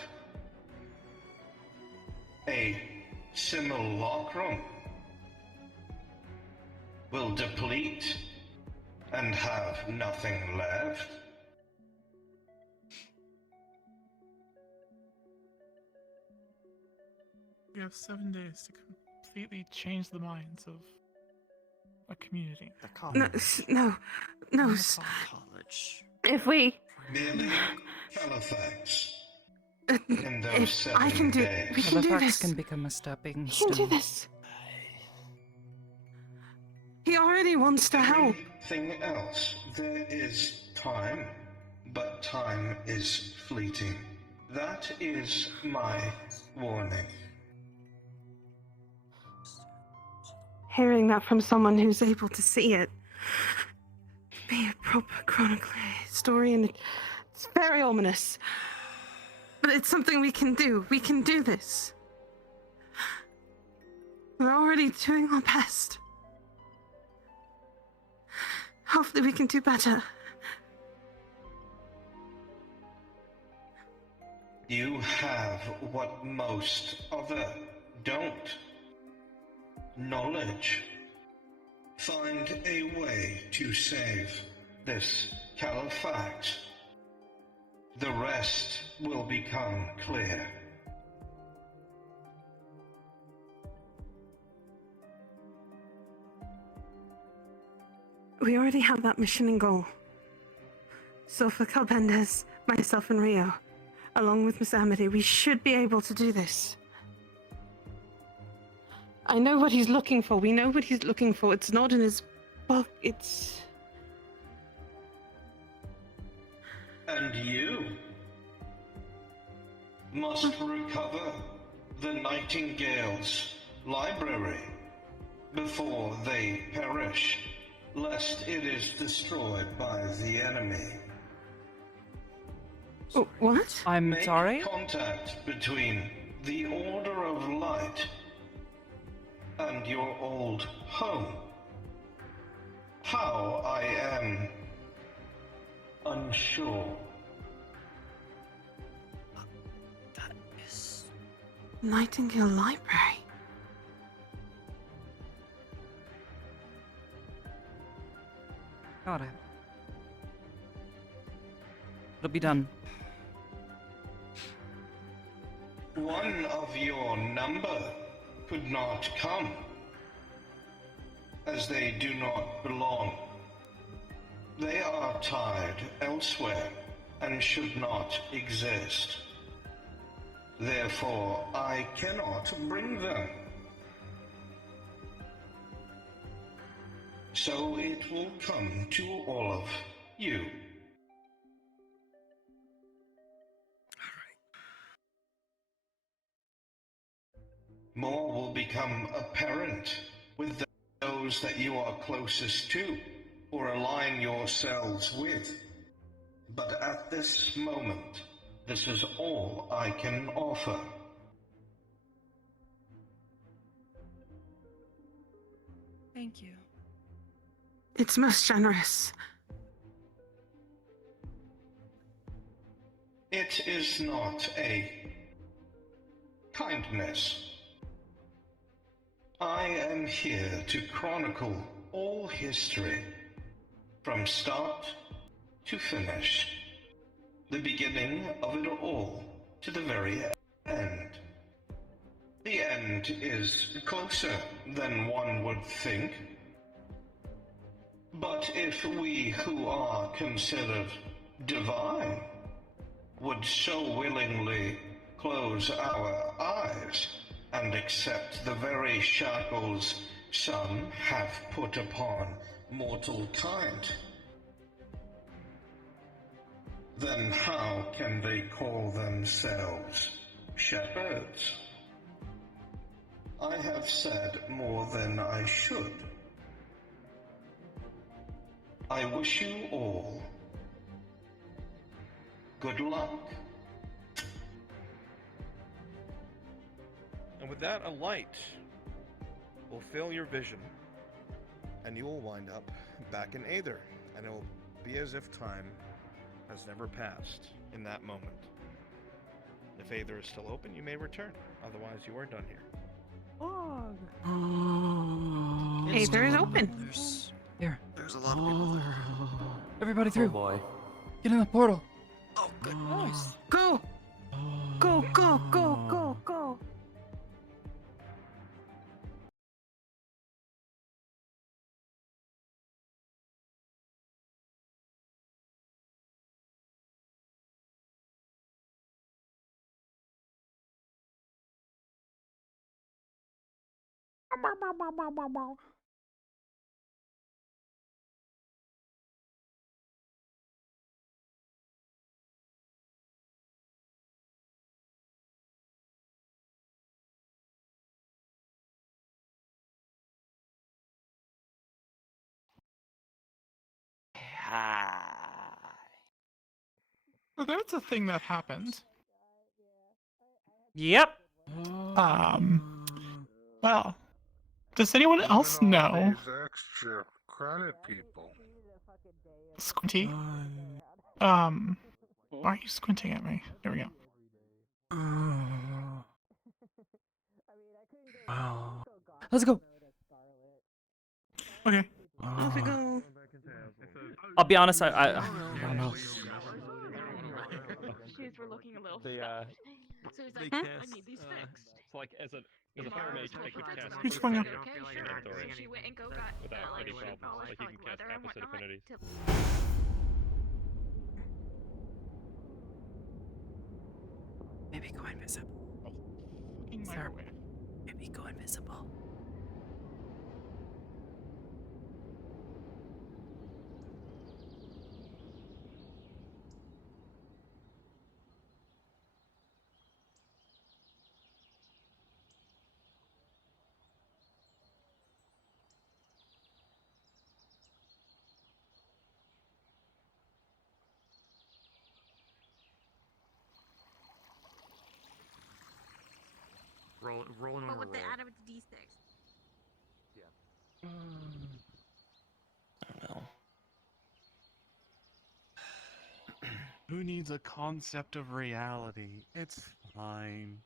a simulacrum, will deplete and have nothing left. We have 7 days to completely change the minds of a community. No. College. If we, Merely Califax. In those if 7 I can do, days. we can do Halifax this. can become a stepping We can do stone. this. He already wants to help. Everything else, there is time, but time is fleeting. That is my warning. Hearing that from someone who's able to see it, be a proper chronicler historian, it's very ominous. But it's something we can do. We can do this. We're already doing our best. Hopefully we can do better. You have what most other don't. Knowledge. Find a way to save this Califax. The rest will become clear. We already have that mission and goal. So for Calpendes, myself and Rio, along with Miss Amity, we should be able to do this. I know what he's looking for. We know what he's looking for. It's not in his book. It's... And you must recover the Nightingale's library before they perish, lest it is destroyed by the enemy. Oh, what? I'm Make sorry? contact between the Order of Light and your old home. How I am unsure. Nightingale Library. Got it. It'll be done. One of your number could not come, as they do not belong. They are tied elsewhere and should not exist. Therefore, I cannot bring them. So it will come to all of you. More will become apparent with those that you are closest to or align yourselves with. But at this moment, this is all I can offer. Thank you. It's most generous. It is not a kindness. I am here to chronicle all history, from start to finish, the beginning of it all to the very end. The end is closer than one would think. But if we who are considered divine would so willingly close our eyes and accept the very shackles some have put upon mortal kind, then how can they call themselves shepherds? I have said more than I should. I wish you all good luck. And with that, a light will fill your vision, and you will wind up back in Aether, and it will be as if time has never passed in that moment. If Aether is still open, you may return. Otherwise, you are done here. Aether is open. Here. There's a lot of people there. Everybody through. Oh boy. Get in the portal. Oh, good. Nice. Go! Go, go, go, go, go! So that's a thing that happened. Yep. Well, does anyone else know? These extra credit people. Squinty? Why are you squinting at me? There we go. Well, Let's go. Okay. Off we go. I'll be honest, I don't know. Shoes were looking a little They So he's they like, cast, I need these fixed. so like as a fire mage, I could cast Who's going up? Okay, sure. So she went and got without any like, problems. Like you can cast leather and opposite whatnot affinities. Maybe go invisible. Fucking microwave. Maybe go invisible. Rolling on a roll. add with the D6? I don't know. Who needs a concept of reality? It's fine.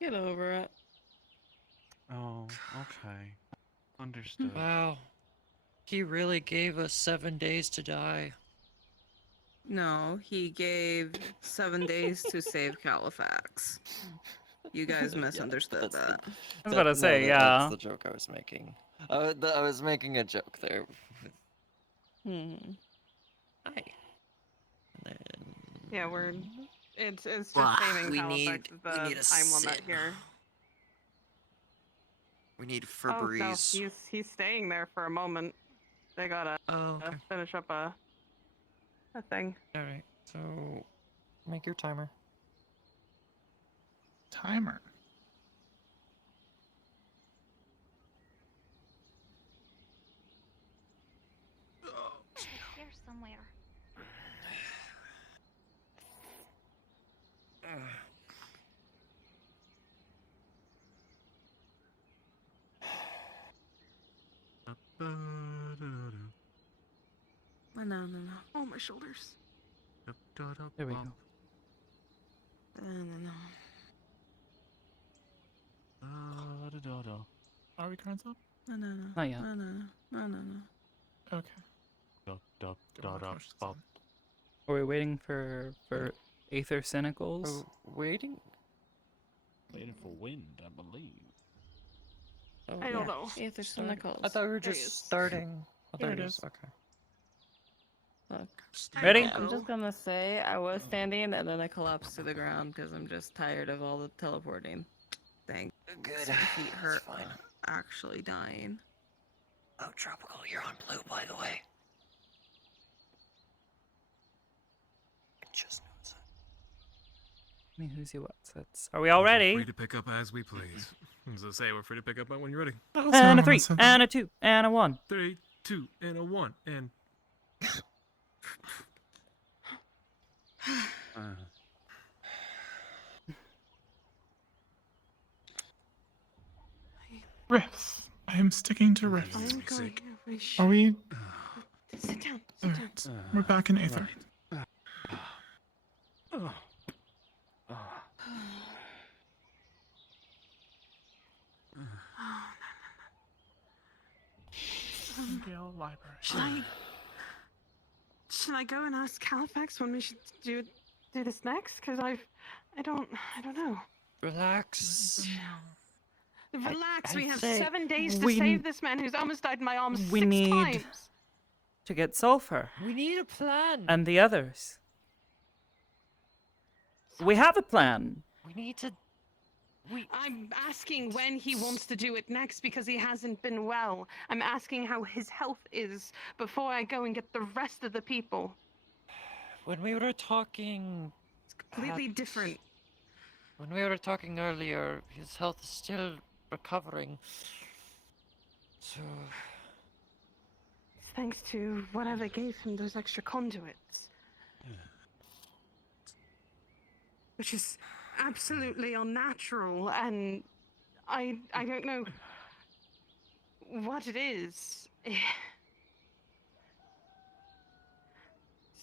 Get over it. Oh, okay. Understood. Wow. He really gave us 7 days to die. No, he gave 7 days to save Califax. You guys misunderstood that. I was about to say, That's yeah. the joke I was making. I was making a joke there. Hi. Yeah, we're. It's just Well, saving we Halifax need- is the we need a time limit sit. here. We need Oh no, Febreze. he's staying there for a moment. They gotta finish up a thing. Alright, so make your timer. Timer. Here somewhere. No. Oh, my shoulders. There we go. No. Are we cards up? No. Not yet. No. Okay. Are we waiting for Aether Cynicals? Waiting? Waiting for wind, I believe. Oh, I don't know. Aether Cynicals. I thought we were There he just is. starting. I thought Here it was is. okay. Look. Ready? I'm just gonna say I was standing and then I collapsed to the ground because I'm just tired of all the teleporting. Thanks. Good. My feet hurt. That's fine. Actually dying. Oh, Tropical, you're on blue, by the way. Just noticed I mean, who's you what's Are we all ready? Free to pick up as we please. As I say, we're free to pick up when you're ready. And a 3, and a 2, and a 1. 3, 2, and a 1, and. Riffs. I am sticking to riffs. I'm going. Are we? Sit down. Alright. We're back in Aether. Gale Library. Should I go and ask Califax when we should do this next? Because I don't know. Relax. Relax. I We have say 7 days to we- save this man who's almost died in my arms We 6 need times. to get Sulfur We need a plan. and the others. We have a plan. We need to. I'm asking when he wants to do it next because he hasn't been well. I'm asking how his health is before I go and get the rest of the people. When we were talking. It's completely different. When we were talking earlier, his health is still recovering. So. Thanks to whatever gave him those extra conduits. Which is absolutely unnatural, and I don't know what it is. It's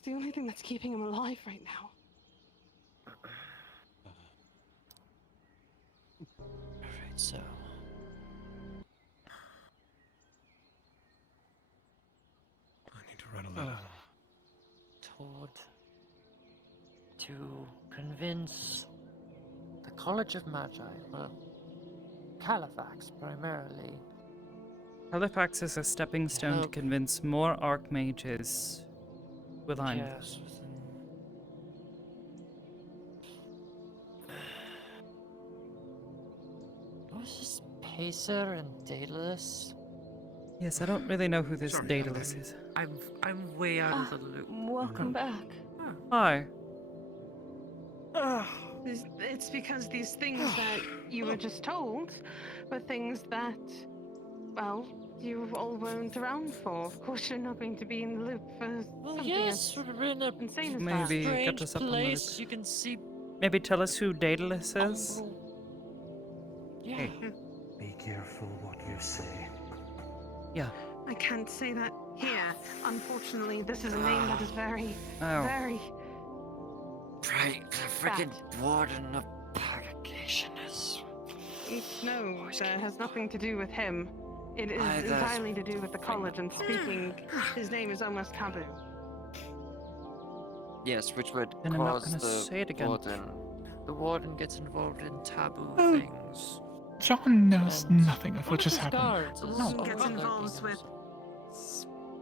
the only thing that's keeping him alive right now. Alright, so. I need to write a letter. Told to convince the College of Magi, well, Califax primarily. Halifax is a stepping stone to Help. convince more archmages with Yes, who's this Pacer and Daedalus? Yes, I don't really know who this Daedalus is. I'm way out of the loop. Welcome back. Hi. It's because these things that you were just told were things that, well, you all weren't around for. Of course, you're not going to be in the loop for something Yes, as we're in a insane as Maybe that. get us up on the place. loop. You can see. Maybe tell us who Daedalus is? Yeah. Hey. Be careful what you say. Yeah. I can't say that here. Unfortunately, this is a name that is very, Oh. very. Right, the freaking warden of purgation is. No, that has nothing to do with him. It is that's entirely to do with the college and speaking. His name is almost taboo. Yes, which would And I'm not cause gonna the say it again. warden. The warden gets involved in taboo Oh. things. John knows nothing of what just happened. Guards The is warden gets overlooking involved with.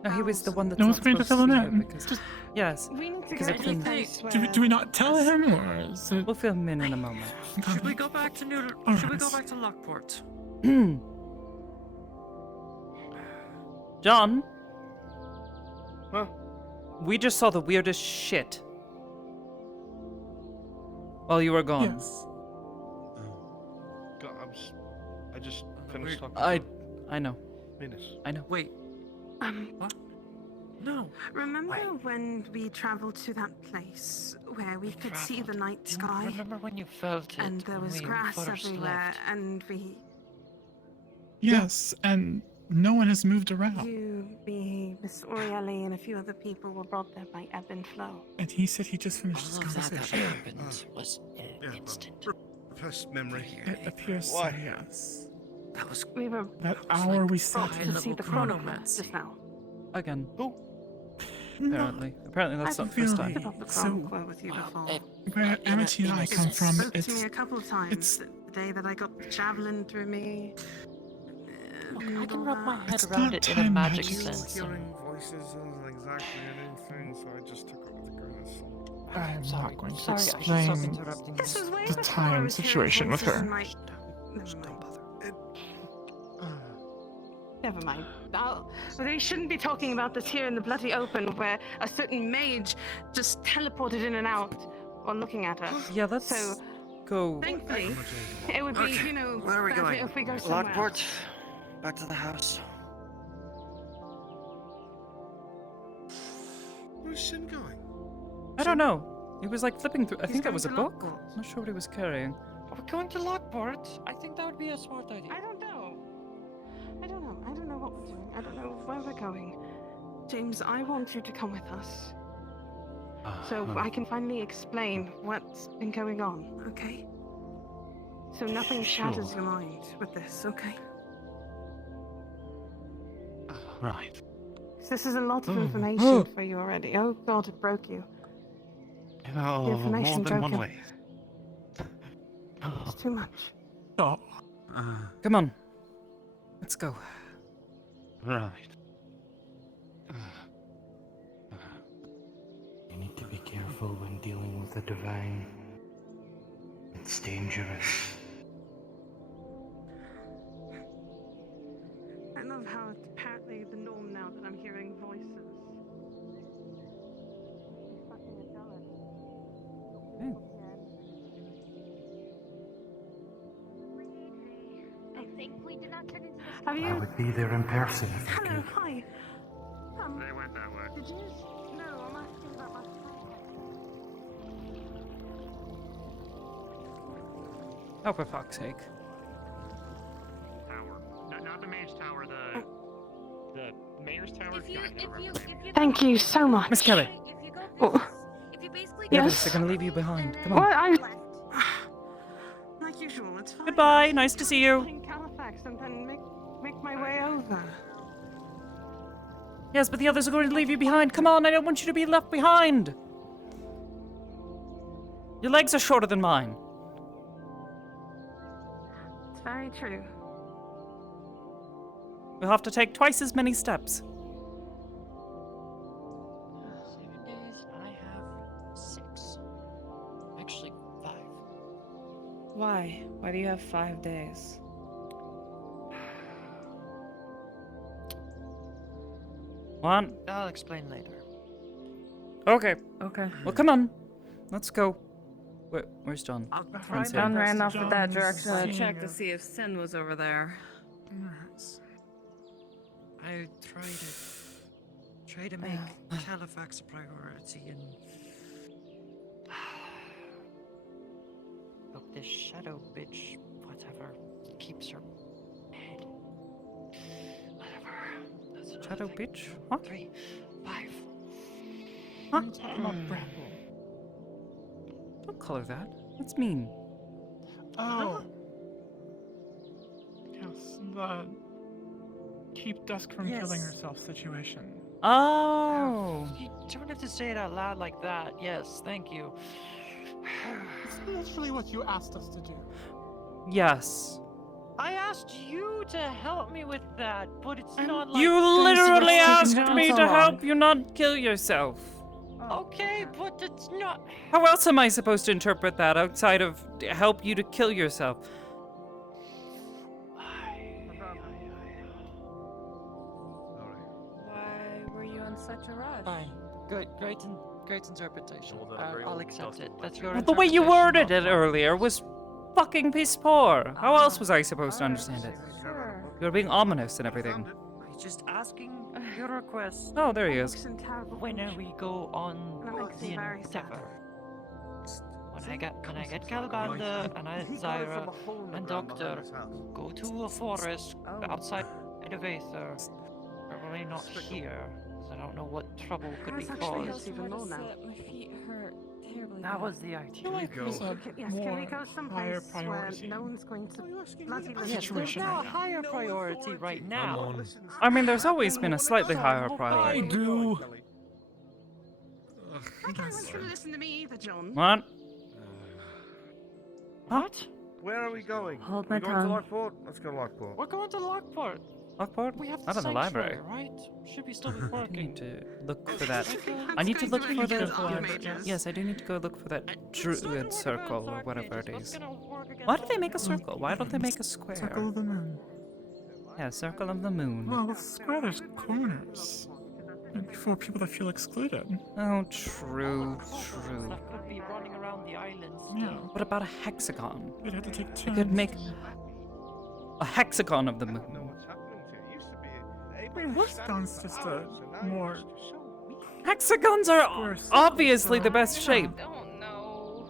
No, he was the one that's No not one's going to supposed fill to him be here in. because yes, We need to because go it to a can. place where. Do we not tell him, or is it? We'll fill him in a moment. Should we go back to New? All Should we go right. back to Lockport? John, Huh? we just saw the weirdest shit while you were gone. Yes. God, I just finished talking. I know. Venus. I know. Wait. What? No. Remember when we traveled to that place where we could see the night Do you sky? remember when you felt it? And there when was we grass first everywhere, left? and we. Yes, and no one has moved around. You, me, Miss Orielli, and a few other people were brought there by ebb and flow. And he said he just finished his All of that conversation. happened was an instant. Repressed memory. It appears so, yes. That was. We were That hour we brought sat to see the Chronicles just now. Again. Who? Apparently that's not the I've first talked time. about the So- Chronicle with you before. Where Amity and I come from, Spoke to it's me a couple of times. it's- The day that I got the javelin through me. I can wrap my head It's around not it in a time magic magic. sense. Hearing voices isn't exactly anything, so I just took it with a grain of salt. I'm not going to Sorry, I should stop explain interrupting you. This was way the before I time was hearing situation with voices her. in my- Never mind. They shouldn't be talking about this here in the bloody open, where a certain mage just teleported in and out while looking at us. Yeah, let's So, go. thankfully, it would be, you know, Where are we better going? if we go somewhere. Lockport. Back to the house. Where's Sin going? I don't know. He was like flipping through. I He's think that going was a to book. Lockport. I'm not sure what he was carrying. Are we going to Lockport? I think that would be a smart idea. I don't know. I don't know what we're doing. I don't know where we're going. James, I want you to come with us. So I can finally explain what's been going on, okay? So nothing shatters your mind with this, okay? Right. This is a lot of information for you already. Oh god, it broke you. Oh, The information more than broke one him. way. It's too much. Oh, Come on. Let's go. Right. You need to be careful when dealing with the divine. It's dangerous. I love how it's apparently the norm now that I'm hearing voices. Fucking jealous. I think we did not turn into this. Have I you? would be there in person if I Hello, could. hi. They went that way. Did you? No, I'm asking about my. Oh, for fuck's sake. Tower. Not the mage tower, the mayor's tower. If you Thank you so much. Miss Kelly. if you go Oh. if you basically Yeah, Yes. they're gonna leave you behind. Come What? on. Like usual, it's fine. Goodbye. Nice to see you. In Halifax and then make my way over. Yes, but the others are going to leave you behind. Come on, I don't want you to be left behind. Your legs are shorter than mine. It's very true. We'll have to take twice as many steps. 7 days, I have 6. Actually, 5. Why? Why do you have 5 days? One. I'll explain later. Okay. Okay. Well, come on. Let's go. Where's John? Friend's John here. ran off with that John's direction to seeing check to you. see if Sin was over there. I try to make Halifax a priority and look, this shadow bitch, whatever, keeps her head. Whatever. That's another Shadow thing. bitch? What? 3, 5. Huh? Don't call her that. That's mean. Oh. the keep Dusk from killing herself situation. Oh. You don't have to say it out loud like that. Yes, thank you. It's literally what you asked us to do. Yes. I asked you to help me with that, but it's not like You literally asked me to help you not kill yourself. Okay, but it's not. How else am I supposed to interpret that outside of help you to kill yourself? Why were you in such a rush? Fine. Great interpretation. I'll accept it. That's your The way you interpretation, worded not it mine. earlier was fucking piss poor. How else was I supposed to understand it? Sure. You were being ominous and everything. I'm just asking your request. Oh, there he is. When we go on the Endeavor? When I get Calabanda and Zyra and Doctor go to a forest outside of Aether, probably not here. I don't know what trouble could be caused. My feet hurt terribly. That was the idea. Yes, can we go someplace where no one's going to bloody Yes, there's now a higher priority right now. I mean, there's always been a slightly higher I priority. do. I don't want you to listen to me either, John. What? What? Where are we going? Hold Are we my going to tongue. Lockport? Let's go to Lockport. We're going to Lockport. Lockport? We have Out of the library. right? Should we still be I working? need to look for that. I need to look for the. Yes, I do need to go look for that druid circle or whatever it is. Why do they make a circle? Why don't they make a square? Circle of the moon. Yeah, circle of the moon. Well, with square, there's corners. And for people that feel excluded. Oh, true, true. Not gonna be running around the island still. Yeah. What about a hexagon? We'd have to take They turns. could make a hexagon of the moon. I mean, hexagon's just a more. Hexagons are obviously the best shape. I don't know.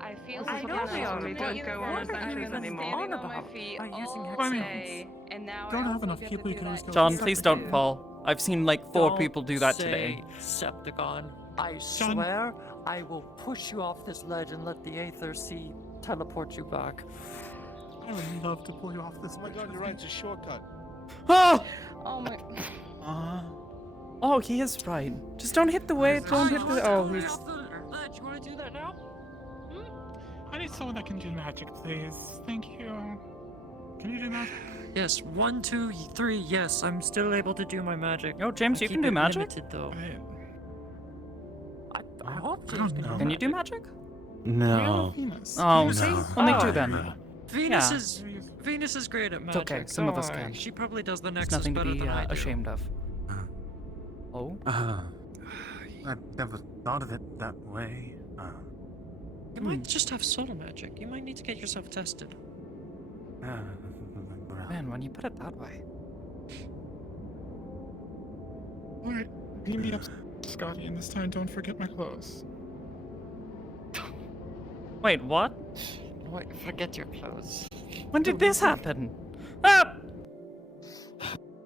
I feel I like know I'm we not are. We don't even go on standing adventures anymore. on my feet By using all hexagons. day, and now Don't I have also enough get people, to you do can always that go John, too. please don't fall. I've seen like 4 people do that today. Septicon. I swear I will push you off this ledge and let the Aether Sea teleport you back. I would love to pull you off this Oh my ledge. god, you're right, it's a shortcut. Oh! Oh my. Oh, he is right. Just don't hit the way. Don't hit the. Oh, he's. Ledge, you wanna do that now? I need someone that can do magic, please. Thank you. Can you do magic? Yes, 1, 2, 3. Yes, I'm still able to do my magic. Oh, James, I you can keep do it magic? limited, though. I hope James can do Can you do magic? No. Oh, see, only 2 then. No. Venus Yeah. is great at It's magic. okay, some of us don't worry. can. She probably does the It's Nexus nothing to better be than I do. ashamed of. Oh. I've never thought of it that way. You might just have soul magic. You might need to get yourself tested. Man, when you put it that way. Alright, you meet up, Scotty, and this time don't forget my clothes. Wait, what? Wait, forget your clothes. When did this happen? Ah!